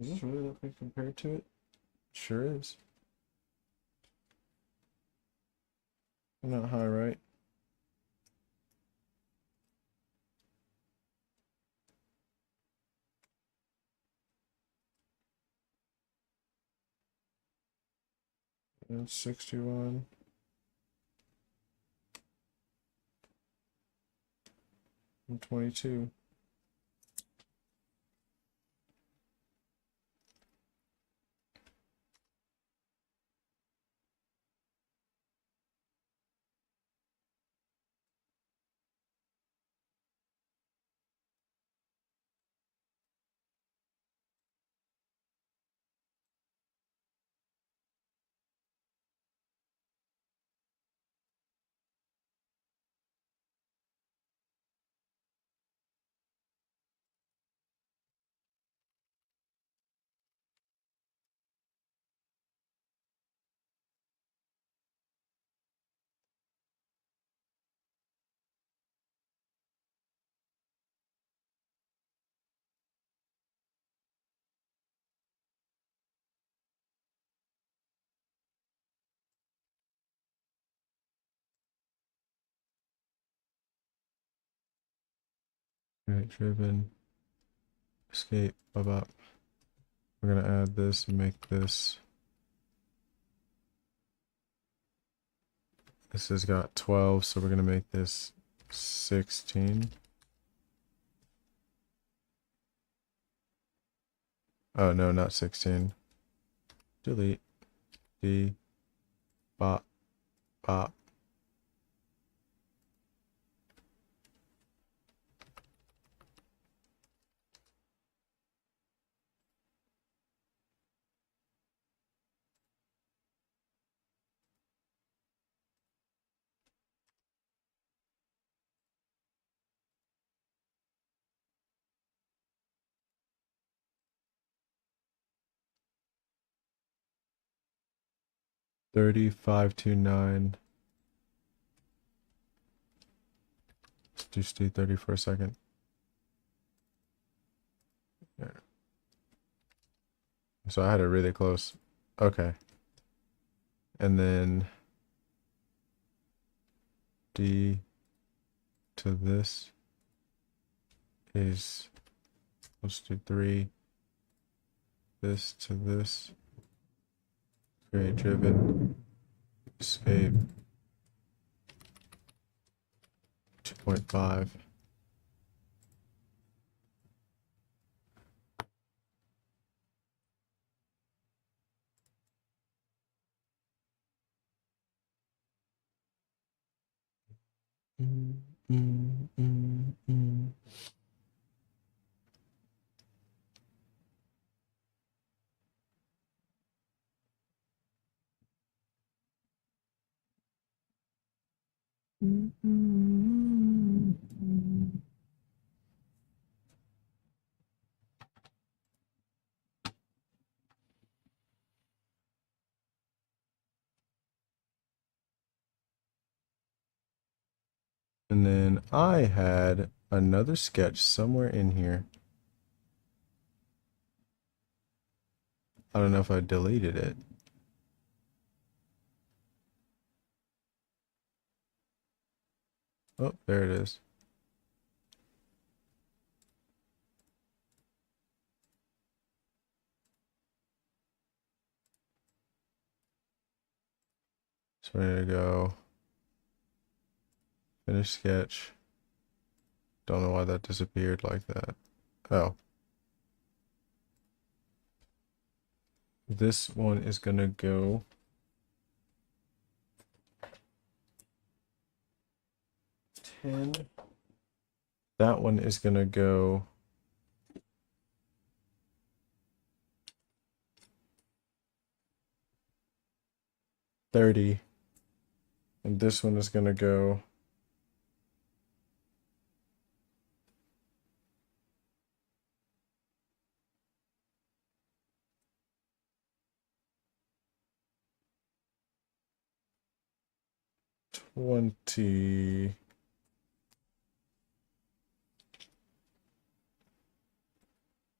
Is this really that big compared to it? Sure is. Not high, right? And 61. And 22. Create driven. Escape. Up. We're gonna add this and make this. This has got 12, so we're gonna make this 16. Oh no, not 16. Delete. D. Bop. Bop. $35.29. Let's just do 30 for a second. Yeah. So I had it really close. Okay. And then D to this is, let's do 3. This to this. Create driven. Escape. 2.5. Mm, mm, mm, mm. Mm, mm, mm. And then I had another sketch somewhere in here. I don't know if I deleted it. Oh, there it is. It's ready to go. Finish sketch. Don't know why that disappeared like that. Oh. This one is gonna go 10. That one is gonna go 30. And this one is gonna go 20.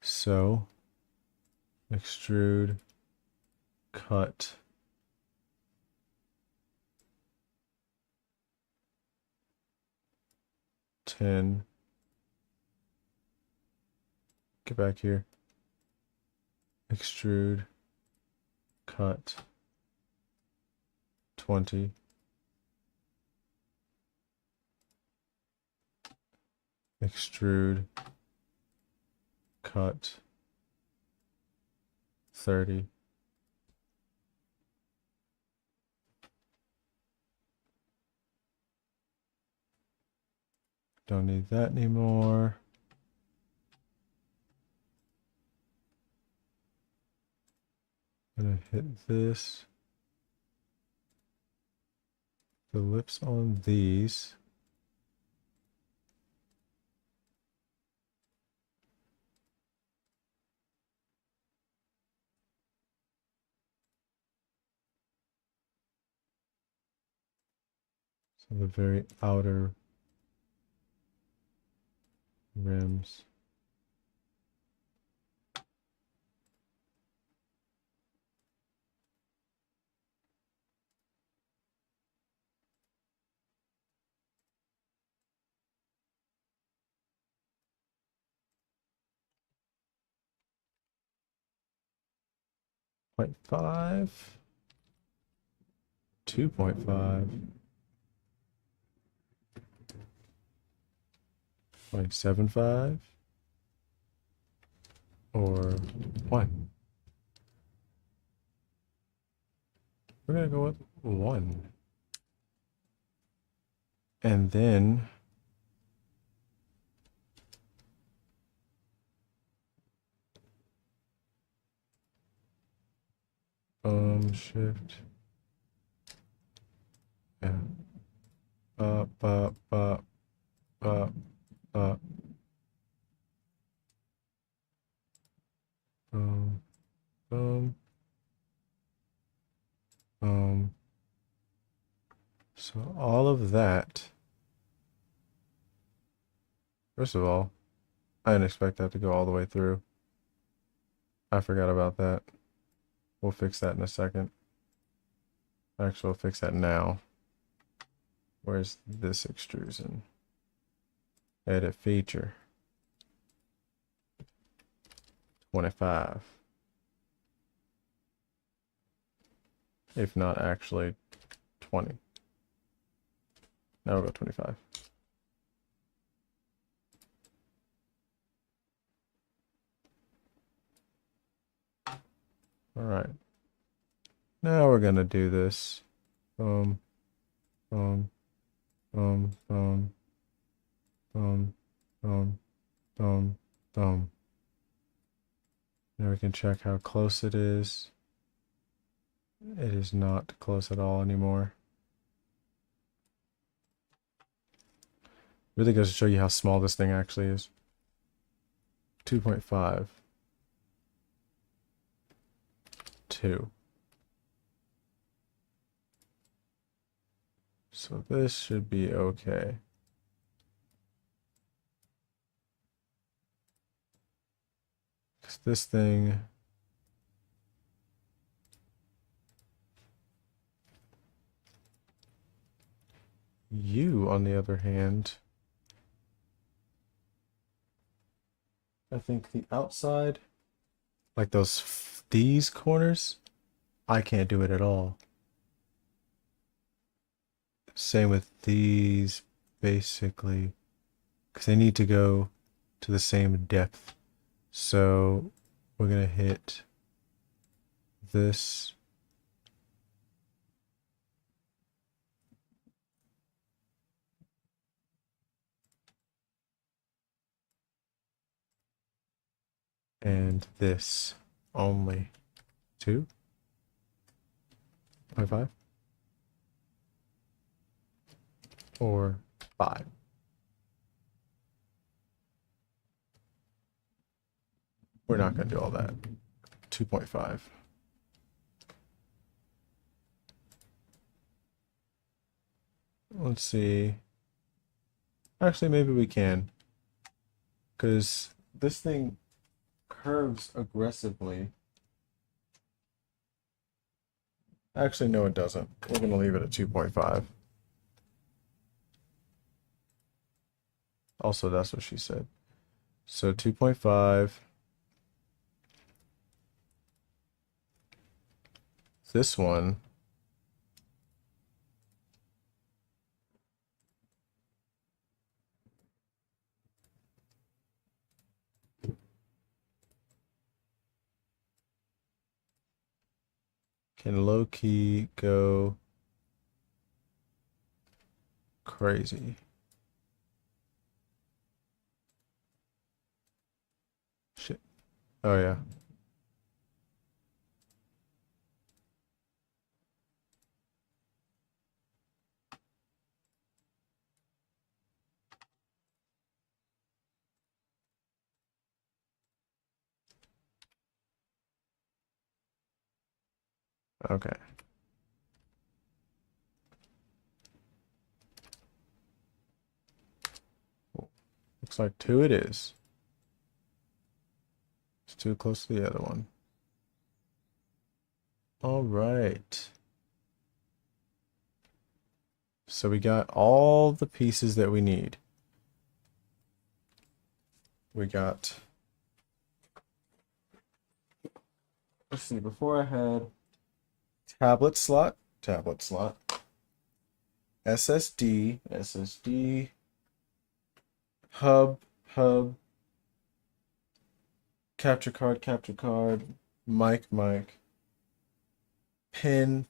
So extrude, cut, 10. Get back here. Extrude, cut, 20. Extrude, cut, 30. Don't need that anymore. Gonna hit this. The lips on these. So the very outer rims. 0.5, 2.5, 0.75, or 1. We're gonna go with 1. And then shift. Yeah. Up, up, up, up, up. Boom, boom, boom. So all of that. First of all, I didn't expect that to go all the way through. I forgot about that. We'll fix that in a second. Actually, we'll fix that now. Where's this extrusion? Edit feature. 25. If not actually 20. Now we'll go 25. All right. Now we're gonna do this. Boom, boom, boom, boom, boom, boom, boom, boom. Now we can check how close it is. It is not close at all anymore. Really goes to show you how small this thing actually is. 2.5. 2. So this should be okay. Because this thing... You, on the other hand... I think the outside, like these corners, I can't do it at all. Same with these, basically, because they need to go to the same depth. So we're gonna hit this. And this only 2.5 or 5. We're not going to do all that. 2.5. Let's see. Actually, maybe we can. Because this thing curves aggressively. Actually, no, it doesn't. We're going to leave it at 2.5. Also, that's what she said. So 2.5. This one. Can low-key go crazy. Shit. Oh, yeah. Okay. Looks like 2 it is. It's too close to the other one. All right. So we got all the pieces that we need. We got let's see, before I had tablet slot, SSD, hub, capture card, mic, pin,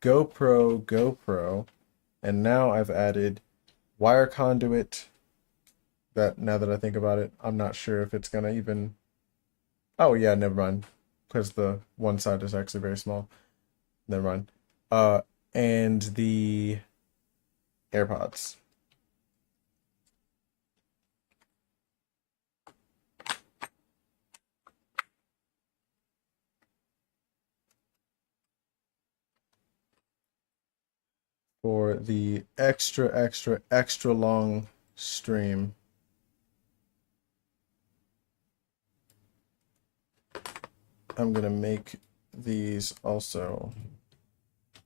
GoPro, and now I've added wire conduit. That now that I think about it, I'm not sure if it's gonna even. Oh yeah, never mind, because the one side is actually very small. Never mind. Uh, and the AirPods. For the extra long stream. I'm gonna make these also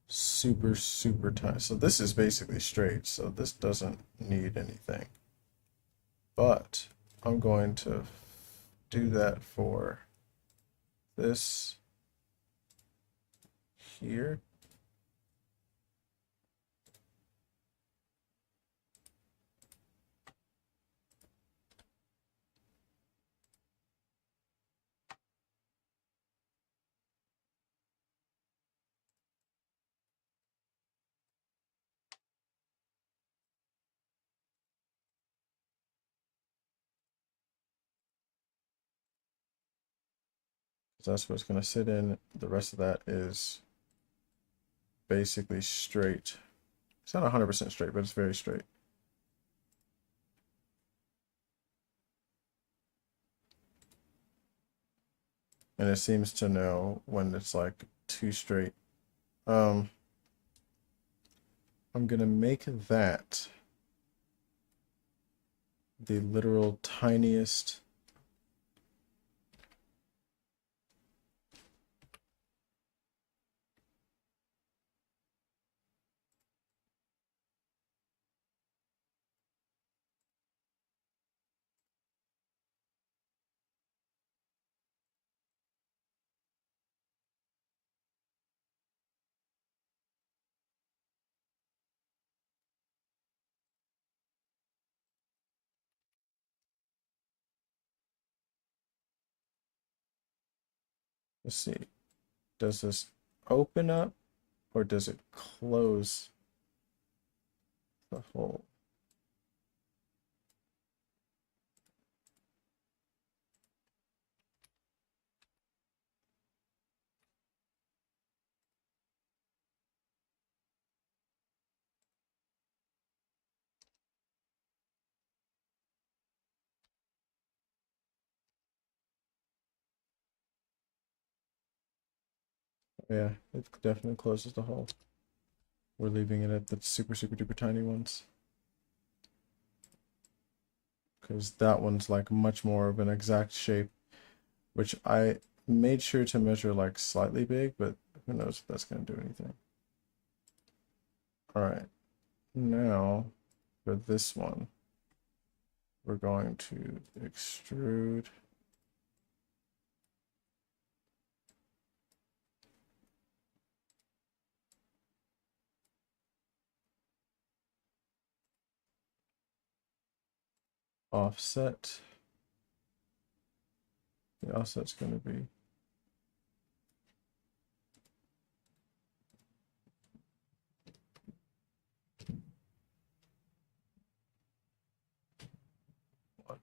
super tight. So this is basically straight, so this doesn't need anything. But I'm going to do that for this here. So that's what it's gonna sit in. The rest of that is basically straight. It's not 100% straight, but it's very straight. And it seems to know when it's like too straight. I'm gonna make that the literal tiniest. Let's see. Does this open up or does it close the hole? Yeah, it definitely closes the hole. We're leaving it at the super duper tiny ones. Because that one's like much more of an exact shape, which I made sure to measure like slightly big, but who knows if that's going to do anything. All right, now for this one, we're going to extrude. Offset. The offset's going to be what?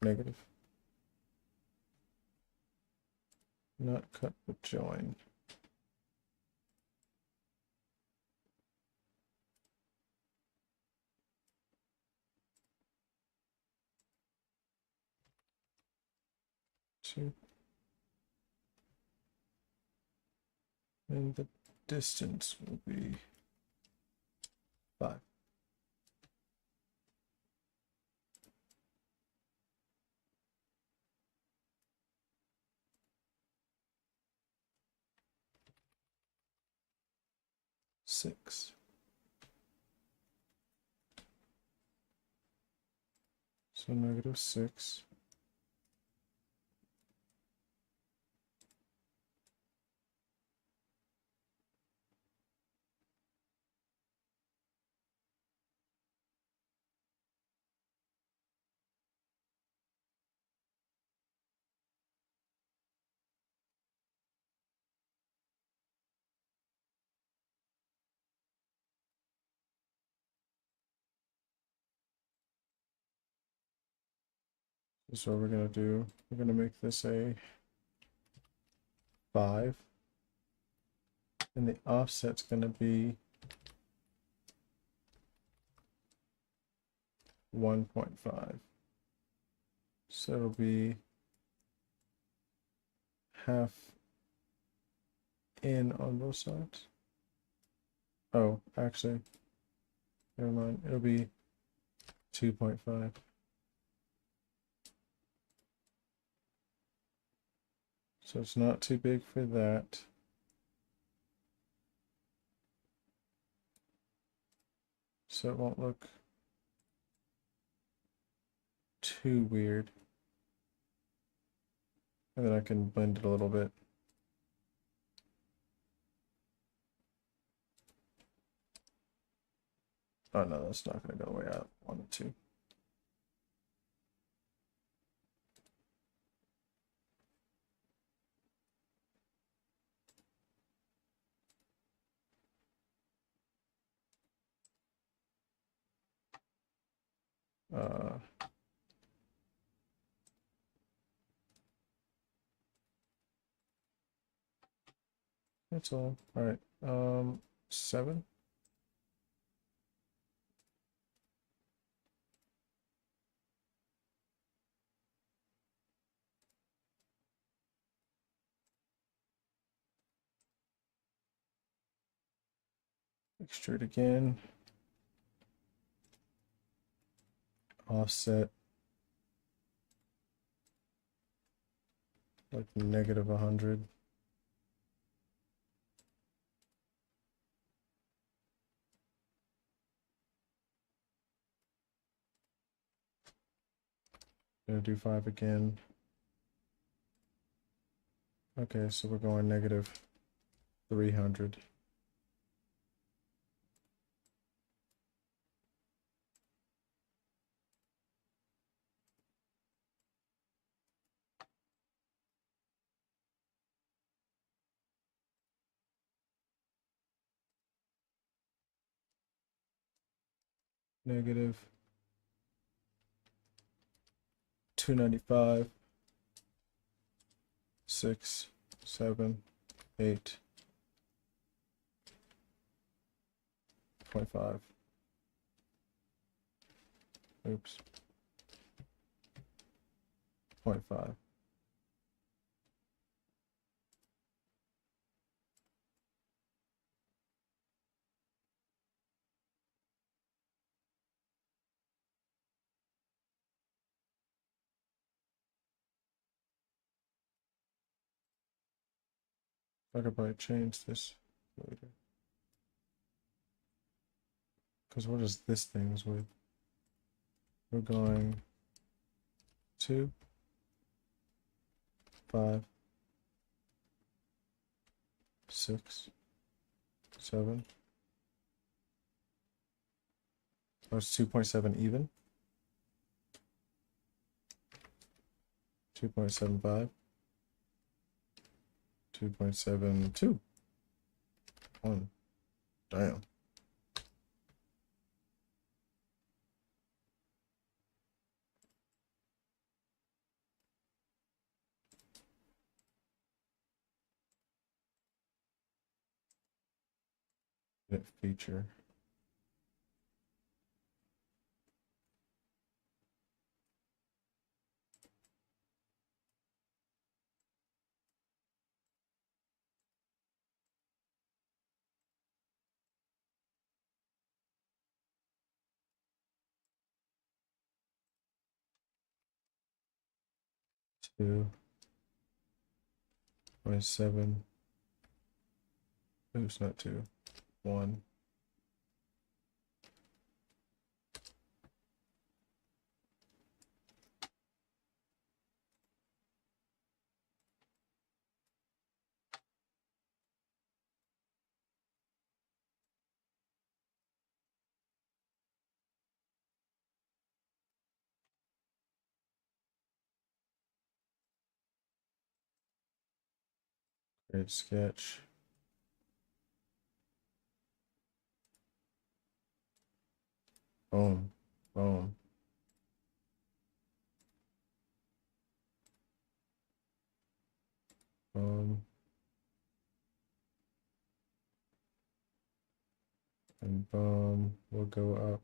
Negative. Not cut, but join. Two. And the distance will be 5. Six. So -6. This is what we're gonna do. We're gonna make this a 5. And the offset's gonna be 1.5. So it'll be half in on both sides. Oh, actually, never mind. It'll be 2.5. So it's not too big for that. So it won't look too weird. And then I can blend it a little bit. Oh no, that's not going to go the way I wanted to. That's all. All right. 7. Extrude again. Offset like -100. Gonna do 5 again. Okay, so we're going -300. -295. 6, 7, 8.5. Oops. 0.5. I could probably change this later. Because what is this thing's with? We're going 2, 5, 6, 7. Oh, it's 2.7 even. 2.75. 2.72. 1. Damn. Edit feature. Two point seven. Oops, not 2. 1. Great sketch. Boom. Boom. Boom. And boom. We'll go up.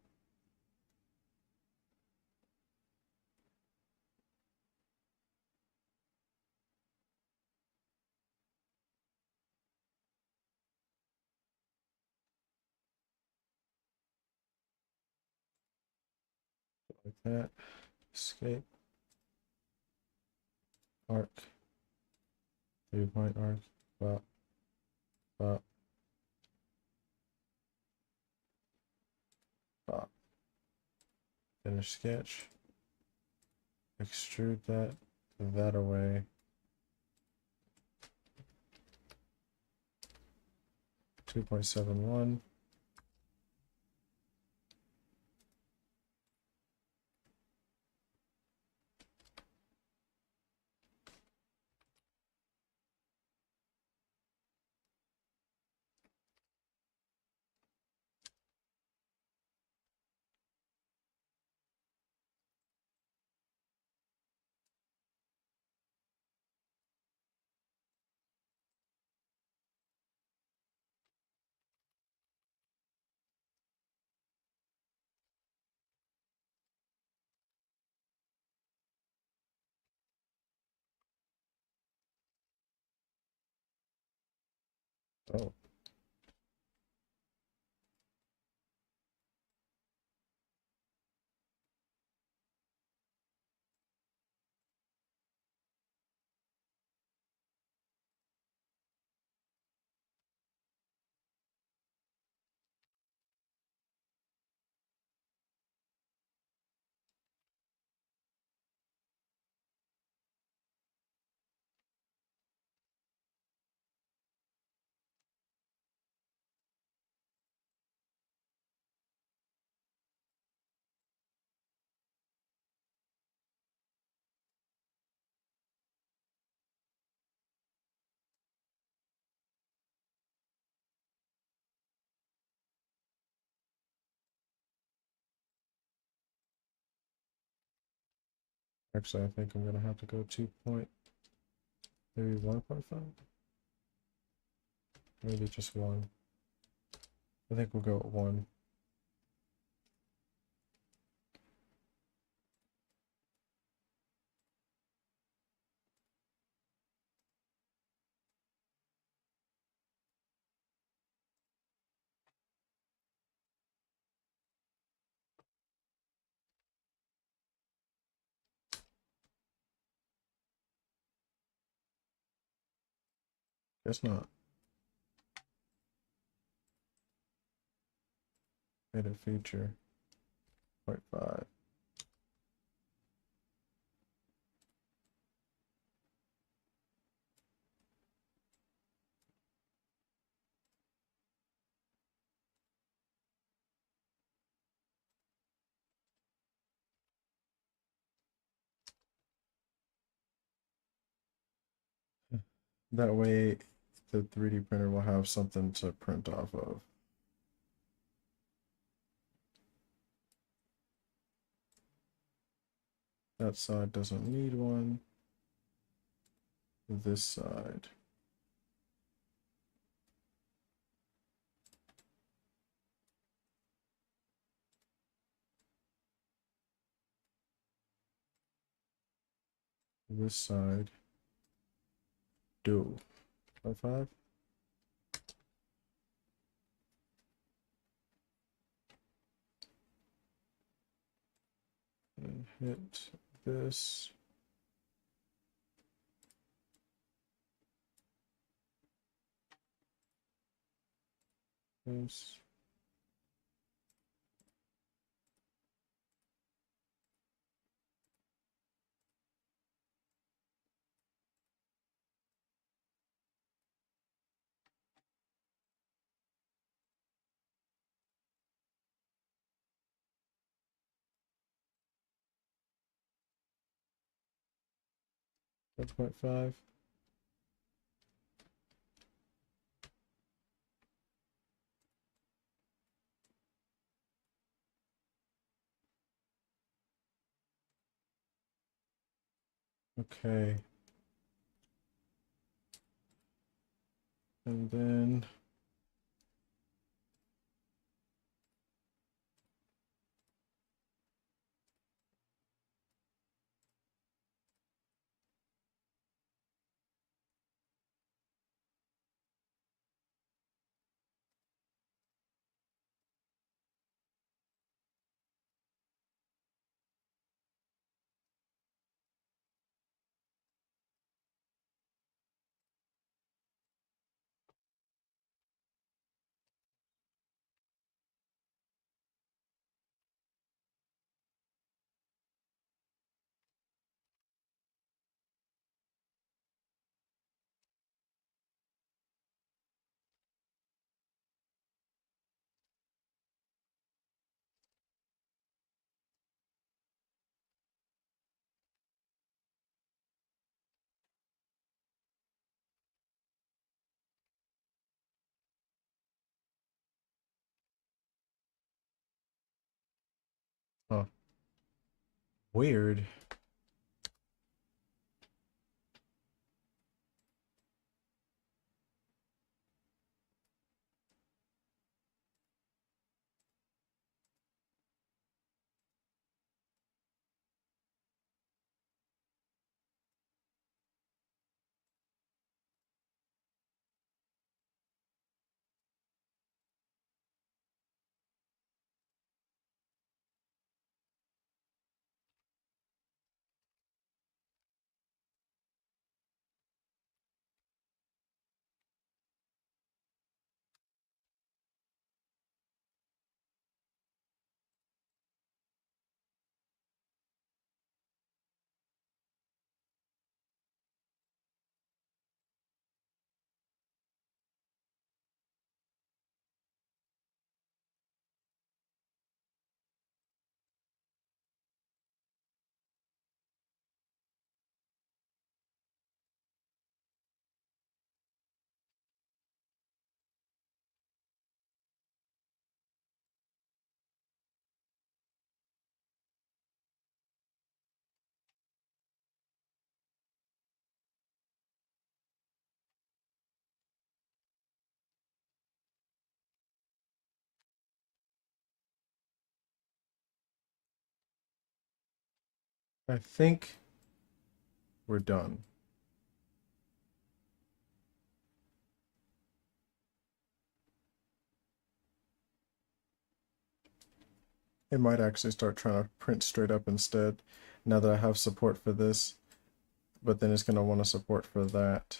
Like that. Escape. Arc. 3-point arc. Bop. Bop. Bop. Finish sketch. Extrude that away. 2.71. Oh. Actually, I think I'm gonna have to go 2 point, maybe 1.5, maybe just 1. I think we'll go at 1. Guess not. Made a feature. 0.5. That way, the 3D printer will have something to print off of. That side doesn't need one. This side. This side. Do. 0.5. And hit this. This. That's 0.5. Okay. And then oh, weird. I think we're done. It might actually start trying to print straight up instead, now that I have support for this, but then it's going to want to support for that.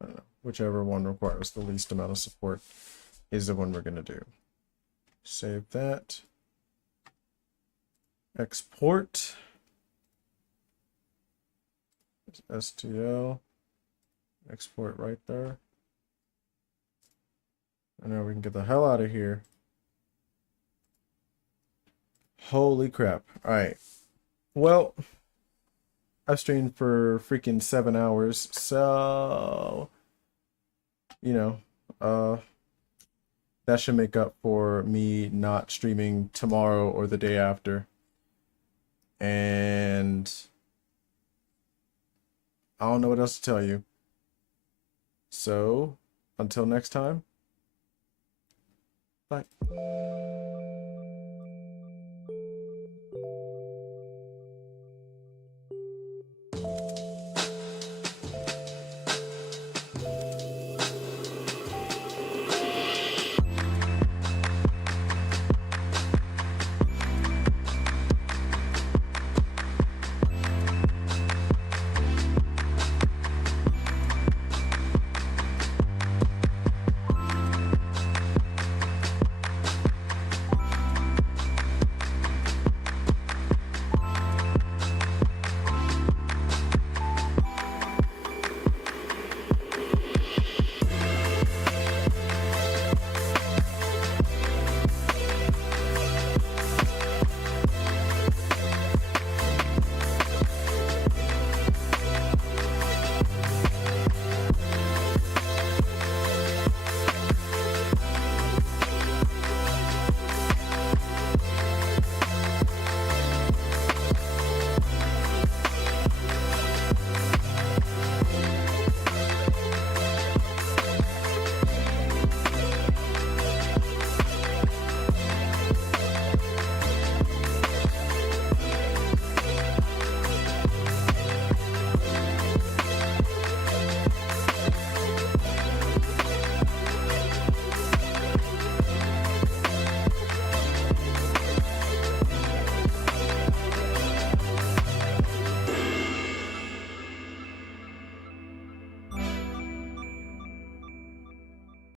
I don't know. Whichever one requires the least amount of support is the one we're going to do. Save that. Export. STL. Export right there. And now we can get the hell out of here. Holy crap. Alright. Well, I've streamed for freaking 7 hours, so you know, that should make up for me not streaming tomorrow or the day after. And I don't know what else to tell you. So, until next time, bye.